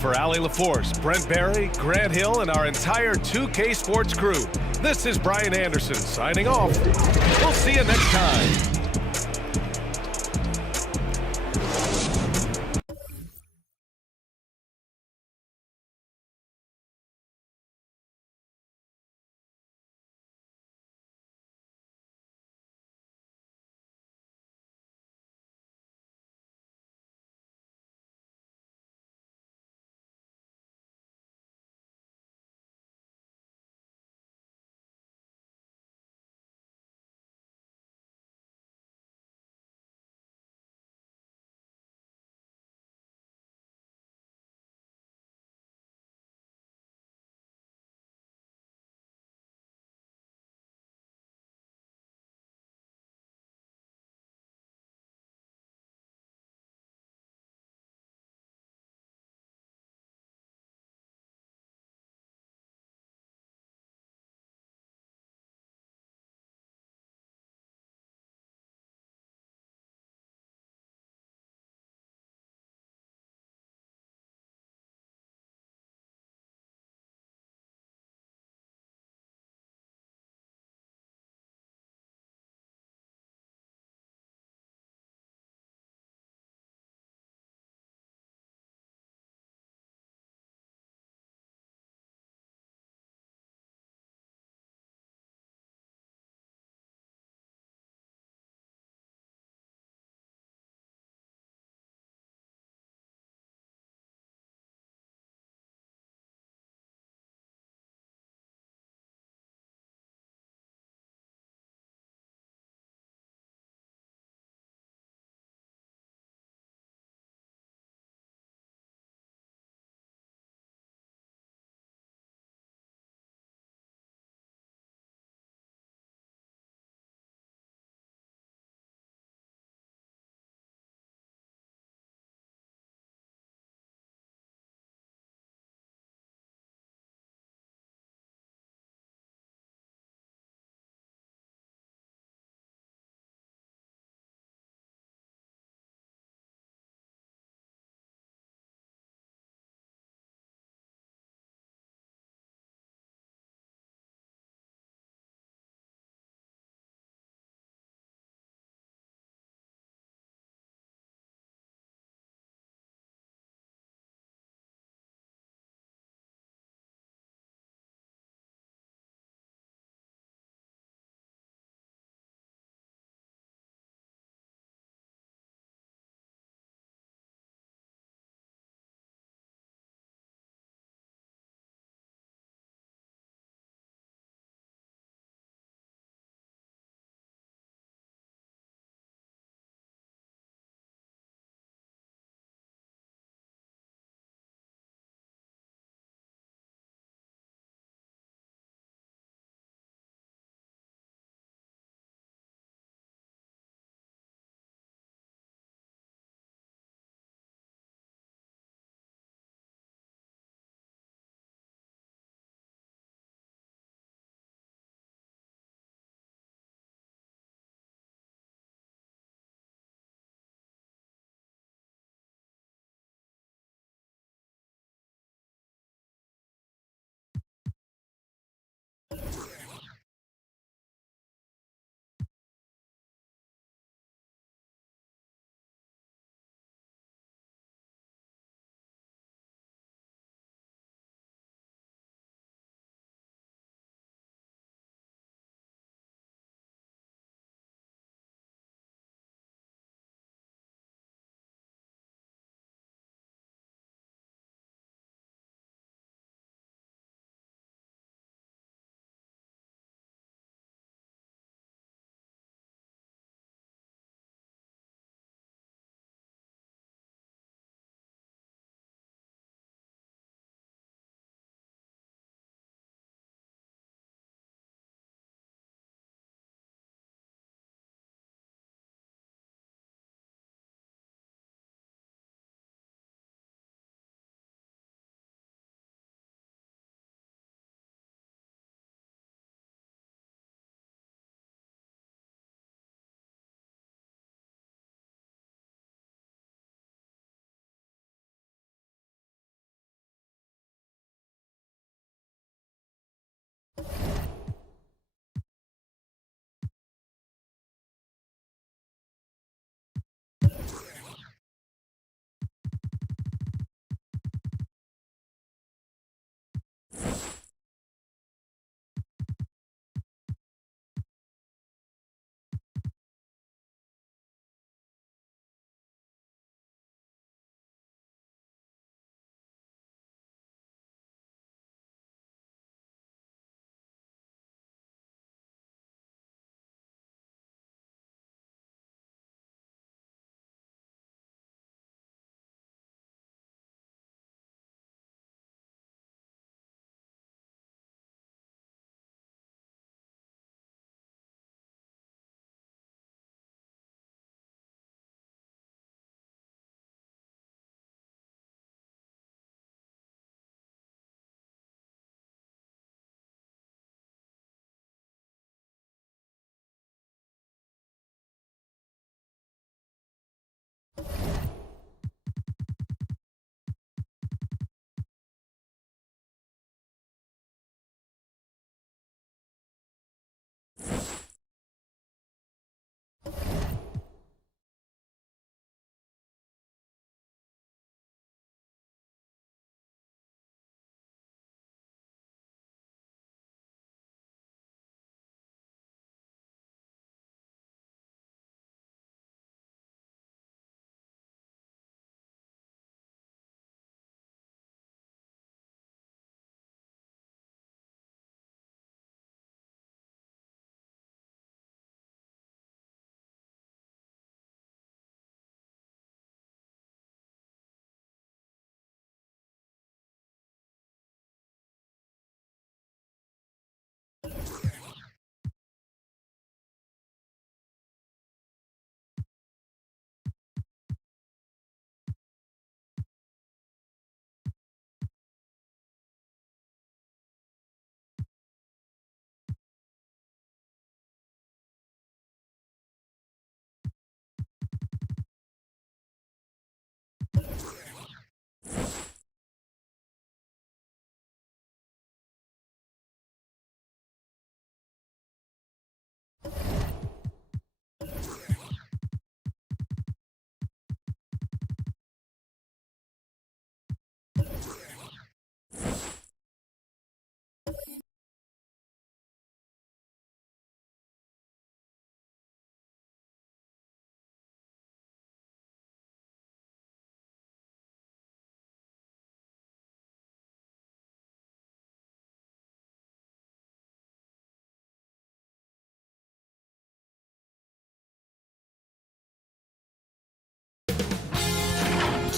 For Allie LaForce, Brent Barry, Grant Hill, and our entire 2K Sports crew, this is Brian Anderson signing off. We'll see you next time.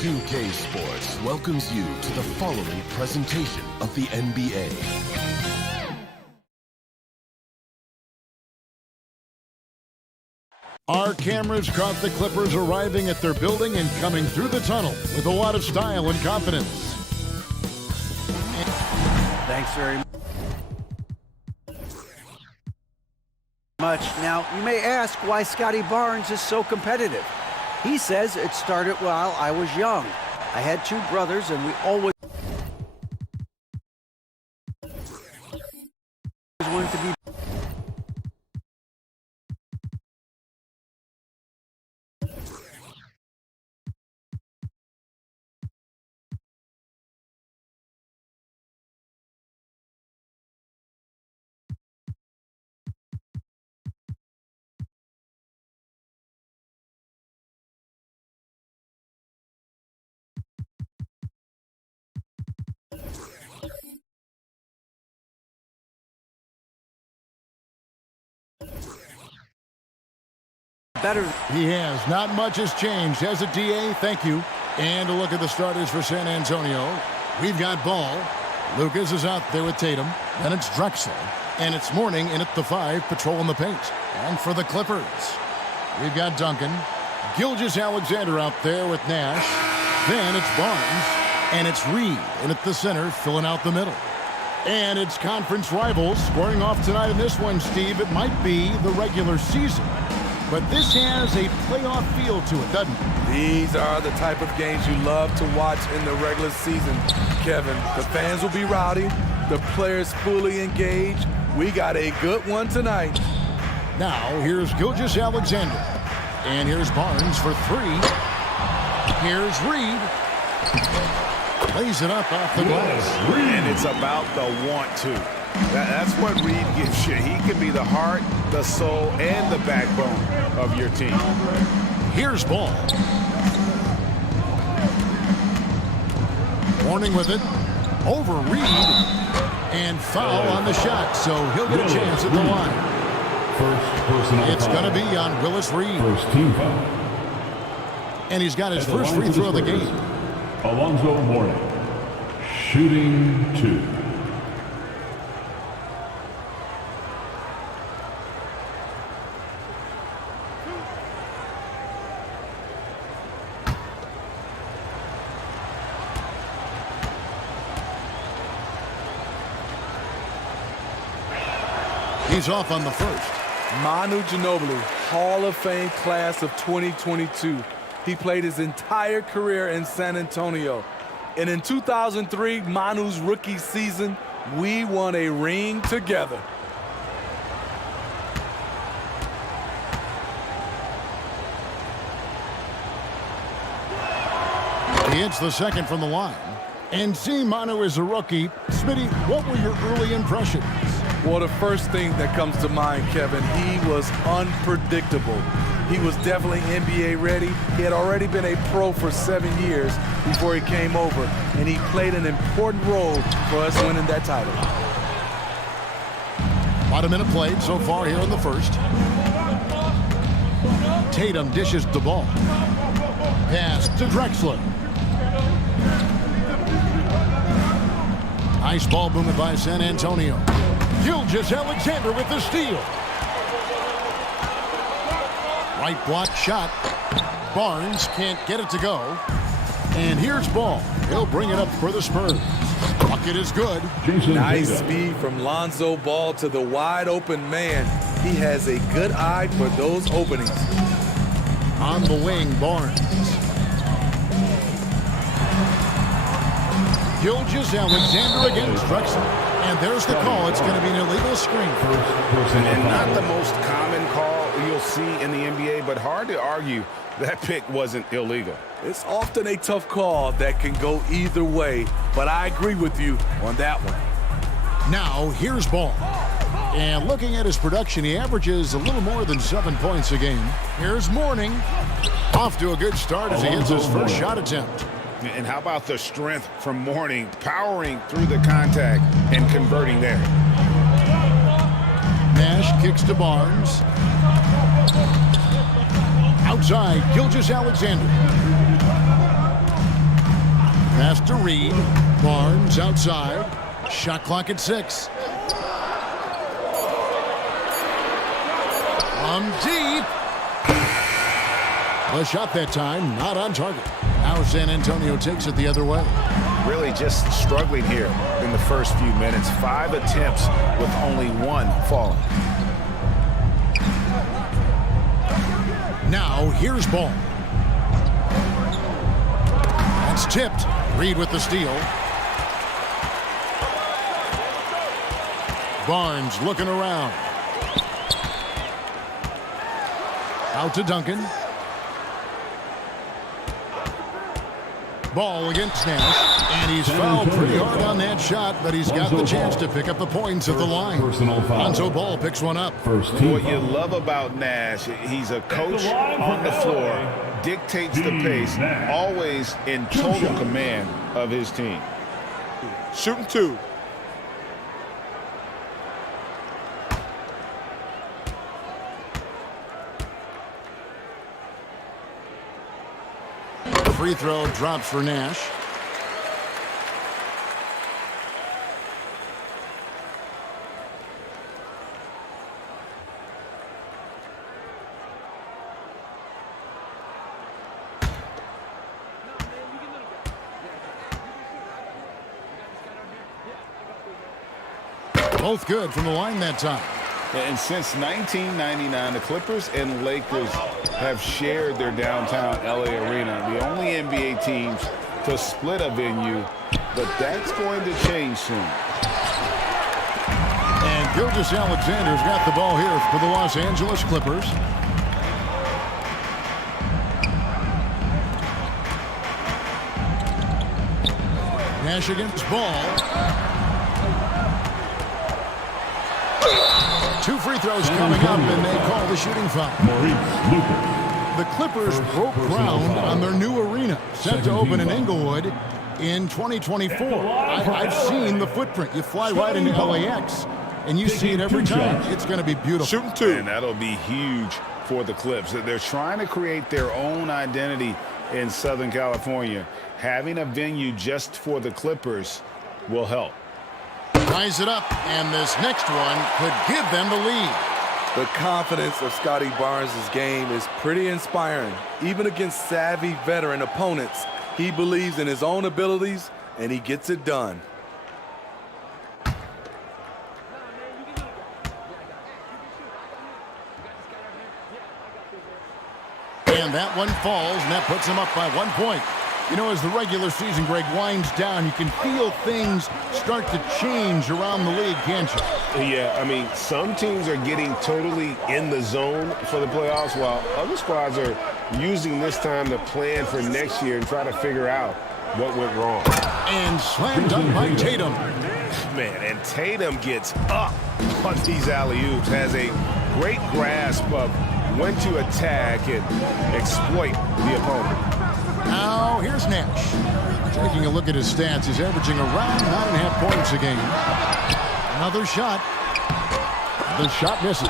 2K Sports welcomes you to the following presentation of the NBA. Our cameras caught the Clippers arriving at their building and coming through the tunnel with a lot of style and confidence. Thanks very much. Now, you may ask why Scotty Barnes is so competitive. He says it started while I was young. I had 2 brothers, and we always wanted to be. Better. He has. Not much has changed, has it, DA? Thank you. And a look at the starters for San Antonio. We've got Ball. Lucas is out there with Tatum. Then it's Drexler. And it's Mourning in at the 5, patrolling the paint. And for the Clippers, we've got Duncan. Gilgeous-Alexander out there with Nash. Then it's Barnes. And it's Reed in at the center, filling out the middle. And it's conference rivals squaring off tonight in this one, Steve. It might be the regular season, but this has a playoff feel to it, doesn't it? These are the type of games you love to watch in the regular season, Kevin. The fans will be rowdy, the players fully engaged. We got a good one tonight. Now, here's Gilgeous-Alexander. And here's Barnes for 3. Here's Reed. Lays it up off the glass. And it's about the want to. That's what Reed gives you. He can be the heart, the soul, and the backbone of your team. Here's Ball. Mourning with it. Over Reed. And foul on the shot, so he'll get a chance at the line. It's going to be on Willis Reed. First team foul. And he's got his first free throw of the game. Alonzo Mourning, shooting 2. He's off on the first. Manu Ginobili, Hall of Fame class of 2022. He played his entire career in San Antonio. And in 2003, Manu's rookie season, we won a ring together. He hits the second from the line. And seeing Manu as a rookie, Smitty, what were your early impressions? Well, the first thing that comes to mind, Kevin, he was unpredictable. He was definitely NBA ready. He had already been a pro for 7 years before he came over, and he played an important role for us winning that title. About a minute played so far here in the first. Tatum dishes the ball. Pass to Drexler. Nice ball movement by San Antonio. Gilgeous-Alexander with the steal. Right block shot. Barnes can't get it to go. And here's Ball. He'll bring it up for the Spurs. Bucket is good. Nice speed from Lonzo Ball to the wide open man. He has a good eye for those openings. On the wing, Barnes. Gilgeous-Alexander against Drexler. And there's the call. It's going to be an illegal screen. And not the most common call you'll see in the NBA, but hard to argue that pick wasn't illegal. It's often a tough call that can go either way, but I agree with you on that one. Now, here's Ball. And looking at his production, he averages a little more than 7 points a game. Here's Mourning. Off to a good start as he hits his first shot attempt. And how about the strength from Mourning, powering through the contact and converting there. Nash kicks to Barnes. Outside, Gilgeous-Alexander. Pass to Reed. Barnes outside. Shot clock at 6. From deep. The shot that time, not on target. Now San Antonio takes it the other way. Really just struggling here in the first few minutes. 5 attempts with only 1 falling. Now here's ball. That's tipped. Reed with the steal. Barnes looking around. Out to Duncan. Ball against Nash, and he's fouled pretty hard on that shot, but he's got the chance to pick up the points at the line. Lonzo Ball picks one up. What you love about Nash, he's a coach on the floor, dictates the pace, always in total command of his team. Shooting 2. Free throw drops for Nash. Both good from the line that time. And since 1999, the Clippers and Lakers have shared their downtown LA arena, the only NBA teams to split a venue, but that's going to change soon. And Gilgeous-Alexander's got the ball here for the Los Angeles Clippers. Nash against Ball. 2 free throws coming up, and they call the shooting foul. The Clippers broke ground on their new arena, set to open in Inglewood in 2024. I've seen the footprint. You fly right into LAX, and you see it every time. It's going to be beautiful. Shooting 2. And that'll be huge for the Clips. They're trying to create their own identity in Southern California. Having a venue just for the Clippers will help. Ties it up, and this next one could give them the lead. The confidence of Scotty Barnes' game is pretty inspiring. Even against savvy veteran opponents, he believes in his own abilities, and he gets it done. And that one falls, and that puts him up by 1 point. You know, as the regular season, Greg, winds down, you can feel things start to change around the league, can't you? Yeah, I mean, some teams are getting totally in the zone for the playoffs, while other squads are using this time to plan for next year and try to figure out what went wrong. And slam dunk by Tatum. Man, and Tatum gets up on these alley-oops, has a great grasp of when to attack and exploit the opponent. Now, here's Nash. Taking a look at his stats, he's averaging around 9.5 points a game. Another shot. The shot misses.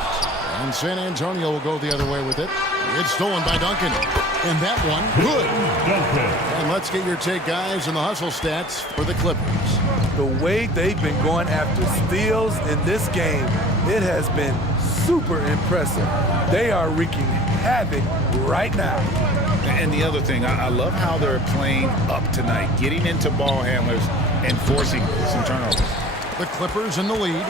And San Antonio will go the other way with it. It's stolen by Duncan. And that one, good. And let's get your take, guys, on the hustle stats for the Clippers. The way they've been going after steals in this game, it has been super impressive. They are wreaking havoc right now. And the other thing, I love how they're playing up tonight, getting into ball handlers and forcing some turnovers. The Clippers in the lead.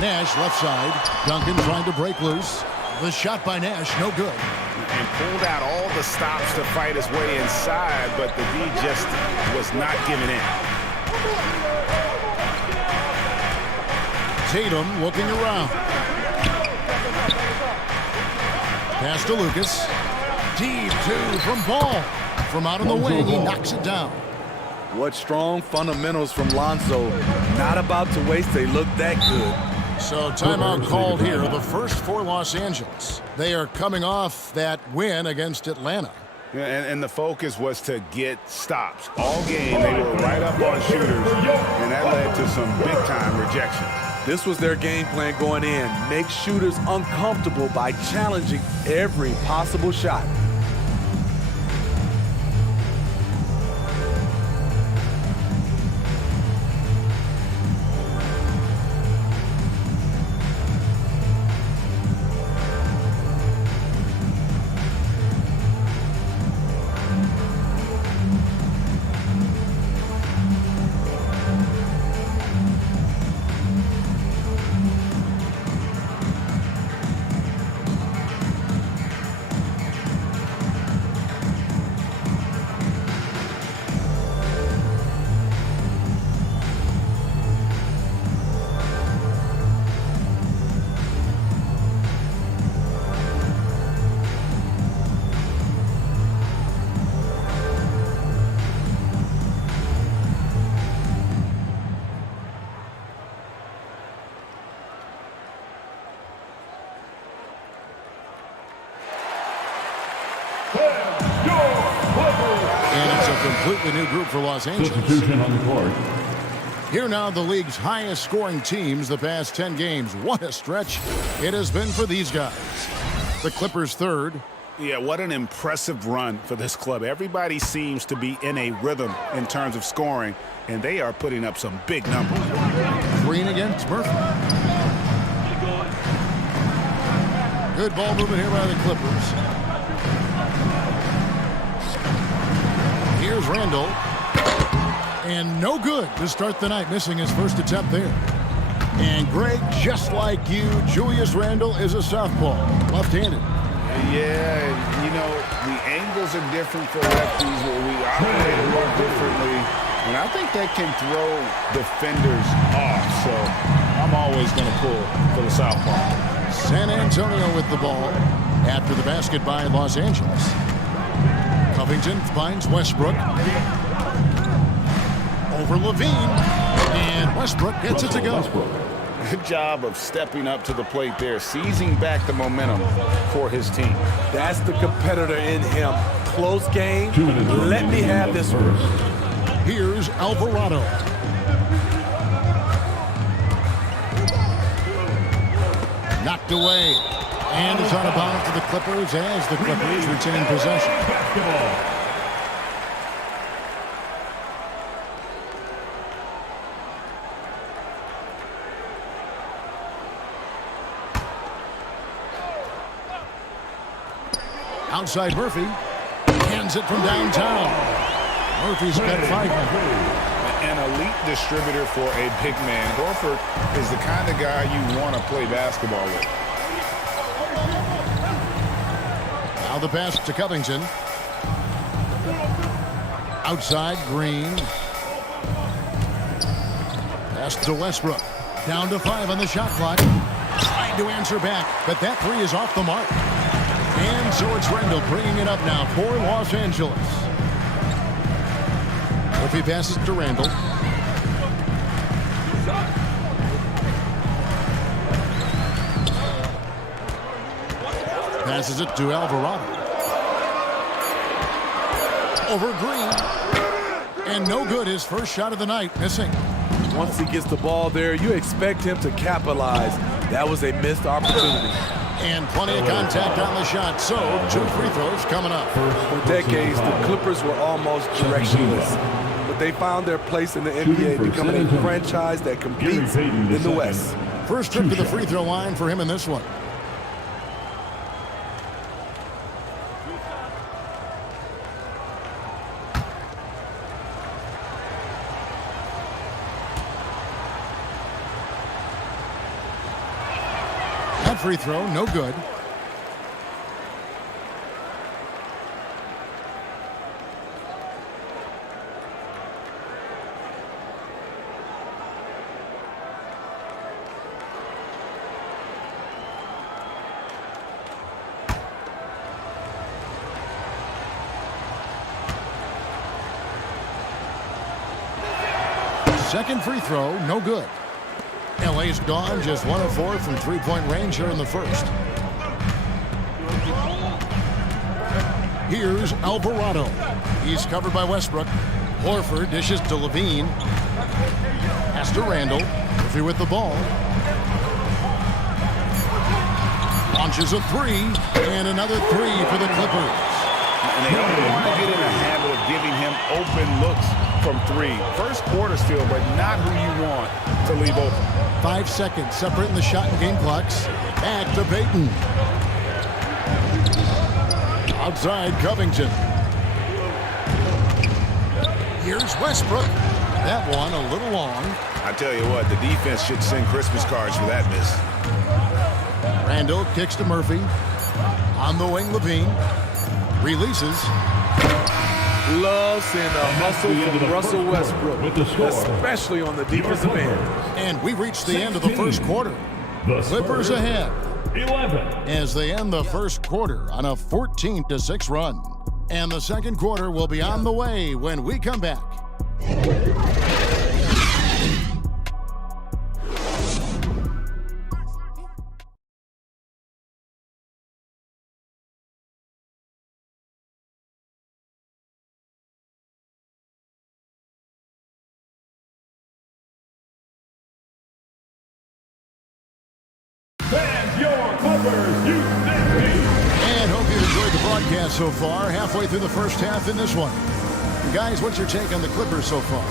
Nash left side. Duncan trying to break loose. The shot by Nash, no good. And pulled out all the stops to fight his way inside, but the D just was not giving in. Tatum looking around. Pass to Lucas. Deep 2 from Ball. From out of the wing, he knocks it down. What strong fundamentals from Lonzo. Not about to waste, they look that good. So timeout called here, the first for Los Angeles. They are coming off that win against Atlanta. Yeah, and the focus was to get stops. All game, they were right up on shooters, and that led to some big-time rejections. This was their game plan going in. Make shooters uncomfortable by challenging every possible shot. completely new group for Los Angeles. Substitution on the court. Here now, the league's highest scoring teams the past 10 games. What a stretch it has been for these guys. The Clippers third. Yeah, what an impressive run for this club. Everybody seems to be in a rhythm in terms of scoring, and they are putting up some big numbers. Green against Murphy. Good ball movement here by the Clippers. Here's Randall. And no good to start the night, missing his first attempt there. And Greg, just like you, Julius Randle is a southpaw, left-handed. Yeah, you know, the angles are different for lefties, where we operate a little differently. And I think that can throw defenders off, so I'm always going to pull for the southpaw. San Antonio with the ball after the basket by Los Angeles. Covington finds Westbrook. Over Levine, and Westbrook gets it to go. Good job of stepping up to the plate there, seizing back the momentum for his team. That's the competitor in him. Close game. Let me have this one. Here's Alvarado. Knocked away. And it's out of bounds to the Clippers as the Clippers retain possession. Outside Murphy. Hands it from downtown. Murphy's got 500. An elite distributor for a big man. Horford is the kind of guy you want to play basketball with. Now the pass to Covington. Outside Green. Pass to Westbrook. Down to 5 on the shot clock. Trying to answer back, but that 3 is off the mark. And so it's Randall bringing it up now for Los Angeles. Murphy passes to Randall. Passes it to Alvarado. Over Green. And no good, his first shot of the night, missing. Once he gets the ball there, you expect him to capitalize. That was a missed opportunity. And plenty of contact on the shot, so 2 free throws coming up. For decades, the Clippers were almost directionless, but they found their place in the NBA, becoming a franchise that competes in the West. First trip to the free throw line for him in this one. Free throw, no good. Second free throw, no good. LA's gone just 1 of 4 from three-point range here in the first. Here's Alvarado. He's covered by Westbrook. Horford dishes to Levine. Pass to Randall. Murphy with the ball. Launches a 3, and another 3 for the Clippers. And they don't want to get in the habit of giving him open looks from 3. First quarter still, but not who you want to leave open. 5 seconds separating the shot and game clocks. Back to Payton. Outside Covington. Here's Westbrook. That one a little long. I tell you what, the defense should send Christmas cards for that miss. Randall kicks to Murphy. On the wing, Levine. Releases. Love seeing a hustle from Russell Westbrook, especially on the defensive end. And we reached the end of the first quarter. Clippers ahead 11 as they end the first quarter on a 14-6 run. And the second quarter will be on the way when we come back. And hope you've enjoyed the broadcast so far. Halfway through the first half in this one. Guys, what's your take on the Clippers so far?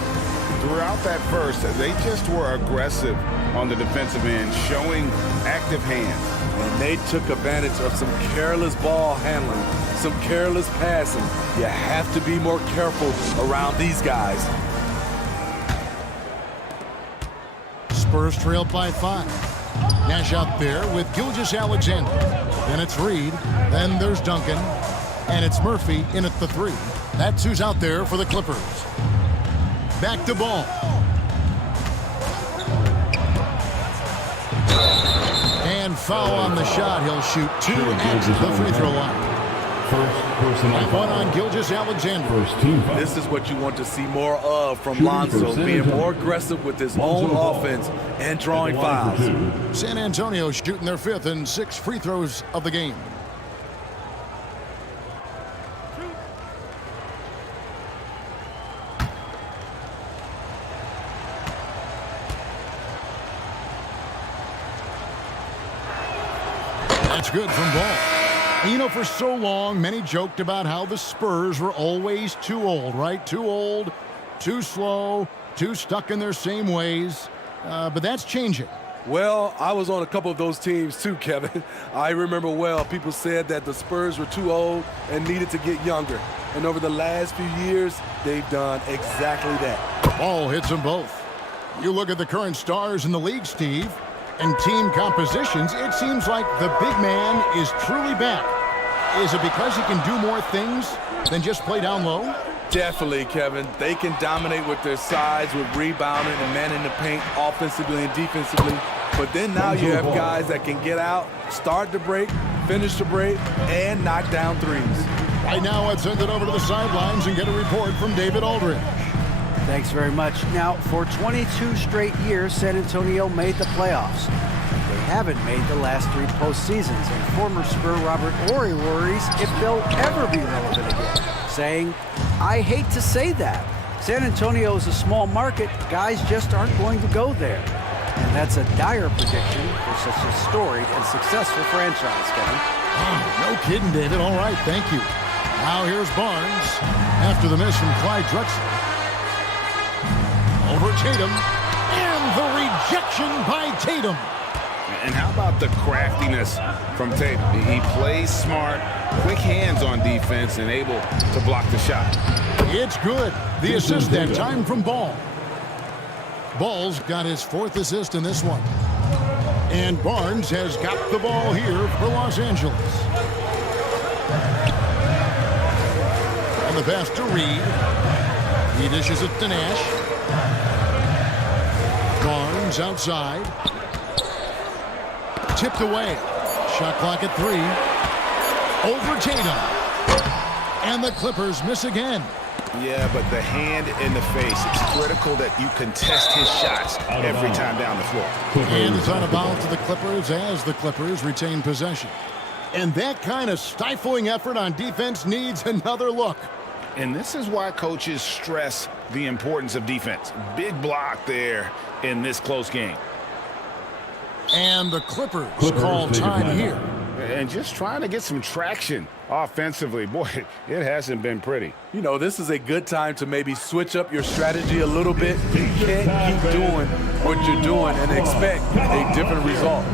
Throughout that first, they just were aggressive on the defensive end, showing active hands. And they took advantage of some careless ball handling, some careless passing. You have to be more careful around these guys. Spurs trailed by 5. Nash out there with Gilgeous-Alexander. Then it's Reed. Then there's Duncan. And it's Murphy in at the 3. That's who's out there for the Clippers. Back to Ball. And foul on the shot. He'll shoot 2 at the free throw line. That one on Gilgeous-Alexander. This is what you want to see more of from Lonzo, being more aggressive with his own offense and drawing fouls. San Antonio shooting their 5th and 6th free throws of the game. That's good from Ball. You know, for so long, many joked about how the Spurs were always too old, right? Too old, too slow, too stuck in their same ways. But that's changing. Well, I was on a couple of those teams too, Kevin. I remember well, people said that the Spurs were too old and needed to get younger. And over the last few years, they've done exactly that. Ball hits them both. You look at the current stars in the league, Steve, and team compositions, it seems like the big man is truly back. Is it because he can do more things than just play down low? Definitely, Kevin. They can dominate with their size, with rebounding and manning the paint offensively and defensively. But then now you have guys that can get out, start the break, finish the break, and knock down threes. Right now, let's send it over to the sidelines and get a report from David Aldridge. Thanks very much. Now, for 22 straight years, San Antonio made the playoffs. They haven't made the last 3 postseasons, and former Spur Robert Horry worries if they'll ever be relevant again, saying, "I hate to say that. San Antonio is a small market. Guys just aren't going to go there." And that's a dire prediction for such a storied and successful franchise, Kevin. Oh, no kidding, David. All right, thank you. Now here's Barnes after the miss from Clyde Drexler. Over Tatum, and the rejection by Tatum. And how about the craftiness from Tatum? He plays smart, quick hands on defense, and able to block the shot. It's good. The assist that time from Ball. Ball's got his 4th assist in this one. And Barnes has got the ball here for Los Angeles. On the pass to Reed. He dishes it to Nash. Barnes outside. Tipped away. Shot clock at 3. Over Tatum. And the Clippers miss again. Yeah, but the hand in the face, it's critical that you contest his shots every time down the floor. And it's out of bounds to the Clippers as the Clippers retain possession. And that kind of stifling effort on defense needs another look. And this is why coaches stress the importance of defense. Big block there in this close game. And the Clippers call time here. And just trying to get some traction offensively. Boy, it hasn't been pretty. You know, this is a good time to maybe switch up your strategy a little bit. You can't keep doing what you're doing and expect a different result.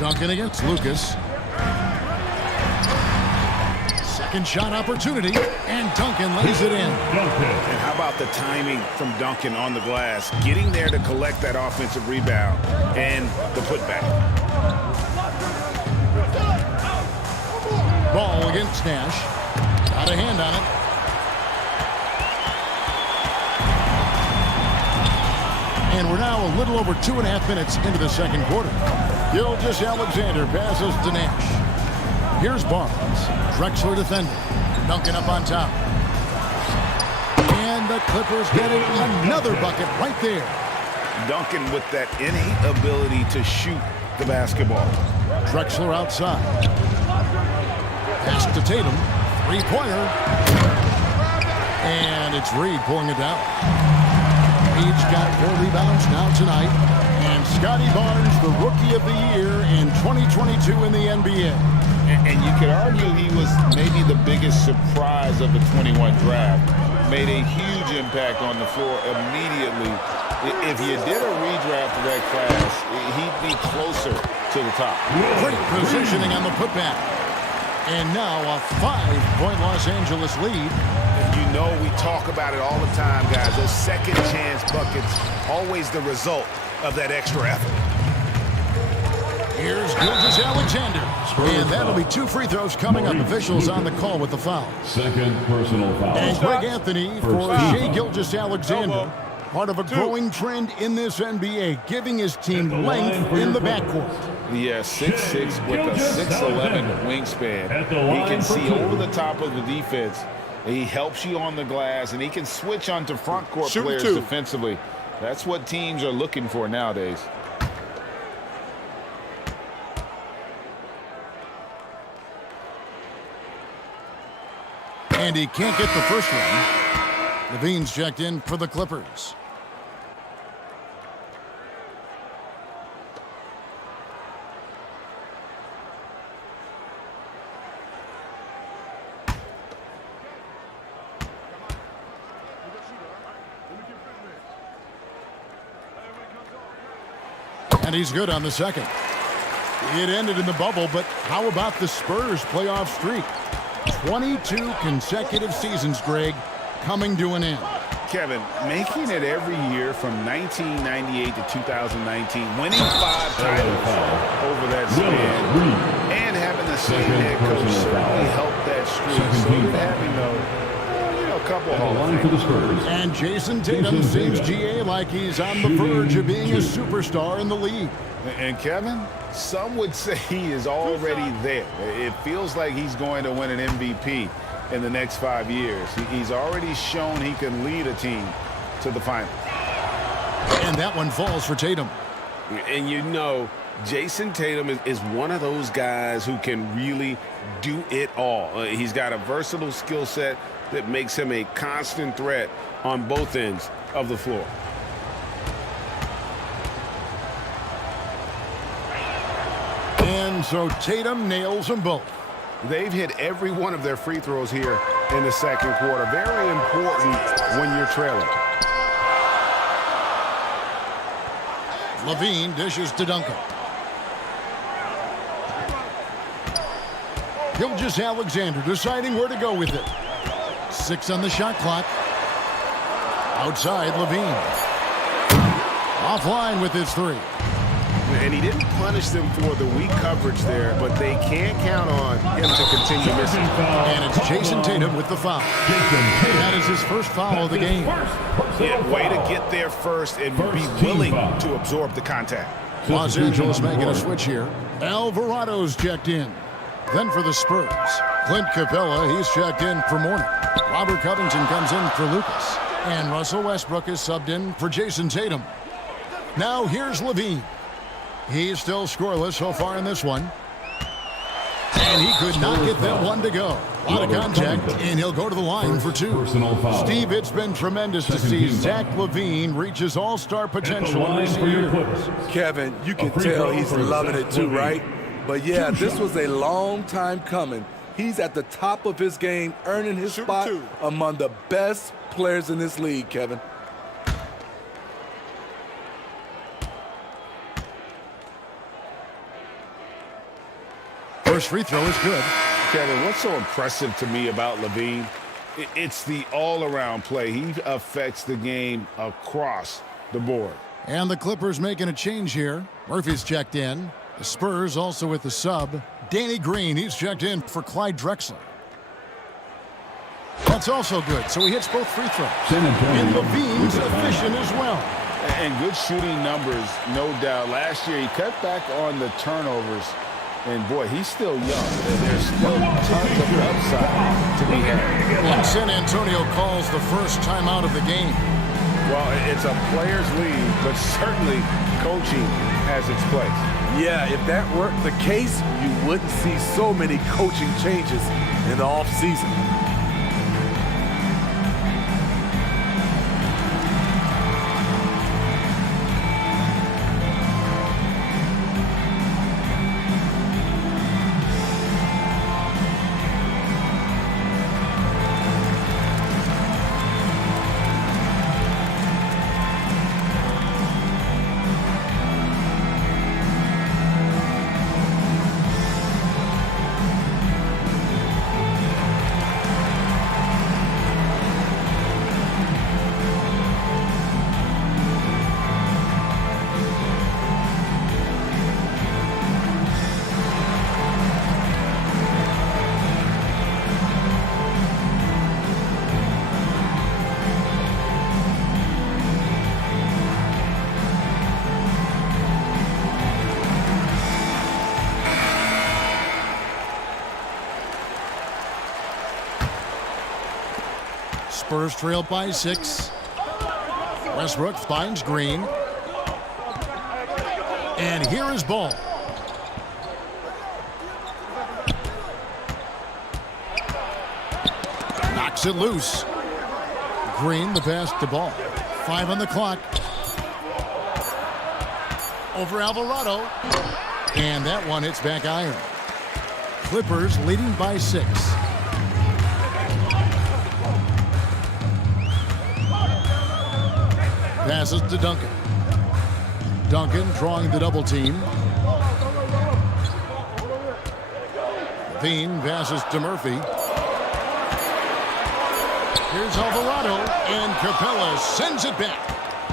Duncan against Lucas. Second shot opportunity, and Duncan lays it in. And how about the timing from Duncan on the glass, getting there to collect that offensive rebound and the putback. Ball against Nash. Got a hand on it. And we're now a little over 2.5 minutes into the second quarter. Gilgeous-Alexander passes to Nash. Here's Barnes. Drexler defending. Duncan up on top. And the Clippers getting another bucket right there. Duncan with that innate ability to shoot the basketball. Drexler outside. Pass to Tatum. Three-pointer. And it's Reed pulling it down. Reed's got 4 rebounds now tonight. And Scotty Barnes, the Rookie of the Year in 2022 in the NBA. And you could argue he was maybe the biggest surprise of the 21 draft. Made a huge impact on the floor immediately. If you did a redraft of that class, he'd be closer to the top. Great positioning on the putback. And now a 5-point Los Angeles lead. And you know we talk about it all the time, guys. Those second chance buckets, always the result of that extra effort. Here's Gilgeous-Alexander. And that'll be 2 free throws coming up. Officials on the call with the foul. Second personal foul. And Greg Anthony for Shai Gilgeous-Alexander. Part of a growing trend in this NBA, giving his team length in the backcourt. Yeah, 6'6" with a 6'11" wingspan. He can see over the top of the defense. He helps you on the glass, and he can switch onto front court players defensively. That's what teams are looking for nowadays. And he can't get the first one. Levine's checked in for the Clippers. And he's good on the second. It ended in the bubble, but how about the Spurs playoff streak? 22 consecutive seasons, Greg, coming to an end. Kevin, making it every year from 1998 to 2019, winning 5 titles over that span, and having the same head coach certainly helped that streak. So you're having a couple Hall of Famers. And Jason Tatum seems GA like he's on the verge of being a superstar in the league. And Kevin, some would say he is already there. It feels like he's going to win an MVP in the next 5 years. He's already shown he can lead a team to the final. And that one falls for Tatum. And you know, Jason Tatum is one of those guys who can really do it all. He's got a versatile skill set that makes him a constant threat on both ends of the floor. And so Tatum nails them both. They've hit every one of their free throws here in the second quarter. Very important when you're trailing. Levine dishes to Duncan. Gilgeous-Alexander deciding where to go with it. 6 on the shot clock. Outside, Levine. Offline with his 3. And he didn't punish them for the weak coverage there, but they can't count on him to continue missing. And it's Jason Tatum with the foul. That is his first foul of the game. Yeah, way to get there first and be willing to absorb the contact. Los Angeles making a switch here. Alvarado's checked in. Then for the Spurs, Clint Capella, he's checked in for Mourning. Robert Covington comes in for Lucas. And Russell Westbrook is subbed in for Jason Tatum. Now here's Levine. He's still scoreless so far in this one. And he could not get that one to go. A lot of contact, and he'll go to the line for 2. Steve, it's been tremendous to see Zach LaVine reach his all-star potential in recent years. Kevin, you can tell he's loving it too, right? But yeah, this was a long time coming. He's at the top of his game, earning his spot among the best players in this league, Kevin. First free throw is good. Kevin, what's so impressive to me about LaVine? It's the all-around play. He affects the game across the board. And the Clippers making a change here. Murphy's checked in. The Spurs also with the sub. Danny Green, he's checked in for Clyde Drexler. That's also good, so he hits both free throws. And LaVine's efficient as well. And good shooting numbers, no doubt. Last year, he cut back on the turnovers. And, boy, he's still young. There's still tons of upside to be had. And San Antonio calls the first timeout of the game. Well, it's a player's league, but certainly coaching has its place. Yeah, if that weren't the case, you wouldn't see so many coaching changes in the offseason. Spurs trail by 6. Westbrook finds Green. And here is Ball. Knocks it loose. Green the pass to Ball. 5 on the clock. Over Alvarado. And that one hits back iron. Clippers leading by 6. Passes to Duncan. Duncan drawing the double team. LaVine passes to Murphy. Here's Alvarado, and Capella sends it back.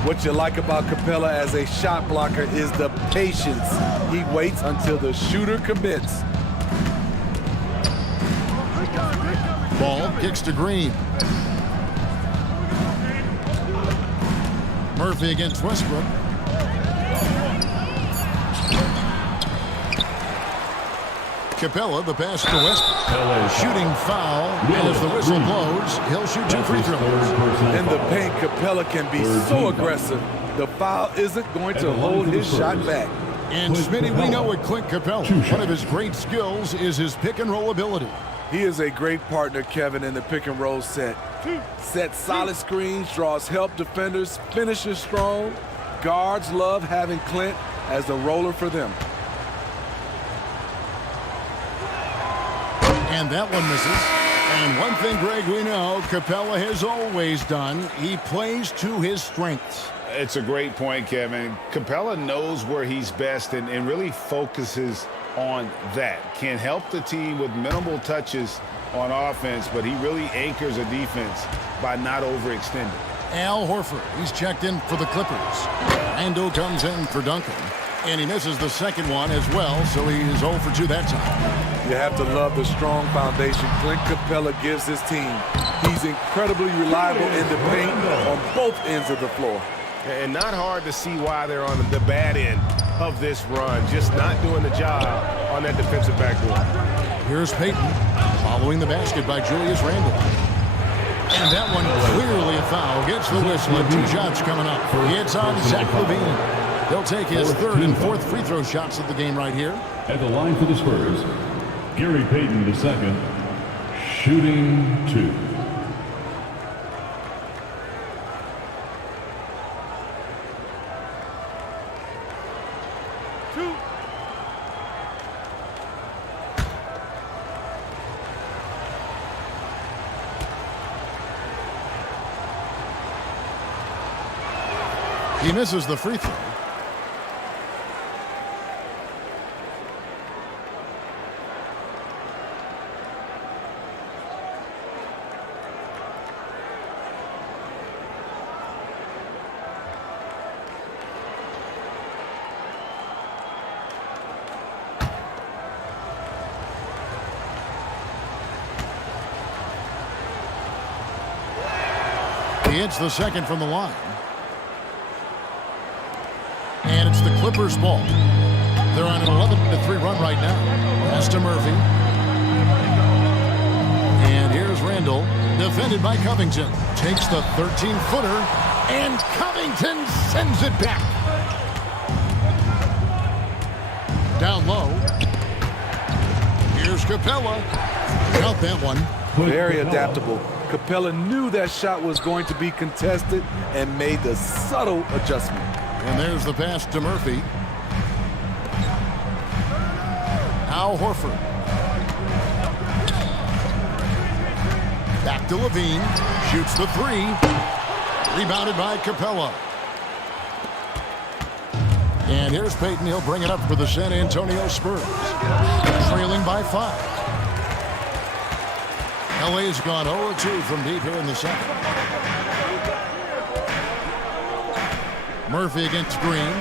What you like about Capella as a shot blocker is the patience. He waits until the shooter commits. Ball kicks to Green. Murphy against Westbrook. Capella, the pass to Westbrook. Shooting foul. And as the whistle blows, he'll shoot 2 free throws. In the paint, Capella can be so aggressive. The foul isn't going to hold his shot back. And Smitty, we know with Clint Capella, one of his great skills is his pick and roll ability. He is a great partner, Kevin, in the pick and roll set. Sets solid screens, draws help defenders, finishes strong. Guards love having Clint as the roller for them. And that one misses. And one thing, Greg, we know Capella has always done, he plays to his strengths. It's a great point, Kevin. Capella knows where he's best and really focuses on that. Can help the team with minimal touches on offense, but he really anchors a defense by not overextending. Al Horford, he's checked in for the Clippers. Ando comes in for Duncan, and he misses the second one as well, so he is 0 for 2 that time. You have to love the strong foundation Clint Capella gives his team. He's incredibly reliable in the paint on both ends of the floor. And not hard to see why they're on the bad end of this run, just not doing the job on that defensive backboard. Here's Payton following the basket by Julius Randle. And that one clearly a foul. Gets the whistle and 2 shots coming up. It's on Zach LaVine. He'll take his 3rd and 4th free throw shots of the game right here. At the line for the Spurs, Gary Payton II, shooting 2. He misses the free throw. He hits the second from the line. And it's the Clippers' ball. They're on an 11-3 run right now. Pass to Murphy. And here's Randall, defended by Covington. Takes the 13-footer, and Covington sends it back. Down low. Here's Capella. Count that one. Very adaptable. Capella knew that shot was going to be contested and made the subtle adjustment. And there's the pass to Murphy. Al Horford. Back to Levine. Shoots the three. Rebounded by Capella. And here's Payton. He'll bring it up for the San Antonio Spurs. Trailing by 5. LA's gone 0-2 from deep here in the second. Murphy against Green.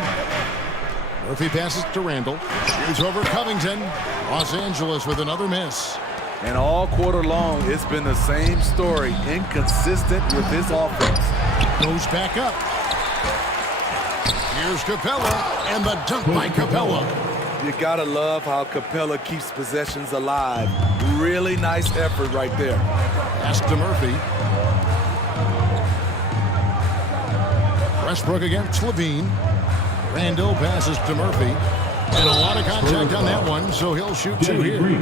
Murphy passes to Randall. Shoots over Covington. Los Angeles with another miss. And all quarter long, it's been the same story. Inconsistent with his offense. Goes back up. Here's Capella, and the dunk by Capella. You gotta love how Capella keeps possessions alive. Really nice effort right there. Pass to Murphy. Westbrook against Levine. Randall passes to Murphy. And a lot of contact on that one, so he'll shoot 2 here.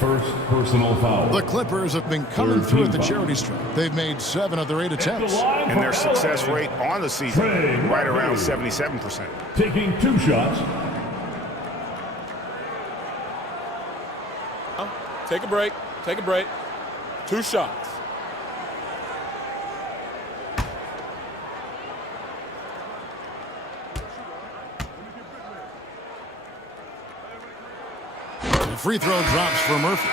First personal foul. The Clippers have been coming through at the charity stripe. They've made 7 of their 8 attempts. And their success rate on the season, right around 77%. Taking 2 shots. Take a break. Take a break. 2 shots. The free throw drops for Murphy.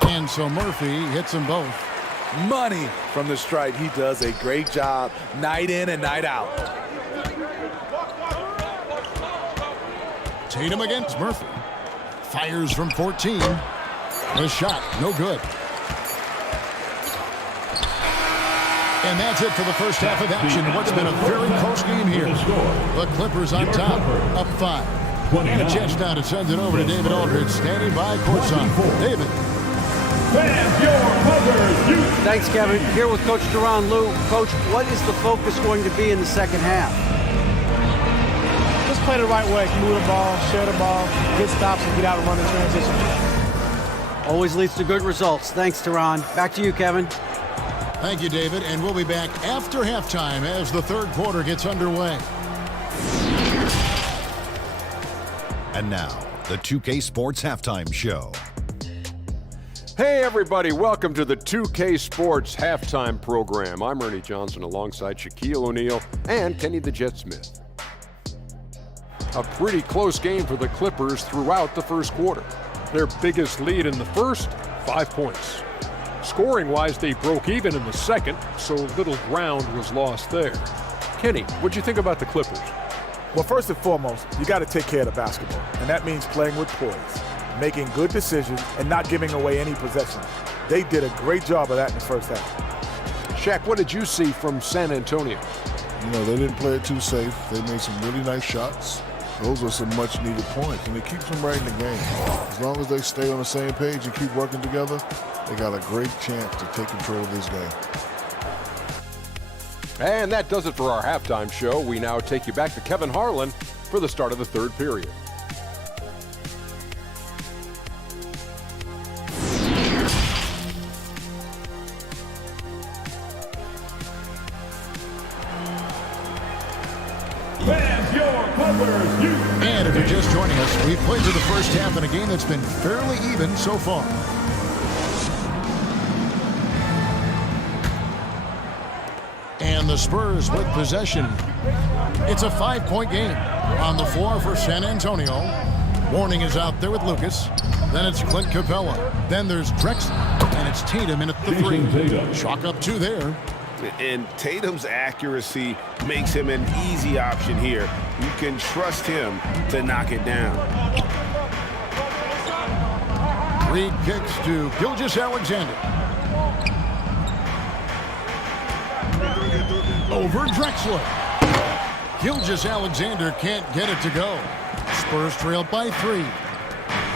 And so Murphy hits them both. Money from the stripe. He does a great job night in and night out. Tatum against Murphy. Fires from 14. The shot, no good. And that's it for the first half of action. What's been a very close game here. The Clippers on top, up 5. And a chance now to send it over to David Aldridge, standing by courtside. David. Thanks, Kevin. Here with Coach Tyronn Lue. Coach, what is the focus going to be in the second half? Just play the right way. Move the ball, share the ball, get stops, and get out and run the transition. Always leads to good results. Thanks, Tyronn. Back to you, Kevin. Thank you, David. And we'll be back after halftime as the third quarter gets underway. And now, the 2K Sports Halftime Show. Hey everybody, welcome to the 2K Sports Halftime Program. I'm Ernie Johnson alongside Shaquille O'Neal and Kenny the Jet Smith. A pretty close game for the Clippers throughout the first quarter. Their biggest lead in the first, 5 points. Scoring-wise, they broke even in the second, so little ground was lost there. Kenny, what'd you think about the Clippers? Well, first and foremost, you got to take care of the basketball, and that means playing with poise, making good decisions, and not giving away any possession. They did a great job of that in the first half. Shaq, what did you see from San Antonio? You know, they didn't play it too safe. They made some really nice shots. Those are some much-needed points, and it keeps them right in the game. As long as they stay on the same page and keep working together, they got a great chance to take control of this game. And that does it for our halftime show. We now take you back to Kevin Harlan for the start of the third period. And if you're just joining us, we've played through the first half in a game that's been fairly even so far. And the Spurs with possession. It's a 5-point game. On the floor for San Antonio, Warning is out there with Lucas. Then it's Clint Capella. Then there's Drexler. And it's Tatum in at the 3. Chalk up 2 there. And Tatum's accuracy makes him an easy option here. You can trust him to knock it down. Reed kicks to Gilgeous-Alexander. Over Drexler. Gilgeous-Alexander can't get it to go. Spurs trail by 3.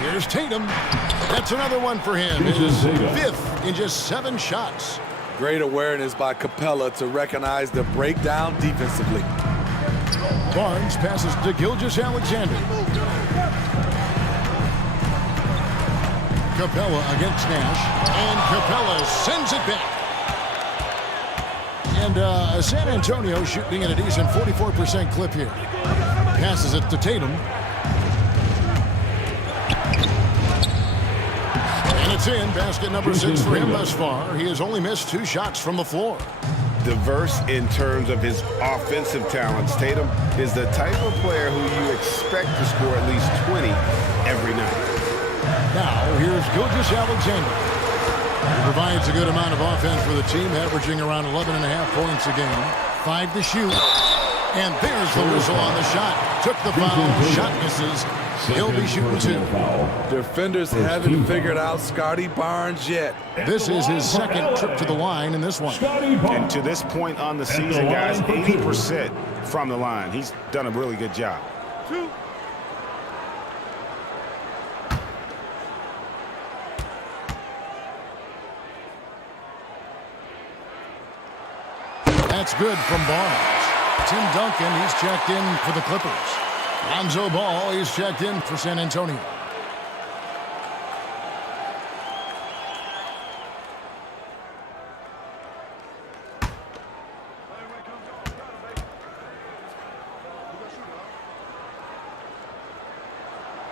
Here's Tatum. That's another one for him. His 5th in just 7 shots. Great awareness by Capella to recognize the breakdown defensively. Barnes passes to Gilgeous-Alexander. Capella against Nash. And Capella sends it back. And San Antonio shooting at a decent 44% clip here. Passes it to Tatum. And it's in. Basket number 6 for him thus far. He has only missed 2 shots from the floor. Diverse in terms of his offensive talents. Tatum is the type of player who you expect to score at least 20 every night. Now, here's Gilgeous-Alexander. He provides a good amount of offense for the team, averaging around 11.5 points a game. 5 to shoot. And there's the whistle on the shot. Took the foul. Shot misses. He'll be shooting 2. Defenders haven't figured out Scotty Barnes yet. This is his 2nd trip to the line in this one. And to this point on the season, guys, 80% from the line. He's done a really good job. 2. That's good from Barnes. Tim Duncan, he's checked in for the Clippers. Lonzo Ball, he's checked in for San Antonio.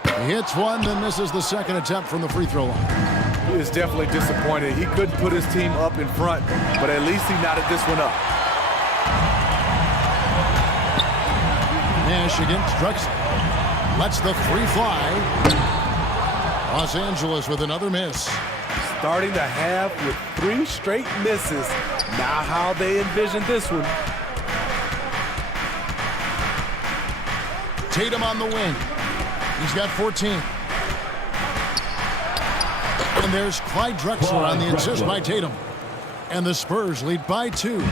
He hits one, then misses the 2nd attempt from the free throw line. He is definitely disappointed. He couldn't put his team up in front, but at least he knotted this one up. Nash against Drexler. Lets the 3 fly. Los Angeles with another miss. Starting the half with 3 straight misses. Now how they envision this one. Tatum on the wing. He's got 14. And there's Clyde Drexler on the assist by Tatum. And the Spurs lead by 2.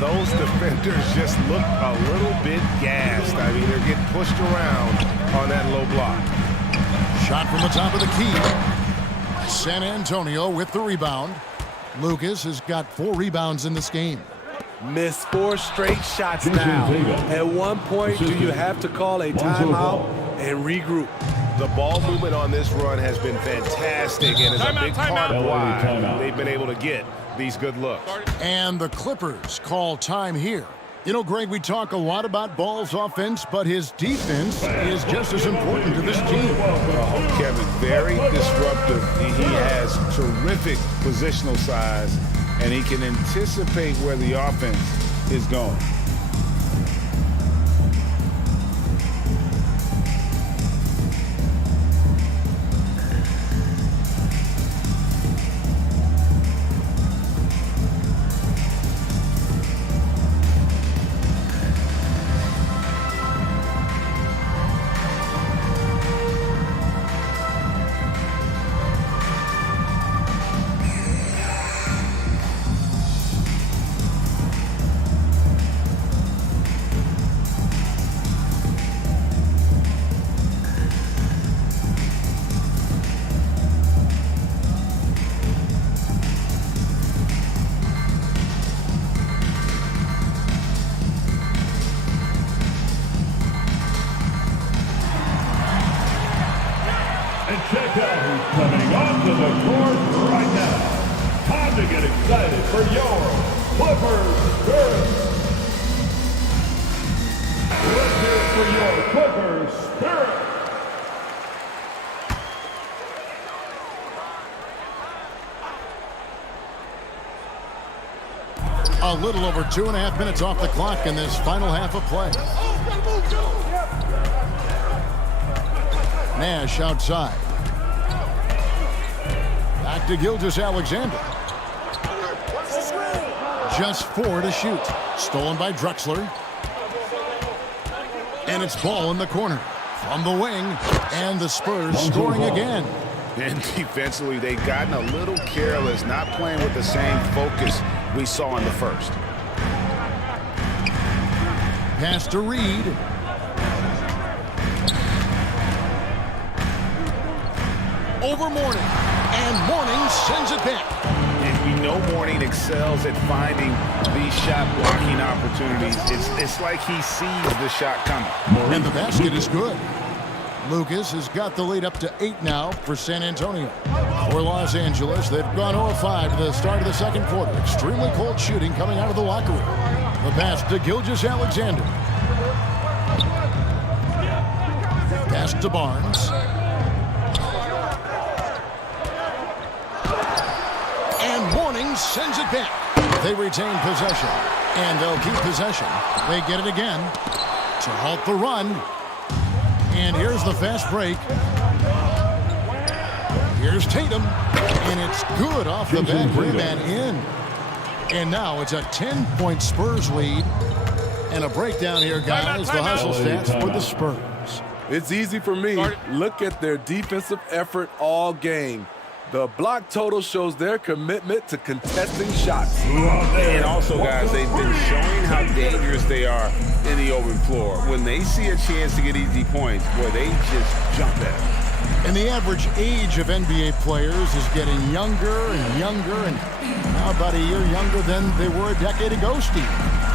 Those defenders just look a little bit gassed. I mean, they're getting pushed around on that low block. Shot from the top of the key. San Antonio with the rebound. Lucas has got 4 rebounds in this game. Missed 4 straight shots now. At one point, do you have to call a timeout and regroup? The ball movement on this run has been fantastic and is a big part of why they've been able to get these good looks. And the Clippers call time here. You know, Greg, we talk a lot about Ball's offense, but his defense is just as important to this team. Kevin, very disruptive. He has terrific positional size, and he can anticipate where the offense is going. Check out who's coming onto the court right now. Time to get excited for your Clippers Spirit. Let's hear it for your Clippers Spirit. A little over 2.5 minutes off the clock in this final half of play. Nash outside. Back to Gilgeous-Alexander. Just 4 to shoot. Stolen by Drexler. And it's ball in the corner. From the wing. And the Spurs scoring again. And defensively, they've gotten a little careless, not playing with the same focus we saw in the first. Pass to Reed. Over Mourning. And Mourning sends it back. And we know Mourning excels at finding these shot blocking opportunities. It's like he sees the shot coming. And the basket is good. Lucas has got the lead up to 8 now for San Antonio. For Los Angeles, they've gone 0-5 to the start of the second quarter. Extremely cold shooting coming out of the locker room. The pass to Gilgeous-Alexander. Pass to Barnes. And Mourning sends it back. They retain possession. And they'll keep possession. They get it again to halt the run. And here's the fast break. Here's Tatum. And it's good off the back rim and in. And now it's a 10-point Spurs lead. And a breakdown here, guys. The hustle stats for the Spurs. It's easy for me. Look at their defensive effort all game. The block total shows their commitment to contesting shots. And also, guys, they've been showing how dangerous they are in the open floor. When they see a chance to get easy points, boy, they just jump at it. And the average age of NBA players is getting younger and younger, and now about a year younger than they were a decade ago, Steve.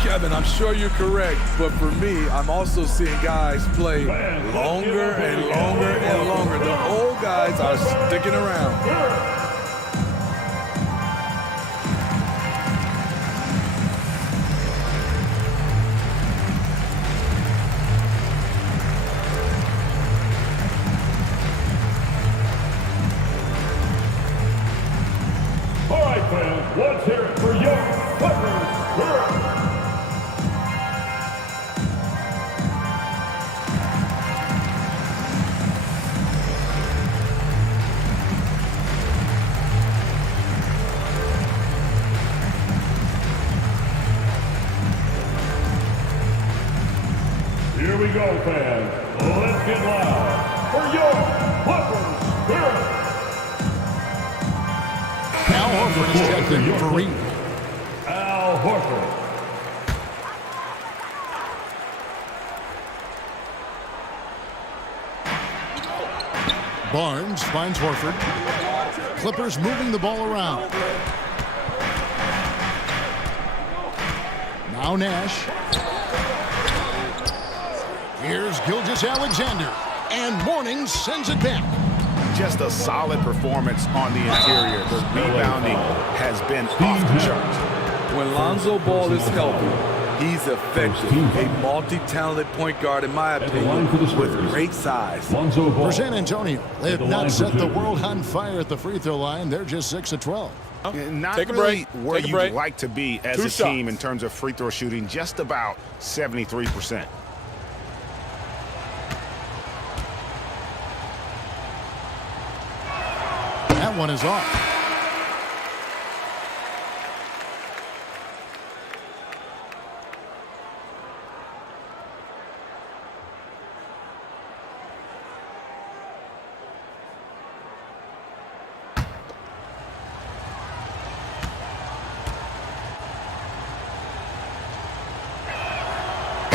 Kevin, I'm sure you're correct, but for me, I'm also seeing guys play longer and longer and longer. The old guys are sticking around. All right, fans, let's hear it for your Clippers girls. Here we go, fans. Let's get loud for your Clippers girls. Al Horford is checked in for Reed. Al Horford. Barnes finds Horford. Clippers moving the ball around. Now Nash. Here's Gilgeous-Alexander. And Mourning sends it back. Just a solid performance on the interior. The rebounding has been off the charts. When Lonzo Ball is healthy, he's effective. A multi-talented point guard, in my opinion, with great size. For San Antonio, they have not set the world on fire at the free throw line. They're just 6 of 12. Not Take a really break. where Take a you'd break. like to be as a team in terms of free throw shooting, just about 73%. That one is off.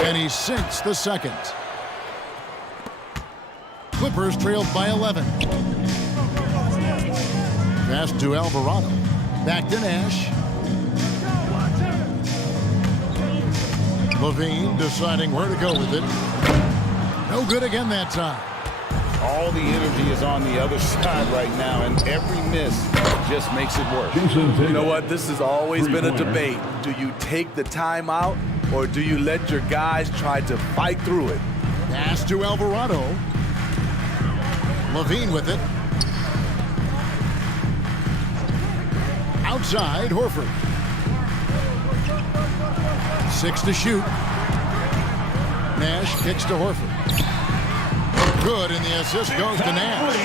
And he sinks the second. Clippers trailed by 11. Pass to Alvarado. Back to Nash. Levine deciding where to go with it. No good again that time. All the energy is on the other side right now, and every miss just makes it worse. You know what? This has always been a debate. Do you take the timeout, or do you let your guys try to fight through it? Pass to Alvarado. Levine with it. Outside, Horford. 6 to shoot. Nash kicks to Horford. good, and the assist goes to Nash.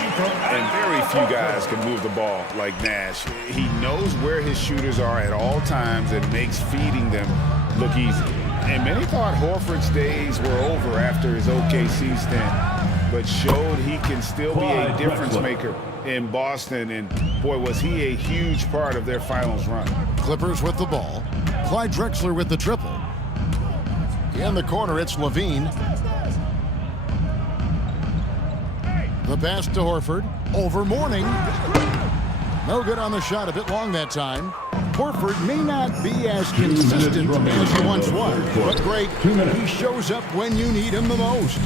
And very few guys can move the ball like Nash. He knows where his shooters are at all times and makes feeding them look easy. And many thought Horford's days were over after his OKC stint, but showed he can still be a difference maker in Boston. And boy, was he a huge part of their finals run. Clippers with the ball. Clyde Drexler with the triple. In the corner, it's Levine. The pass to Horford. Over Mourning. No good on the shot. A bit long that time. Horford may not be as consistent as he once was, but great. He shows up when you need him the most.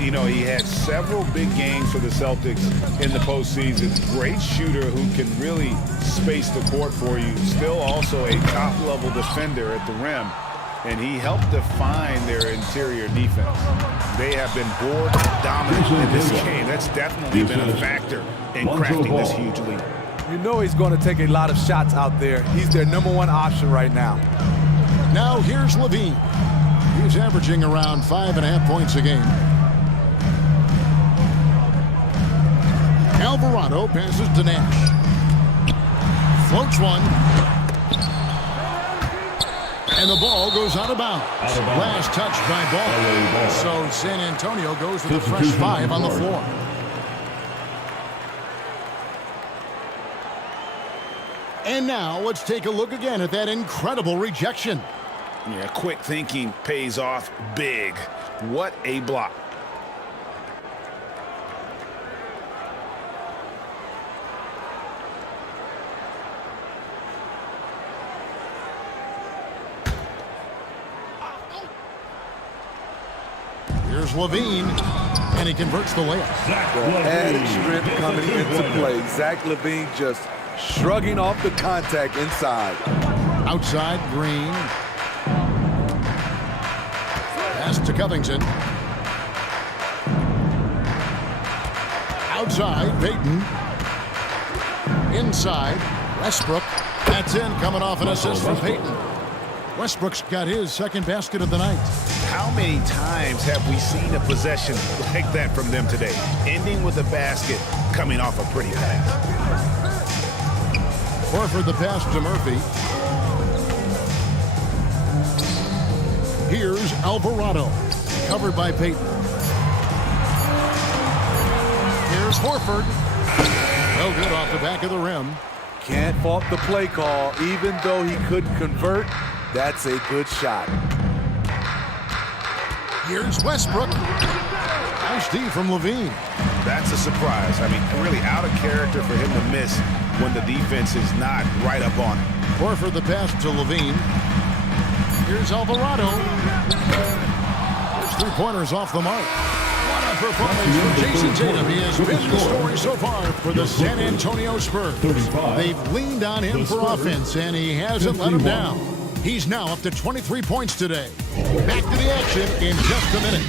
You know, he had several big games for the Celtics in the postseason. Great shooter who can really space the court for you. Still also a top-level defender at the rim. And he helped define their interior defense. They have been board dominant in this game. That's definitely been a factor in crafting this huge lead. You know he's going to take a lot of shots out there. He's their #1 option right now. Now here's Levine. He's averaging around 5.5 points a game. Alvarado passes to Nash. Floats one. And the ball goes out of bounds. Last touch by Ball. So San Antonio goes with a fresh 5 on the floor. And now let's take a look again at that incredible rejection. Yeah, quick thinking pays off big. What a block. Here's Levine, and he converts the layup. Added strength coming into play. Zach LaVine just shrugging off the contact inside. Outside, Green. Pass to Covington. Outside, Payton. Inside, Westbrook. That's in, coming off an assist from Payton. Westbrook's got his second basket of the night. How many times have we seen a possession like that from them today? Ending with a basket, coming off a pretty pass. Horford the pass to Murphy. Here's Alvarado, covered by Payton. Here's Horford. No good off the back of the rim. Can't fault the play call. Even though he couldn't convert, that's a good shot. Here's Westbrook. Nice D from Levine. That's a surprise. I mean, really out of character for him to miss when the defense is not right up on him. Horford the pass to Levine. Here's Alvarado. His three-pointers off the mark. What a performance for Jason Tatum. He has been the story so far for the San Antonio Spurs. They've leaned on him for offense, and he hasn't let them down. He's now up to 23 points today. Back to the action in just a minute.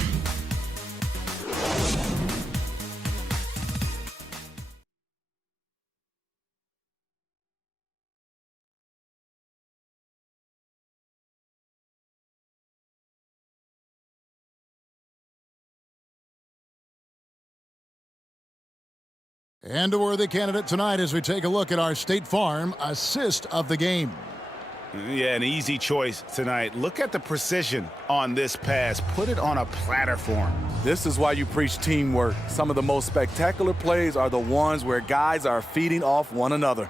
And a worthy candidate tonight as we take a look at our State Farm assist of the game. Yeah, an easy choice tonight. Look at the precision on this pass. Put it on a platter for him. This is why you preach teamwork. Some of the most spectacular plays are the ones where guys are feeding off one another.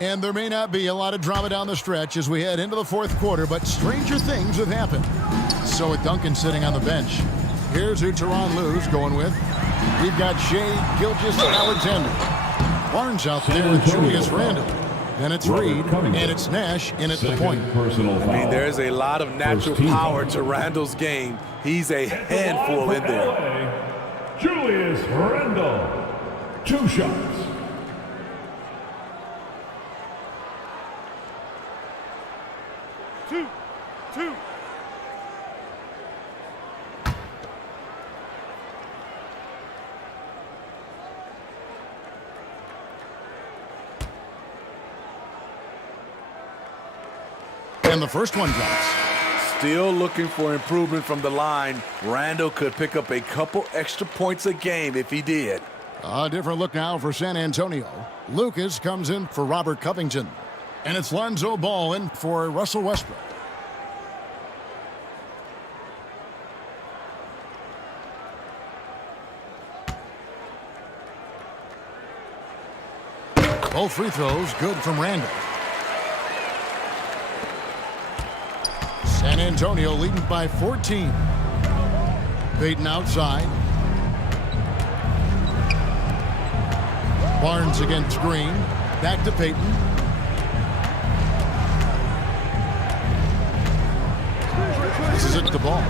And there may not be a lot of drama down the stretch as we head into the fourth quarter, but stranger things have happened. So with Duncan sitting on the bench, here's who Tyronn Lue's going with. We've got Shea Gilgeous-Alexander. Barnes out there with Julius Randle. Then it's Reed, and it's Nash in at the point. I mean, there's a lot of natural power to Randle's game. He's a handful in there. Julius Randle, 2 shots. Two. And the first one drops. Still looking for improvement from the line. Randall could pick up a couple extra points a game if he did. A different look now for San Antonio. Lucas comes in for Robert Covington. And it's Lonzo Ball in for Russell Westbrook. Both free throws good from Randall. San Antonio leading by 14. Payton outside. Barnes against Green. Back to Payton. This is it to Ball.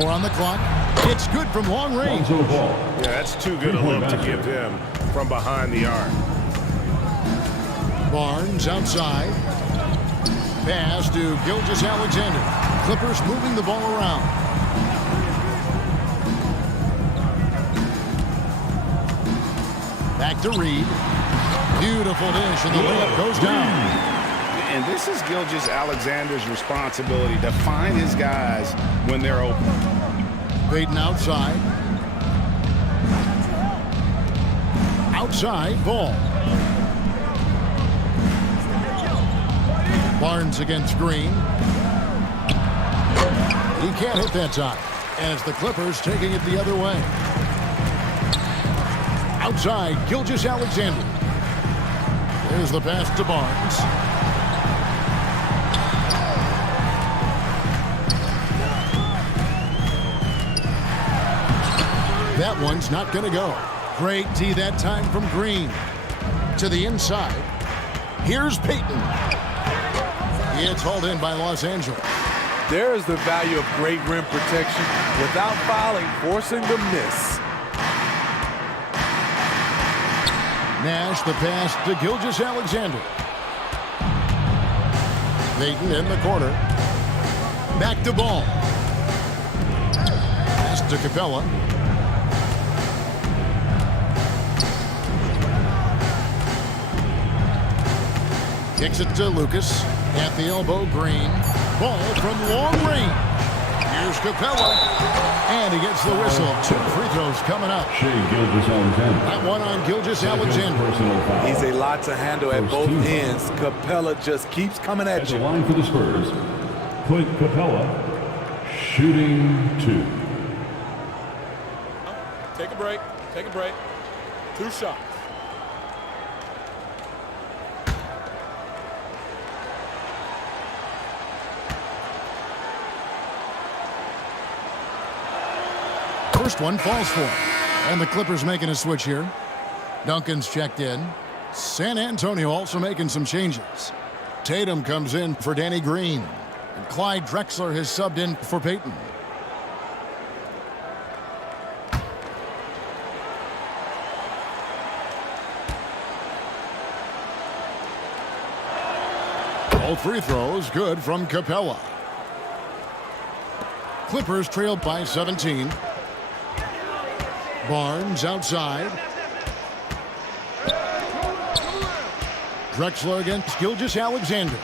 4 on the clock. It's good from long range. Yeah, that's too good a look to give him from behind the arc. Barnes outside. Pass to Gilgeous-Alexander. Clippers moving the ball around. Back to Reed. Beautiful dish, and the layup goes down. And this is Gilgeous-Alexander's responsibility to find his guys when they're open. Payton outside. Outside, Ball. Barnes against Green. He can't hit that shot. And it's the Clippers taking it the other way. Outside, Gilgeous-Alexander. There's the pass to Barnes. That one's not going to go. Great tee that time from Green. To the inside. Here's Payton. It's hauled in by Los Angeles. There's the value of great rim protection without fouling, forcing the miss. Nash the pass to Gilgeous-Alexander. Payton in the corner. Back to Ball. Pass to Capella. Kicks it to Lucas. At the elbow, Green. Ball from long range. Here's Capella. And he gets the whistle. 2 free throws coming up. That one on Gilgeous-Alexander. He's a lot to handle at both ends. Capella just keeps coming at you. The line for the Spurs, Clint Capella, shooting 2. Take a break. Take a break. 2 shots. First one falls for him. And the Clippers making a switch here. Duncan's checked in. San Antonio also making some changes. Tatum comes in for Danny Green. And Clyde Drexler has subbed in for Payton. All free throws good from Capella. Clippers trailed by 17. Barnes outside. Drexler against Gilgeous-Alexander.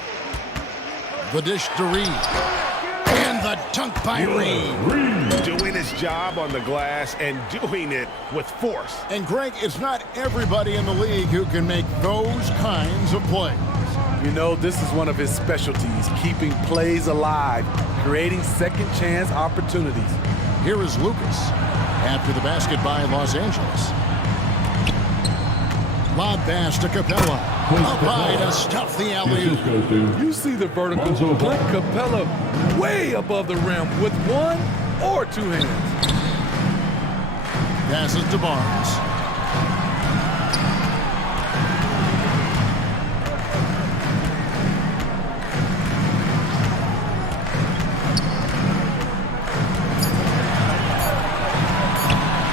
The dish to Reed. And the dunk by Reed. Doing his job on the glass and doing it with force. And Greg, it's not everybody in the league who can make those kinds of plays. You know, this is one of his specialties, keeping plays alive, creating second chance opportunities. Here is Lucas. After the basket by Los Angeles. Lob pass to Capella. Up high to stuff the alley-oop. You see the vertical. Clint Capella way above the rim with 1 or 2 hands. Passes to Barnes.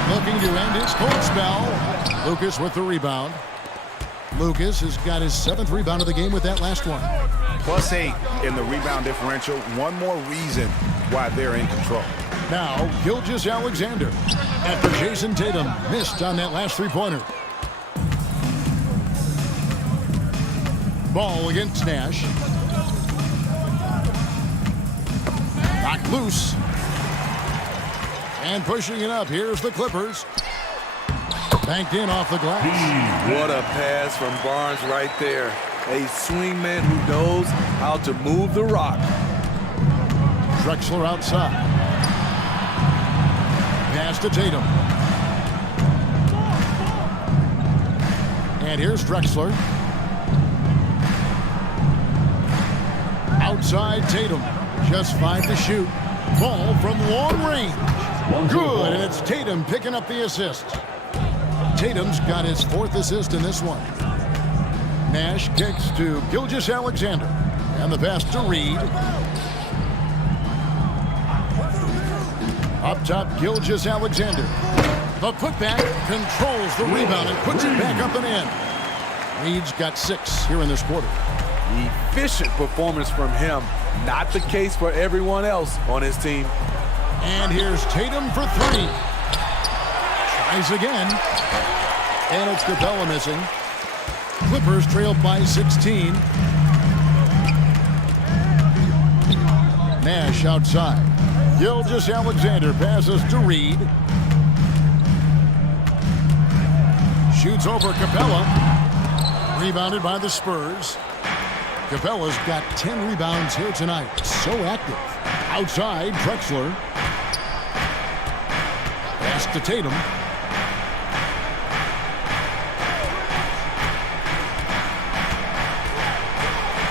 Looking to end his cold spell. Lucas with the rebound. Lucas has got his 7th rebound of the game with that last one. +8 in the rebound differential. One more reason why they're in control. Now, Gilgeous-Alexander. After Jason Tatum missed on that last 3-pointer. Ball against Nash. Knocked loose. And pushing it up, here's the Clippers. Banked in off the glass. What a pass from Barnes right there. A swingman who knows how to move the rock. Drexler outside. Pass to Tatum. And here's Drexler. Outside Tatum. Just 5 to shoot. Ball from long range. Good, and it's Tatum picking up the assist. Tatum's got his 4th assist in this one. Nash kicks to Gilgeous-Alexander. And the pass to Reed. Up top, Gilgeous-Alexander. The putback controls the rebound and puts it back up and in. Reed's got 6 here in this quarter. Efficient performance from him. Not the case for everyone else on his team. And here's Tatum for 3. Tries again. And it's Capella missing. Clippers trail by 16. Nash outside. Gilgeous-Alexander passes to Reed. Shoots over Capella. Rebounded by the Spurs. Capella's got 10 rebounds here tonight. So active. Outside, Drexler. Pass to Tatum.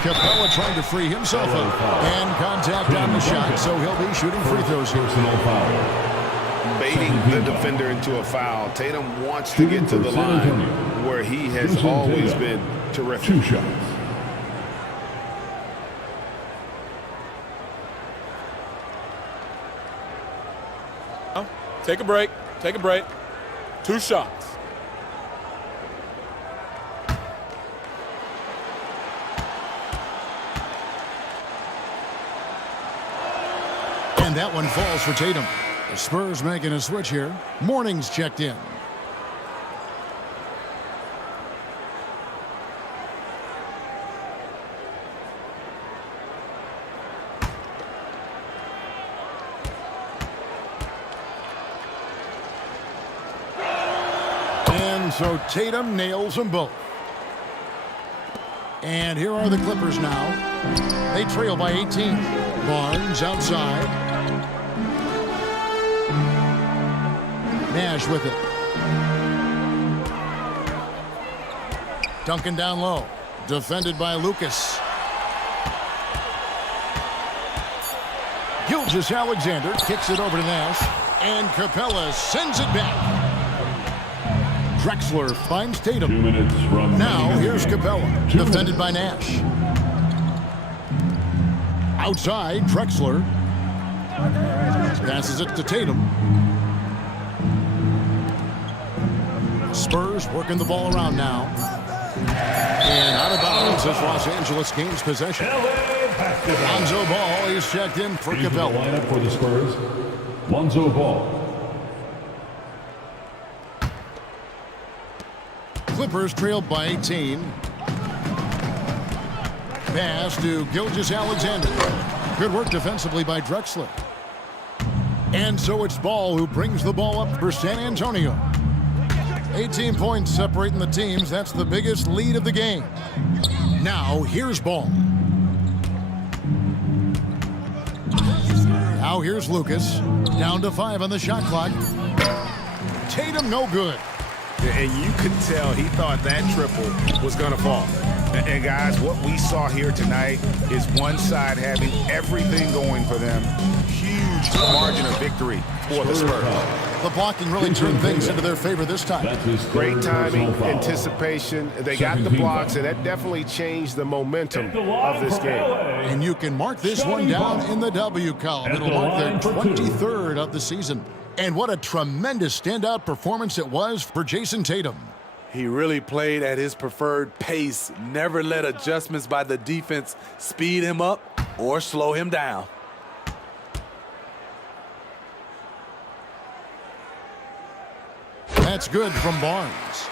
Capella trying to free himself up. And contact on the shot, so he'll be shooting free throws here. Baiting the defender into a foul. Tatum wants to get to the line where he has always been terrific. 2 shots. Take a break. Take a break. 2 shots. And that one falls for Tatum. The Spurs making a switch here. Morning's checked in. And so Tatum nails them both. And here are the Clippers now. They trail by 18. Barnes outside. Nash with it. Duncan down low. Defended by Lucas. Gilgeous-Alexander kicks it over to Nash. And Capella sends it back. Drexler finds Tatum. 2 minutes from now here's Capella. Defended by Nash. Outside, Drexler. Passes it to Tatum. Spurs working the ball around now. And out of bounds as Los Angeles gains possession. Lonzo Ball is checked in for Capella. Lineup for the Spurs. Lonzo Ball. Clippers trailed by 18. Pass to Gilgeous-Alexander. Good work defensively by Drexler. And so it's Ball who brings the ball up for San Antonio. 18 points separating the teams. That's the biggest lead of the game. Now, here's Ball. Now here's Lucas. Down to 5 on the shot clock. Tatum no good. And you could tell he thought that triple was going to fall. And guys, what we saw here tonight is one side having everything going for them. Huge margin of victory for the Spurs. The blocking really turned things into their favor this time. Great timing, anticipation. They got the blocks, and that definitely changed the momentum of this game. And you can mark this one down in the W column. It'll mark their 23rd of the season. And what a tremendous standout performance it was for Jason Tatum. He really played at his preferred pace, never let adjustments by the defense speed him up or slow him down. That's good from Barnes.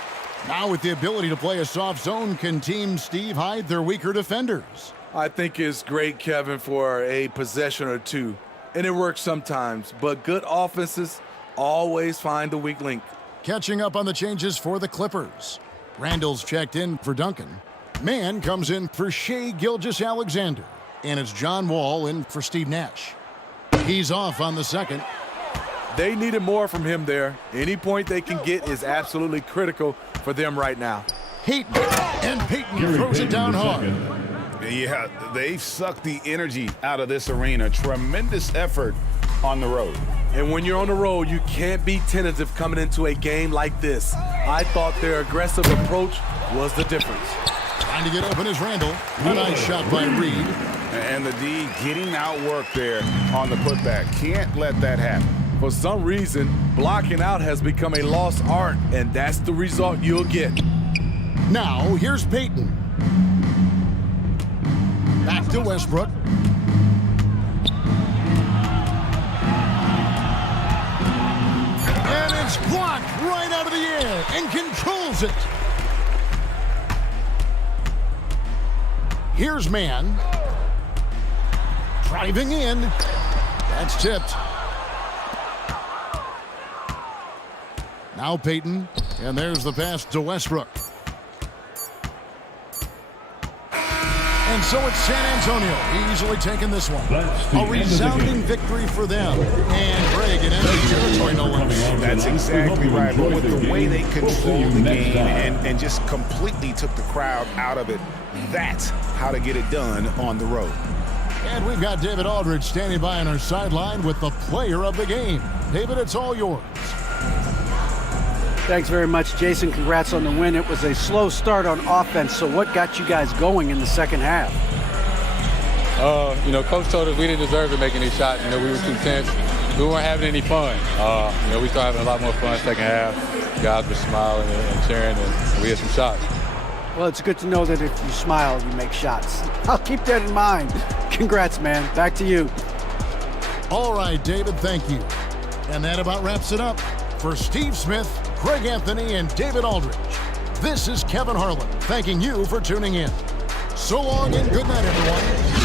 Now with the ability to play a soft zone, can Team Steve hide their weaker defenders? I think it's great, Kevin, for a possession or two. And it works sometimes, but good offenses always find the weak link. Catching up on the changes for the Clippers. Randall's checked in for Duncan. Mann comes in for Shai Gilgeous-Alexander. And it's John Wall in for Steve Nash. He's off on the second. They needed more from him there. Any point they can get is absolutely critical for them right now. Payton, and Payton throws it down hard. Yeah, they've sucked the energy out of this arena. Tremendous effort on the road. And when you're on the road, you can't be tentative coming into a game like this. I thought their aggressive approach was the difference. Trying to get open is Randall. A nice shot by Reed. And the D getting outworked there on the putback. Can't let that happen. For some reason, blocking out has become a lost art, and that's the result you'll get. Now, here's Payton. Back to Westbrook. And it's blocked right out of the air and controls it. Here's Mann. Driving in. That's tipped. Now Payton. And there's the pass to Westbrook. And so it's San Antonio easily taking this one. A resounding victory for them. And Greg in enemy territory, no less. That's exactly right. But with the way they controlled the game and just completely took the crowd out of it, that's how to get it done on the road. And we've got David Aldridge standing by on our sideline with the player of the game. David, it's all yours. Thanks very much, Jason. Congrats on the win. It was a slow start on offense, so what got you guys going in the second half? Coach told us we didn't deserve to make any shots. We were too tense. We weren't having any fun. We started having a lot more fun second half. Guys were smiling and cheering, and we had some shots. Well, it's good to know that if you smile, you make shots. I'll keep that in mind. Congrats, man. Back to you. All right, David, thank you. And that about wraps it up. For Steve Smith, Craig Anthony, and David Aldridge, this is Kevin Harlan thanking you for tuning in. So long and good night, everyone.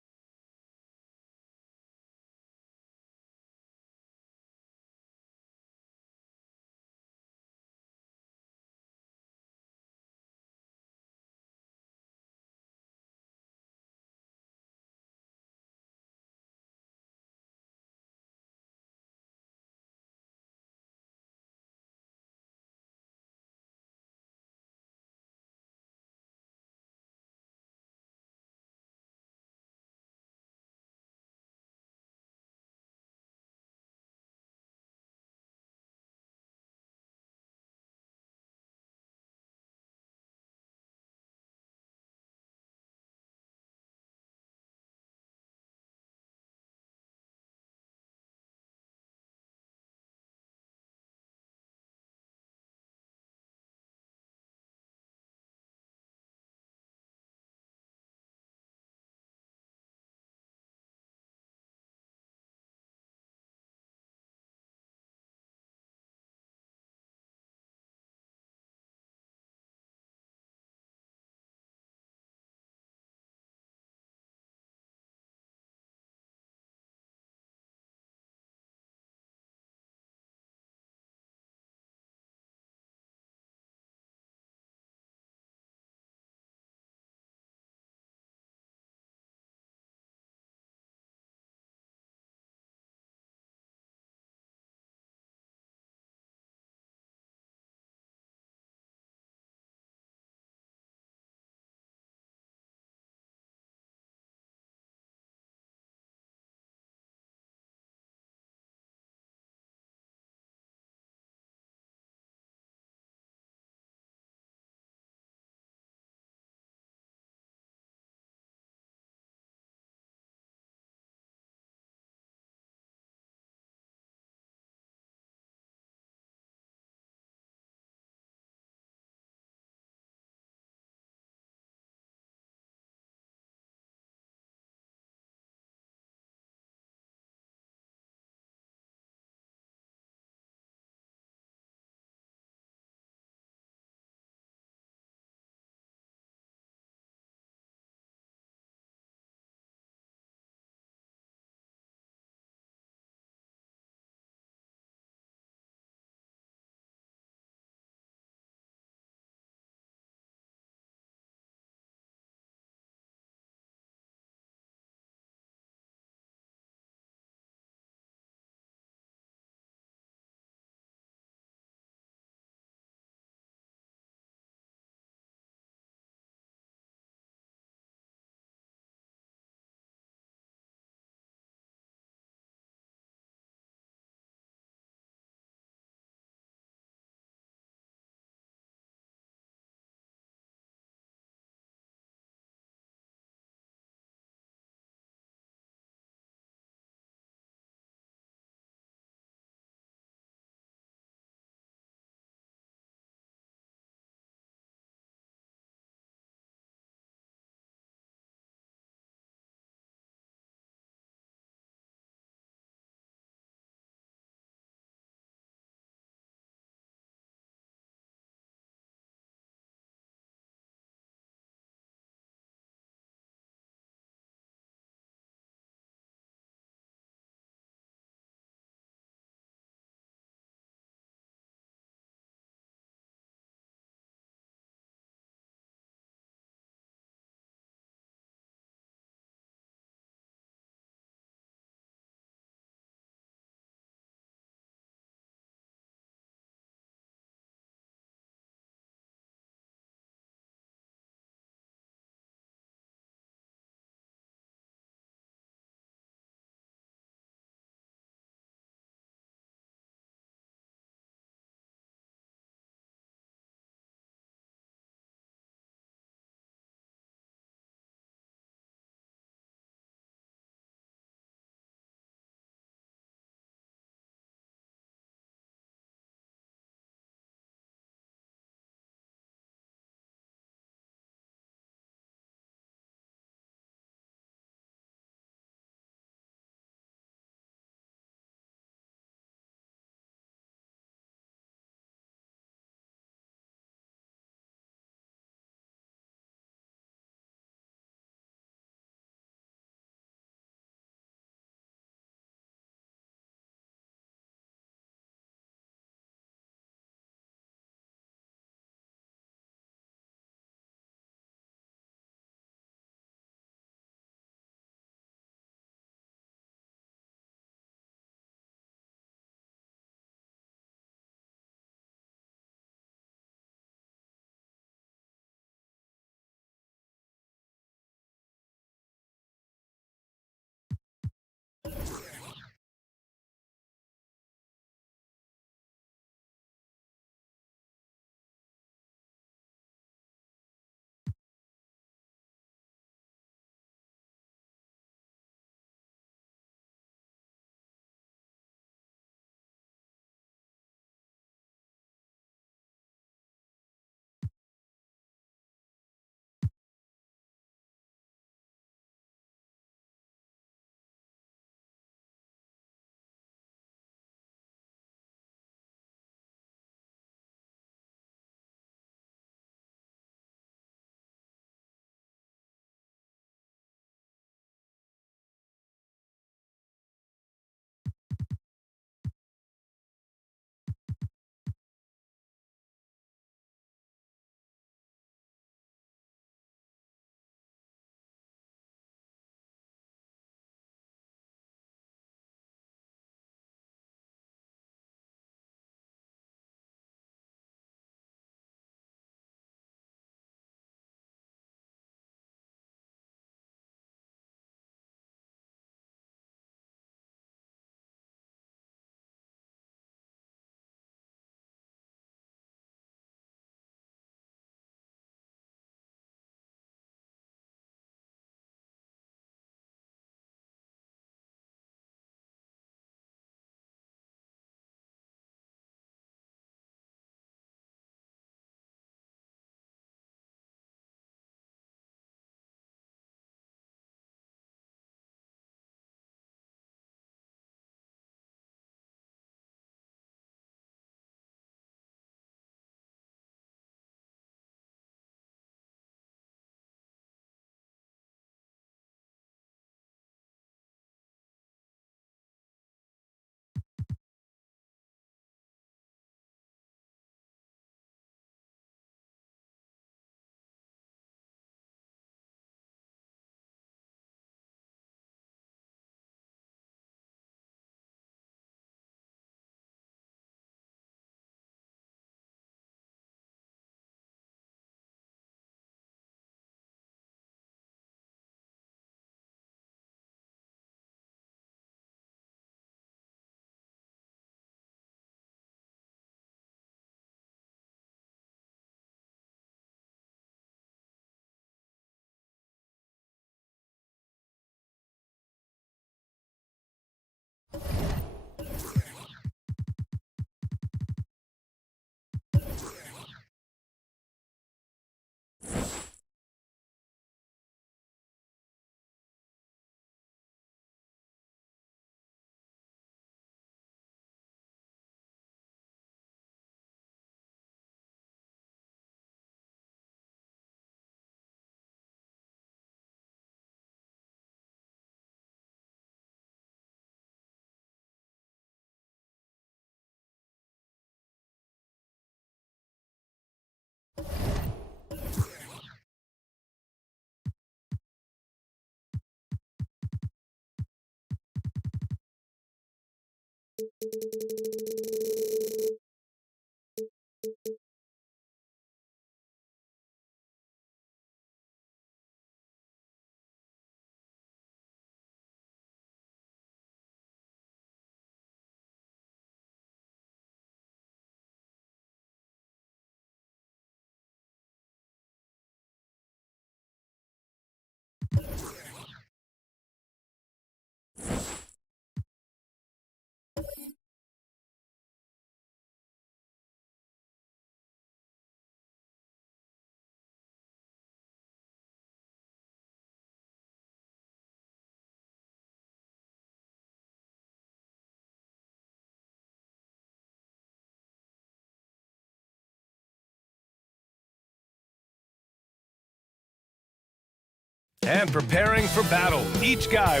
And preparing for battle, each guy.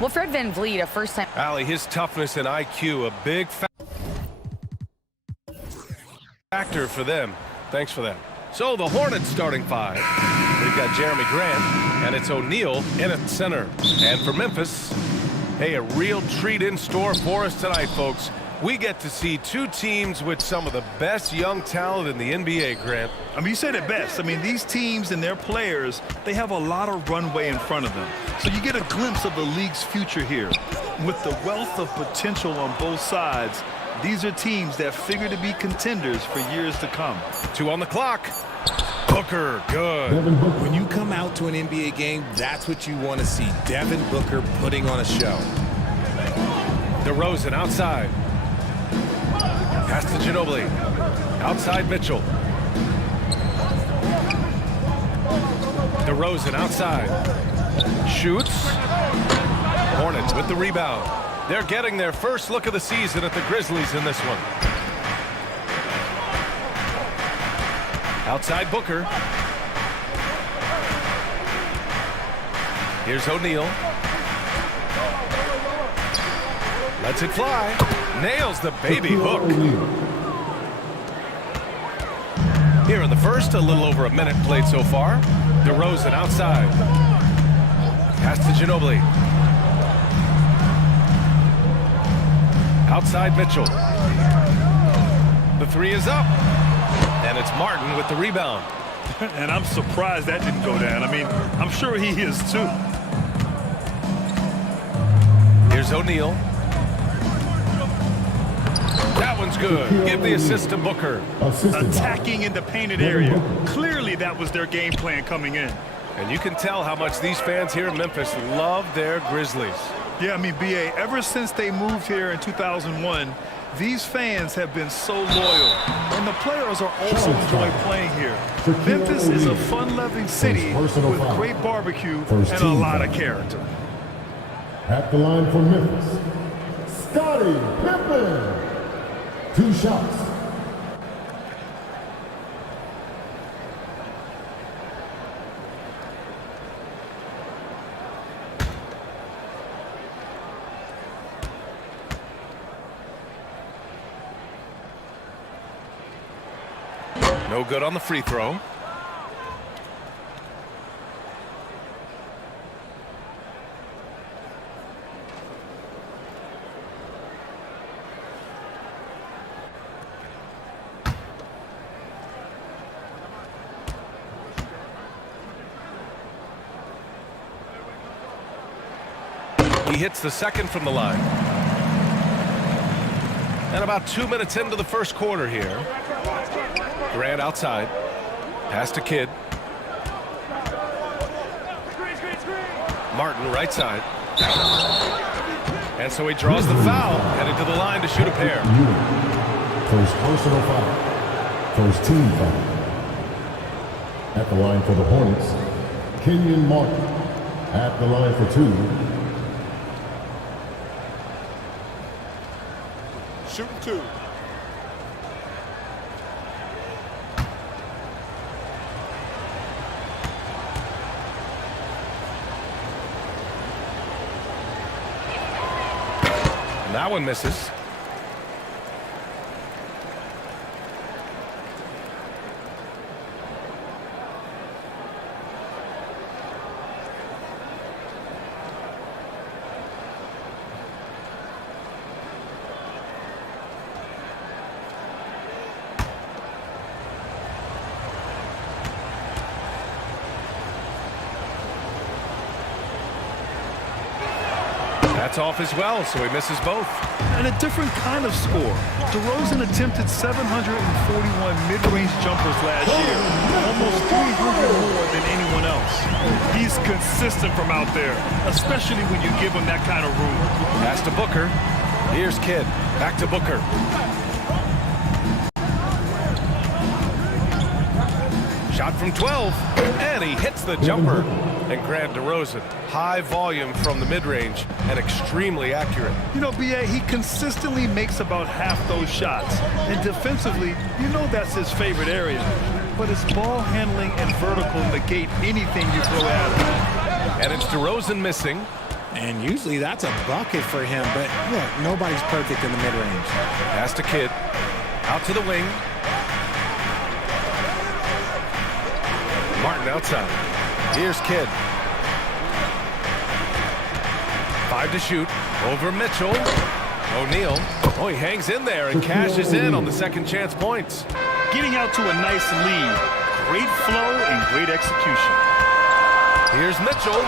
Well, Fred VanVleet, a first-time... Allie, his toughness and IQ, a big factor for them. Thanks for that. So the Hornets starting five. They've got Jeremy Grant, and it's O'Neal in at center. And for Memphis, hey, a real treat in store for us tonight, folks. We get to see two teams with some of the best young talent in the NBA, Grant. I mean, you said it best. I mean, these teams and their players, they have a lot of runway in front of them. So you get a glimpse of the league's future here. With the wealth of potential on both sides, these are teams that figure to be contenders for years to come. 2 on the clock. Booker, good. When you come out to an NBA game, that's what you want to see. Devin Booker putting on a show. DeRozan outside. Pass to Ginobili. Outside Mitchell. DeRozan outside. Shoots. Hornets with the rebound. They're getting their first look of the season at the Grizzlies in this one. Outside Booker. Here's O'Neal. Lets it fly. Nails the baby hook. Here in the first, a little over a minute played so far. DeRozan outside. Pass to Ginobili. Outside Mitchell. The three is up. And it's Martin with the rebound. And I'm surprised that didn't go down. I mean, I'm sure he is too. Here's O'Neal. That one's good. Give the assist to Booker. Attacking in the painted area. Clearly that was their game plan coming in. And you can tell how much these fans here in Memphis love their Grizzlies. Yeah, I mean, B.A., ever since they moved here in 2001, these fans have been so loyal. And the players are also enjoying playing here. Memphis is a fun-loving city with great barbecue and a lot of character. At the line for Memphis, Scottie Pippen. 2 shots. No good on the free throw. He hits the second from the line. And about 2 minutes into the first quarter here. Grant outside. Pass to Kidd. Martin right side. And so he draws the foul, headed to the line to shoot a pair. First personal foul. First team foul. At the line for the Hornets, Kenyon Martin. At the line for 2. Shooting 2. And that one misses. That's off as well, so he misses both. And a different kind of score. DeRozan attempted 741 mid-range jumpers last year, almost 300 more than anyone else. He's consistent from out there, especially when you give him that kind of room. Pass to Booker. Here's Kidd. Back to Booker. Shot from 12, and he hits the jumper. And Grant DeRozan, high volume from the mid-range and extremely accurate. You know, B.A., he consistently makes about half those shots. And defensively, you know that's his favorite area. But his ball handling and vertical negate anything you throw at him. And it's DeRozan missing. And usually that's a bucket for him, but look, nobody's perfect in the mid-range. Pass to Kidd. Out to the wing. Martin outside. Here's Kidd. 5 to shoot. Over Mitchell. O'Neal. Oh, he hangs in there and cashes in on the second chance points. Getting out to a nice lead. Great flow and great execution. Here's Mitchell.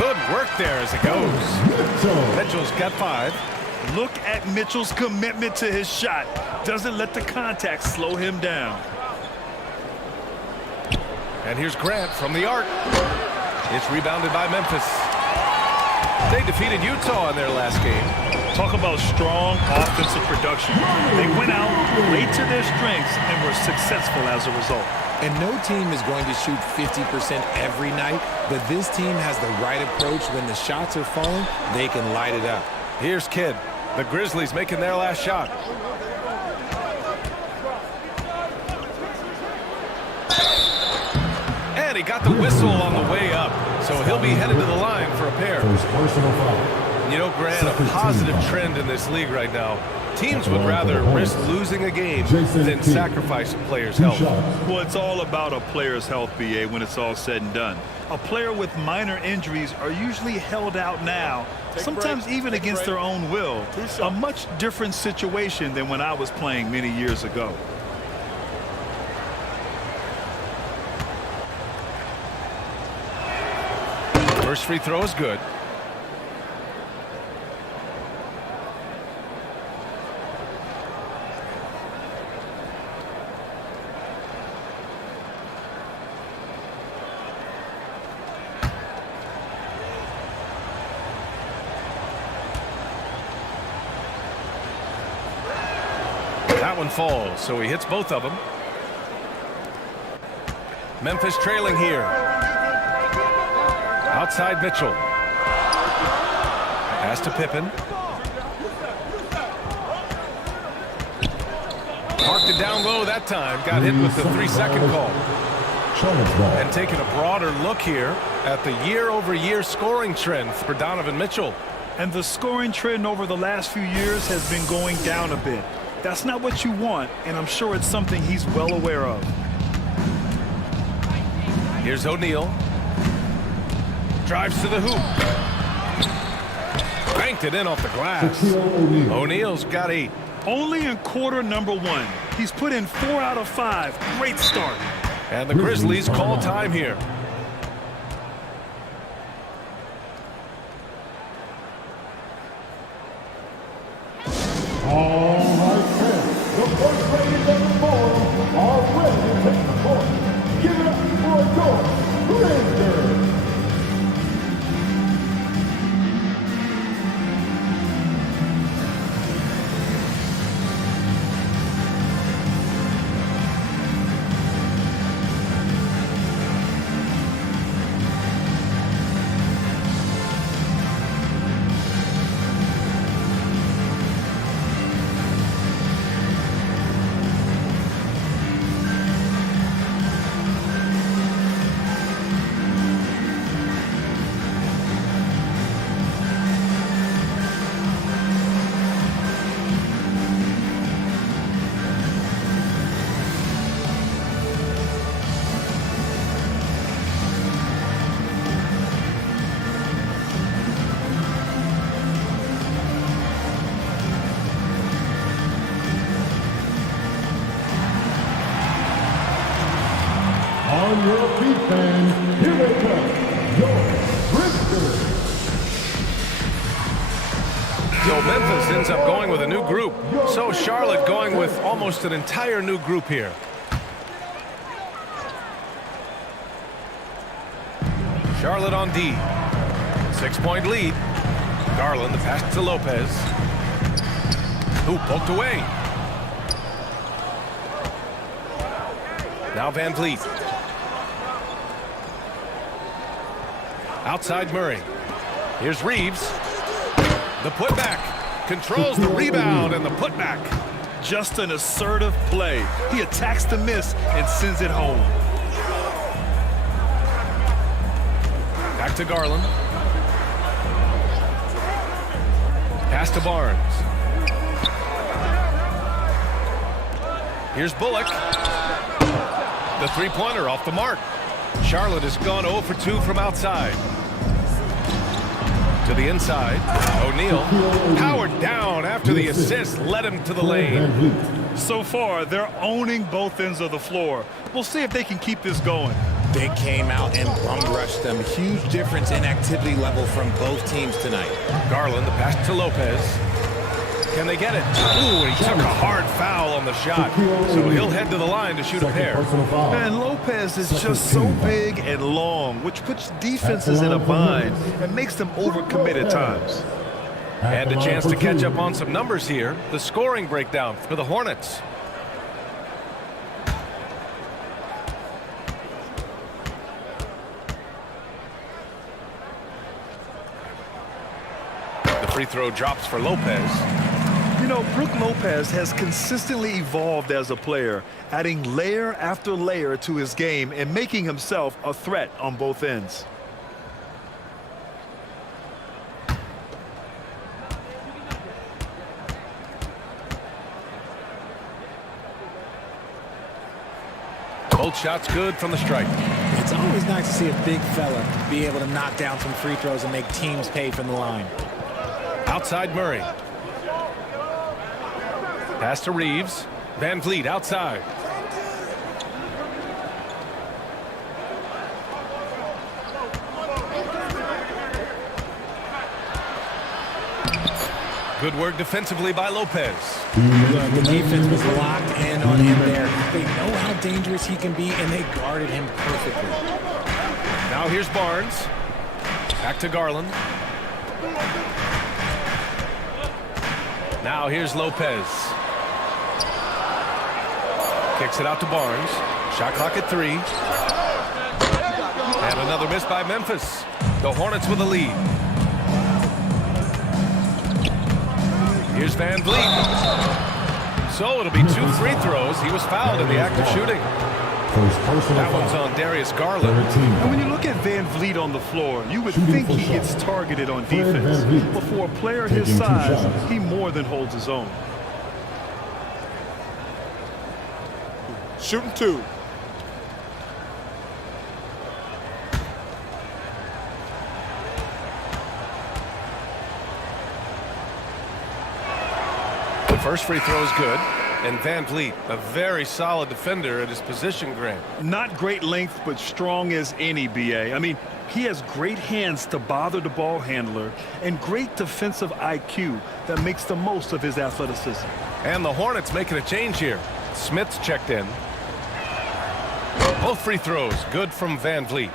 Good work there as it goes. Mitchell's got 5. Look at Mitchell's commitment to his shot. Doesn't let the contact slow him down. And here's Grant from the arc. It's rebounded by Memphis. They defeated Utah in their last game. Talk about strong offensive production. They went out, played to their strengths, and were successful as a result. And no team is going to shoot 50% every night, but this team has the right approach. When the shots are falling, they can light it up. Here's Kidd. The Grizzlies making their last shot. And he got the whistle on the way up, so he'll be headed to the line for a pair. You know, Grant, a positive trend in this league right now. Teams would rather risk losing a game than sacrifice a player's health. Well, it's all about a player's health, B.A., when it's all said and done. A player with minor injuries are usually held out now, sometimes even against their own will. A much different situation than when I was playing many years ago. First free throw is good. That one falls, so he hits both of them. Memphis trailing here. Outside Mitchell. Pass to Pippen. Marked it down low that time. Got hit with the 3-second call. And taking a broader look here at the year-over-year scoring trend for Donovan Mitchell. And the scoring trend over the last few years has been going down a bit. That's not what you want, and I'm sure it's something he's well aware of. Here's O'Neal. Drives to the hoop. Banked it in off the glass. O'Neal's got 8. Only in quarter number 1. He's put in 4 out of 5. Great start. And the Grizzlies call time here. All right, fans. The first ladies of the forum are ready to take the court. Give it up for Doris Bridger. So Memphis ends up going with a new group. So Charlotte going with almost an entire new group here. Charlotte on D. 6-point lead. Garland, the pass to Lopez. Who poked away. Now Van Vliet. Outside Murray. Here's Reeves. The putback. Controls the rebound and the putback. Just an assertive play. He attacks the miss and sends it home. Back to Garland. Pass to Barnes. Here's Bullock. The three-pointer off the mark. Charlotte has gone 0 for 2 from outside. To the inside. O'Neal. Powered down after the assist. Led him to the lane. So far, they're owning both ends of the floor. We'll see if they can keep this going. They came out and bum-rushed them. Huge difference in activity level from both teams tonight. Garland, the pass to Lopez. Can they get it? Ooh, he took a hard foul on the shot. So he'll head to the line to shoot a pair. And Lopez is just so big and long, which puts defenses in a bind and makes them overcommit at times. And a chance to catch up on some numbers here. The scoring breakdown for the Hornets. The free throw drops for Lopez. You know, Brook Lopez has consistently evolved as a player, adding layer after layer to his game and making himself a threat on both ends. Both shots good from the stripe. It's always nice to see a big fella be able to knock down some free throws and make teams pay from the line. Outside Murray. Pass to Reeves. Van Vliet outside. Good work defensively by Lopez. The defense was locked in on him there. They know how dangerous he can be, and they guarded him perfectly. Now here's Barnes. Back to Garland. Now here's Lopez. Kicks it out to Barnes. Shot clock at 3. And another miss by Memphis. The Hornets with a lead. Here's Van Vliet. So it'll be 2 free throws. He was fouled in the act of shooting. That one's on Darius Garland. And when you look at Van Vliet on the floor, you would think he gets targeted on defense. But for a player his size, he more than holds his own. Shooting 2. The first free throw is good. And Van Vliet, a very solid defender at his position, Grant. Not great length, but strong as any, B.A. I mean, he has great hands to bother the ball handler and great defensive IQ that makes the most of his athleticism. And the Hornets making a change here. Smith's checked in. Both free throws good from Van Vliet.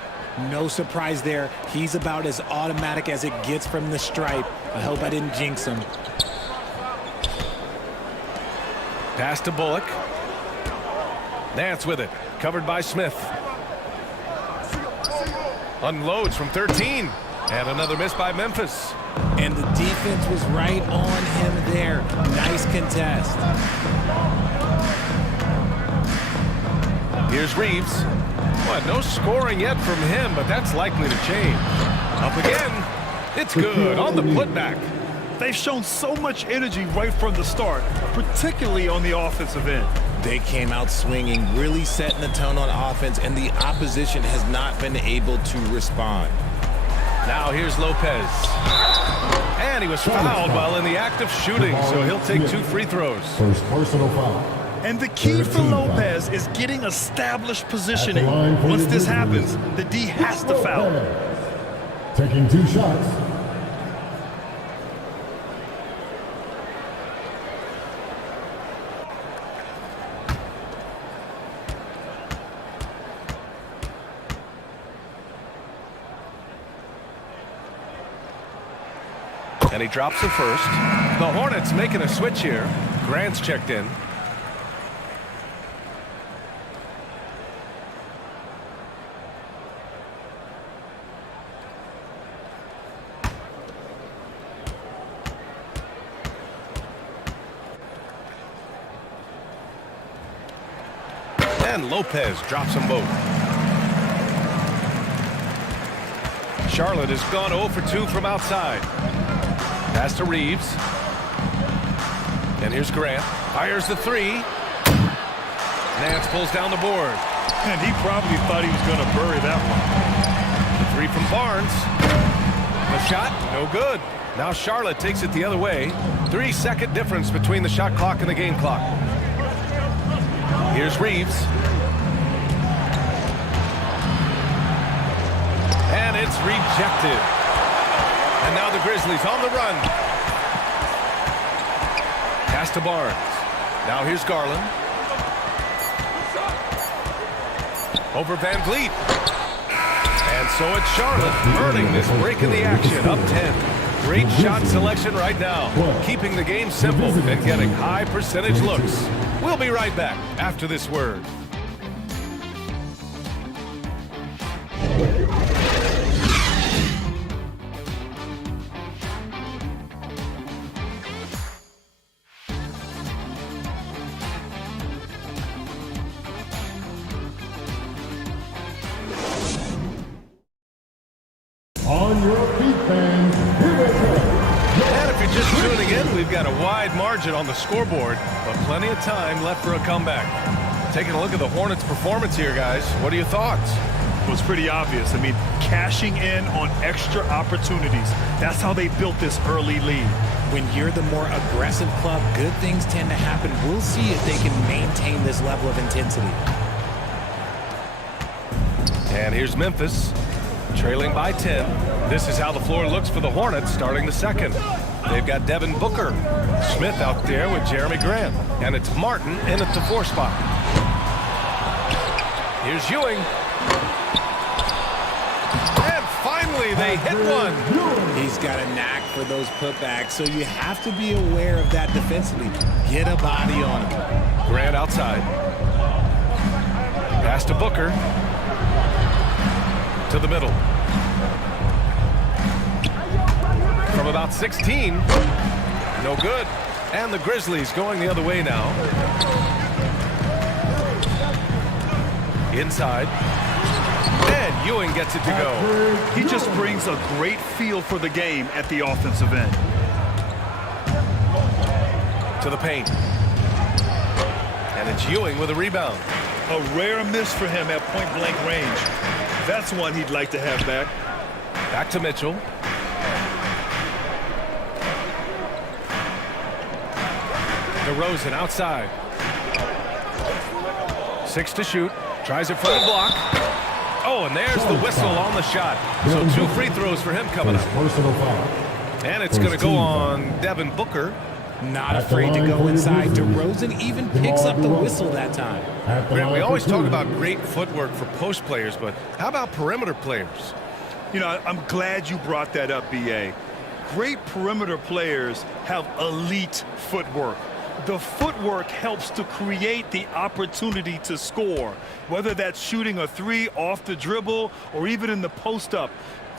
No surprise there. He's about as automatic as it gets from the stripe. I hope I didn't jinx him. Pass to Bullock. Nance with it. Covered by Smith. Unloads from 13. And another miss by Memphis. And the defense was right on him there. Nice contest. Here's Reeves. Well, no scoring yet from him, but that's likely to change. Up again. It's good on the putback. They've shown so much energy right from the start, particularly on the offensive end. They came out swinging, really setting the tone on offense, and the opposition has not been able to respond. Now here's Lopez. And he was fouled while in the act of shooting, so he'll take 2 free throws. First personal foul. And the key for Lopez is getting established positioning. Once this happens, the D has to foul. Taking 2 shots. And he drops the first. The Hornets making a switch here. Grant's checked in. And Lopez drops them both. Charlotte has gone 0 for 2 from outside. Pass to Reeves. And here's Grant. Fires the three. Nance pulls down the board. And he probably thought he was going to bury that one. The three from Barnes. The shot, no good. Now Charlotte takes it the other way. 3-second difference between the shot clock and the game clock. Here's Reeves. And it's rejected. And now the Grizzlies on the run. Pass to Barnes. Now here's Garland. Over Van Vliet. And so it's Charlotte earning this break in the action. Up 10. Great shot selection right now. Keeping the game simple and getting high percentage looks. We'll be right back after this word. On your feet, fans. Here we go. And if you're just tuning in, we've got a wide margin on the scoreboard, but plenty of time left for a comeback. Taking a look at the Hornets' performance here, guys. What are your thoughts? It was pretty obvious. I mean, cashing in on extra opportunities. That's how they built this early lead. When you're the more aggressive club, good things tend to happen. We'll see if they can maintain this level of intensity. And here's Memphis, trailing by 10. This is how the floor looks for the Hornets starting the second. They've got Devin Booker. Smith out there with Jeremy Grant. And it's Martin in at the 4 spot. Here's Ewing. And finally they hit one. He's got a knack for those putbacks, so you have to be aware of that defensively. Get a body on him. Grant outside. Pass to Booker. To the middle. From about 16. No good. And the Grizzlies going the other way now. Inside. And Ewing gets it to go. He just brings a great feel for the game at the offensive end. To the paint. And it's Ewing with a rebound. A rare miss for him at point-blank range. That's one he'd like to have back. Back to Mitchell. DeRozan outside. 6 to shoot. Tries it for the block. Oh, and there's the whistle on the shot. So 2 free throws for him coming up. And it's going to go on Devin Booker. Not afraid to go inside. DeRozan even picks up the whistle that time. Grant, we always talk about great footwork for post players, but how about perimeter players? You know, I'm glad you brought that up, B.A. Great perimeter players have elite footwork. The footwork helps to create the opportunity to score, whether that's shooting a 3 off the dribble or even in the post-up.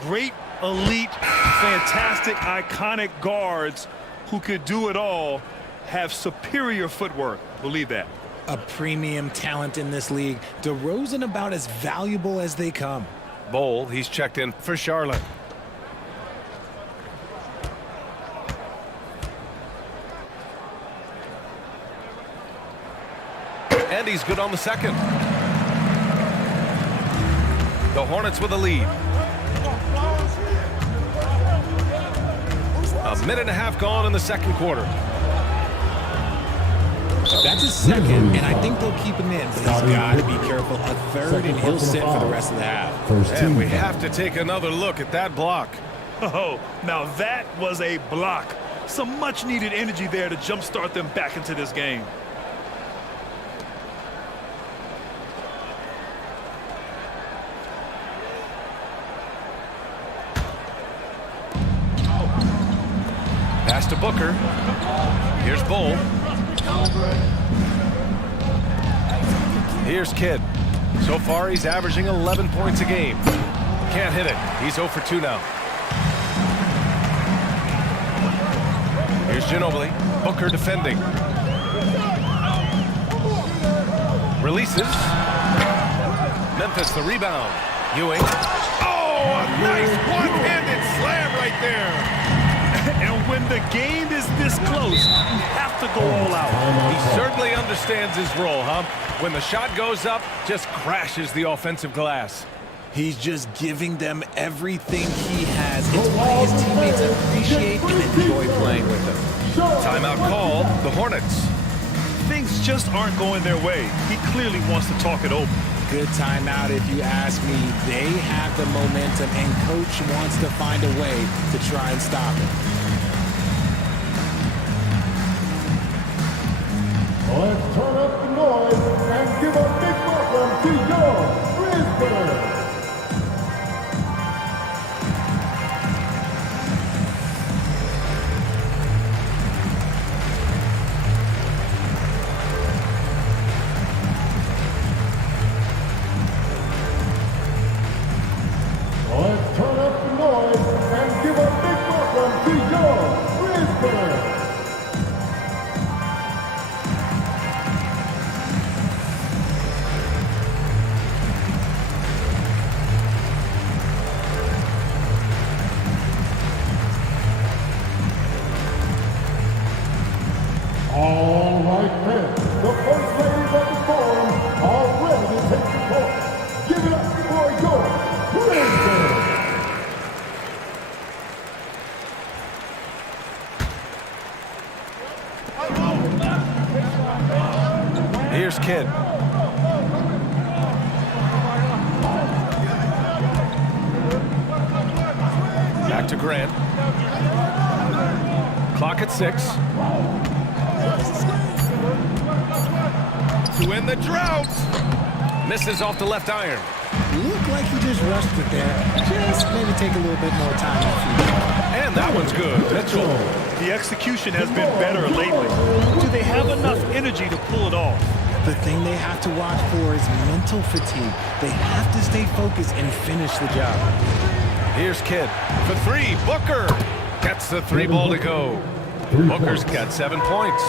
Great, elite, fantastic, iconic guards who could do it all have superior footwork. Believe that. A premium talent in this league. DeRozan about as valuable as they come. Bol, he's checked in for Charlotte. And he's good on the second. The Hornets with a lead. A minute and a half gone in the second quarter. That's a second, and I think they'll keep him in, but he's got to be careful. A third, and he'll sit for the rest of the half. And we have to take another look at that block. Oh, now that was a block. Some much-needed energy there to jumpstart them back into this game. Pass to Booker. Here's Bull. Here's Kidd. So far, he's averaging 11 points a game. Can't hit it. He's 0 for 2 now. Here's Ginobili. Booker defending. Releases. Memphis the rebound. Ewing. Oh, a nice one-handed slam right there. And when the game is this close, you have to go all out. He certainly understands his role, huh? When the shot goes up, just crashes the offensive glass. He's just giving them everything he has. It's why his teammates appreciate and enjoy playing with him. Timeout called, the Hornets. Things just aren't going their way. He clearly wants to talk it over. Good timeout if you ask me. They have the momentum, and Coach wants to find a way to try and stop it. Let's turn up the noise and give a big welcome to your Brisbane. Let's turn up the noise and give a big welcome to your Brisbane. All right, then. The first ladies of the forum are ready to take the court. Give it up for your Brisbane. Here's Kidd. Back to Grant. Clock at 6. To end the drought. Misses off the left iron. Looked like he just rushed it there. Just maybe take a little bit more time off you. And that one's good. Mitchell. The execution has been better lately. Do they have enough energy to pull it off? The thing they have to watch for is mental fatigue. They have to stay focused and finish the job. Here's Kidd for 3. Booker gets the 3 ball to go. Booker's got 7 points.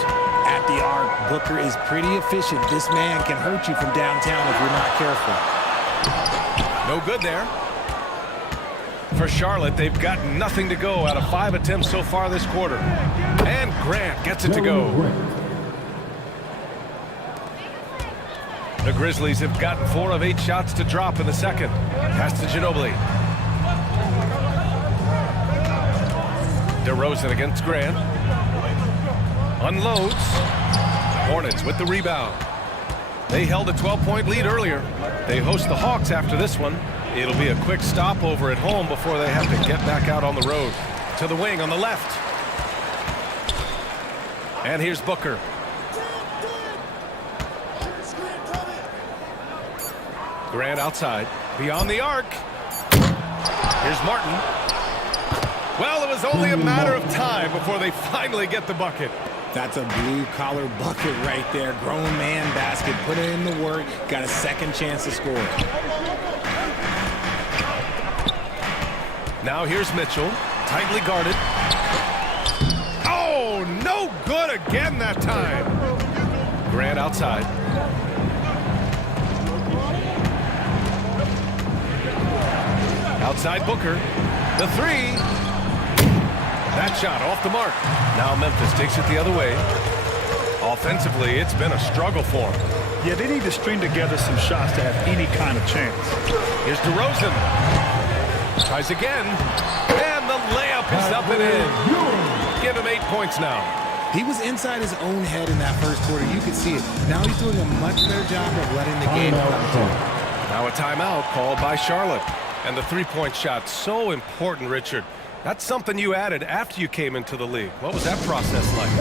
At the arc, Booker is pretty efficient. This man can hurt you from downtown if you're not careful. No good there. For Charlotte, they've got nothing to go out of 5 attempts so far this quarter. And Grant gets it to go. The Grizzlies have gotten 4 of 8 shots to drop in the second. Pass to Ginobili. DeRozan against Grant. Unloads. Hornets with the rebound. They held a 12-point lead earlier. They host the Hawks after this one. It'll be a quick stopover at home before they have to get back out on the road. To the wing on the left. And here's Booker. Grant outside. Beyond the arc. Here's Martin. Well, it was only a matter of time before they finally get the bucket. That's a blue-collar bucket right there. Grown man basket. Put in the work. Got a second chance to score. Now here's Mitchell. Tightly guarded. Oh, no good again that time. Grant outside. Outside Booker. The 3. That shot off the mark. Now Memphis takes it the other way. Offensively, it's been a struggle for them. Yeah, they need to string together some shots to have any kind of chance. Here's DeRozan. Tries again. And the layup is up and in. Give him 8 points now. He was inside his own head in that first quarter. You could see it. Now he's doing a much better job of letting the game come to him. Now a timeout called by Charlotte. And the 3-point shot, so important, Richard. That's something you added after you came into the league. What was that process like?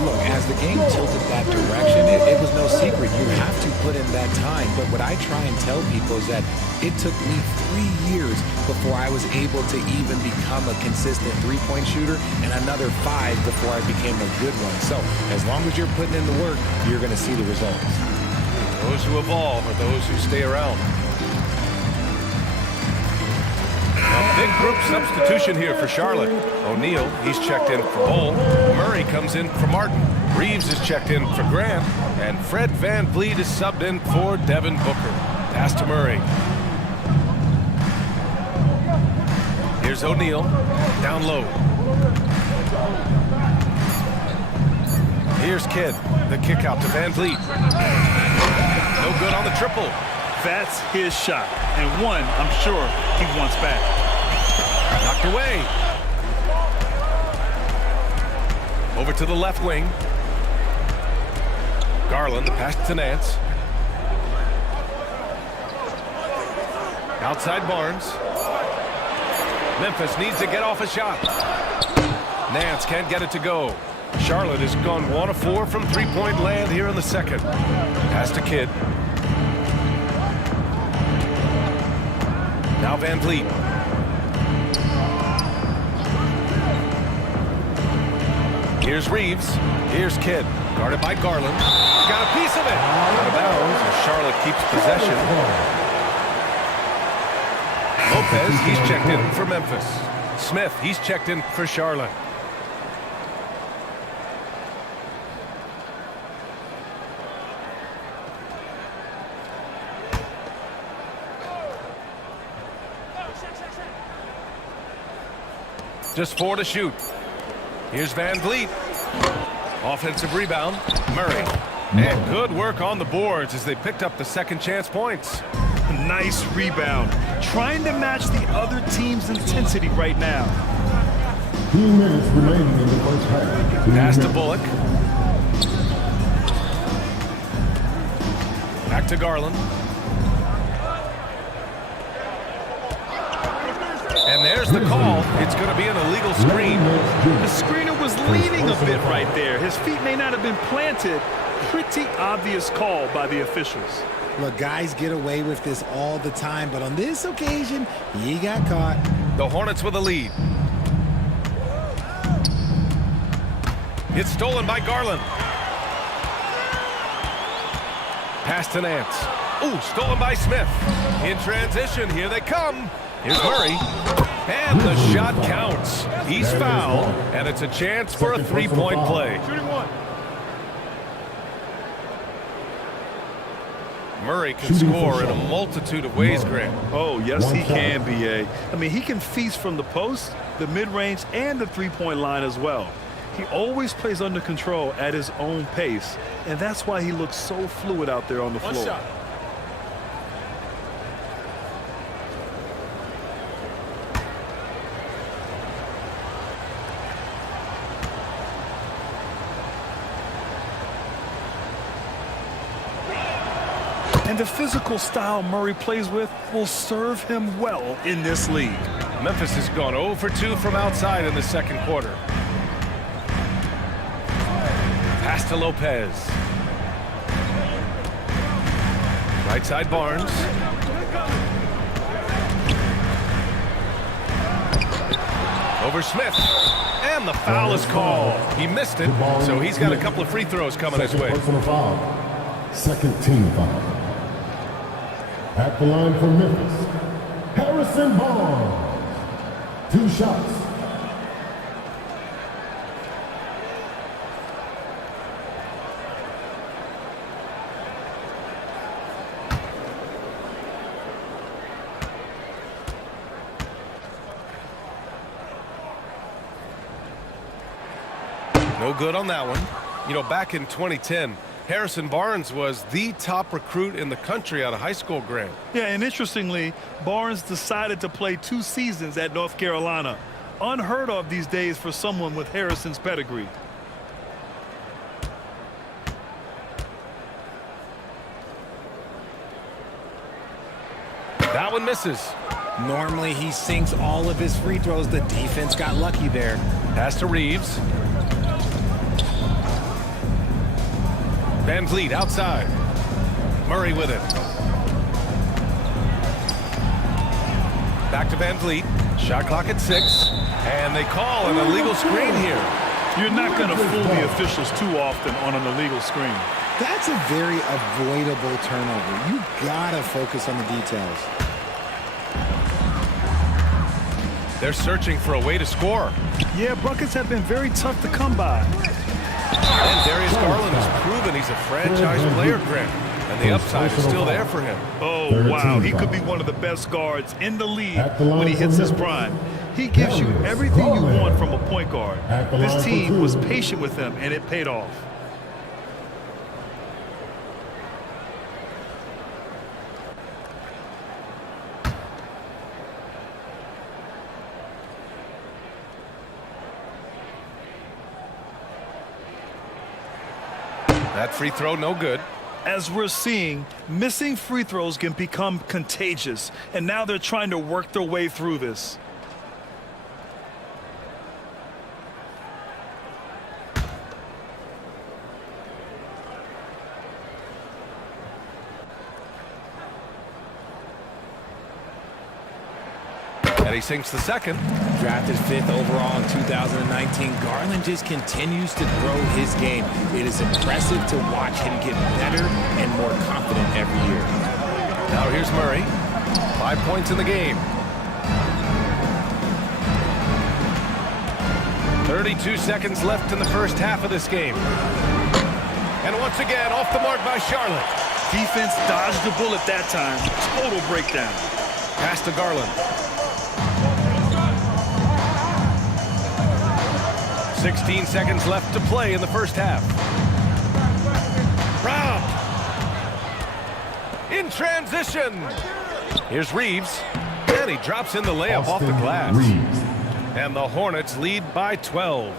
Look, as the game tilted that direction, it was no secret. You have to put in that time. But what I try and tell people is that it took me 3 years before I was able to even become a consistent three-point shooter, and another 5 before I became a good one. So as long as you're putting in the work, you're going to see the results. Those who evolve are those who stay around. A big group substitution here for Charlotte. O'Neal, he's checked in for Bull. Murray comes in for Martin. Reeves is checked in for Grant. And Fred VanVleet is subbed in for Devin Booker. Pass to Murray. Here's O'Neal. Down low. Here's Kidd. The kick out to VanVleet. No good on the triple. That's his shot. And one, I'm sure, he wants back. Knocked away. Over to the left wing. Garland, the pass to Nance. Outside Barnes. Memphis needs to get off a shot. Nance can't get it to go. Charlotte has gone 1 of 4 from three-point land here in the second. Pass to Kidd. Now VanVleet. Here's Reeves. Here's Kidd. Guarded by Garland. Got a piece of it. Out of bounds as Charlotte keeps possession. Lopez, he's checked in for Memphis. Smith, he's checked in for Charlotte. Just 4 to shoot. Here's VanVleet. Offensive rebound. Murray. And good work on the boards as they picked up the second chance points. Nice rebound. Trying to match the other team's intensity right now. 2 minutes remaining in the first half. Pass to Bullock. Back to Garland. And there's the call. It's going to be an illegal screen. The screener was leaning a bit right there. His feet may not have been planted. Pretty obvious call by the officials. Look, guys get away with this all the time, but on this occasion, he got caught. The Hornets with a lead. It's stolen by Garland. Pass to Nance. Ooh, stolen by Smith. In transition, here they come. Here's Murray. And the shot counts. He's fouled, and it's a chance for a three-point play. Shooting one. Murray can score in a multitude of ways, Grant. Oh, yes, he can, B.A. I mean, he can feast from the post, the mid-range, and the three-point line as well. He always plays under control at his own pace, and that's why he looks so fluid out there on the floor. One shot. And the physical style Murray plays with will serve him well in this league. Memphis has gone 0 for 2 from outside in the second quarter. Pass to Lopez. Right side Barnes. Over Smith. And the foul is called. He missed it, so he's got a couple of free throws coming his way. Personal foul. Second team foul. At the line for Memphis, Harrison Barnes. 2 shots. No good on that one. You know, back in 2010, Harrison Barnes was the top recruit in the country out of high school, Grant. Yeah, and interestingly, Barnes decided to play 2 seasons at North Carolina. Unheard of these days for someone with Harrison's pedigree. That one misses. Normally, he sinks all of his free throws. The defense got lucky there. Pass to Reeves. Van Vliet outside. Murray with it. Back to Van Vliet. Shot clock at 6. And they call an illegal screen here. You're not going to fool the officials too often on an illegal screen. That's a very avoidable turnover. You gotta focus on the details. They're searching for a way to score. Yeah, buckets have been very tough to come by. And Darius Garland has proven he's a franchise player, Grant. And the upside is still there for him. Oh, wow. He could be one of the best guards in the league when he hits his prime. He gives you everything you want from a point guard. This team was patient with him, and it paid off. That free throw, no good. As we're seeing, missing free throws can become contagious, and now they're trying to work their way through this. And he sinks the second. Drafted 5th overall in 2019, Garland just continues to grow his game. It is impressive to watch him get better and more confident every year. Now here's Murray. 5 points in the game. 32 seconds left in the first half of this game. And once again, off the mark by Charlotte. Defense dodged the bullet that time. Total breakdown. Pass to Garland. 16 seconds left to play in the first half. Robbed. In transition. Here's Reeves. And he drops in the layup off the glass. And the Hornets lead by 12.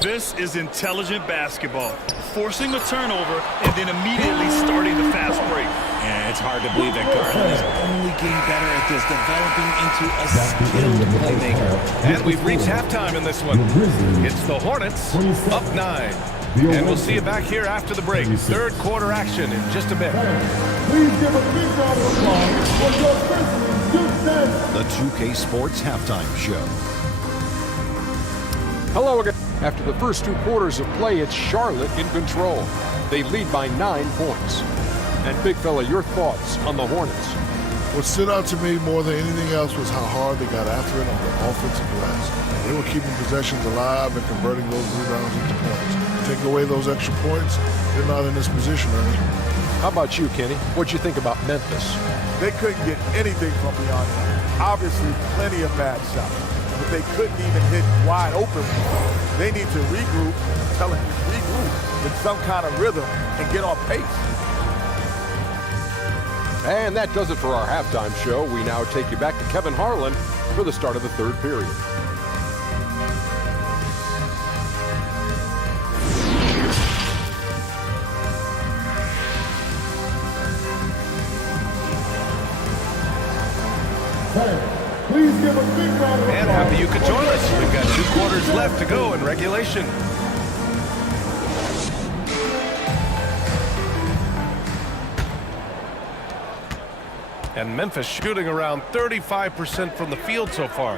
This is intelligent basketball. Forcing a turnover and then immediately starting the fast break. And it's hard to believe that Garland is only getting better at this, developing into a skilled playmaker. And we've reached halftime in this one. It's the Hornets up 9. And we'll see you back here after the break. Third quarter action in just a bit. Please give a big round of applause for your Grizzlies, Houston. The 2K Sports Halftime Show. Hello again. After the first 2 quarters of play, it's Charlotte in control. They lead by 9 points. And Big Fella, your thoughts on the Hornets? What stood out to me more than anything else was how hard they got after it on the offensive glass. They were keeping possessions alive and converting those rebounds into points. Take away those extra points, they're not in this position, Ernie. How about you, Kenny? What'd you think about Memphis? They couldn't get anything from beyond them. Obviously, plenty of bad shots, but they couldn't even hit wide open. They need to regroup, I'm telling you, regroup with some kind of rhythm and get on pace. And that does it for our halftime show. We now take you back to Kevin Harlan for the start of the third period. Please give a big round of applause. And happy you could join us. We've got 2 quarters left to go in regulation. And Memphis shooting around 35% from the field so far.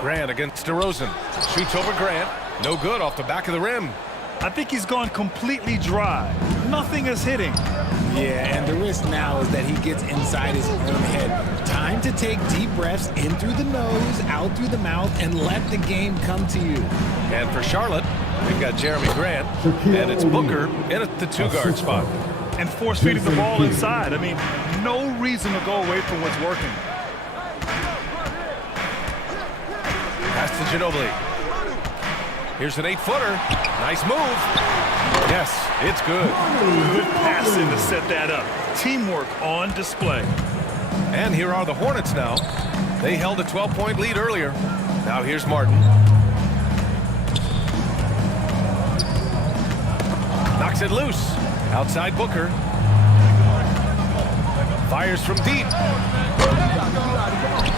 Grant against DeRozan. Shoots over Grant. No good off the back of the rim. I think he's gone completely dry. Nothing is hitting. Yeah, and the risk now is that he gets inside his own head. Time to take deep breaths in through the nose, out through the mouth, and let the game come to you. And for Charlotte, we've got Jeremy Grant, and it's Booker in at the 2-guard spot. And force feeding the ball inside. I mean, no reason to go away from what's working. Pass to Ginobili. Here's an 8-footer. Nice move. Yes, it's good. Good passing to set that up. Teamwork on display. And here are the Hornets now. They held a 12-point lead earlier. Now here's Martin. Knocks it loose. Outside Booker. Fires from deep.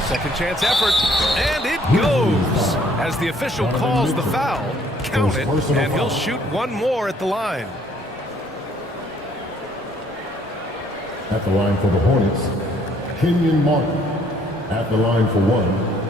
Second chance effort, and it goes. As the official calls the foul, count it, and he'll shoot one more at the line. At the line for the Hornets, Kenyon Martin. At the line for one.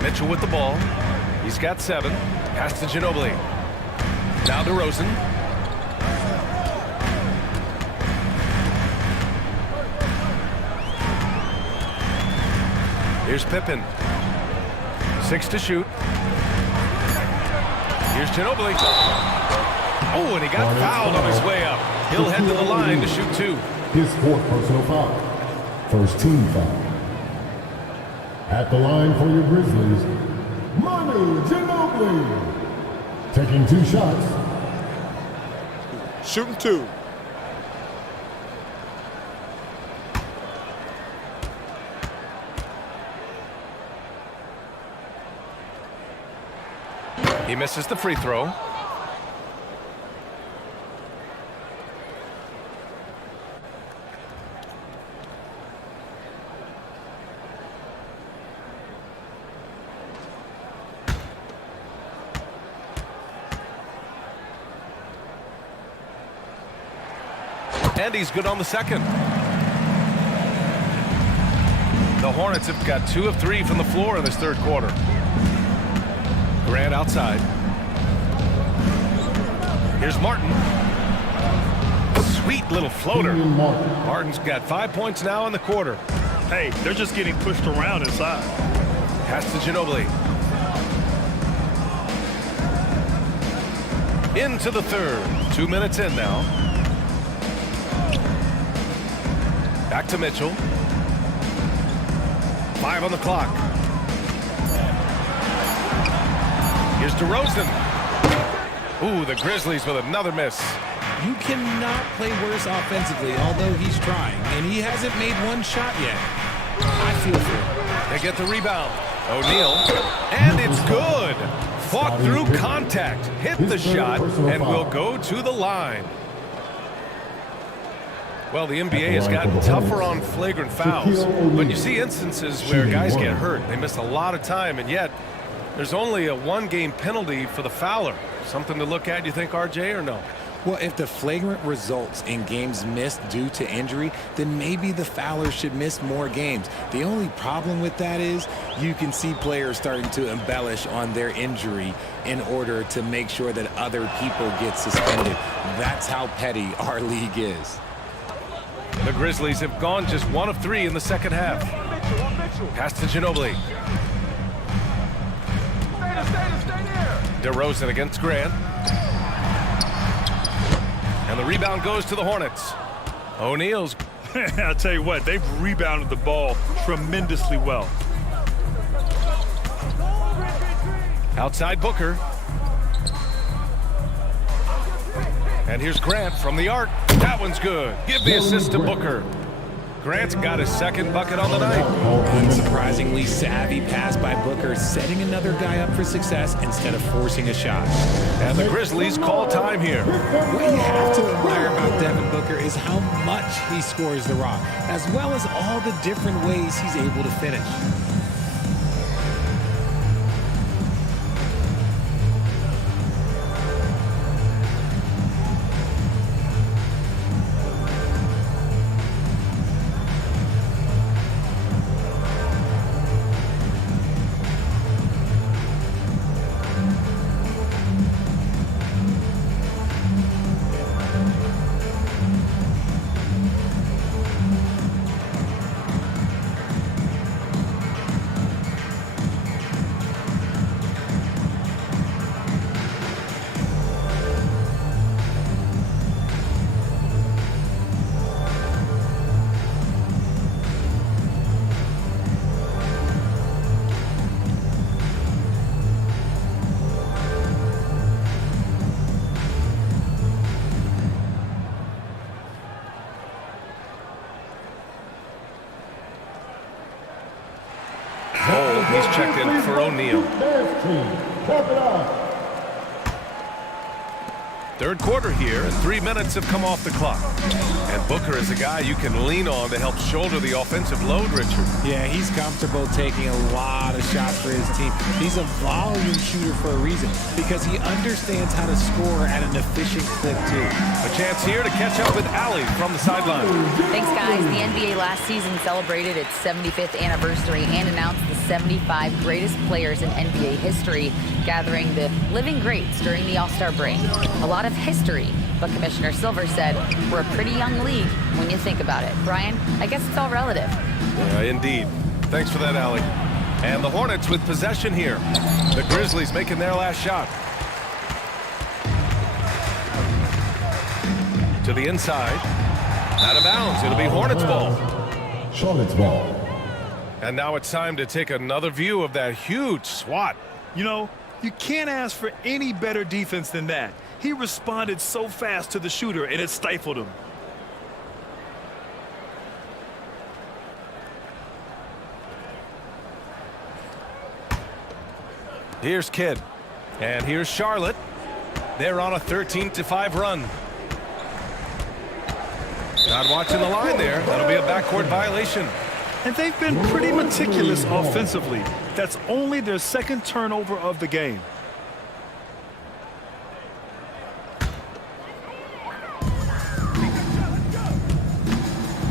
Mitchell with the ball. He's got 7. Pass to Ginobili. Now to Rosen. Here's Pippen. 6 to shoot. Here's Ginobili. Oh, and he got fouled on his way up. He'll head to the line to shoot 2. His 4th personal foul. First team foul. At the line for your Grizzlies, Manu Ginobili. Taking 2 shots. Shooting 2. He misses the free throw. And he's good on the second. The Hornets have got 2 of 3 from the floor in this third quarter. Grant outside. Here's Martin. Sweet little floater. Martin's got 5 points now in the quarter. Hey, they're just getting pushed around inside. Pass to Ginobili. Into the third. 2 minutes in now. Back to Mitchell. 5 on the clock. Here's DeRozan. Ooh, the Grizzlies with another miss. You cannot play worse offensively, although he's trying, and he hasn't made one shot yet. I feel for him. They get the rebound. O'Neal. And it's good. Fought through contact. Hit the shot and will go to the line. Well, the NBA has gotten tougher on flagrant fouls, but you see instances where guys get hurt. They miss a lot of time, and yet there's only a 1-game penalty for the fouler. Something to look at, you think, RJ, or no? Well, if the flagrant results in games missed due to injury, then maybe the fouler should miss more games. The only problem with that is you can see players starting to embellish on their injury in order to make sure that other people get suspended. That's how petty our league is. The Grizzlies have gone just 1 of 3 in the second half. Pass to Ginobili. DeRozan against Grant. And the rebound goes to the Hornets. O'Neal's. I'll tell you what, they've rebounded the ball tremendously well. Outside Booker. And here's Grant from the arc. That one's good. Give the assist to Booker. Grant's got his 2nd bucket on the night. Unsurprisingly savvy pass by Booker, setting another guy up for success instead of forcing a shot. And the Grizzlies call time here. What you have to admire about Devin Booker is how much he scores the rock, as well as all the different ways he's able to finish. checked in for O'Neal. Third quarter here, and 3 minutes have come off the clock. And Booker is a guy you can lean on to help shoulder the offensive load, Richard. Yeah, he's comfortable taking a lot of shots for his team. He's a volume shooter for a reason, because he understands how to score at an efficient clip, too. A chance here to catch up with Allie from the sideline. Thanks, guys. The NBA last season celebrated its 75th anniversary and announced the 75 greatest players in NBA history, gathering the living greats during the All-Star break. A lot of history, but Commissioner Silver said we're a pretty young league when you think about it. Brian, I guess it's all relative. Yeah, indeed. Thanks for that, Allie. And the Hornets with possession here. The Grizzlies making their last shot. To the inside. Out of bounds. It'll be Hornets ball. Charlotte's ball. And now it's time to take another view of that huge swat. You know, you can't ask for any better defense than that. He responded so fast to the shooter, and it stifled him. Here's Kidd. And here's Charlotte. They're on a 13-5 run. Not watching the line there. That'll be a backcourt violation. And they've been pretty meticulous offensively. That's only their second turnover of the game.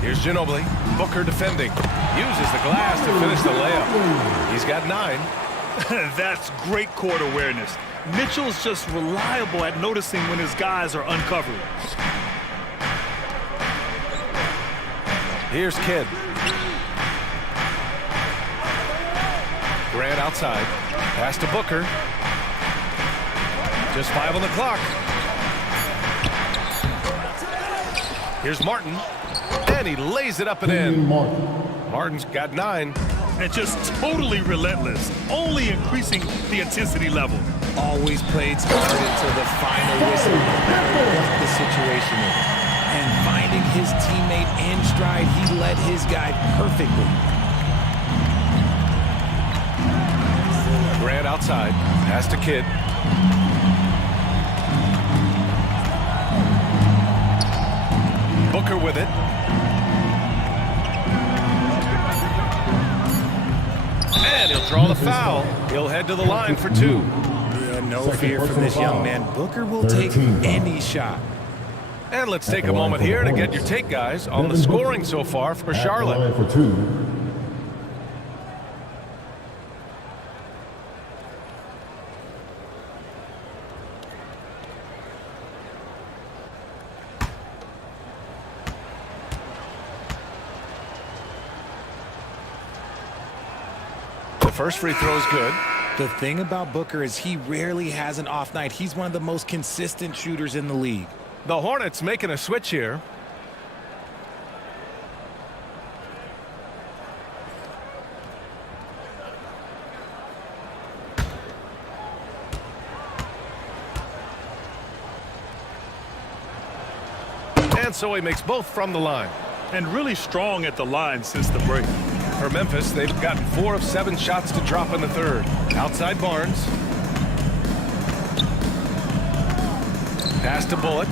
Here's Ginobili. Booker defending. Uses the glass to finish the layup. He's got 9. That's great court awareness. Mitchell's just reliable at noticing when his guys are uncovered. Here's Kidd. Grant outside. Pass to Booker. Just 5 on the clock. Here's Martin. And he lays it up and in. Martin's got 9. And just totally relentless, only increasing the intensity level. Always played smart until the final whistle, no matter what the situation is. And finding his teammate in stride, he led his guy perfectly. Grant outside. Pass to Kidd. Booker with it. And he'll draw the foul. He'll head to the line for 2. Yeah, no fear from this young man. Booker will take any shot. And let's take a moment here to get your take, guys, on the scoring so far for Charlotte. For 2. First free throw is good. The thing about Booker is he rarely has an off night. He's one of the most consistent shooters in the league. The Hornets making a switch here. And so he makes both from the line. And really strong at the line since the break. For Memphis, they've gotten 4 of 7 shots to drop in the third. Outside Barnes. Pass to Bullock.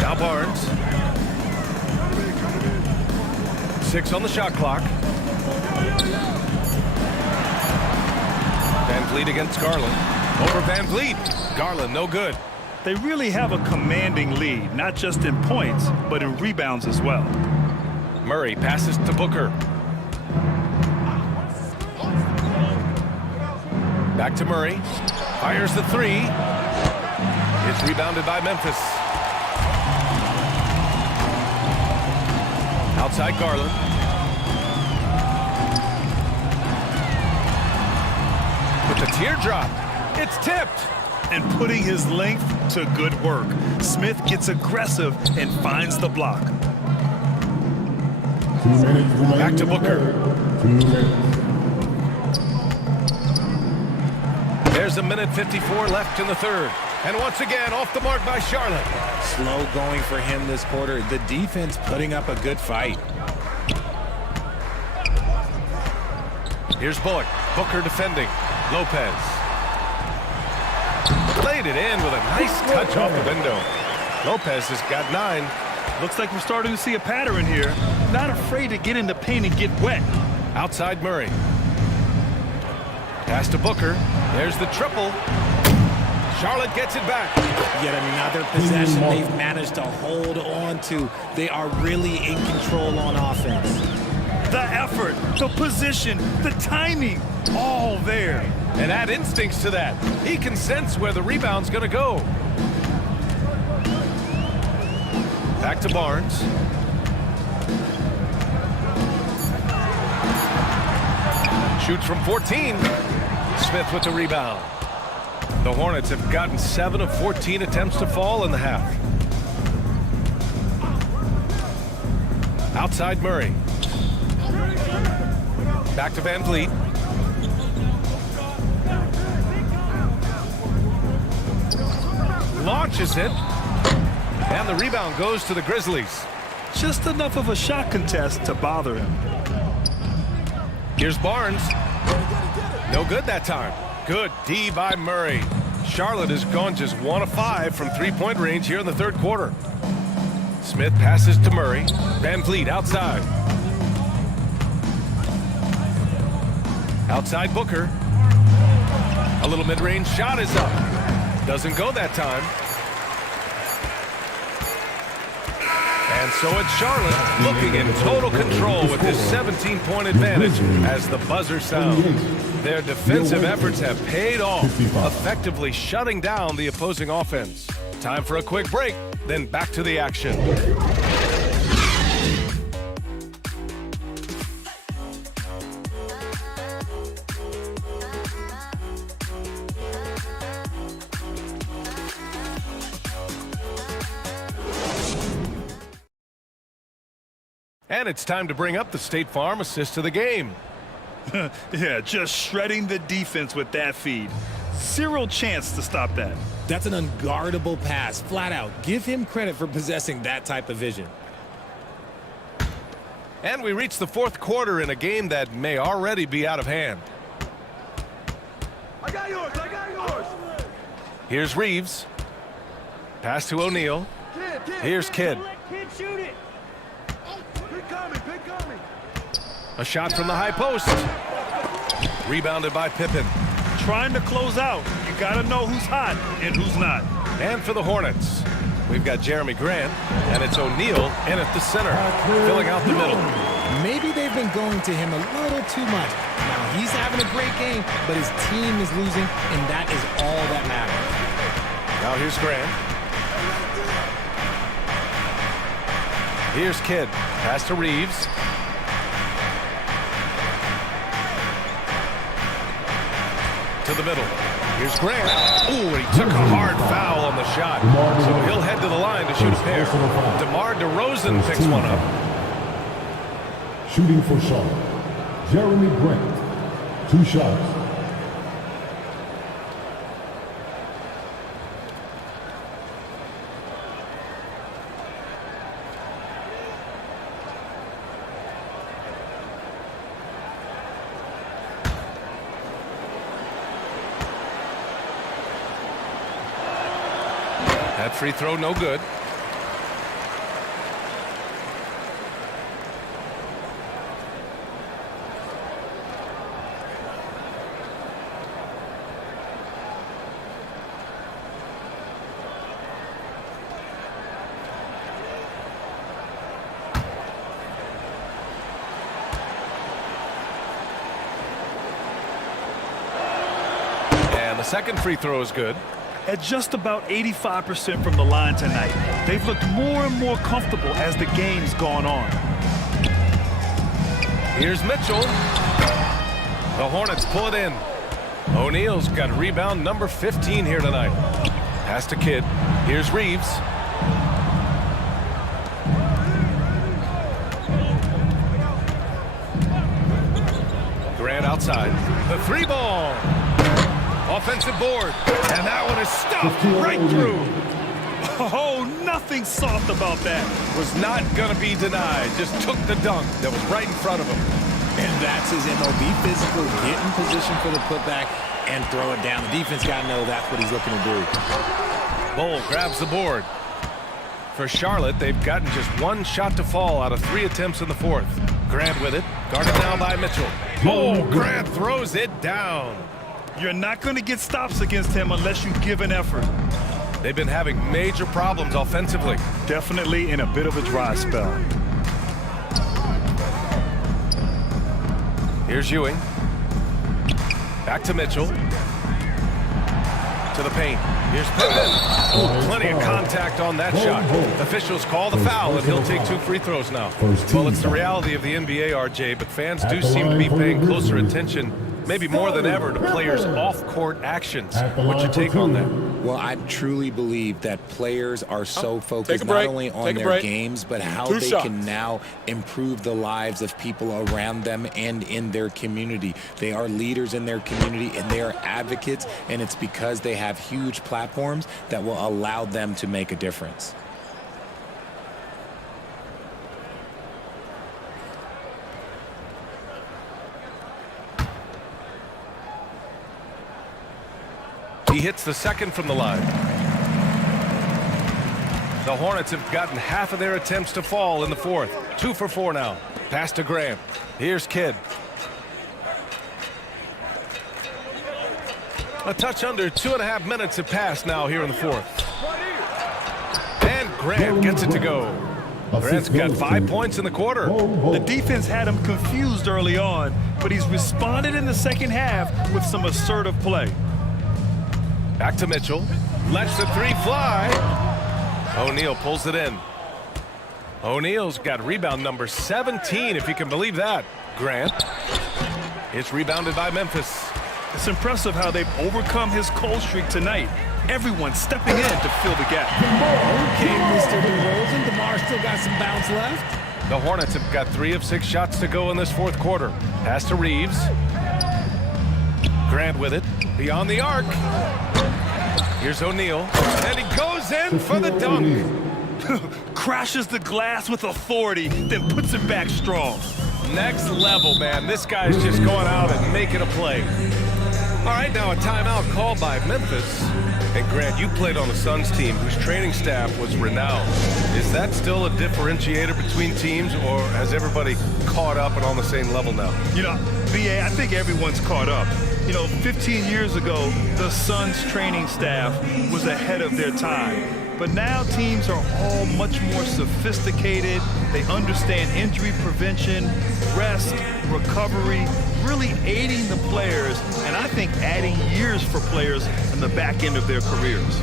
Now Barnes. 6 on the shot clock. Van Vliet against Garland. Over Van Vliet. Garland, no good. They really have a commanding lead, not just in points, but in rebounds as well. Murray passes to Booker. Back to Murray. Fires the 3. It's rebounded by Memphis. Outside Garland. With the teardrop. It's tipped. And putting his length to good work. Smith gets aggressive and finds the block. 2 minutes remaining. Back to Booker. 2 minutes. There's 1:54 left in the third. And once again, off the mark by Charlotte. Slow going for him this quarter. The defense putting up a good fight. Here's Bullock. Booker defending. Lopez. Played it in with a nice touch off the window. Lopez has got 9. Looks like we're starting to see a pattern here. Not afraid to get in the paint and get wet. Outside Murray. Pass to Booker. There's the triple. Charlotte gets it back. Yet another possession they've managed to hold on to. They are really in control on offense. The effort, the position, the timing, all there. And add instincts to that. He can sense where the rebound's going to go. Back to Barnes. Shoots from 14. Smith with the rebound. The Hornets have gotten 7 of 14 attempts to fall in the half. Outside Murray. Back to Van Vliet. Launches it. And the rebound goes to the Grizzlies. Just enough of a shot contest to bother him. Here's Barnes. No good that time. Good D by Murray. Charlotte has gone just 1 of 5 from three-point range here in the third quarter. Smith passes to Murray. Van Vliet outside. Outside Booker. A little mid-range shot is up. Doesn't go that time. And so it's Charlotte looking in total control with this 17-point advantage as the buzzer sounds. Their defensive efforts have paid off, effectively shutting down the opposing offense. Time for a quick break, then back to the action. And it's time to bring up the State Farm assist of the game. Yeah, just shredding the defense with that feed. Zero chance to stop that. That's an unguardable pass, flat out. Give him credit for possessing that type of vision. And we reach the fourth quarter in a game that may already be out of hand. I got yours. Here's Reeves. Pass to O'Neal. Here's Kidd. Kid, shoot it. Pick coming. A shot from the high post. Rebounded by Pippen. Trying to close out. You got to know who's hot and who's not. And for the Hornets, we've got Jeremy Grant, and it's O'Neal in at the center, filling out the middle. Maybe they've been going to him a little too much. Now, he's having a great game, but his team is losing, and that is all that matters. Now here's Grant. Here's Kidd. Pass to Reeves. To the middle. Here's Grant. Ooh, he took a hard foul on the shot. So he'll head to the line to shoot a pair. DeMar DeRozan picks one up. Shooting for Charlotte, Jeremy Grant. 2 shots. That free throw no good. And the second free throw is good. At just about 85% from the line tonight. They've looked more and more comfortable as the game's gone on. Here's Mitchell. The Hornets pull it in. O'Neal's got rebound number 15 here tonight. Pass to Kidd. Here's Reeves. Grant outside. The 3-ball. Offensive board. And that one is stuffed right through. Oh, nothing soft about that. Was not going to be denied. Just took the dunk that was right in front of him. And that's his MO. Be physical, get in position for the putback, and throw it down. The defense got to know that's what he's looking to do. Bol grabs the board. For Charlotte, they've gotten just one shot to fall out of 3 attempts in the fourth. Grant with it, guarded now by Mitchell. Oh, Grant throws it down. You're not going to get stops against him unless you give an effort. They've been having major problems offensively. Definitely in a bit of a dry spell. Here's Ewing. Back to Mitchell. To the paint. Here's Pippen. Oh, plenty of contact on that shot. Officials call the foul, and he'll take 2 free throws now. Well, it's the reality of the NBA, RJ, but fans do seem to be paying closer attention, maybe more than ever, to players' off-court actions. What's your take on that? Well, I truly believe that players are so focused not only on their games, but how they can now improve the lives of people around them and in their community. They are leaders in their community, and they are advocates, and it's because they have huge platforms that will allow them to make a difference. He hits the second from the line. The Hornets have gotten half of their attempts to fall in the fourth. 2 for 4 now. Pass to Graham. Here's Kidd. A touch under 2.5 minutes have passed now here in the fourth. And Grant gets it to go. Grant's got 5 points in the quarter. The defense had him confused early on, but he's responded in the second half with some assertive play. Back to Mitchell. Lets the 3 fly. O'Neal pulls it in. O'Neal's got rebound number 17, if you can believe that. Grant. It's rebounded by Memphis. It's impressive how they've overcome his cold streak tonight. Everyone stepping in to fill the gap. Okay, Mr. DeRozan. DeMar still got some bounce left. The Hornets have got 3 of 6 shots to go in this fourth quarter. Pass to Reeves. Grant with it. Beyond the arc. Here's O'Neal. And he goes in for the dunk. Crashes the glass with authority, then puts it back strong. Next level, man. This guy's just going out and making a play. All right, now a timeout called by Memphis. And Grant, you played on the Suns team whose training staff was renowned. Is that still a differentiator between teams, or has everybody caught up and on the same level now? You know, BA, I think everyone's caught up. You know, 15 years ago, the Suns training staff was ahead of their time. But now teams are all much more sophisticated. They understand injury prevention, rest, recovery, really aiding the players, and I think adding years for players in the back end of their careers.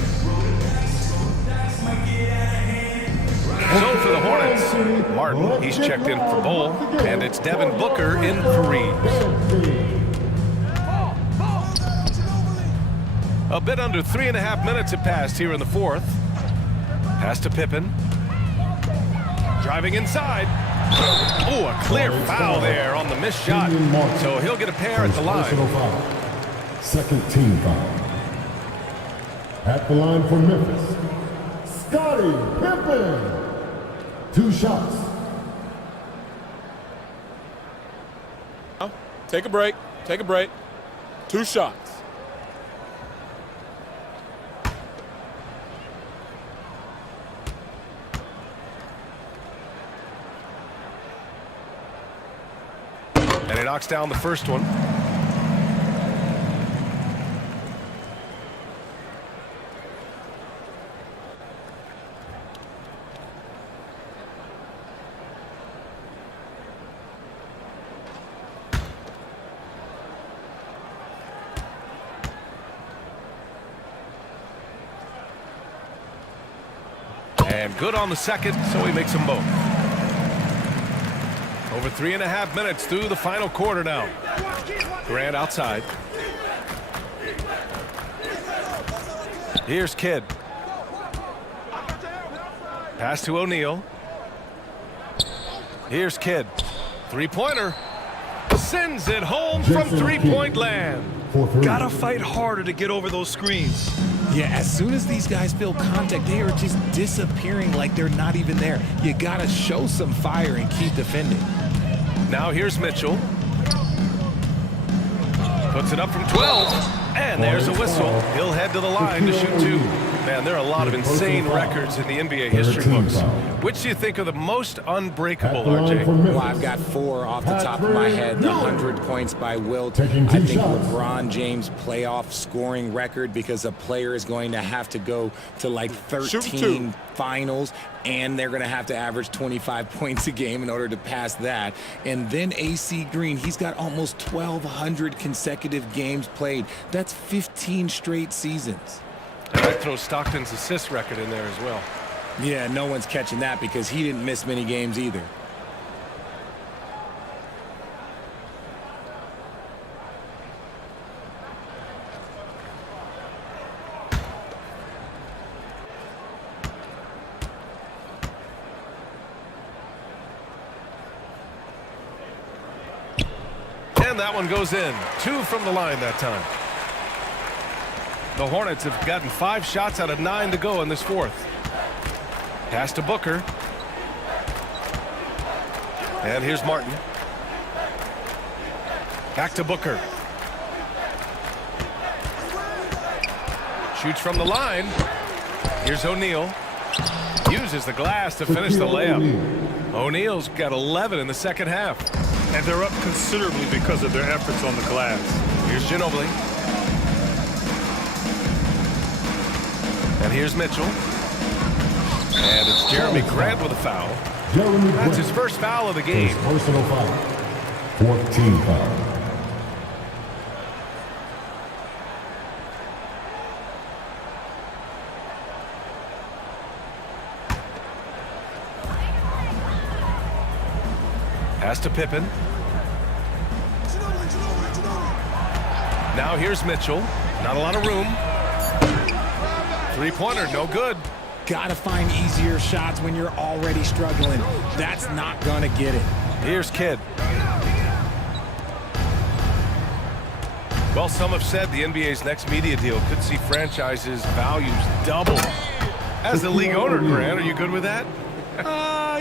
So for the Hornets, Martin, he's checked in for Bol, and it's Devin Booker in for Reeves. A bit under 3.5 minutes have passed here in the fourth. Pass to Pippen. Driving inside. Oh, a clear foul there on the missed shot. So he'll get a pair at the line. Second team foul. At the line for Memphis, Scottie Pippen. 2 shots. Take a break. Take a break. 2 shots. And he knocks down the first one. And good on the second, so he makes them both. Over 3.5 minutes through the final quarter now. Grant outside. Here's Kidd. Pass to O'Neal. Here's Kidd. 3-pointer. Sends it home from 3-point land. Gotta fight harder to get over those screens. Yeah, as soon as these guys feel contact, they are just disappearing like they're not even there. You gotta show some fire and keep defending. Now here's Mitchell. Puts it up from 12. And there's a whistle. He'll head to the line to shoot 2. Man, there are a lot of insane records in the NBA history books. Which do you think are the most unbreakable, RJ? Well, I've got 4 off the top of my head. The 100 points by Wilt. I think LeBron James playoff scoring record, because a player is going to have to go to like 13 finals, and they're going to have to average 25 points a game in order to pass that. And then AC Green, he's got almost 1,200 consecutive games played. That's 15 straight seasons. And I'd throw Stockton's assist record in there as well. Yeah, no one's catching that because he didn't miss many games either. And that one goes in. 2 from the line that time. The Hornets have gotten 5 shots out of 9 to go in this fourth. Pass to Booker. And here's Martin. Back to Booker. Shoots from the line. Here's O'Neal. Uses the glass to finish the layup. O'Neal's got 11 in the second half. And they're up considerably because of their efforts on the glass. Here's Ginobili. And here's Mitchell. And it's Jeremy Grant with a foul. That's his first foul of the game. Personal foul. 14 foul. Pass to Pippen. Now here's Mitchell. Not a lot of room. Three-pointer, no good. Gotta find easier shots when you're already struggling. That's not gonna get it. Here's Kidd. Well, some have said the NBA's next media deal could see franchises' values double. As the league owner, Grant, are you good with that?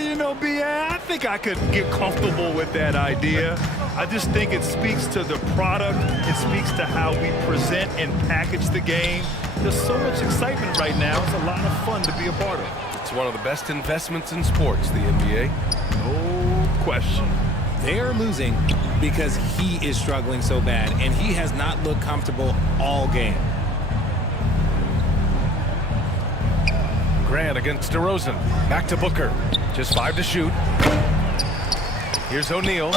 You know, B.A., I think I could get comfortable with that idea. I just think it speaks to the product. It speaks to how we present and package the game. There's so much excitement right now. It's a lot of fun to be a part of. It's one of the best investments in sports, the NBA. No question. They're losing because he is struggling so bad, and he has not looked comfortable all game. Grant against DeRozan. Back to Booker. Just 5 to shoot. Here's O'Neal.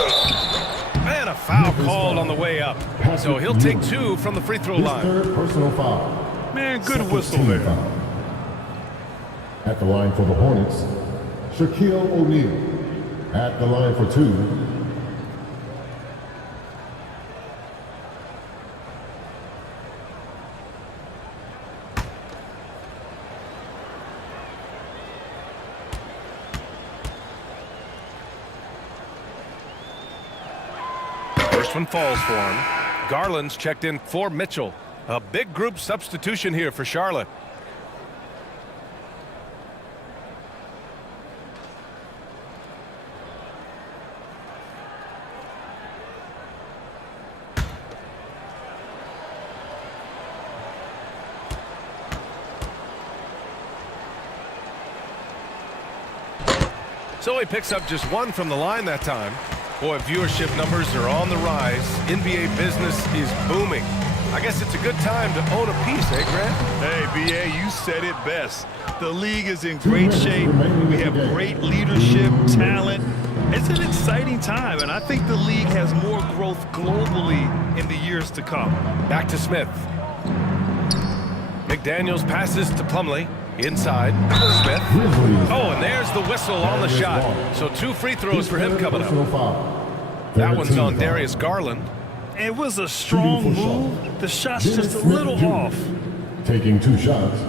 And a foul called on the way up. So he'll take 2 from the free throw line. Third personal foul. Man, good whistle there. Foul. At the line for the Hornets, Shaquille O'Neal. At the line for 2. First one falls for him. Garland's checked in for Mitchell. A big group substitution here for Charlotte. So he picks up just 1 from the line that time. Boy, viewership numbers are on the rise. NBA business is booming. I guess it's a good time to own a piece, eh, Grant? Hey, B.A., you said it best. The league is in great shape. We have great leadership, talent. It's an exciting time, and I think the league has more growth globally in the years to come. Back to Smith. McDaniels passes to Plumlee. Inside. Smith. Oh, and there's the whistle on the shot. So 2 free throws for him coming up. That one's on Darius Garland. It was a strong move. The shot's just a little off. Taking 2 shots.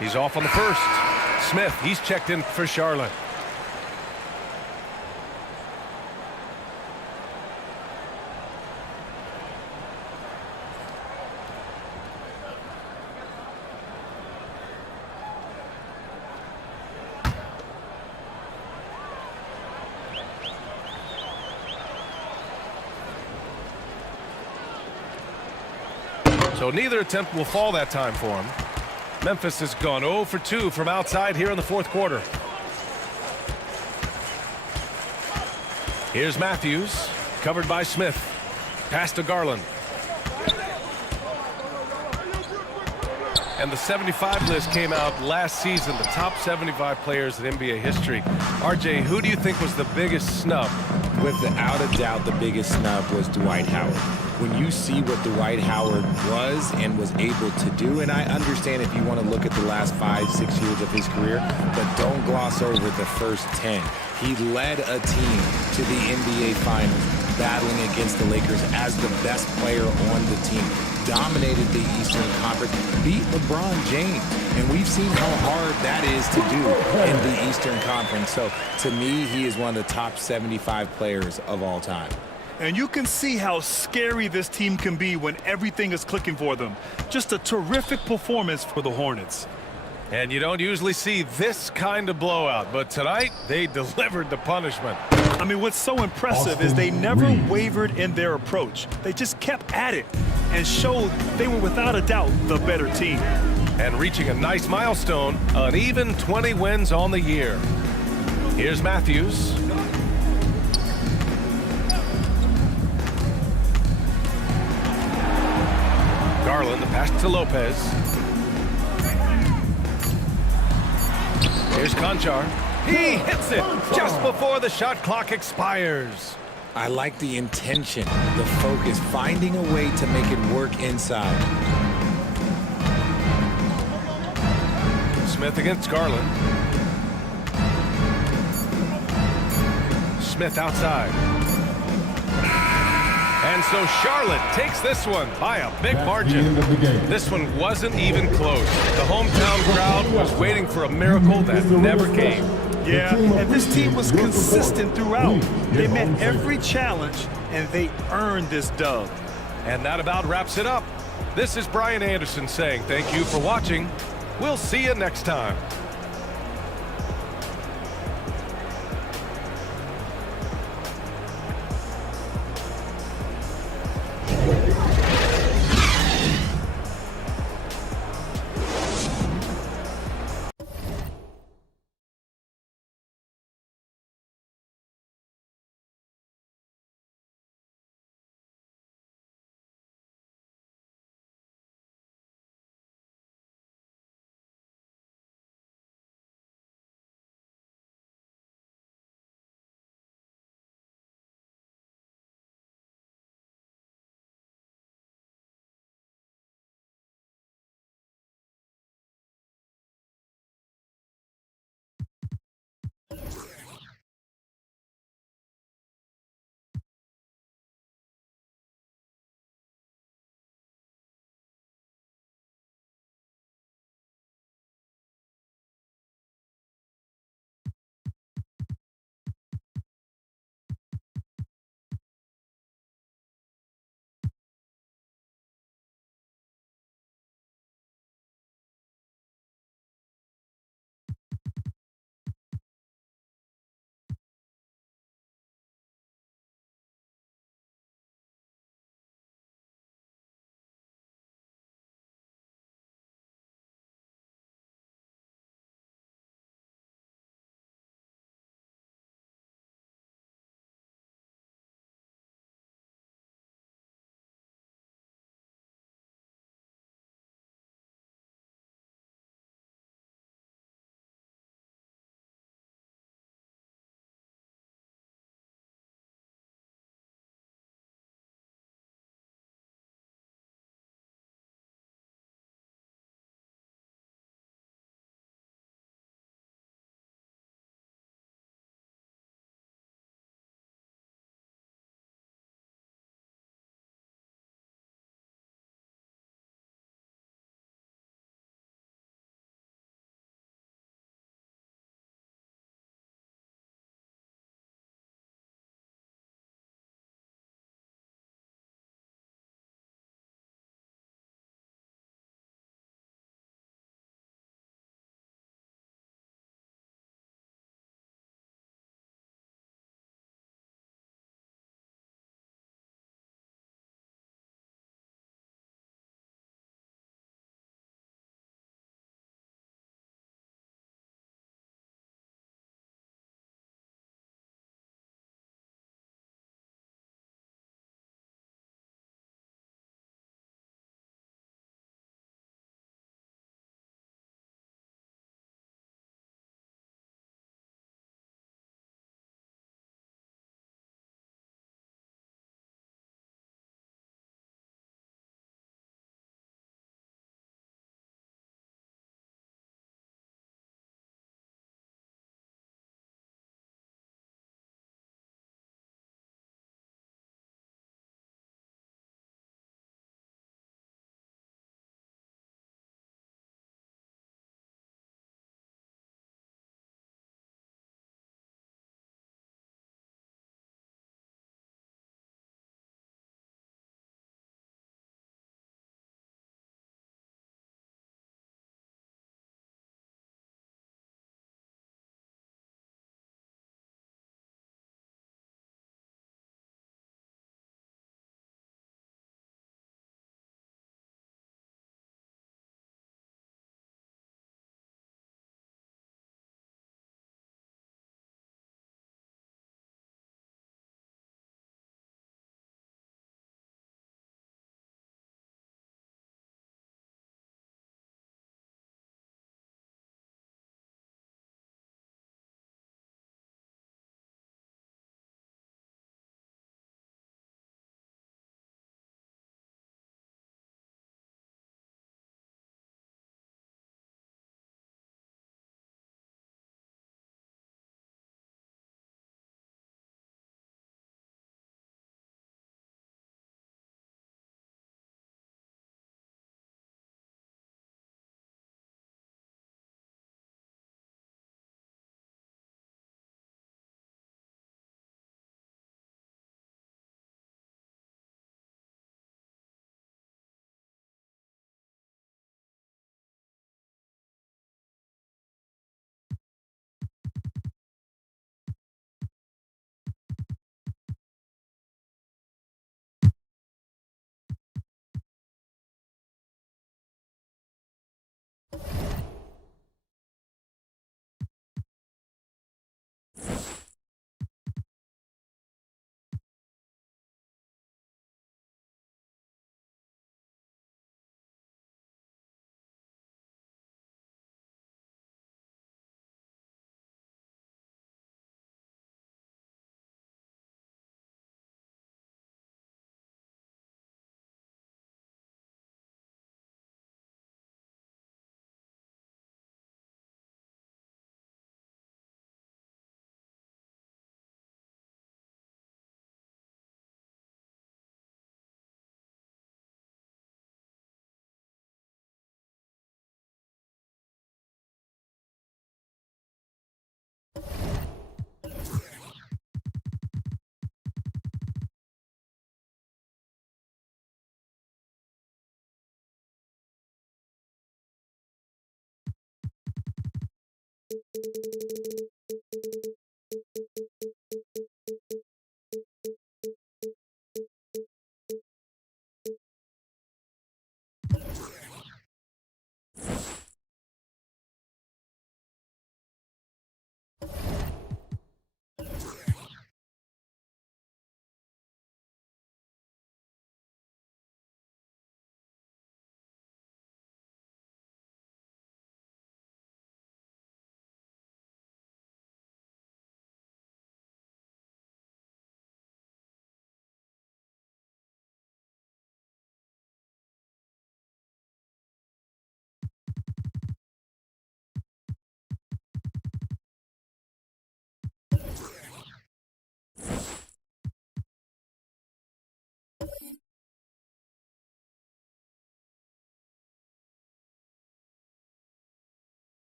He's off on the first. Smith, he's checked in for Charlotte. So neither attempt will fall that time for him. Memphis has gone 0 for 2 from outside here in the fourth quarter. Here's Matthews, covered by Smith. Pass to Garland. And the 75 list came out last season, the top 75 players in NBA history. RJ, who do you think was the biggest snub? Without a doubt, the biggest snub was Dwight Howard. When you see what Dwight Howard was and was able to do, and I understand if you want to look at the last 5-6 years of his career, but don't gloss over the first 10. He led a team to the NBA Finals, battling against the Lakers as the best player on the team. Dominated the Eastern Conference, beat LeBron James, and we've seen how hard that is to do in the Eastern Conference. So to me, he is one of the top 75 players of all time. And you can see how scary this team can be when everything is clicking for them. Just a terrific performance for the Hornets. And you don't usually see this kind of blowout, but tonight they delivered the punishment. I mean, what's so impressive is they never wavered in their approach. They just kept at it and showed they were without a doubt the better team. And reaching a nice milestone, an even 20 wins on the year. Here's Matthews. Garland, the pass to Lopez. Here's Konchar. He hits it just before the shot clock expires. I like the intention, the focus, finding a way to make it work inside. Smith against Garland. Smith outside. And so Charlotte takes this one by a big margin. This one wasn't even close. The hometown crowd was waiting for a miracle that never came. Yeah, and this team was consistent throughout. They met every challenge, and they earned this dub. And that about wraps it up. This is Brian Anderson saying thank you for watching. We'll see you next time.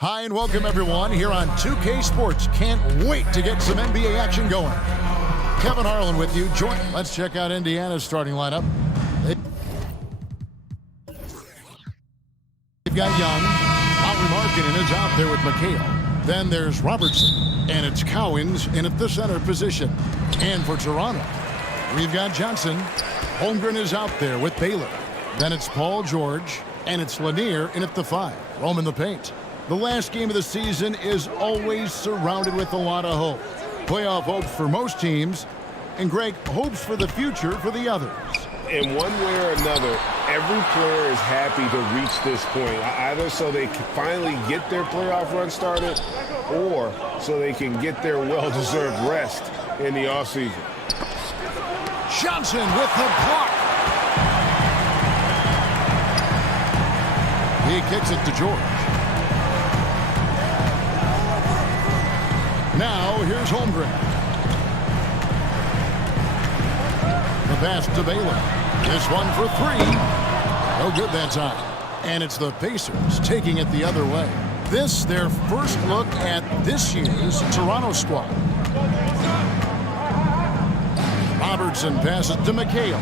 Hi, and welcome, everyone, here on 2K Sports. Can't wait to get some NBA action going. Kevin Harlan with you. Let's check out Indiana's starting lineup. They've got Young. Lauri Markkanen is out there with McHale. Then there's Robertson, and it's Cowens in at the center position. And for Toronto, we've got Johnson. Holmgren is out there with Baylor. Then it's Paul George, and it's Lanier in at the 5. Roman the paint. The last game of the season is always surrounded with a lot of hope. Playoff hopes for most teams, and Greg, hopes for the future for the others. In one way or another, every player is happy to reach this point, either so they can finally get their playoff run started or so they can get their well-deserved rest in the offseason. Johnson with the block. He kicks it to George. Now, here's Holmgren. The pass to Baylor. This one for 3. No good that time. And it's the Pacers taking it the other way. This, their first look at this year's Toronto squad. Robertson passes to McHale.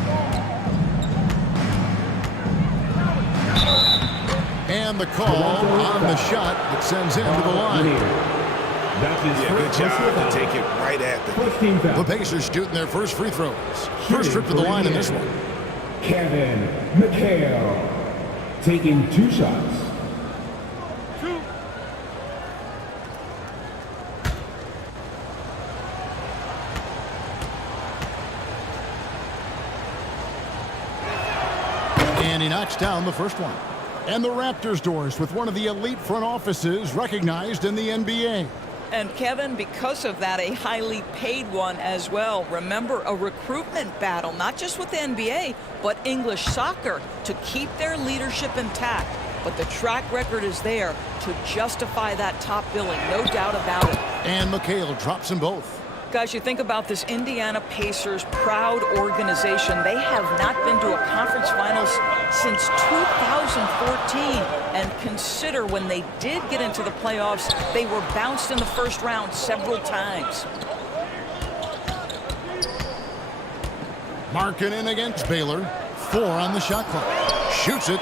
And the call on the shot that sends him to the line. Good job to take it right at them. The Pacers shooting their first free throws. First trip to the line in this one. Kevin McHale taking 2 shots. And he knocks down the first one. And the Raptors doors with one of the elite front offices recognized in the NBA. And Kevin, because of that, a highly paid one as well. Remember, a recruitment battle, not just with the NBA, but English soccer, to keep their leadership intact. But the track record is there to justify that top billing, no doubt about it. And McHale drops them both. Guys, you think about this Indiana Pacers proud organization. They have not been to a conference finals since 2014. And consider when they did get into the playoffs, they were bounced in the first round several times. Markkanen against Baylor. 4 on the shot clock. Shoots it.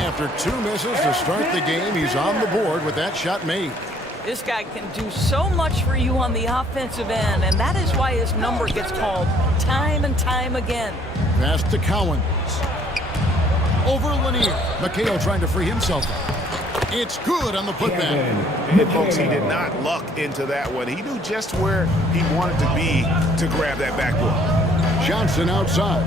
After 2 misses to start the game, he's on the board with that shot made. This guy can do so much for you on the offensive end, and that is why his number gets called time and time again. Pass to Cowens. Over Lanier. McHale trying to free himself up. It's good on the putback. And folks, he did not luck into that one. He knew just where he wanted to be to grab that backboard. Johnson outside.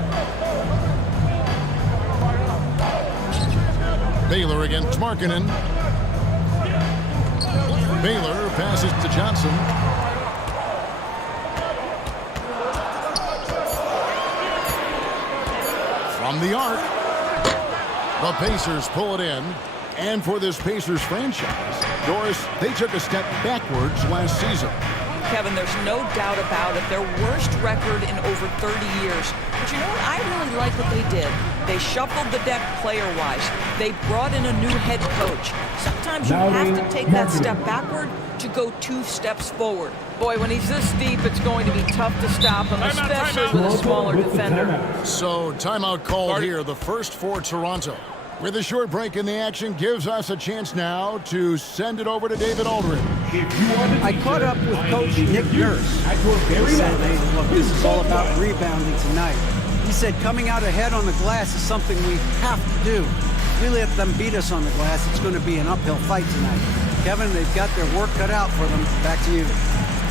Baylor against Markkanen. Baylor passes to Johnson. From the arc. The Pacers pull it in. And for this Pacers franchise, Doris, they took a step backwards last season. Kevin, there's no doubt about it. Their worst record in over 30 years. But you know what? I really like what they did. They shuffled the deck player-wise. They brought in a new head coach. Sometimes you have to take that step backward to go 2 steps forward. Boy, when he's this deep, it's going to be tough to stop him, especially with a smaller defender. So, timeout called here, the first for Toronto. With a short break in the action, gives us a chance now to send it over to David Aldridge. I caught up with Coach Nick Nurse. He said, hey, look, this is all about rebounding tonight. He said coming out ahead on the glass is something we have to do. If we let them beat us on the glass, it's going to be an uphill fight tonight. Kevin, they've got their work cut out for them. Back to you.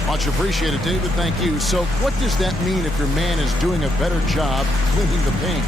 Much appreciated, David. Thank you. So what does that mean if your man is doing a better job cleaning the paint?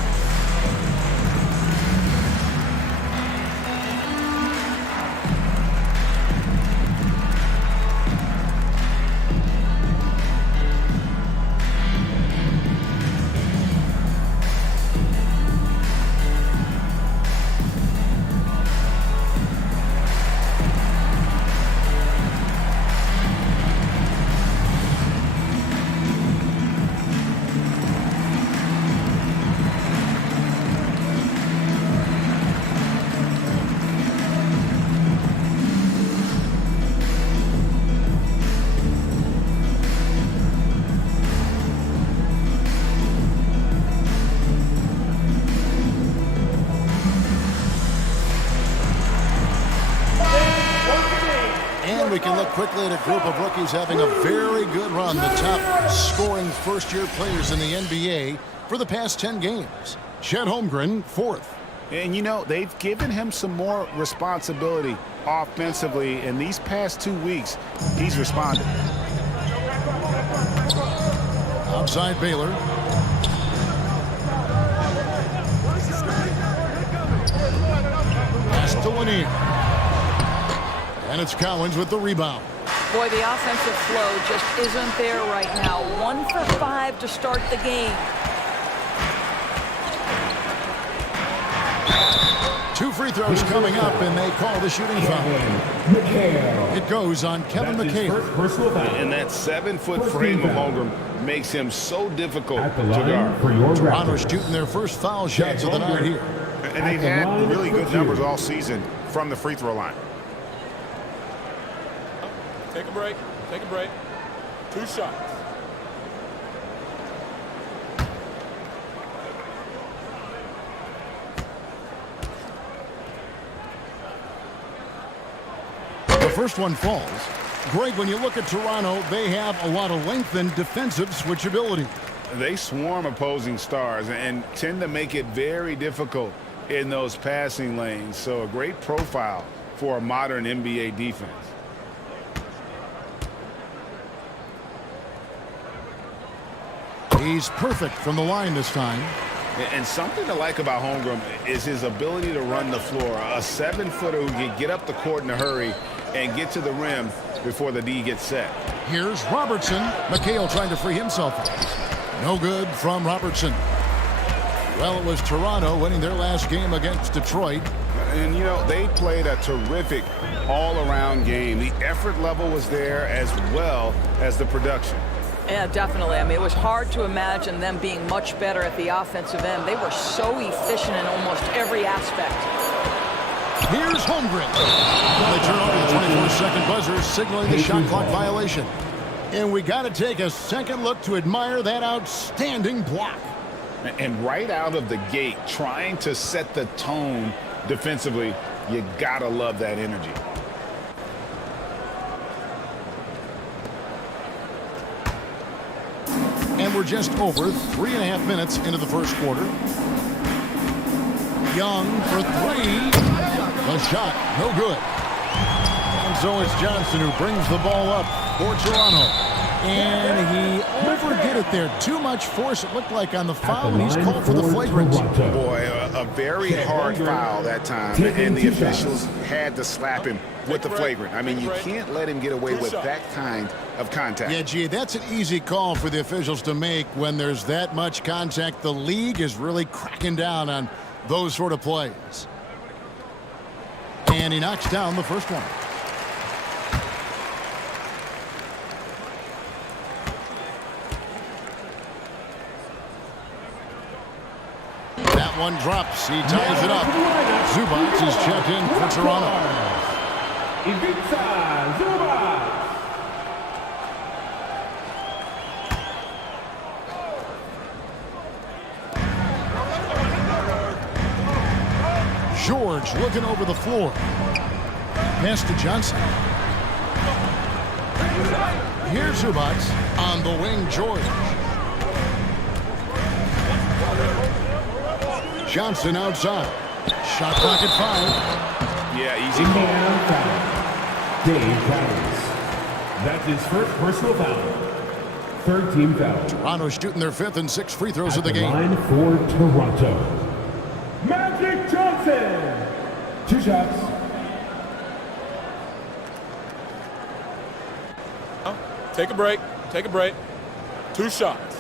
We can look quickly at a group of rookies having a very good run, the top scoring first-year players in the NBA for the past 10 games. Chet Holmgren, 4th. And, you know, they've given him some more responsibility offensively. In these past 2 weeks, he's responded. Outside Baylor. Pass to Lanier. And it's Cowens with the rebound. Boy, the offensive flow just isn't there right now. 1 for 5 to start the game. 2 free throws coming up, and they call the shooting foul. It goes on Kevin McHale. And that 7-foot frame of Holmgren makes him so difficult to guard. Toronto's shooting their first foul shots of the night here. And they've had really good numbers all season from the free throw line. Take a break. Take a break. 2 shots. The first one falls. Greg, when you look at Toronto, they have a lot of length and defensive switchability. They swarm opposing stars and tend to make it very difficult in those passing lanes. So a great profile for a modern NBA defense. He's perfect from the line this time. And something to like about Holmgren is his ability to run the floor. A 7-footer who can get up the court in a hurry and get to the rim before the D gets set. Here's Robertson. McHale trying to free himself. No good from Robertson. Well, it was Toronto winning their last game against Detroit. And, you know, they played a terrific all-around game. The effort level was there as well as the production. Yeah, definitely. I mean, it was hard to imagine them being much better at the offensive end. They were so efficient in almost every aspect. Here's Holmgren. They turn over the 24-second buzzer, signaling the shot clock violation. And we got to take a second look to admire that outstanding block. And right out of the gate, trying to set the tone defensively, you got to love that energy. And we're just over 3.5 minutes into the first quarter. Young for 3. The shot, no good. And so it's Johnson who brings the ball up for Toronto. And he overdid it there. Too much force, it looked like, on the foul, and he's called for the flagrant. Boy, a very hard foul that time, and the officials had to slap him with the flagrant. I mean, you can't let him get away with that kind of contact. Yeah, gee, that's an easy call for the officials to make when there's that much contact. The league is really cracking down on those sort of plays. And he knocks down the first one. That one drops. He ties it up. Zubac is checked in for Toronto. Ivica Zubac. George looking over the floor. Pass to Johnson. Here's Zubac on the wing. George. Johnson outside. Shot clock at 5. Yeah, easy Indiana foul. Dave Towers. That's his first personal foul. Third team foul. Toronto shooting their 5th and 6th free throws At of the game. Line for Toronto. Magic Johnson. 2 shots. Take a break. Take a break. 2 shots.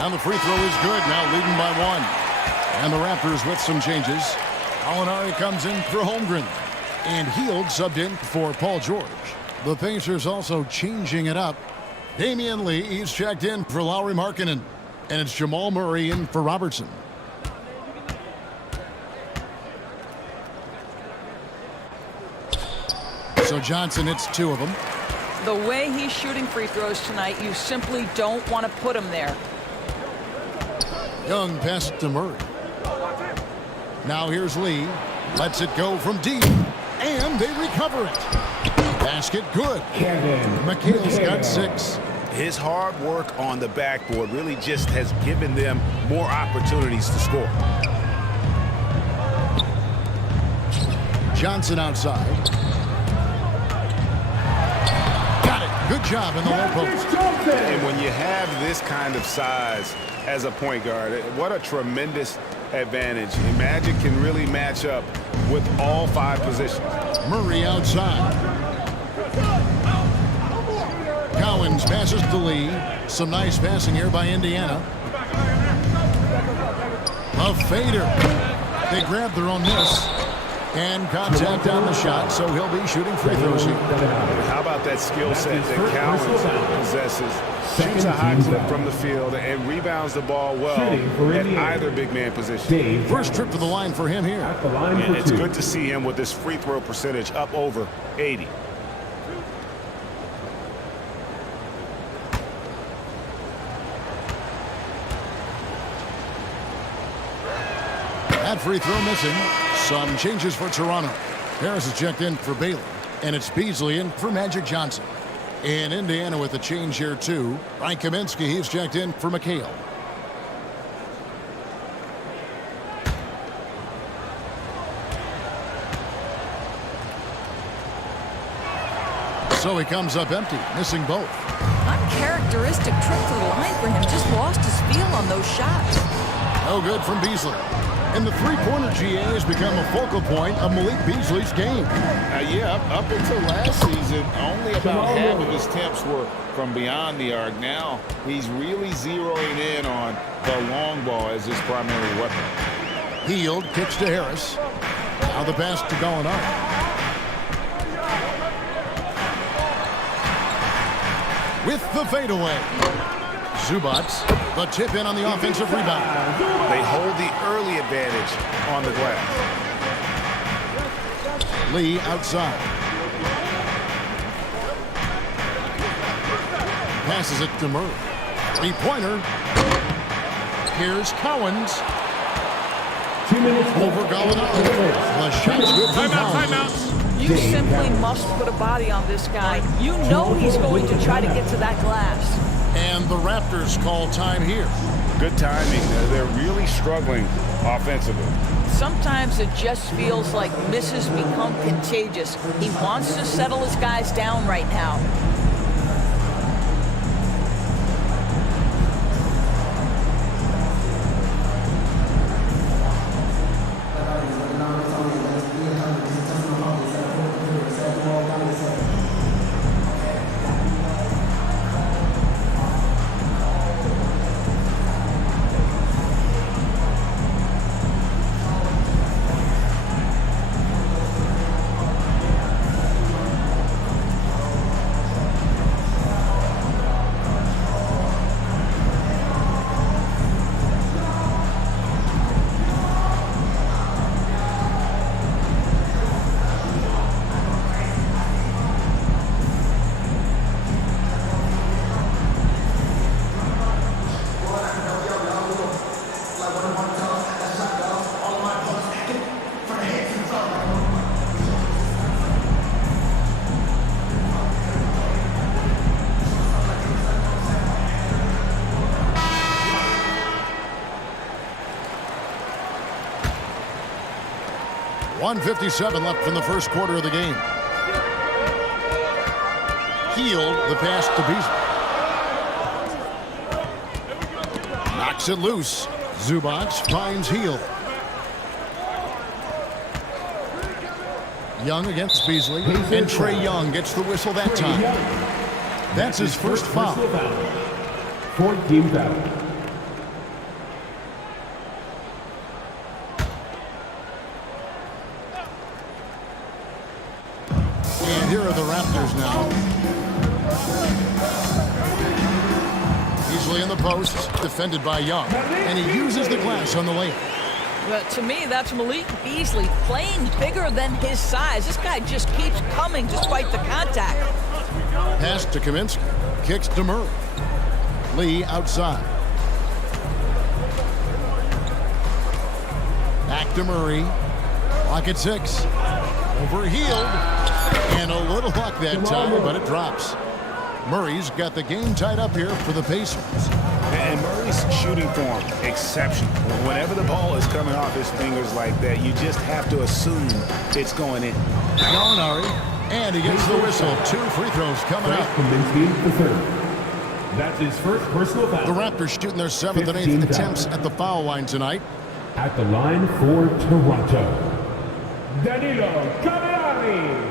And the free throw is good. Now leading by 1. And the Raptors with some changes. Alinari comes in for Holmgren. And Hield subbed in for Paul George. The Pacers also changing it up. Damian Lee, he's checked in for Lauri Markkanen. And it's Jamal Murray in for Robertson. So Johnson hits 2 of them. The way he's shooting free throws tonight, you simply don't want to put him there. Young pass to Murray. Now here's Lee. Lets it go from deep. And they recover it. Basket good. McHale's got 6. His hard work on the backboard really just has given them more opportunities to score. Johnson outside. Got it. Good job in the low post. And when you have this kind of size as a point guard, what a tremendous advantage. And Magic can really match up with all 5 positions. Murray outside. Cowens passes to Lee. Some nice passing here by Indiana. A fader. They grab their own miss. And contact on the shot, so he'll be shooting free throws here. How about that skill set that Cowens possesses? Shoots a high clip from the field and rebounds the ball well at either big man position. First trip to the line for him here. And it's good to see him with this free throw percentage up over 80. That free throw missing. Some changes for Toronto. Harris is checked in for Bailey. And it's Beasley in for Magic Johnson. In Indiana with a change here too. Frank Kaminsky, he's checked in for McHale. So he comes up empty, missing both. Uncharacteristic trip to the line for him. Just lost his feel on those shots. No good from Beasley. And the three-pointer GA has become a focal point of Malik Beasley's game. Yeah, up until last season, only about half of his attempts were from beyond the arc. Now he's really zeroing in on the long ball as his primary weapon. Hield kicks to Harris. Now the pass to Gallinari. With the fadeaway. Zubac, the tip in on the offensive rebound. They hold the early advantage on the glass. Lee outside. Passes it to Murray. Three-pointer. Here's Cowens. 2 minutes over Gallinari. The shot's good from Cowens. You simply must put a body on this guy. You know he's going to try to get to that glass. And the Raptors call time here. Good timing. They're really struggling offensively. Sometimes it just feels like misses become contagious. He wants to settle his guys down right now. 1:57 left in the first quarter of the game. Healed the pass to Beasley. Knocks it loose. Zubac finds Hield. Young against Beasley. And Trae Young gets the whistle that time. That's his first foul. 14 foul. And here are the Raptors now. Beasley in the post, defended by Young. And he uses the glass on the layup. Well, to me, that's Malik Beasley playing bigger than his size. This guy just keeps coming despite the contact. Pass to Kaminsky. Kicks to Murray. Lee outside. Back to Murray. Clock at 6. Over Hield. And a little luck that time, but it drops. Murray's got the game tied up here for the Pacers. And Murray's shooting form, exceptional. Whenever the ball is coming off his fingers like that, you just have to assume it's going in. Gallinari, and he gets the whistle. 2 free throws coming up. Kaminsky the third. That's his first personal foul. The Raptors shooting their 7th and 8th attempts at the foul line tonight. At the line for Toronto, Danilo Gallinari.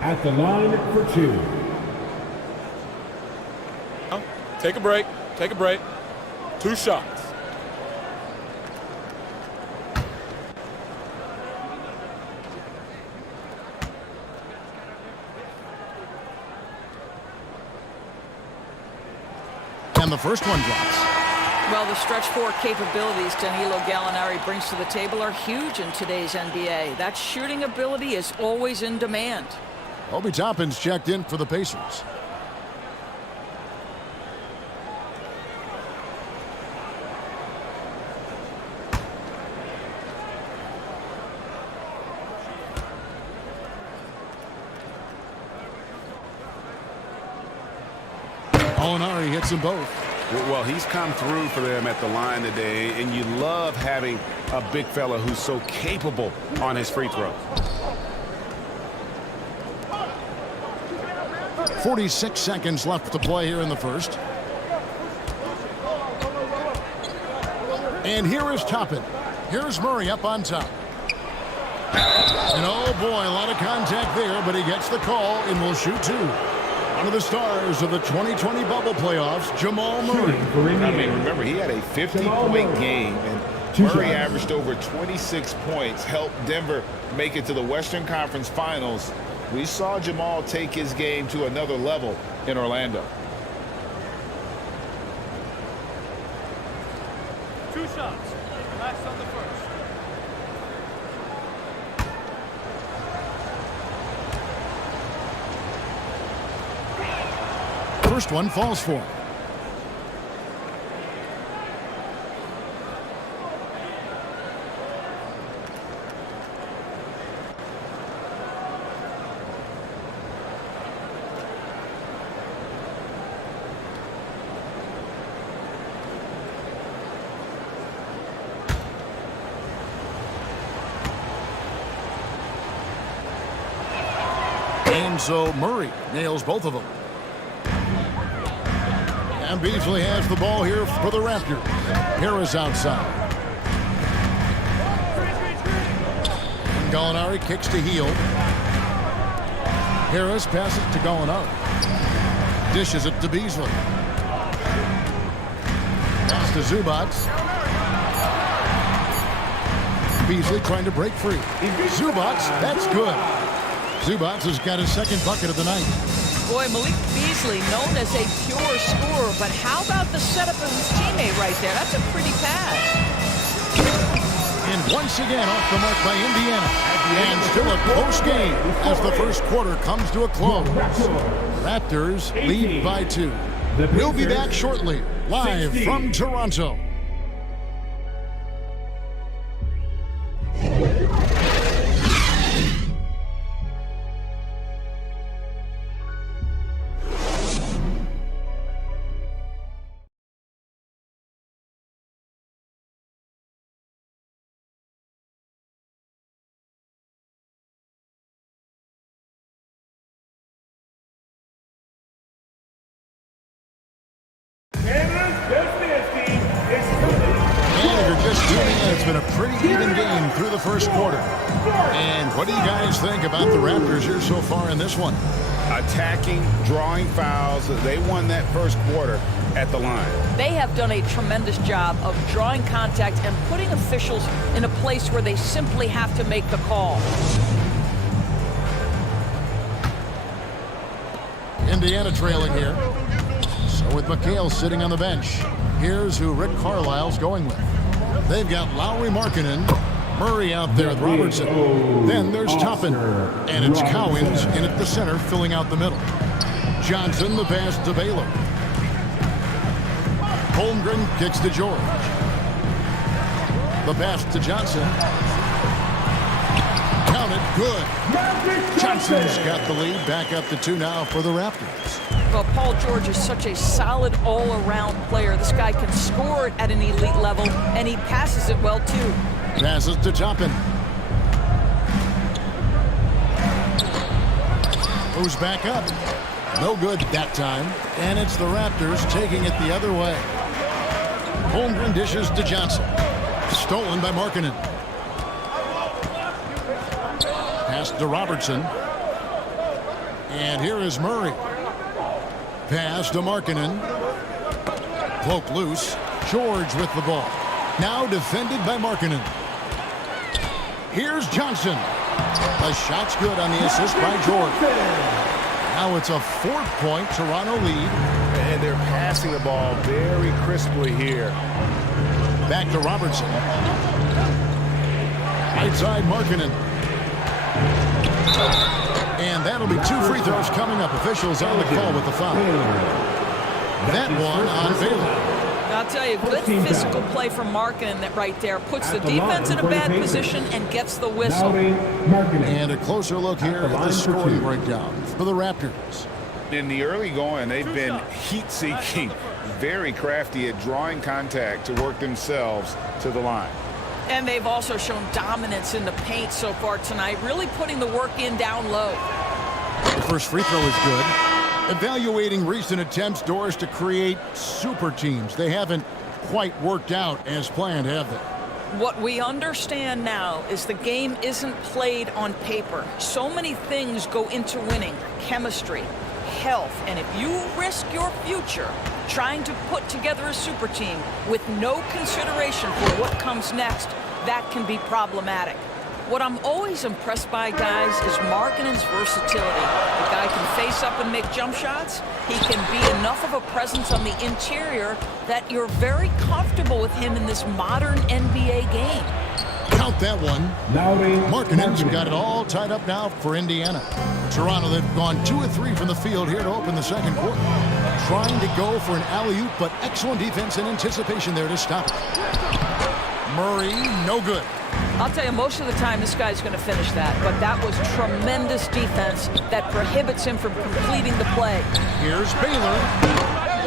At the line for 2. Take a break. Take a break. 2 shots. And the first one drops. Well, the stretch 4 capabilities Danilo Gallinari brings to the table are huge in today's NBA. That shooting ability is always in demand. Obi Toppin's checked in for the Pacers. Gallinari hits them both. Well, he's come through for them at the line today, and you love having a big fella who's so capable on his free throw. 46 seconds left to play here in the first. And here is Toppin. Here's Murray up on top. And oh boy, a lot of contact there, but he gets the call and will shoot 2. One of the stars of the 2020 bubble playoffs, Jamal Murray. I mean, remember, he had a 50-point game, and Murray averaged over 26 points, helped Denver make it to the Western Conference Finals. We saw Jamal take his game to another level in Orlando. 2 shots. Relax on the first. First one falls for him. And so Murray nails both of them. And Beasley has the ball here for the Raptors. Harris outside. Gallinari kicks to Hield. Harris passes to Gallinari. Dishes it to Beasley. Pass to Zubac. Beasley trying to break free. Zubac, that's good. Zubac has got his 2nd bucket of the night. Boy, Malik Beasley, known as a pure scorer, but how about the setup of his teammate right there? That's a pretty pass. And once again off the mark by Indiana. And still a close game as the first quarter comes to a close. Raptors lead by 2. We'll be back shortly, live from Toronto. It's been a pretty even game through the first quarter. And what do you guys think about the Raptors here so far in this one? Attacking, drawing fouls. They won that first quarter at the line. They have done a tremendous job of drawing contact and putting officials in a place where they simply have to make the call. Indiana trailing here. So with McHale sitting on the bench, here's who Rick Carlisle's going with. They've got Lauri Markkanen, Murray out there with Robertson. Then there's Toppin, and it's Cowens in at the center, filling out the middle. Johnson, the pass to Baylor. Holmgren kicks to George. The pass to Johnson. Count it, good. Johnson's got the lead, back up to 2 now for the Raptors. Well, Paul George is such a solid all-around player. This guy can score it at an elite level, and he passes it well, too. Passes to Toppin. Moves back up. No good that time. And it's the Raptors taking it the other way. Holmgren dishes to Johnson. Stolen by Markkanen. Pass to Robertson. And here is Murray. Pass to Markkanen. Poke loose. George with the ball. Now defended by Markkanen. Here's Johnson. The shot's good on the assist by George. Now it's a 4-point Toronto lead. And they're passing the ball very crisply here. Back to Robertson. Right side Markkanen. And that'll be 2 free throws coming up. Officials on the call with the foul. That one on Baylor. I'll tell you, good physical play from Markkanen that right there puts the defense in a bad position and gets the whistle. And a closer look here at the scoring breakdown for the Raptors. In the early going, they've been heat-seeking, very crafty at drawing contact to work themselves to the line. And they've also shown dominance in the paint so far tonight, really putting the work in down low. The first free throw is good. Evaluating recent attempts, Doris, to create super teams. They haven't quite worked out as planned, have they? What we understand now is the game isn't played on paper. So many things go into winning. Chemistry, health, and if you risk your future trying to put together a super team with no consideration for what comes next, that can be problematic. What I'm always impressed by, guys, is Markkanen's versatility. The guy can face up and make jump shots. He can be enough of a presence on the interior that you're very comfortable with him in this modern NBA game. Count that one. Markkanen's got it all tied up now for Indiana. Toronto, they've gone 2 of 3 from the field here to open the second quarter. Trying to go for an alley-oop, but excellent defense and anticipation there to stop it. Murray, no good. I'll tell you, most of the time this guy's going to finish that, but that was tremendous defense that prohibits him from completing the play. Here's Baylor,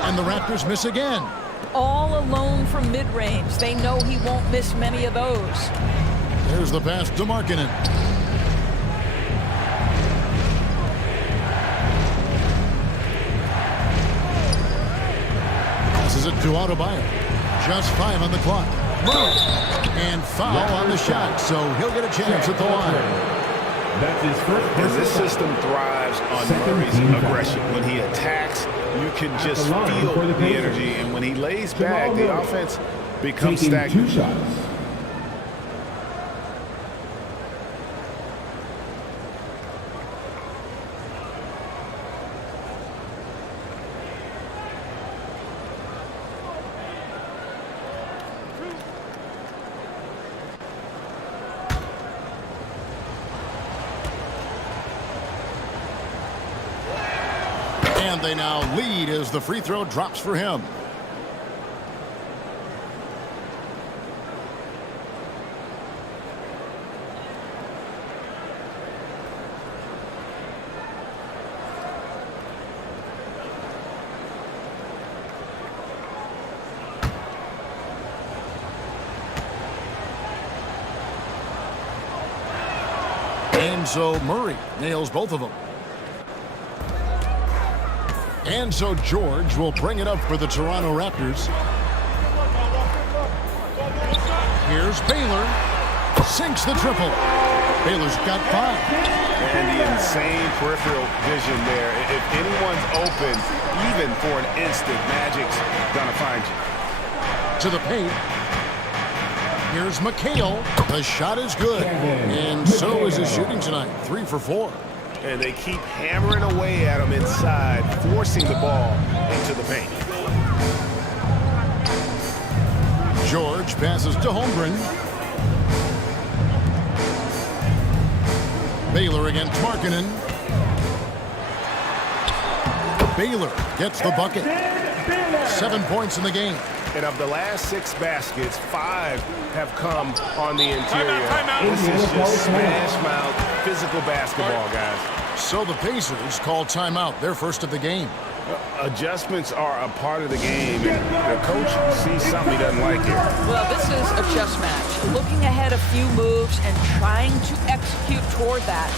and the Raptors miss again. All alone from mid-range. They know he won't miss many of those. There's the pass to Markkanen. Passes it to Adebayo. Just 5 on the clock. And foul on the shot, so he'll get a chance at the line. That's his first. This system thrives on Murray's aggression. When he attacks, you can just feel the energy, and when he lays back, the offense becomes stagnant. 2 shots. And they now lead as the free throw drops for him. And so Murray nails both of them. And so George will bring it up for the Toronto Raptors. Here's Baylor. Sinks the triple. Baylor's got 5. And the insane peripheral vision there. If anyone's open, even for an instant, Magic's gonna find you. To the paint. Here's McHale. The shot is good. And so is his shooting tonight. 3 for 4. And they keep hammering away at him inside, forcing the ball into the paint. George passes to Holmgren. Baylor against Markkanen. Baylor gets the bucket. 7 points in the game. And of the last 6 baskets, 5 have come on the interior. This is just smash mouth, physical basketball, guys. So the Pacers call timeout, their first of the game. Adjustments are a part of the game, and the coach sees something he doesn't like here. Well, this is a chess match. Looking ahead a few moves and trying to execute toward that.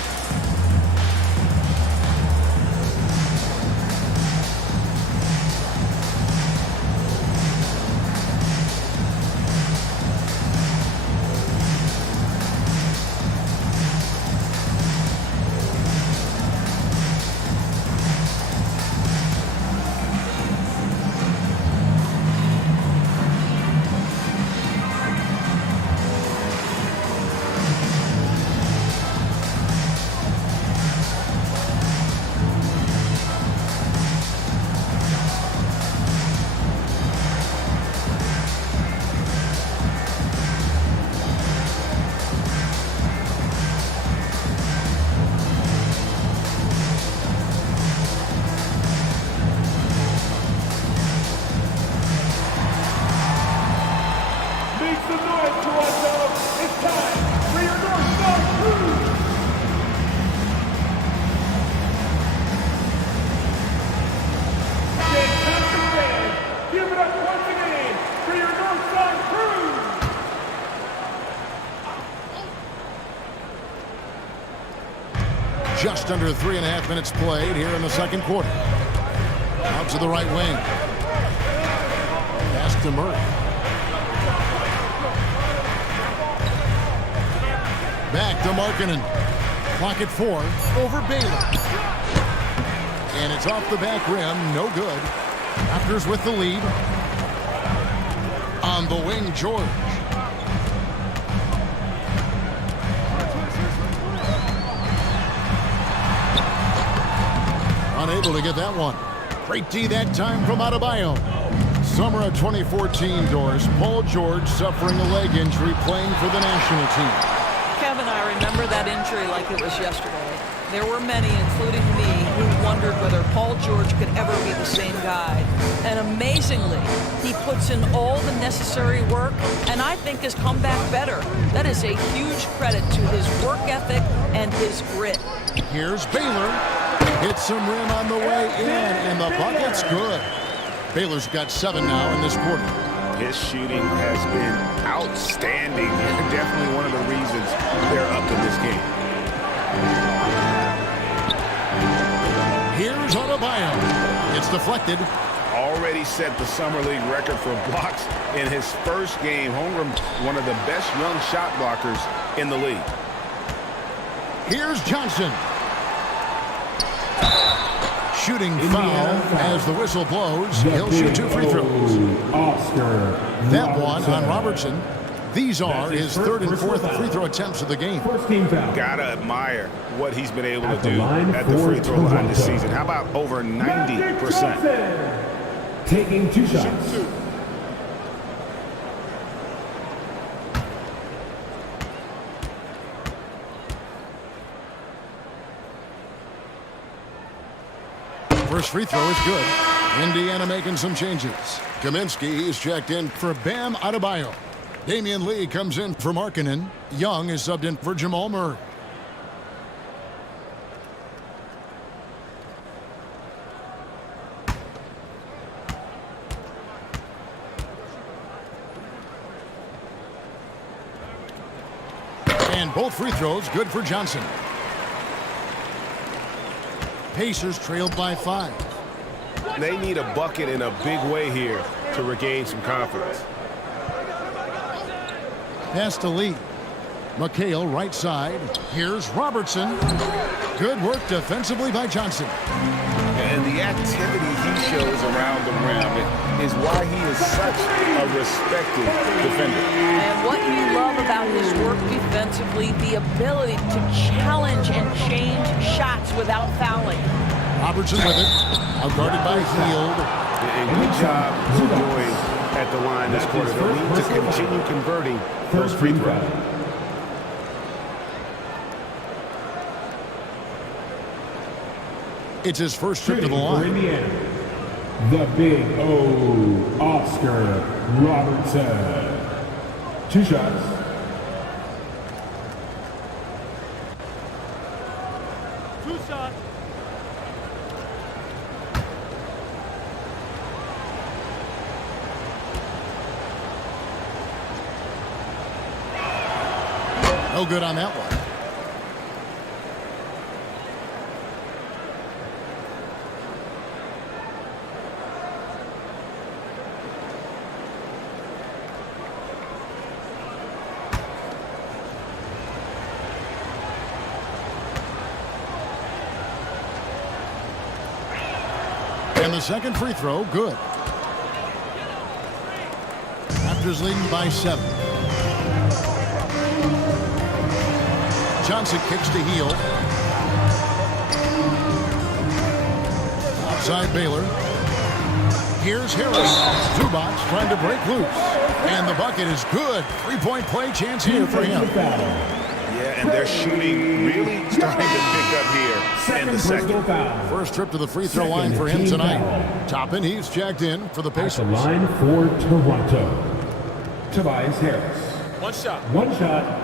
Just under 3.5 minutes played here in the second quarter. Out to the right wing. Pass to Murray. Back to Markkanen. Clock at 4 over Baylor. And it's off the back rim. No good. Raptors with the lead. On the wing, George. Unable to get that one. Great D that time from Adebayo. Summer of 2014, Doris. Paul George suffering a leg injury playing for the national team. Kevin, I remember that injury like it was yesterday. There were many, including me, who wondered whether Paul George could ever be the same guy. And amazingly, he puts in all the necessary work and I think has come back better. That is a huge credit to his work ethic and his grit. Here's Baylor. Hits some rim on the way in, and the bucket's good. Baylor's got 7 now in this quarter. His shooting has been outstanding, and definitely one of the reasons they're up in this game. Here's Adebayo. It's deflected. Already set the Summer League record for blocks in his first game. Holmgren, one of the best young shot blockers in the league. Here's Johnson. Shooting foul as the whistle blows. He'll shoot 2 free throws. That one on Robertson. These are his 3rd and 4th free throw attempts of the game. Gotta admire what he's been able to do at the free throw line this season. How about over 90%? Taking 2 shots. First free throw is good. Indiana making some changes. Kaminsky is checked in for Bam Adebayo. Damian Lee comes in for Markkanen. Young is subbed in for Jamal Murray. And both free throws good for Johnson. Pacers trailed by 5. They need a bucket in a big way here to regain some confidence. Pass to Lee. McHale right side. Here's Robertson. Good work defensively by Johnson. And the activity he shows around the rim is why he is such a respected defender. And what you love about his work defensively, the ability to challenge and change shots without fouling. Robertson with it. Outguarded by Hield. A good job doing at the line this quarter. They'll need to continue converting those free throws. It's his first trip to the line. The Big O, Oscar Robertson. 2 shots. No good on that one. And the second free throw, good. Raptors leading by 7. Johnson kicks to Hield. Outside Baylor. Here's Harris. Zubac trying to break loose. And the bucket is good. 3-point play chance here for him. Yeah, and they're shooting really starting to pick up here in the second. First trip to the free throw line for him tonight. Toppin, he's checked in for the Pacers. At the line for Toronto, Tobias Harris. 1 shot. 1 shot.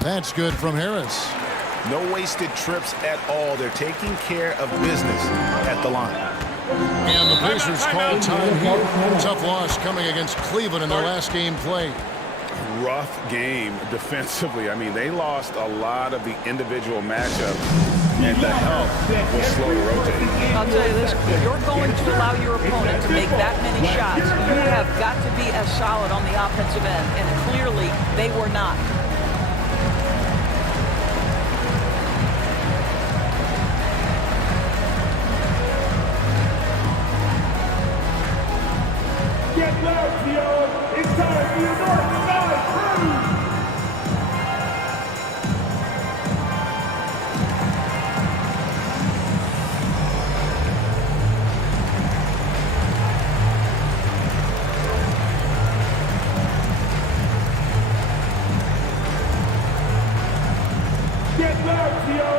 That's good from Harris. No wasted trips at all. They're taking care of business at the line. And the Pacers call time here. Tough loss coming against Cleveland in their last game played. Rough game defensively. I mean, they lost a lot of the individual matchups, and the help was slow to rotate. I'll tell you this, if you're going to allow your opponent to make that many shots, you have got to be as solid on the offensive end, and clearly they were not. Get loud, Theo. It's time for your North Side Crew. Get loud, Theo.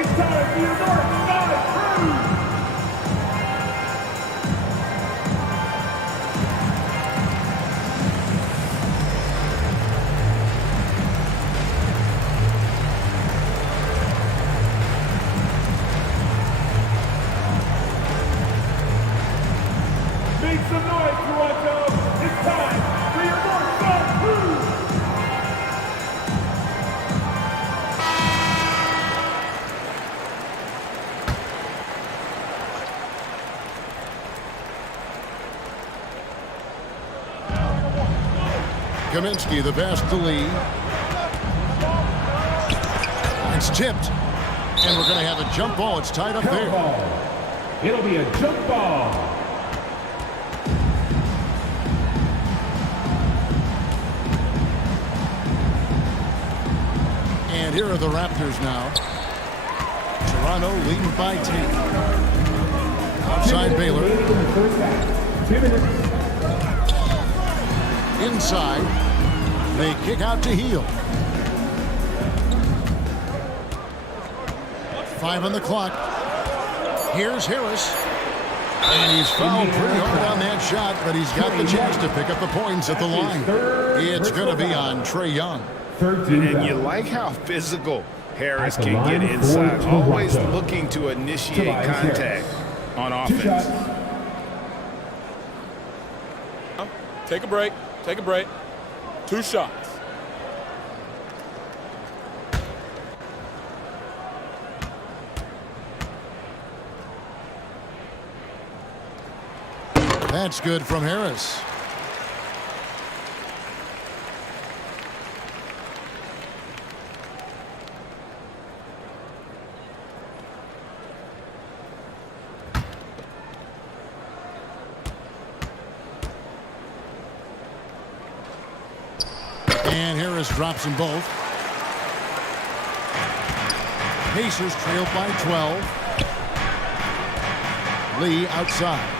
It's time for your North Side Crew. Make some noise, Toronto. It's time for your North Side Crew. Kaminsky, the pass to Lee. It's tipped. And we're going to have a jump ball. It's tied up there. It'll be a jump ball. And here are the Raptors now. Toronto leading by 10. Outside Baylor. 2 minutes. Inside. They kick out to Hield. 5 on the clock. Here's Harris. And he's fouled pretty hard on that shot, but he's got the chance to pick up the points at the line. It's going to be on Trae Young. And you like how physical Harris can get inside. Always looking to initiate contact on offense. Take a break. Take a break. 2 shots. That's good from Harris. And Harris drops them both. Pacers trailed by 12. Lee outside.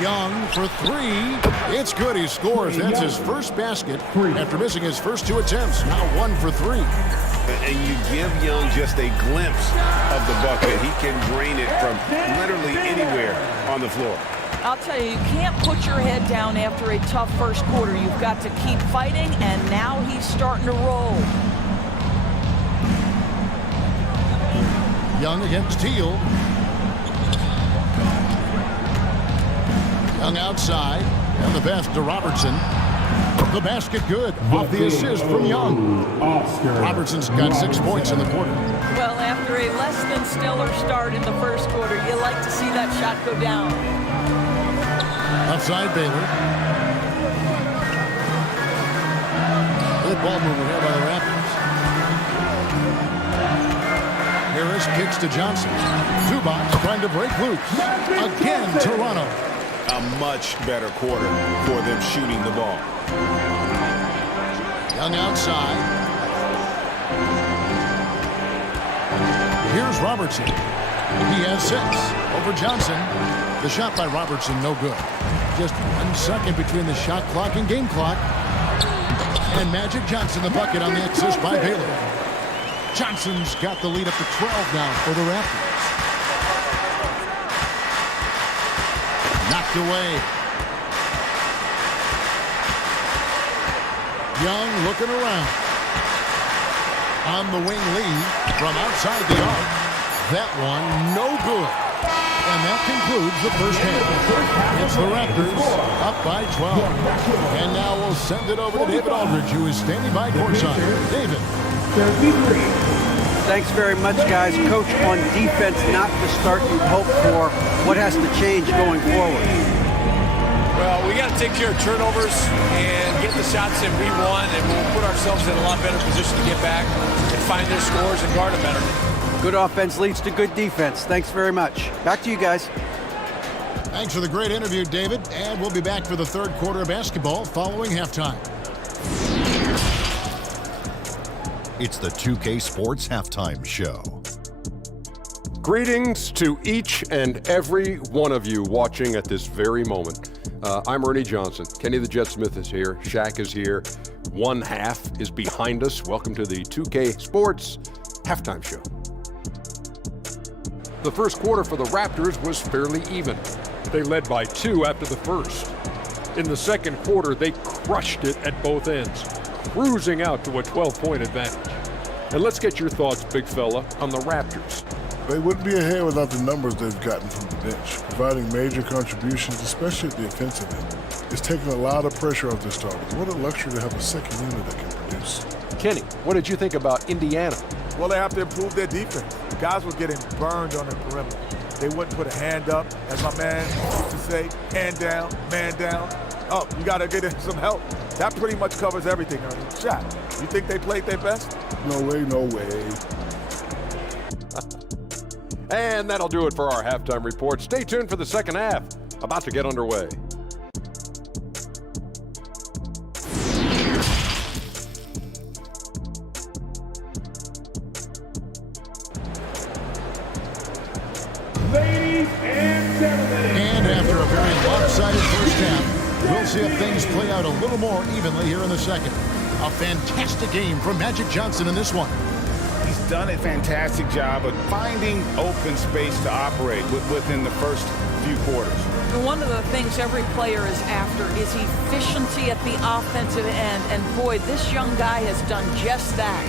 Young for three. It's good. He scores. That's his first basket after missing his first 2 attempts. Now 1 for 3. And you give Young just a glimpse of the bucket. He can drain it from literally anywhere on the floor. I'll tell you, you can't put your head down after a tough first quarter. You've got to keep fighting, and now he's starting to roll. Young against Teal. Young outside, and the pass to Robertson. The basket good off the assist from Young. Robertson's got 6 points in the quarter. Well, after a less than stellar start in the first quarter, you like to see that shot go down. Outside Baylor. Good ball movement here by the Raptors. Harris kicks to Johnson. Zubac trying to break loose. Again, Toronto. A much better quarter for them shooting the ball. Young outside. Here's Robertson. He has 6 over Johnson. The shot by Robertson, no good. Just 1 second between the shot clock and game clock. And Magic Johnson, the bucket on the assist by Baylor. Johnson's got the lead up to 12 now for the Raptors. Knocked away. Young looking around. On the wing lead from outside the arc. That one, no good. And that concludes the first half. It's the Raptors up by 12. And now we'll send it over to David Aldridge, who is standing by courtside. David. Thanks very much, guys. Coach, on defense, not the start you hoped for. What has to change going forward? Well, we got to take care of turnovers and get the shots that we want, and we'll put ourselves in a lot better position to get back and find their scores and guard them better. Good offense leads to good defense. Thanks very much. Back to you guys. Thanks for the great interview, David. And we'll be back for the third quarter of basketball following halftime. It's the 2K Sports Halftime Show. Greetings to each and every one of you watching at this very moment. I'm Ernie Johnson. Kenny the Jet Smith is here. Shaq is here. One half is behind us. Welcome to the 2K Sports Halftime Show. The first quarter for the Raptors was fairly even. They led by 2 after the first. In the second quarter, they crushed it at both ends, cruising out to a 12-point advantage. And let's get your thoughts, big fella, on the Raptors. They wouldn't be ahead without the numbers they've gotten from the bench, providing major contributions, especially at the offensive end. It's taking a lot of pressure off their starters. What a luxury to have a second unit that can produce. Kenny, what did you think about Indiana? Well, they have to improve their defense. Guys were getting burned on the perimeter. They wouldn't put a hand up, as my man used to say, hand down, man down. Oh, you got to get in some help. That pretty much covers everything, Ernie. Shaq, you think they played their best? No way, no way. And that'll do it for our halftime report. Stay tuned for the second half, about to get underway. Ladies and gentlemen. And after a very lopsided first half, we'll see if things play out a little more evenly here in the second. A fantastic game from Magic Johnson in this one. He's done a fantastic job of finding open space to operate within the first few quarters. One of the things every player is after is efficiency at the offensive end. And boy, this young guy has done just that.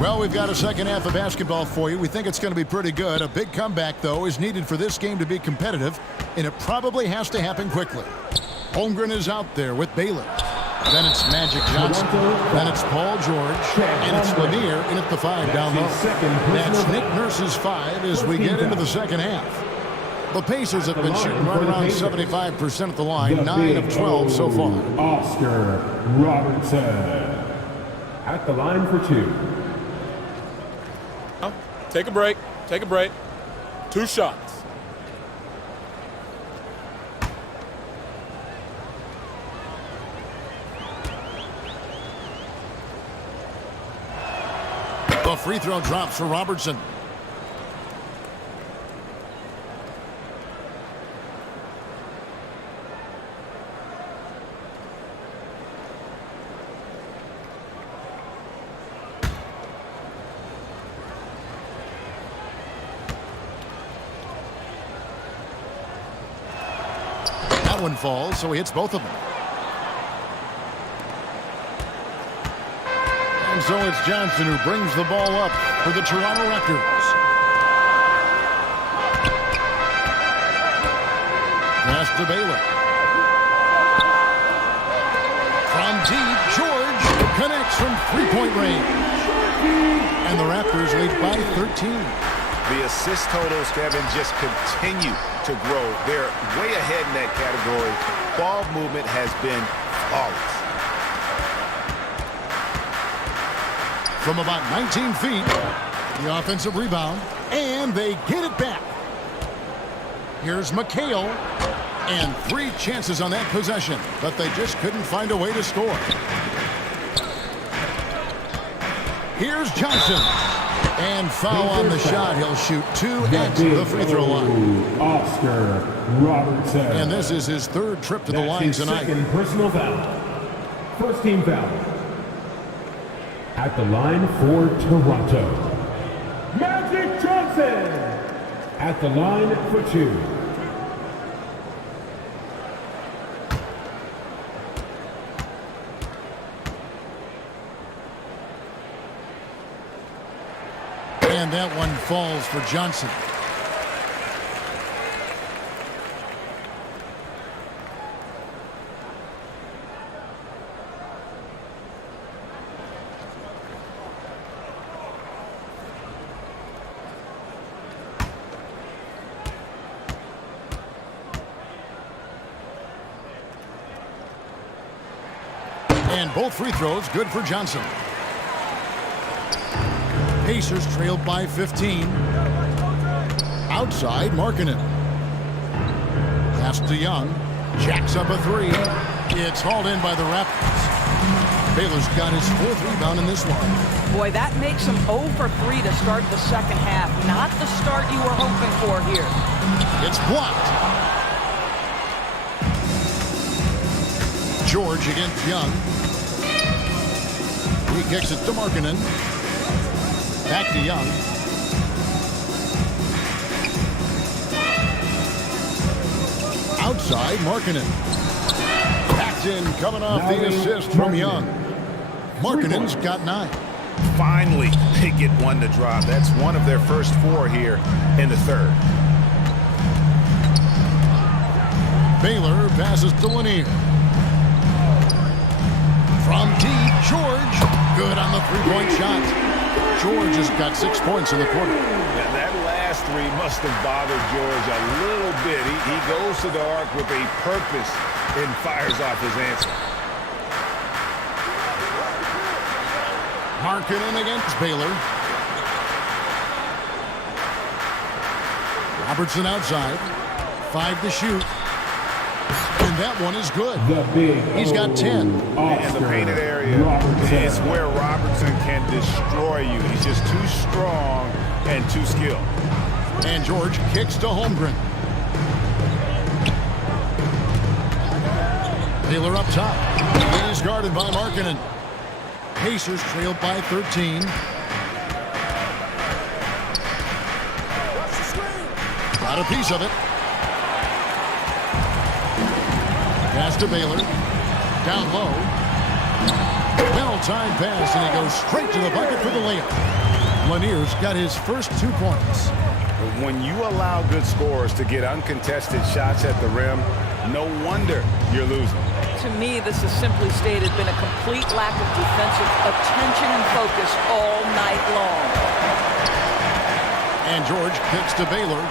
Well, we've got a second half of basketball for you. We think it's going to be pretty good. A big comeback, though, is needed for this game to be competitive, and it probably has to happen quickly. Holmgren is out there with Baylor. Then it's Magic Johnson. Then it's Paul George. And it's Lanier in at the 5 down low. That's Nick Nurse's 5 as we get into the second half. The Pacers have been shooting right around 75% at the line, 9 of 12 so far. Oscar Robertson at the line for 2. Take a break. Take a break. 2 shots. The free throw drops for Robertson. That one falls, so he hits both of them. And so it's Johnson who brings the ball up for the Toronto Raptors. Pass to Baylor. From deep, George connects from three-point range. And the Raptors lead by 13. The assist totals, Kevin, just continue to grow. They're way ahead in that category. Ball movement has been flawless. From about 19 feet, the offensive rebound, and they get it back. Here's McHale, and 3 chances on that possession, but they just couldn't find a way to score. Here's Johnson, and foul on the shot. He'll shoot 2 at the free throw line. Oscar Robertson. And this is his 3rd trip to the line tonight. Second personal foul. First team foul. At the line for Toronto, Magic Johnson. At the line for 2. And that one falls for Johnson. And both free throws good for Johnson. Pacers trailed by 15. Outside, Markkanen. Pass to Young. Jacks up a 3. It's hauled in by the Raptors. Baylor's got his 4th rebound in this one. Boy, that makes him 0 for 3 to start the second half. Not the start you were hoping for here. It's blocked. George against Young. He kicks it to Markkanen. Back to Young. Outside, Markkanen. That's in, coming off the assist from Young. Markkanen's got 9. Finally, they get one to drop. That's one of their first 4 here in the 3rd. Baylor passes to Lanier. From deep, George. Good on the 3-point shot. George has got 6 points in the quarter. And that last 3 must have bothered George a little bit. He goes to the arc with a purpose and fires off his answer. Markkanen against Baylor. Robertson outside. 5 to shoot. And that one is good. He's got 10. And the painted area is where Robertson can destroy you. He's just too strong and too skilled. And George kicks to Holmgren. Baylor up top. He's guarded by Markkanen. Pacers trailed by 13. Got a piece of it. Pass to Baylor. Down low. Well-timed pass, and he goes straight to the bucket for the layup. Lanier's got his first 2 points. When you allow good scorers to get uncontested shots at the rim, no wonder you're losing. To me, this has simply stated been a complete lack of defensive attention and focus all night long. And George kicks to Baylor.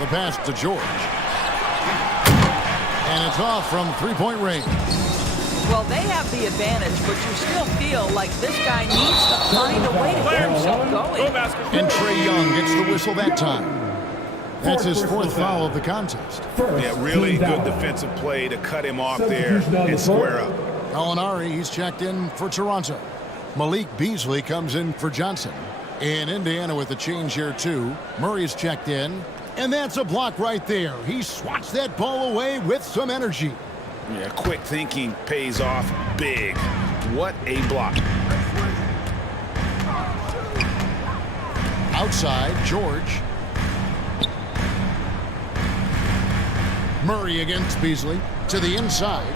The pass to George. And it's off from three-point range. Well, they have the advantage, but you still feel like this guy needs to find a way to get himself going. And Trae Young gets the whistle that time. That's his fourth foul of the contest. Yeah, really good defensive play to cut him off there and square up. Gallinari, he's checked in for Toronto. Malik Beasley comes in for Johnson. And Indiana with a change here, too. Murray's checked in. And that's a block right there. He swats that ball away with some energy. Yeah, quick thinking pays off big. What a block. Outside, George. Murray against Beasley. To the inside.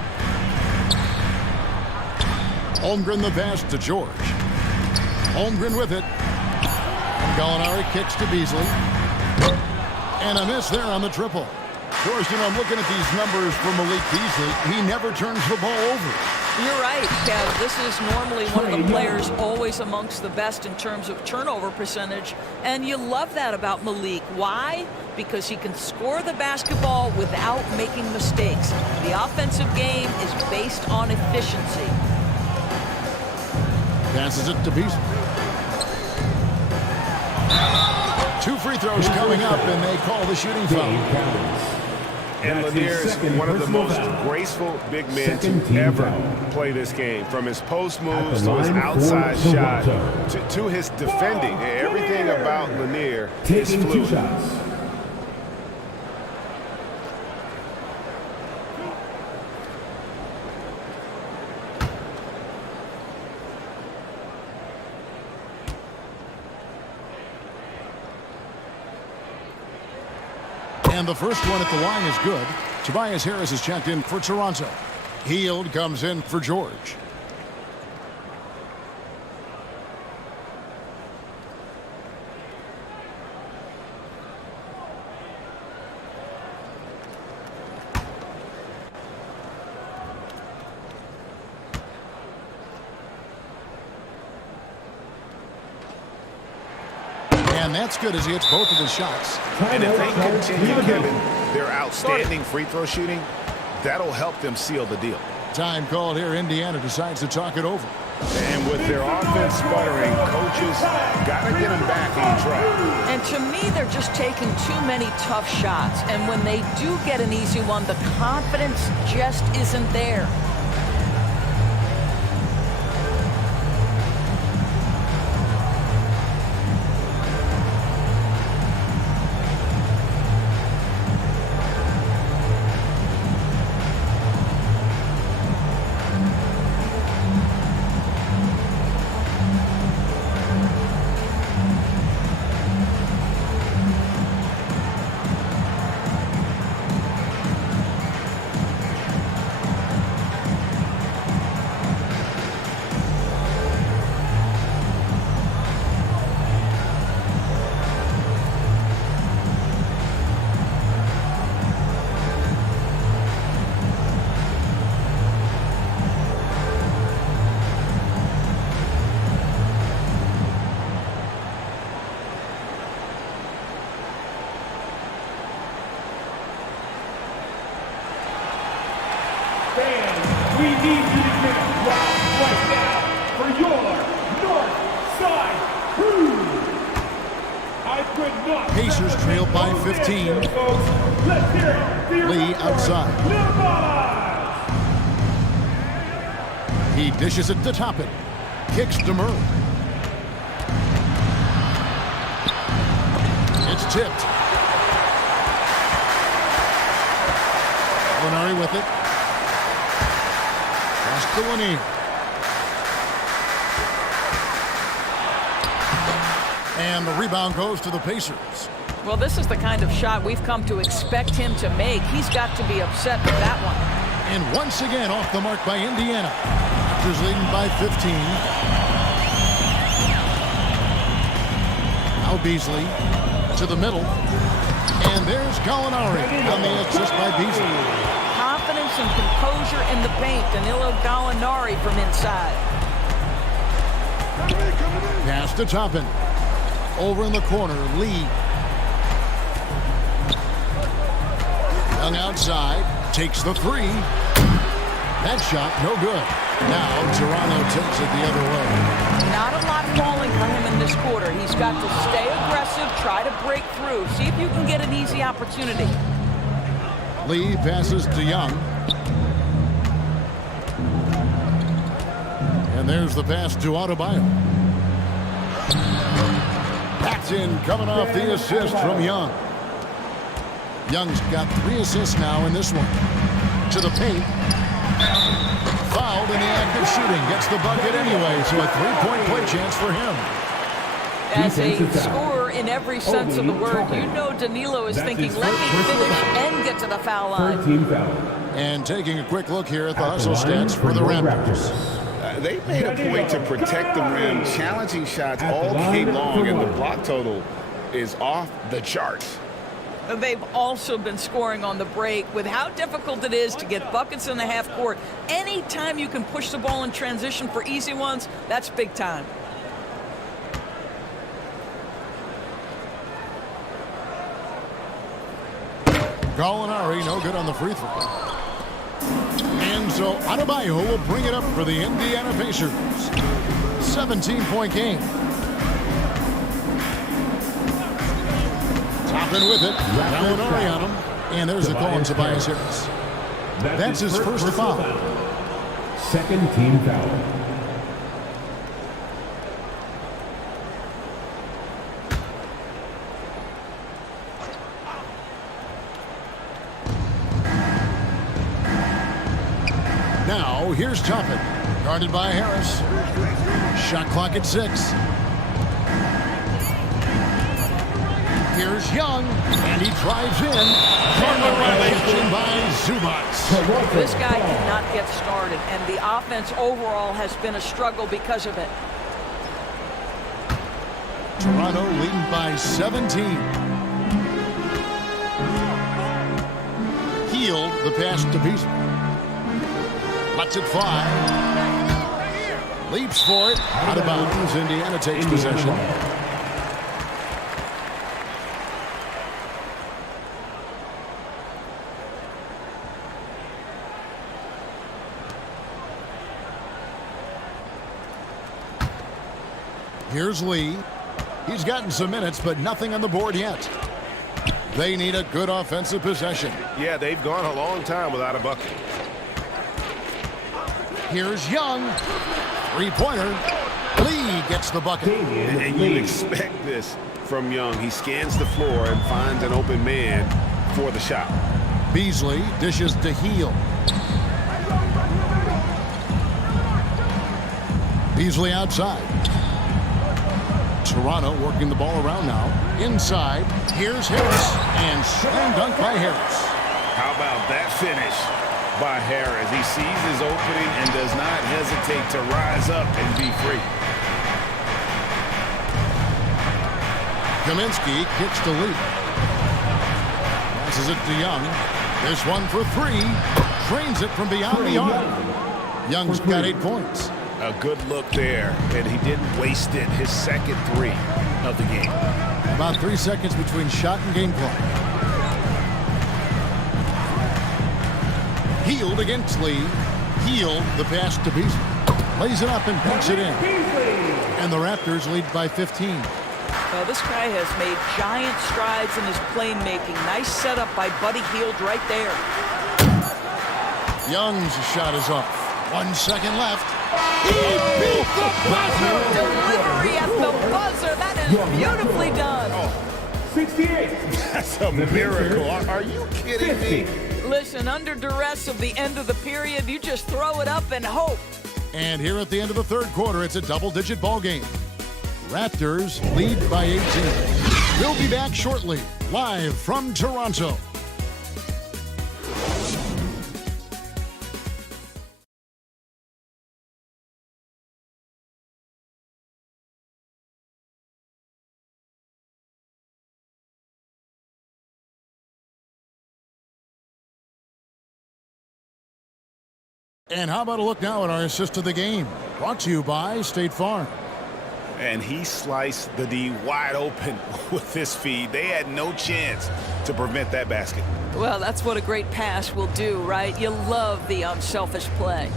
Holmgren the pass to George. Holmgren with it. And Gallinari kicks to Beasley. And a miss there on the triple. George, you know, I'm looking at these numbers for Malik Beasley. He never turns the ball over. You're right, Kev. This is normally one of the players always amongst the best in terms of turnover percentage. And you love that about Malik. Why? Because he can score the basketball without making mistakes. The offensive game is based on efficiency. Passes it to Beasley. 2 free throws coming up, and they call the shooting foul. And Lanier is one of the most graceful big men to ever play this game. From his post moves to his outside shot to his defending. Everything about Lanier is fluid. And the first one at the line is good. Tobias Harris is checked in for Toronto. Hield comes in for George. And that's good as he hits both of his shots. And if they continue, Kevin, their outstanding free throw shooting, that'll help them seal the deal. Time called here. Indiana decides to talk it over. And with their offense sputtering, coaches got to get them back on track. And to me, they're just taking too many tough shots. And when they do get an easy one, the confidence just isn't there. We need you to get loud right now for your North Side Crew. I could not. Pacers trail by 15. Let's hear it. Lee outside. He dishes it to Toppin. Kicks to Murray. It's tipped. Gallinari with it. Pass to Lanier. And the rebound goes to the Pacers. Well, this is the kind of shot we've come to expect him to make. He's got to be upset with that one. And once again off the mark by Indiana. Raptors leading by 15. Now Beasley to the middle. And there's Gallinari on the assist by Beasley. Confidence and composure in the paint. Danilo Gallinari from inside. Pass to Toppin. Over in the corner, Lee. Young outside, takes the three. That shot, no good. Now Toronto takes it the other way. Not a lot falling for him in this quarter. He's got to stay aggressive, try to break through, see if you can get an easy opportunity. Lee passes to Young. And there's the pass to Adebayo. Paxton coming off the assist from Young. Young's got 3 assists now in this one. To the paint. Fouled in the act of shooting. Gets the bucket anyway, so a 3-point play chance for him. As a scorer in every sense of the word, you know Danilo is thinking, let me finish and get to the foul line. And taking a quick look here at the hustle stats for the Raptors. They made a point to protect the rim, challenging shots all game long, and the block total is off the charts. They've also been scoring on the break. With how difficult it is to get buckets in the half court, anytime you can push the ball in transition for easy ones, that's big time. Gallinari, no good on the free throw. And so Adebayo will bring it up for the Indiana Pacers. 17-point game. Toppin with it. Gallinari on him. And there's the call on Tobias Harris. That's his first foul. Second team foul. Now, here's Toppin. Guarded by Harris. Shot clock at 6. Here's Young, and he drives in. Violation by Zubac. This guy cannot get started, and the offense overall has been a struggle because of it. Toronto leading by 17. Healed the pass to Beasley. Lets it fly. Leaps for it. Out of bounds. Indiana takes possession. Here's Lee. He's gotten some minutes, but nothing on the board yet. They need a good offensive possession. Yeah, they've gone a long time without a bucket. Here's Young. Three-pointer. Lee gets the bucket. And you expect this from Young. He scans the floor and finds an open man for the shot. Beasley dishes to Hield. Beasley outside. Toronto working the ball around now. Inside. Here's Harris. And slam dunk by Harris. How about that finish by Harris? He sees his opening and does not hesitate to rise up and be free. Kaminsky kicks to Lee. Passes it to Young. This one for 3. Trains it from beyond the arc. Young's got 8 points. A good look there, and he didn't waste it. His second 3 of the game. About 3 seconds between shot and game clock. Hield against Lee. Hield the pass to Beasley. Lays it up and puts it in. And the Raptors lead by 15. Well, this guy has made giant strides in his playmaking. Nice setup by Buddy Hield right there. Young's shot is off. 1 second left. He beat the buzzer! Delivery at the buzzer. That is beautifully done. 68. That's a miracle. Are you kidding me? Listen, under duress of the end of the period, you just throw it up and hope. And here at the end of the third quarter, it's a double-digit ball game. Raptors lead by 18. We'll be back shortly, live from Toronto. And how about a look now at our assist of the game? Brought to you by State Farm. And he sliced the D wide open with this feed. They had no chance to prevent that basket. Well, that's what a great pass will do, right? You love the unselfish play.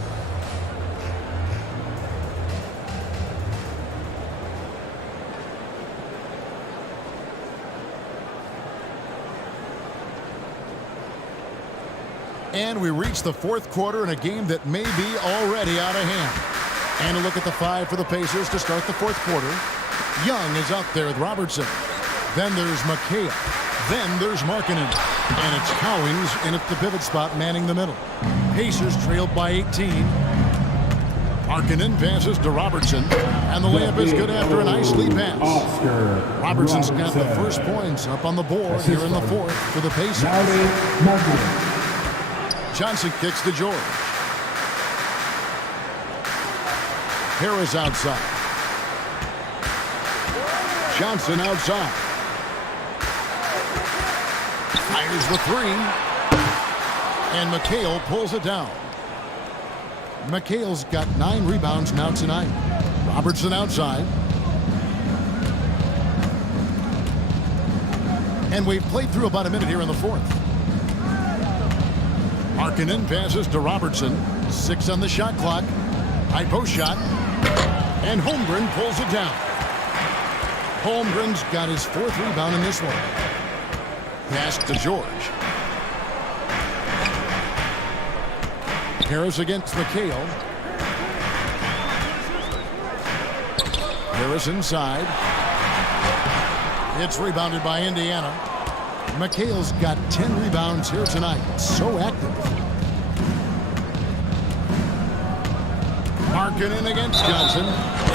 And we reach the fourth quarter in a game that may be already out of hand. And a look at the five for the Pacers to start the fourth quarter. Young is out there with Robertson. Then there's McHale. Then there's Markkanen. And it's Cowings in at the pivot spot manning the middle. Pacers trailed by 18. Markkanen passes to Robertson. And the layup is good after a nice lead pass. Robertson's got the first points up on the board here in the fourth for the Pacers. Johnson kicks to George. Harris outside. Johnson outside. Fires the three. And McHale pulls it down. McHale's got 9 rebounds now tonight. Robertson outside. And we've played through about a minute here in the fourth. Markkanen passes to Robertson. 6 on the shot clock. High post shot. And Holmgren pulls it down. Holmgren's got his 4th rebound in this one. Pass to George. Harris against McHale. Harris inside. It's rebounded by Indiana. McHale's got 10 rebounds here tonight. So active. Markkanen against Johnson.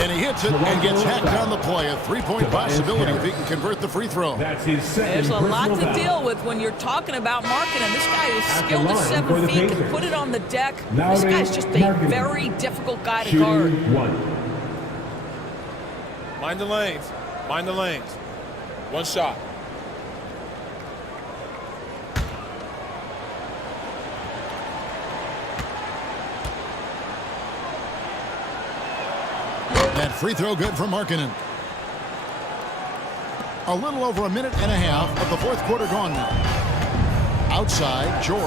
And he hits it and gets hacked on the play. A 3-point possibility if he can convert the free throw. There's a lot to deal with when you're talking about Markkanen. This guy is skilled at 7 feet, can put it on the deck. This guy's just a very difficult guy to guard. Mind the lanes. Mind the lanes. One shot. That free throw good for Markkanen. A little over a minute and a half of the fourth quarter gone now. Outside, George.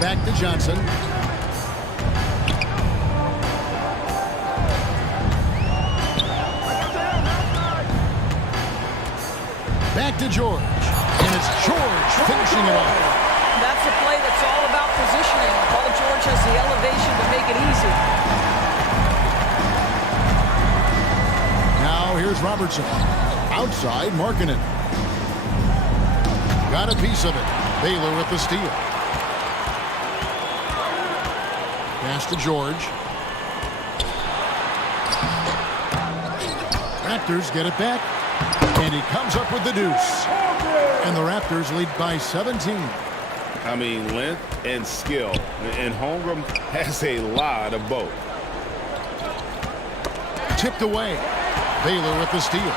Back to Johnson. Back to George. And it's George finishing it off. That's a play that's all about positioning. Paul George has the elevation to make it easy. Now here's Robertson. Outside, Markkanen. Got a piece of it. Baylor with the steal. Pass to George. Raptors get it back. And he comes up with the deuce. And the Raptors lead by 17. I mean, length and skill. And Holmgren has a lot of both. Tipped away. Baylor with the steal.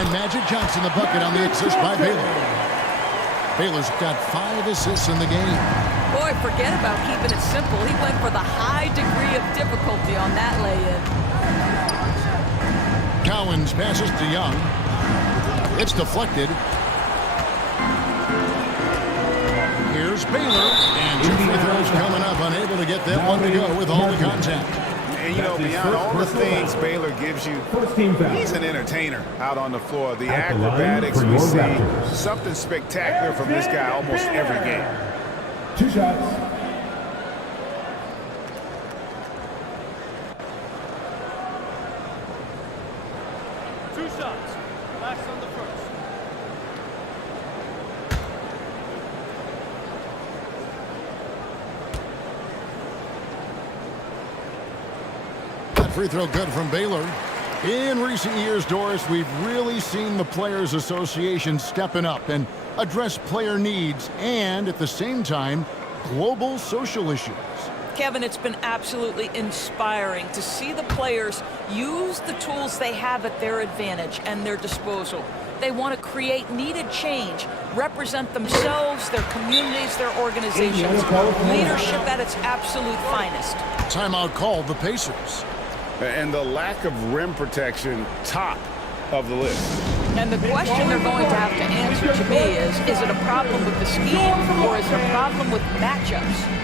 And Magic Johnson the bucket on the assist by Baylor. Baylor's got 5 assists in the game. Boy, forget about keeping it simple. He went for the high degree of difficulty on that lay-in. Cowens passes to Young. It's deflected. Here's Baylor. And 2 free throws coming up. Unable to get that one to go with all the contact. And, you know, beyond all the things Baylor gives you, he's an entertainer out on the floor. The acrobatics we see, something spectacular from this guy almost every game. 2 shots. Last on the first. That free throw good from Baylor. In recent years, Doris, we've really seen the Players Association stepping up and address player needs and, at the same time, global social issues. Kevin, it's been absolutely inspiring to see the players use the tools they have at their advantage and their disposal. they want to create needed change, represent themselves, their communities, their organizations. Leadership at its absolute finest. Timeout called the Pacers. And the lack of rim protection, top of the list. And the question they're going to have to answer to me is it a problem with the scheme or is it a problem with matchups?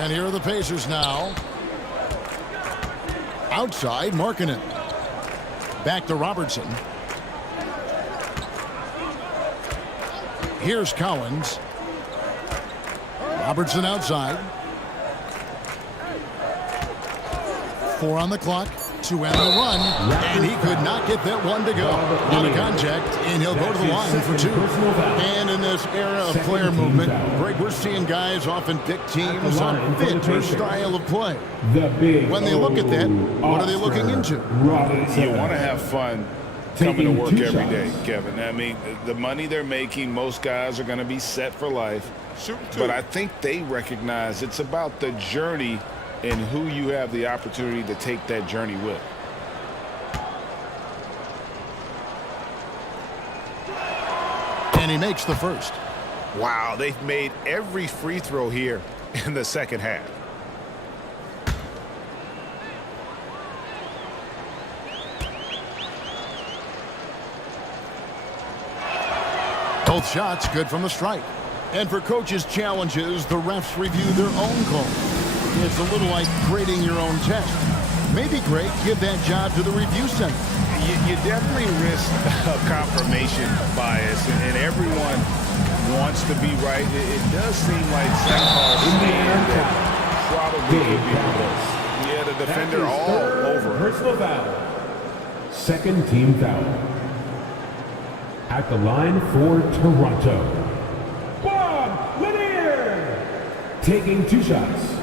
And here are the Pacers now. Outside, Markkanen. Back to Robertson. Here's Cowens. Robertson outside. 4 on the clock to end the run, and he could not get that one to go. Out of contact, and he'll go to the line for 2. And in this era of player movement, Greg, we're seeing guys often pick teams on fit or style of play. When they look at that, what are they looking into? You want to have fun coming to work every day, Kevin. I mean, the money they're making, most guys are going to be set for life. But I think they recognize it's about the journey and who you have the opportunity to take that journey with. And he makes the first. Wow, they've made every free throw here in the second half. Both shots good from the stripe. And for coaches' challenges, the refs review their own call. It's a little like grading your own test. Maybe, Greg, give that job to the review center. You definitely risk a confirmation bias, and everyone wants to be right. It does seem like some calls that probably could be reversed. Yeah, the defender all over. Personal foul. Second team foul. At the line for Toronto, Bob Lanier. Taking 2 shots.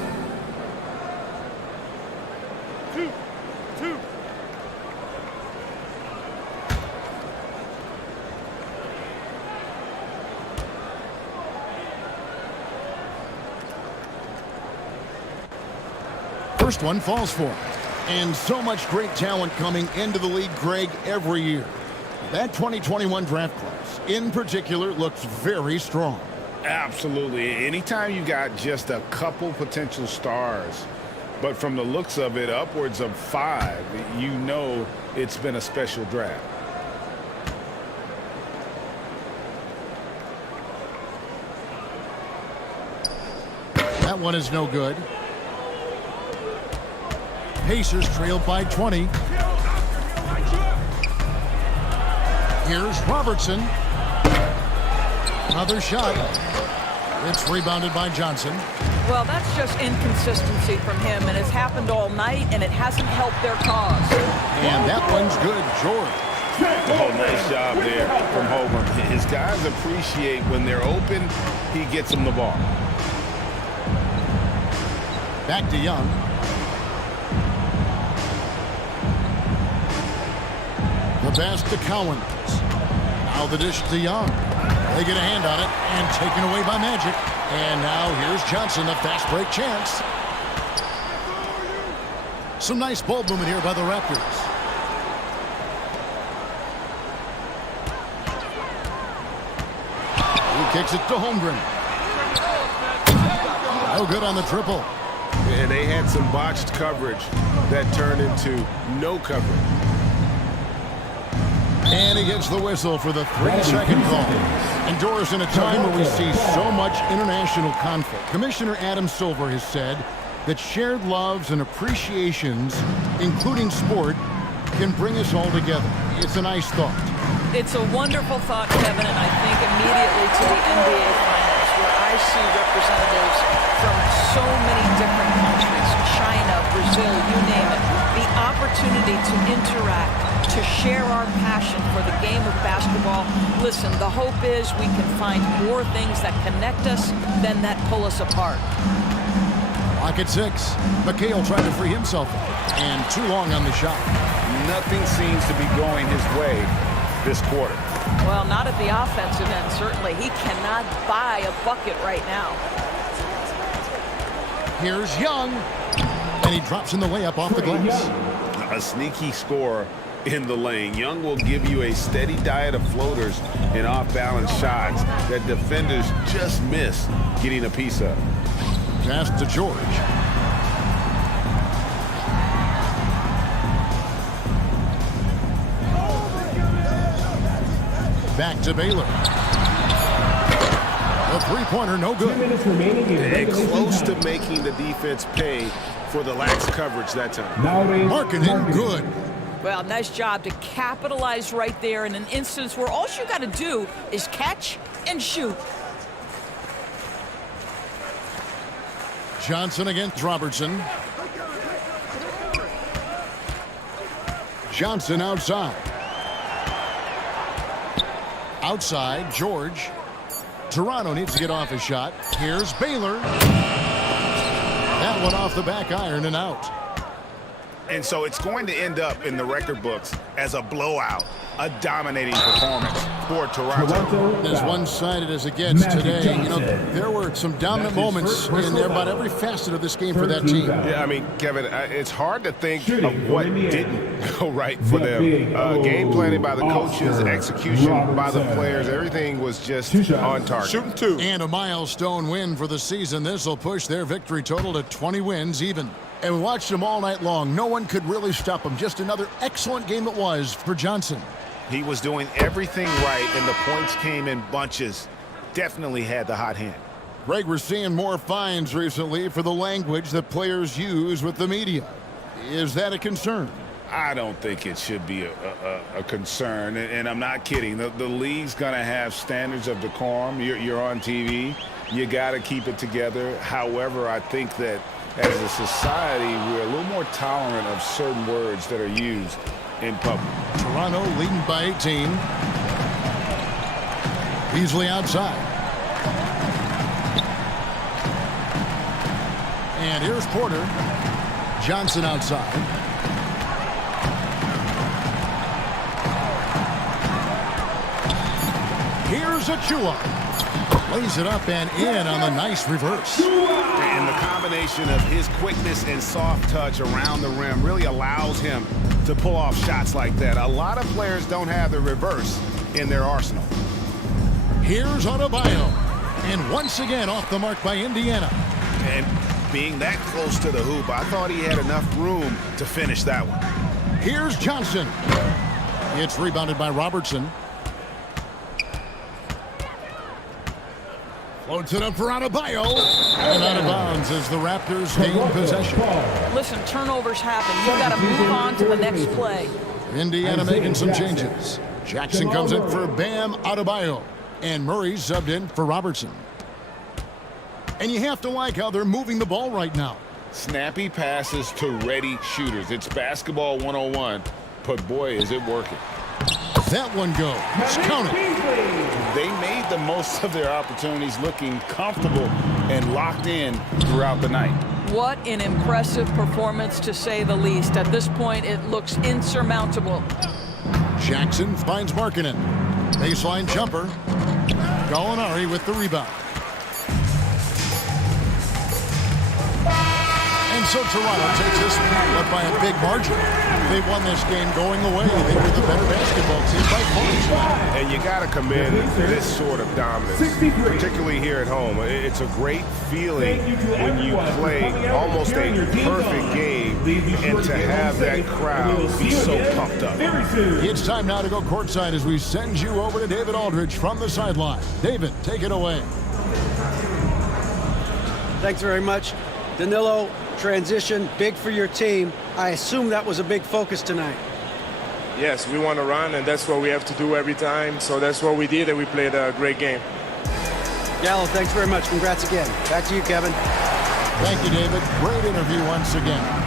First one falls for him. And so much great talent coming into the league, Greg, every year. That 2021 draft class, in particular, looks very strong. Absolutely. Anytime you got just a couple potential stars, but from the looks of it, upwards of 5, you know it's been a special draft. That one is no good. Pacers trailed by 20. Here's Robertson. Another shot. It's rebounded by Johnson. Well, that's just inconsistency from him, and it's happened all night, and it hasn't helped their cause. And that one's good, George. Oh, nice job there from Homer. His guys appreciate when they're open, he gets them the ball. Back to Young. The pass to Cowens. Now the dish to Young. They get a hand on it and taken away by Magic. And now here's Johnson, a fast break chance. Some nice ball movement here by the Raptors. He Kicks it to Holmgren. No good on the triple. And they had some botched coverage that turned into no coverage. And he gets the whistle for the 3-second call. And Doris, in a time where we see so much international conflict, Commissioner Adam Silver has said that shared loves and appreciations, including sport, can bring us all together. It's a nice thought. It's a wonderful thought, Kevin, and I think immediately to the NBA Finals, where I see representatives from so many different countries, China, Brazil, you name it, the opportunity to interact, to share our passion for the game of basketball. Listen, the hope is we can find more things that connect us than that pull us apart. Clock at 6. McHale tried to free himself, and too long on the shot. Nothing seems to be going his way this quarter. Well, not at the offensive end, certainly. He cannot buy a bucket right now. Here's Young, and he drops in the layup off the glass. A sneaky scorer in the lane. Young will give you a steady diet of floaters and off-balance shots that defenders just miss getting a piece of. Pass to George. Back to Baylor. The three-pointer, no good. And close to making the defense pay for the lax coverage that time. Markkanen, good. Well, nice job to capitalize right there in an instance where all you got to do is catch and shoot. Johnson against Robertson. Johnson outside. Outside, George. Toronto needs to get off his shot. Here's Baylor. That one off the back iron and out. And so it's going to end up in the record books as a blowout, a dominating performance for Toronto. As one-sided as it gets today, you know, there were some dominant moments in about every facet of this game for that team. Yeah, I mean, Kevin, it's hard to think of what didn't go right for them. Game planning by the coaches, execution by the players, everything was just on target. Shooting two. And a milestone win for the season. This will push their victory total to 20 wins even. And we watched them all night long. No one could really stop them. Just another excellent game it was for Johnson. He was doing everything right, and the points came in bunches. Definitely had the hot hand. Greg, we're seeing more fines recently for the language that players use with the media. Is that a concern? I don't think it should be a concern, and I'm not kidding. The league's going to have standards of decorum. You're on TV. You got to keep it together. However, I think that as a society, we're a little more tolerant of certain words that are used in public. Toronto leading by 18. Beasley outside. And here's Porter. Johnson outside. Here's Achua. Lays it up and in on the nice reverse. And the combination of his quickness and soft touch around the rim really allows him to pull off shots like that. A lot of players don't have the reverse in their arsenal. Here's Adebayo. And once again off the mark by Indiana. And being that close to the hoop, I thought he had enough room to finish that one. Here's Johnson. It's rebounded by Robertson. Floats it up for Adebayo. And out of bounds as the Raptors gain possession. Listen, turnovers happen. You've got to move on to the next play. Indiana making some changes. Jackson comes in for Bam Adebayo. And Murray subbed in for Robertson. And you have to like how they're moving the ball right now. Snappy passes to ready shooters. It's basketball 101, but boy, is it working. That one goes. Count it. They made the most of their opportunities, looking comfortable and locked in throughout the night. What an impressive performance, to say the least. At this point, it looks insurmountable. Jackson finds Markkanen. Baseline jumper. Gallinari with the rebound. And so Toronto takes this but by a big margin. They won this game going away. They were the better basketball team by far. And you got to commend this sort of dominance, particularly here at home. It's a great feeling when you play almost a perfect game and to have that crowd be so pumped up. It's time now to go courtside as we send you over to David Aldridge from the sideline. David, take it away. Thanks very much. Danilo, transition, big for your team. I assume that was a big focus tonight. Yes, we want to run, and that's what we have to do every time. So that's what we did, and we played a great game. Gallo, thanks very much. Congrats again. Back to you, Kevin. Thank you, David. Great interview once again.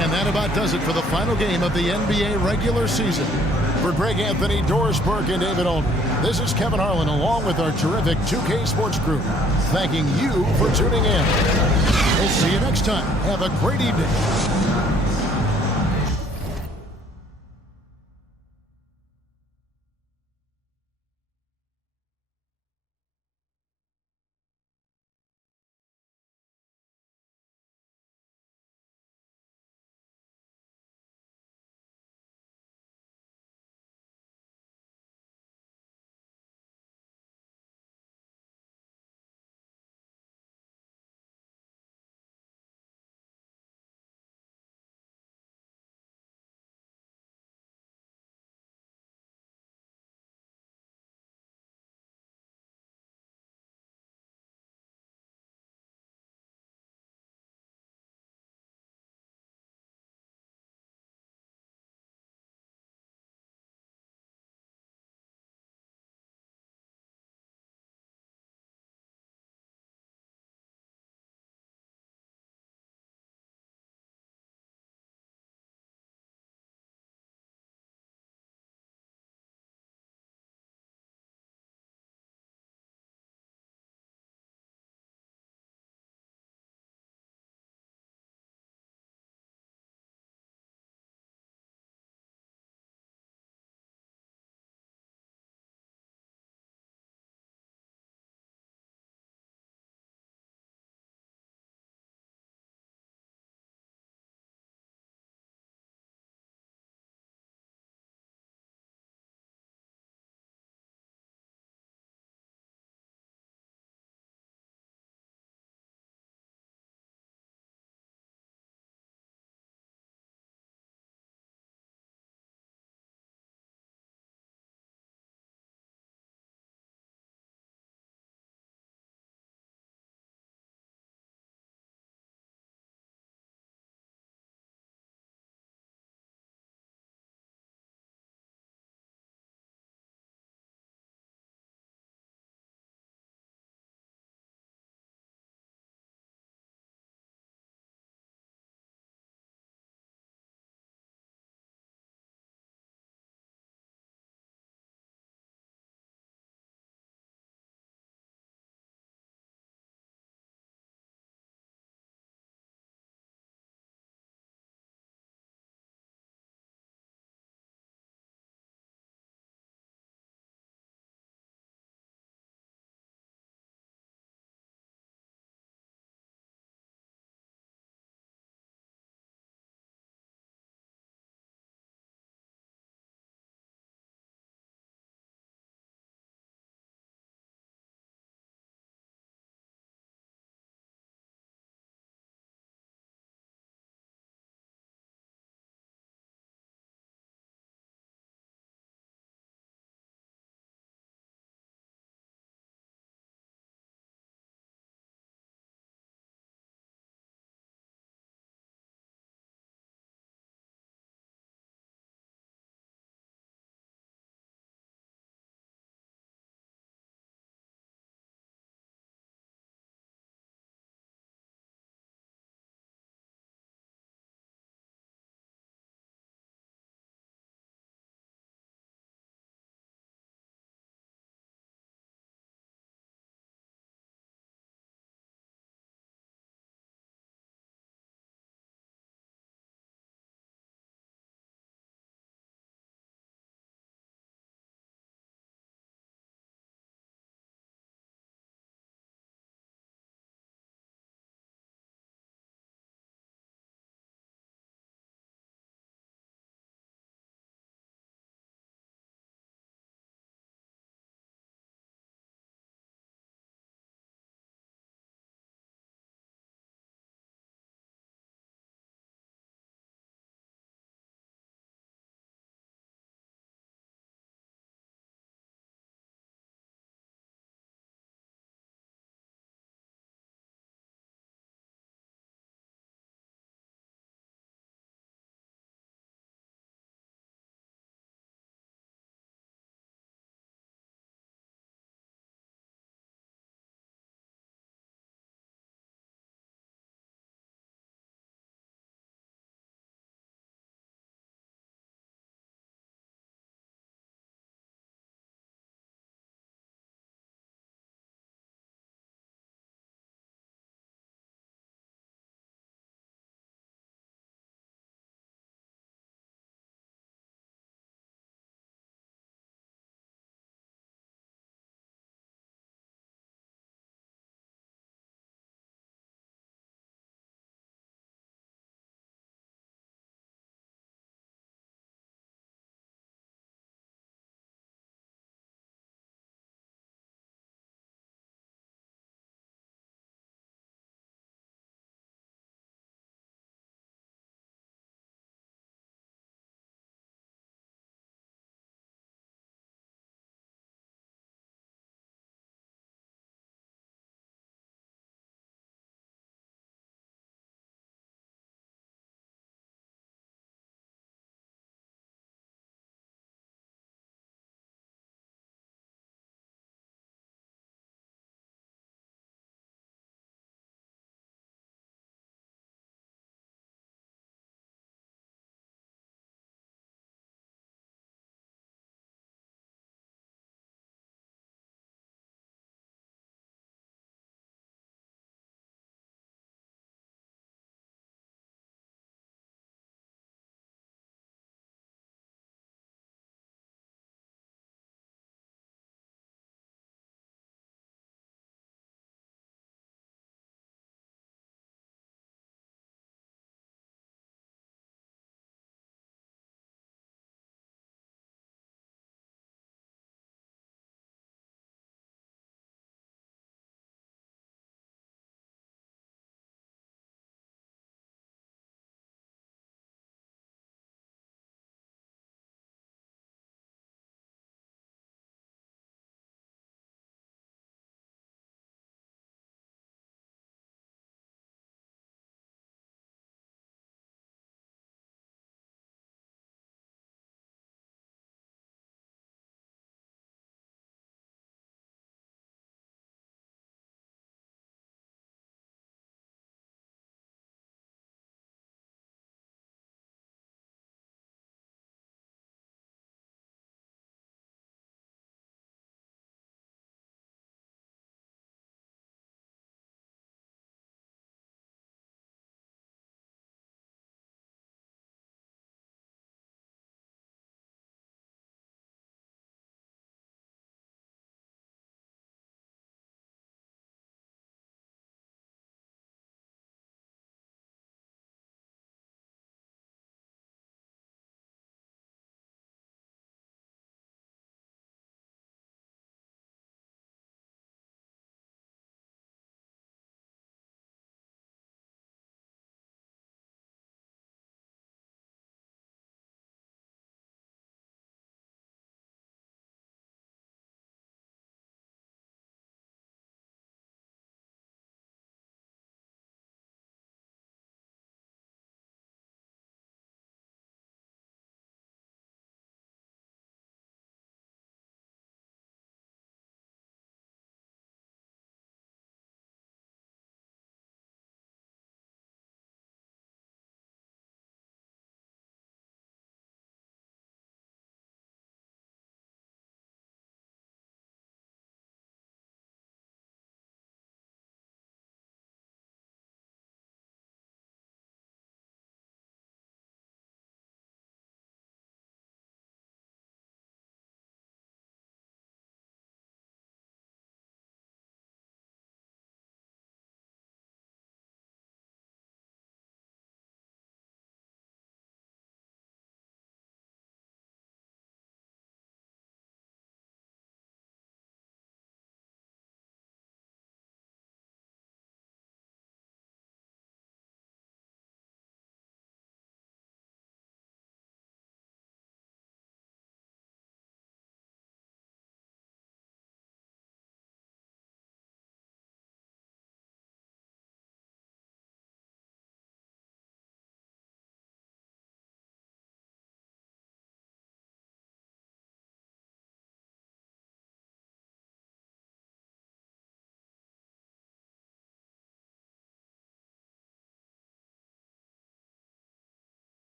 And that about does it for the final game of the NBA regular season. For Greg Anthony, Doris Burke, and David Aldridge, this is Kevin Harlan along with our terrific 2K Sports crew, thanking you for tuning in. We'll see you next time. Have a great evening.